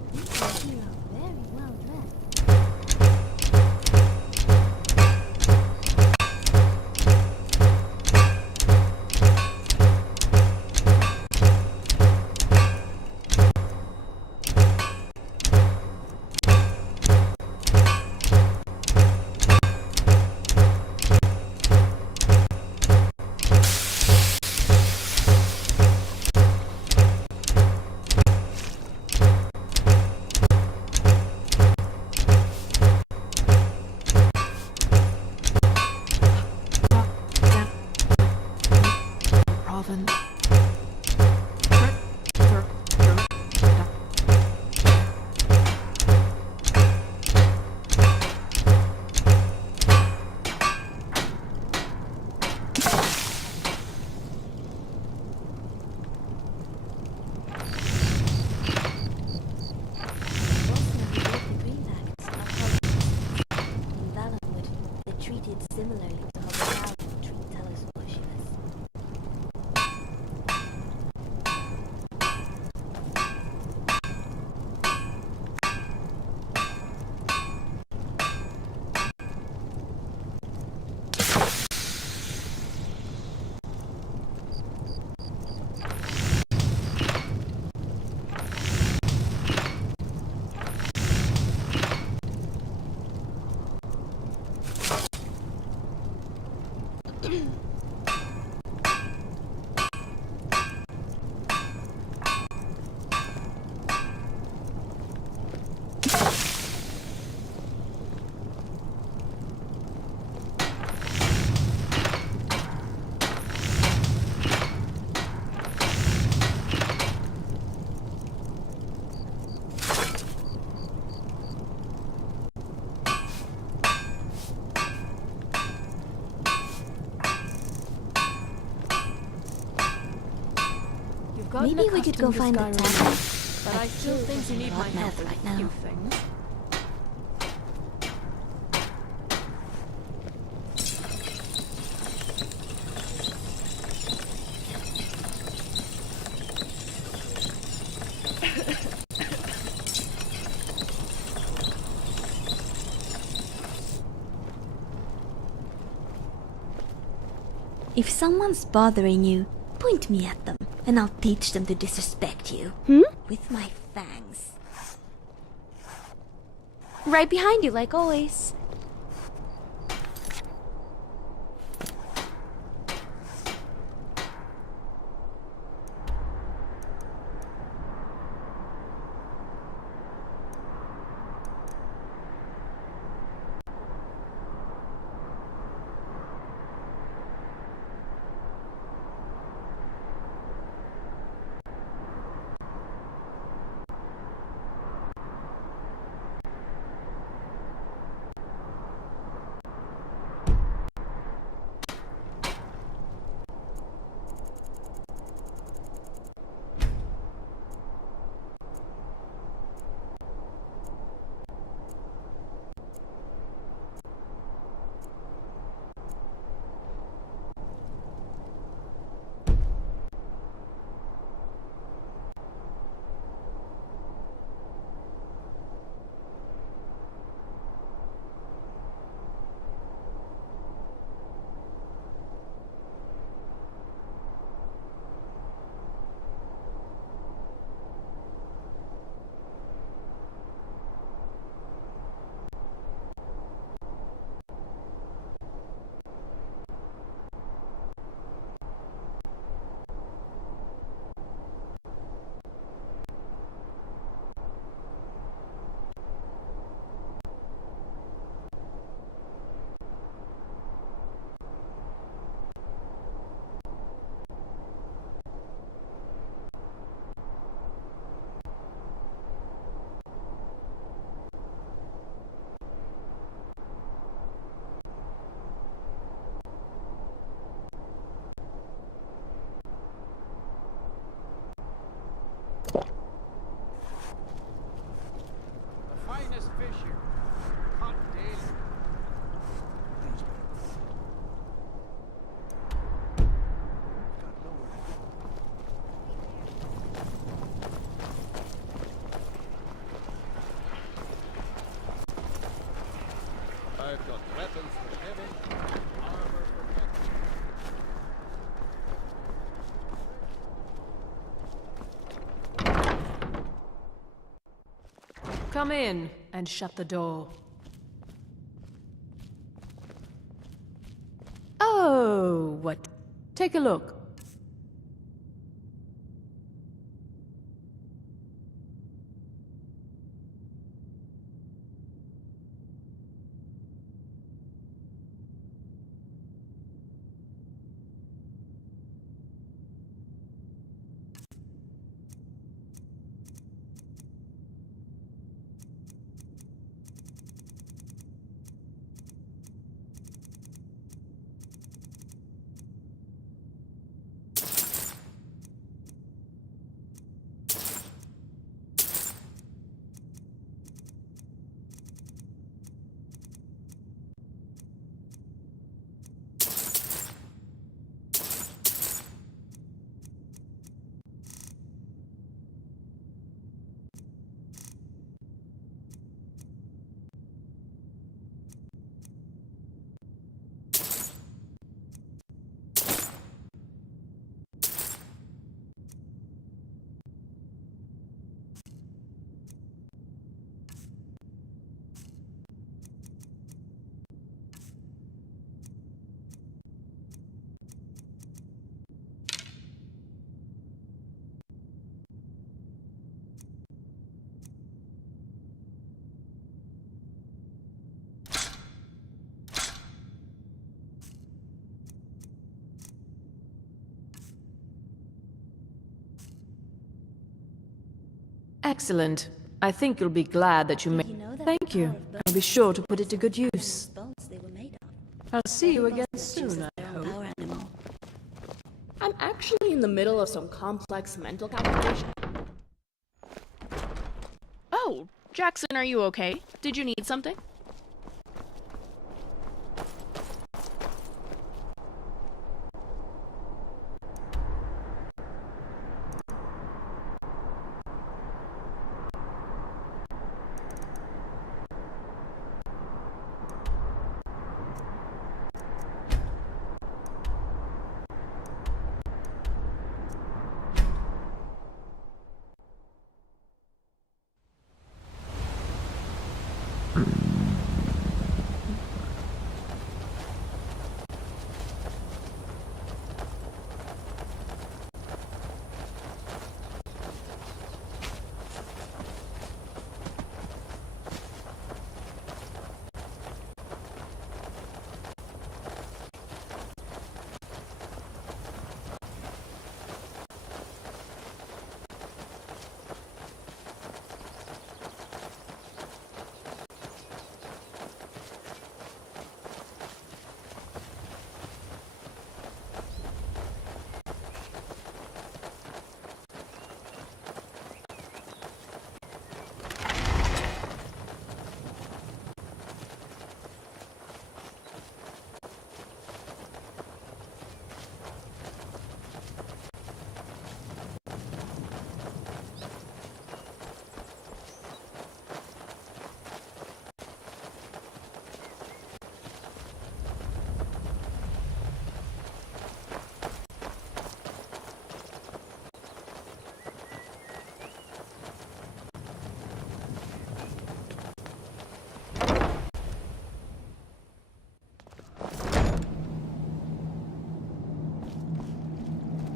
gotten Maybe we could go accustomed find to the Skyrim, tavern. but I still think you need my Hot help mess with right a now. few things. If someone's bothering you, point me at them, and I'll teach them to disrespect you. With my fangs. Right behind you, like always. Finest fish here. Caught daily. I've got weapons for heavy, armor for heavy. Come in and shut the door. Oh, what? Take a look. Excellent. I think you'll be glad that you made. Thank you. I'll be sure to put it to good use. I'll see you again soon, I hope. I'm actually in the middle of some complex mental calculation. Oh, Jackson, are you okay? Did you need something?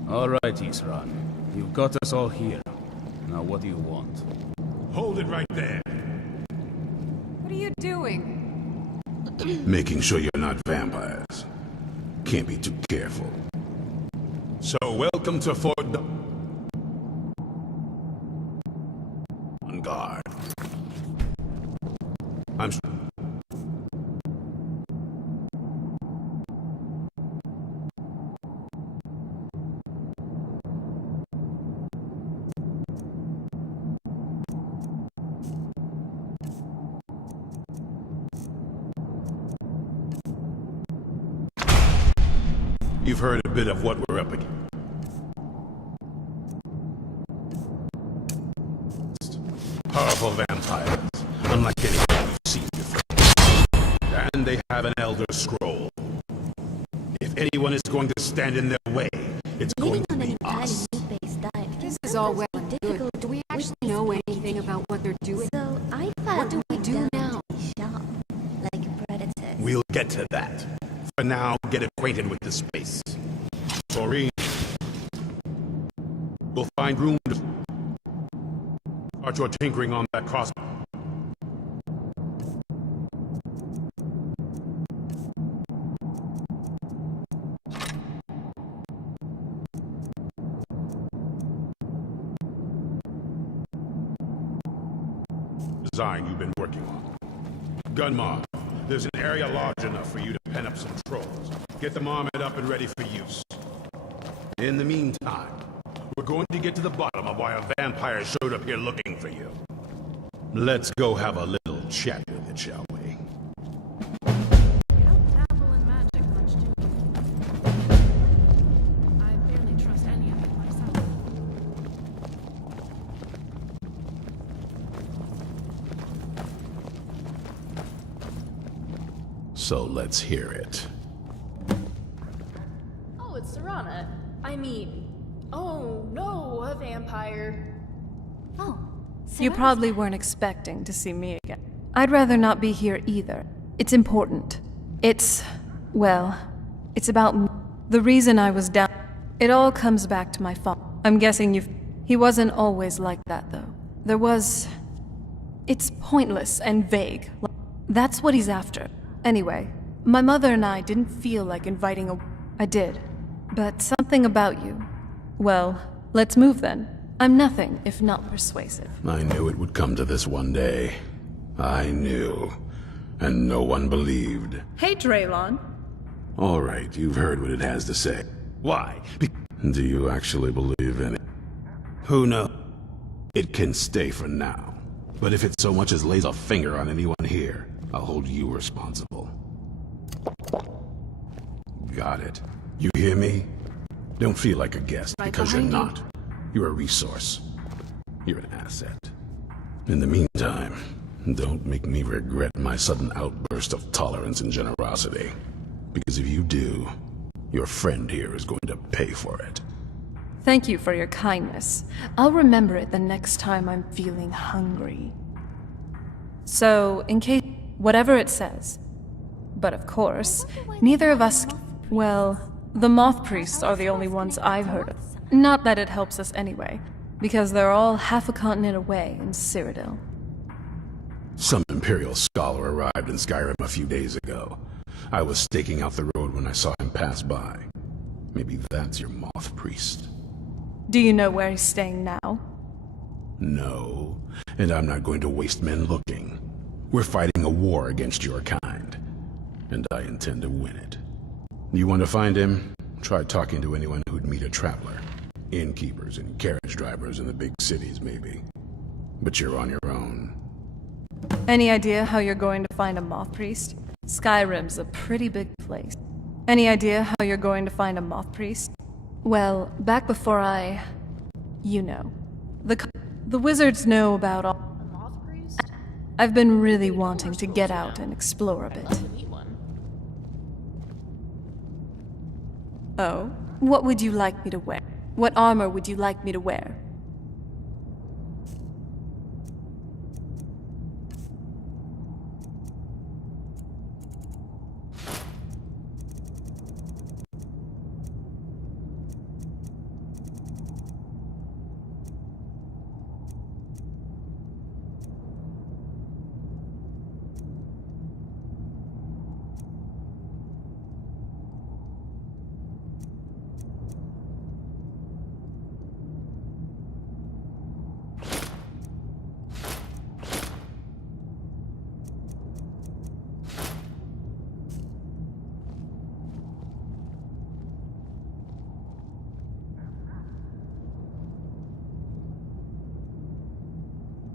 All right, Isran. You've got us all here. Now what do you want? Hold it right there. What are you doing? Making sure you're not vampires. Can't be too careful. So welcome to Fort... On guard. I'm... You've heard a bit of what we're up against. Powerful vampires, unlike anything you've seen before. And they have an Elder Scroll. If anyone is going to stand in their way, it's going to be us. This is all well and good. Do we actually know anything about what they're doing? So I What do we do now? Sharp, like predators. We'll get to that. For now, get acquainted with the space. Sorry. We'll find room to start your tinkering on that crossbow. Design you've been working on. Gunmar, there's an area large enough for you to pen up some trolls. Get them armored up and ready for use. In the meantime, we're going to get to the bottom of why a vampire showed up here looking for you. Let's go have a little chat with it, shall we? Dabble in magic much too. I barely trust any of it myself. So let's hear it. Oh, it's Serana. Oh no, a vampire. Oh, You probably weren't expecting to see me again. I'd rather not be here either. It's important. Well, it's about the reason I was down. It all comes back to my father. I'm guessing He wasn't always like that, though. It's pointless and vague. That's what he's after. Anyway, my mother and I didn't feel like inviting I did. But something about you. Well, let's move then. I'm nothing if not persuasive. I knew it would come to this one day. I knew. And no one believed. Hey, Draylon. All right, you've heard what it has to say. Why? Do you actually believe in it? Who knows? It can stay for now. But if it so much as lays a finger on anyone here, I'll hold you responsible. Got it. You hear me? Don't feel like a guest, Right because you're behind you. not. You're a resource. You're an asset. In the meantime, don't make me regret my sudden outburst of tolerance and generosity. Because if you do, your friend here is going to pay for it. Thank you for your kindness. I'll remember it the next time I'm feeling hungry. So, in case... whatever it says. But of course, neither of us... well, the Moth Priests are the only ones I've heard of. Not that it helps us anyway, because they're all half a continent away in Cyrodiil. Some Imperial scholar arrived in Skyrim a few days ago. I was staking out the road when I saw him pass by. Maybe that's your Moth Priest. Do you know where he's staying now? No, and I'm not going to waste men looking. We're fighting a war against your kind, and I intend to win it. You want to find him? Try talking to anyone who'd meet a traveler. Innkeepers and carriage drivers in the big cities, maybe. But you're on your own. Any idea how you're going to find a Moth Priest? Skyrim's a pretty big place. Any idea how you're going to find a Moth Priest? Well, back before I... you know. The wizards know about all... A moth priest? I've been really wanting to get out and explore a bit. I'd love to meet one. Oh? What would you like me to wear? What armor would you like me to wear?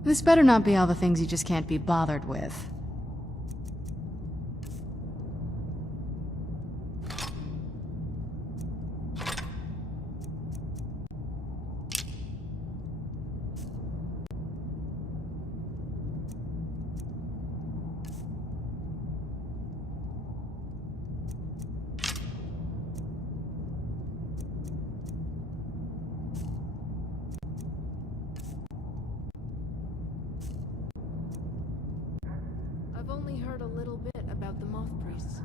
This better not be all the things you just can't be bothered with. I've only heard a little bit about the Moth Priests.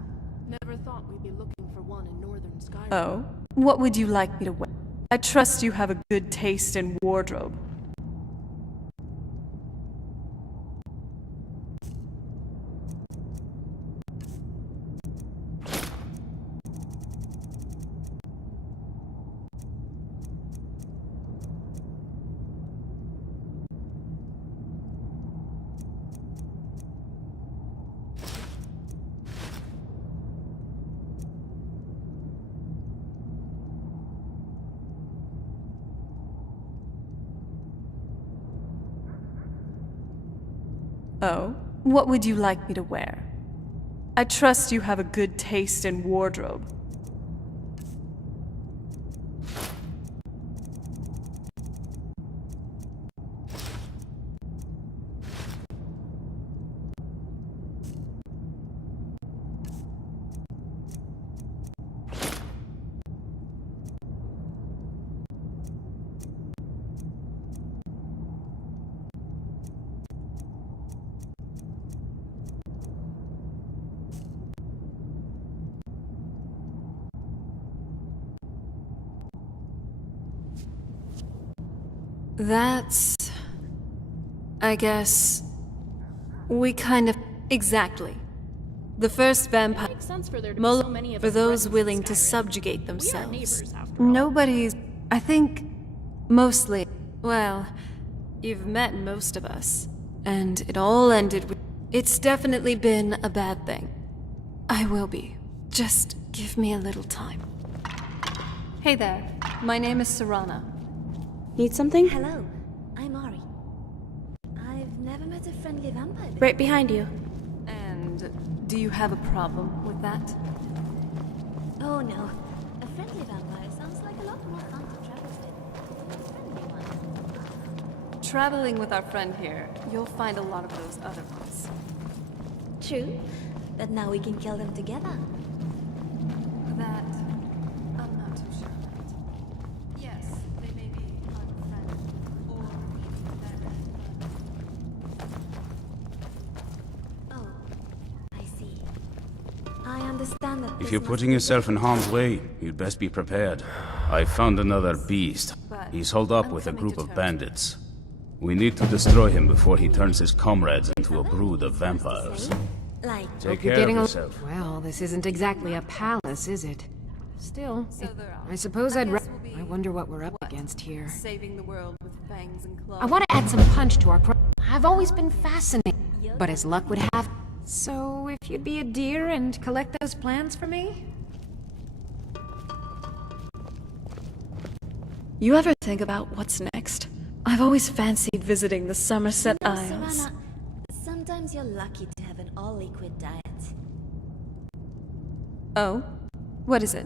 Never thought we'd be looking for one in northern Skyrim. Oh? What would you like me to wear? I trust you have a good taste in wardrobe. Oh? What would you like me to wear? I trust you have a good taste in wardrobe. That's... I guess... we kind of... Exactly. The first vampire... Makes sense for there to be so many of for us those present willing in to Skyrim. subjugate We are themselves. neighbors, after all. Nobody's... I think... mostly... well... you've met most of us. And it all ended with... It's definitely been a bad thing. I will be. Just give me a little time. Hey there. My name is Serana. Need something? Hello, I'm Ari. I've never met a friendly vampire before. Right behind you. And do you have a problem with that? Oh no, a friendly vampire sounds like a lot more fun to travel with. A friendly one. Traveling with our friend here, you'll find a lot of those other ones. True, but now we can kill them together. That... I'm not too sure. Yes, they may be unfriendly, or even better. Oh, I see. I understand that If you're putting yourself in harm's way, you'd best be prepared. I found another beast. He's holed up with a group of bandits. We need to destroy him before he turns his comrades into a brood of vampires. Take care of yourself. Well, this isn't exactly a palace, is it? Still, I suppose I wonder what we're up against here. Saving the world with fangs and claws. I want to add some punch to our crime. I've always been fascinated, but as luck would have. So, if you'd be a dear and collect those plans for me? You ever think about what's next? I've always fancied visiting the Somerset Isles. Savannah, sometimes you're lucky to have an all-liquid diet. Oh? What is it?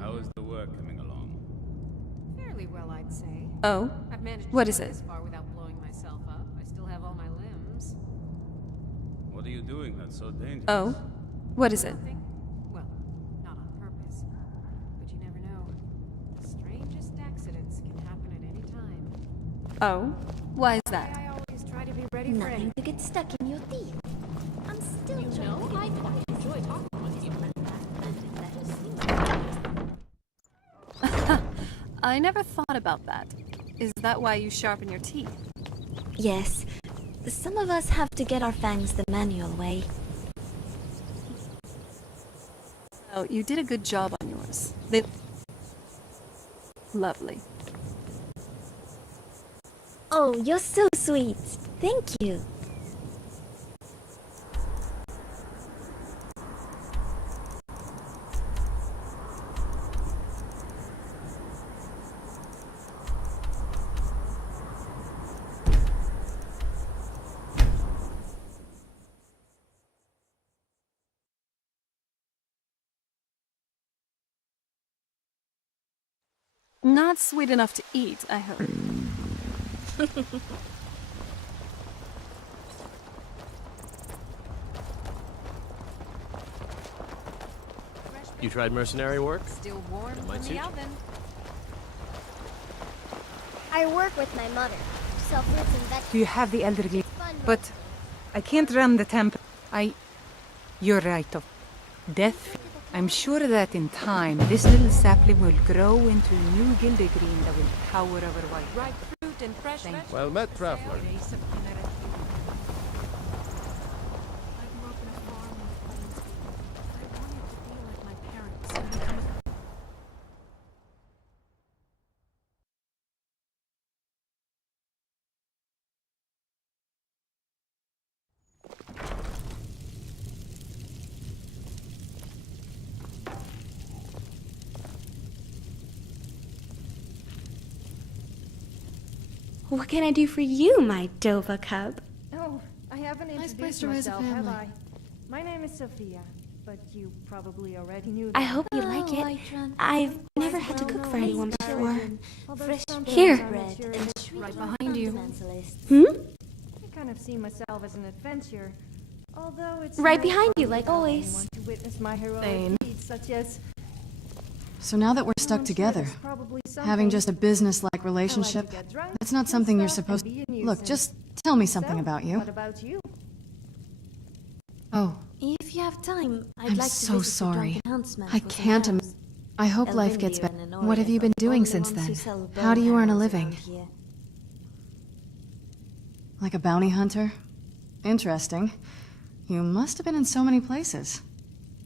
How is the work coming along? Fairly well, I'd say. Oh? I've managed to What get is it? this far without blowing myself up. I still have all my limbs. What are you doing that's so dangerous? Oh? What is it? Well, not on purpose. But you never know. The strangest accidents can happen at any time. Oh? Why is that? I always try to be ready for Nothing anything. to get stuck in your teeth. I'm still You trying know, to I quite enjoy talking with you. I never thought about that. Is that why you sharpen your teeth? Yes. Some of us have to get our fangs the manual way. Oh, you did a good job on yours. They... Lovely. Oh, you're so sweet. Thank you. Not sweet enough to eat, I hope. You tried mercenary work? Still warm It might from suit the you. oven. I work with my mother. Sell fruits and vegetables. Do you have the elderly? Fun. But I can't run the temple. You're right of death. I'm sure that in time, this little sapling will grow into a new Gildegreen that will tower over white. Ripe fruit and fresh vegetables. Well met, traveler. What can I do for you, my Dova cub? Oh, I haven't Nice place introduced to raise a myself, have family. I? My name is Sophia, but you probably already knew that. I hope you like it. I've never had to cook for anyone before. Fresh Here. bread and Right behind you. Hmm? I kind of see myself as an adventurer, although it's Right no behind you, fun like without always. anyone to witness my heroic Thane. deeds, such as So now that we're stuck together, having just a business-like relationship, that's not something you're supposed to... Look, just tell me something about you. What about you? Oh, If you have time, I'd I'm like to so visit the sorry. Drunken Huntsman I for some can't... herbs. I hope life gets better. What have you been doing since then? How do you earn a living? Like a bounty hunter? Interesting. You must have been in so many places.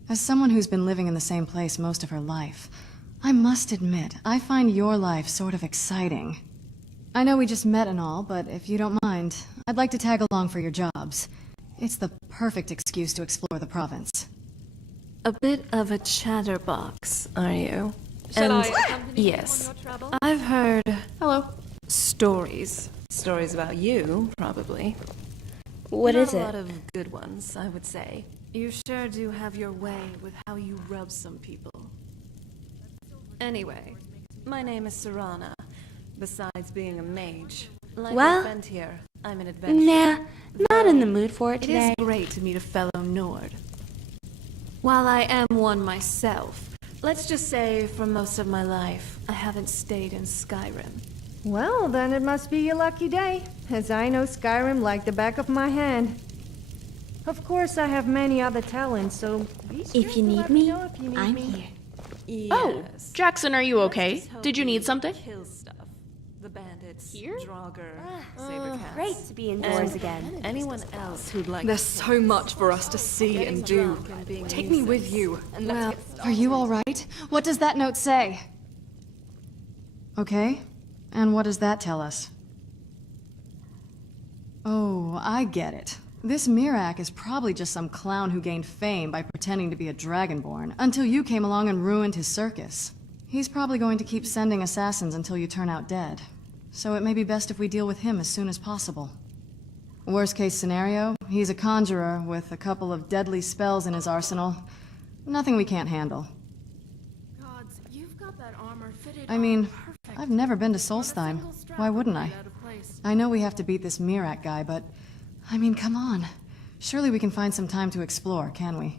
As someone who's been living in the same place most of her life, I must admit, I find your life sort of exciting. I know we just met and all, but if you don't mind, I'd like to tag along for your jobs. It's the perfect excuse to explore the province. A bit of a chatterbox, are you? Shall I accompany you on yes, your travel? I've heard Hello. stories. Stories about you, probably. What Not is a it? lot of good ones, I would say. You sure do have your way with how you rub some people. Anyway, my name is Serana. Besides being a mage, like Well, a friend here, I'm an adventurer. Nah, not in the mood for it It today. is great to meet a fellow Nord. While I am one myself, let's just say for most of my life, I haven't stayed in Skyrim. Well, then it must be your lucky day, as I know Skyrim like the back of my hand. Of course, I have many other talents, so be sure If you to need let me, know if you need I'm me. here. Oh, Jackson, are you okay? Did you need something? Kill stuff. The bandits, Here? Draugr, Sabercats. Great to be indoors again. Anyone else who'd like There's so much for us to see and do. Take me with you, and let's Well, get started. are you all right? What does that note say? Okay. And what does that tell us? Oh, I get it. This Mirak is probably just some clown who gained fame by pretending to be a dragonborn, until you came along and ruined his circus. He's probably going to keep sending assassins until you turn out dead. So it may be best if we deal with him as soon as possible. Worst case scenario, he's a conjurer with a couple of deadly spells in his arsenal. Nothing we can't handle. Gods, you've got that armor fitted I mean, on perfect. I've never been to Solstheim. Why wouldn't I? Out of place. I know we have to beat this Mirak guy, but... I mean, come on. Surely we can find some time to explore, can we?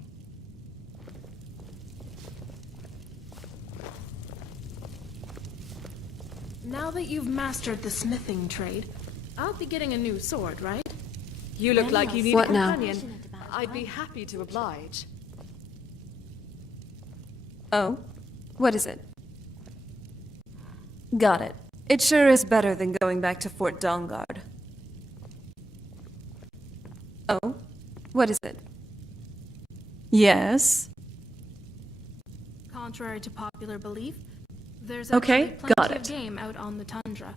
Now that you've mastered the smithing trade, I'll be getting a new sword, right? You look like you need What a now? companion. I'd be happy to oblige. Oh? What is it? Got it. It sure is better than going back to Fort Dawnguard. Oh? What is it? Yes? Contrary to popular belief, there's Okay, actually plenty got of it. game out on the tundra.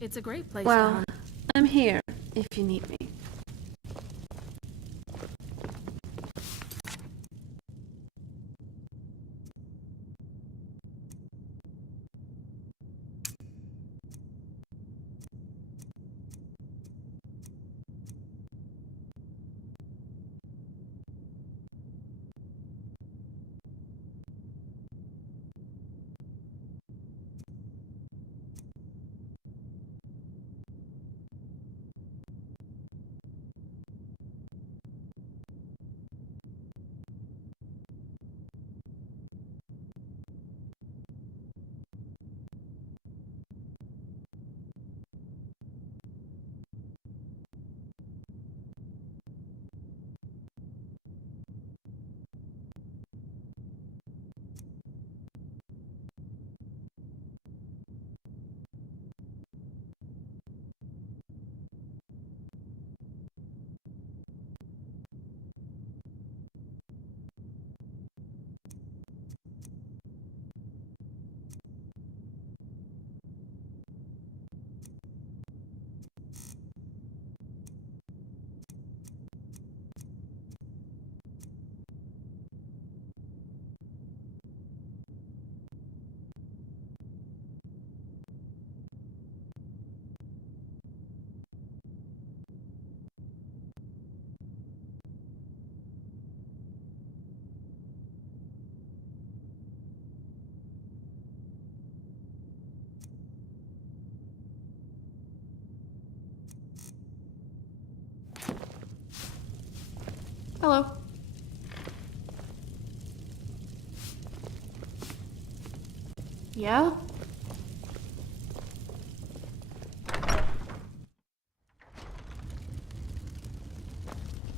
It's a great place to Well, hunt. I'm here if you need me. Hello. Yeah?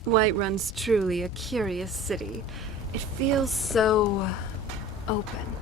Whiterun's truly a curious city. It feels so open.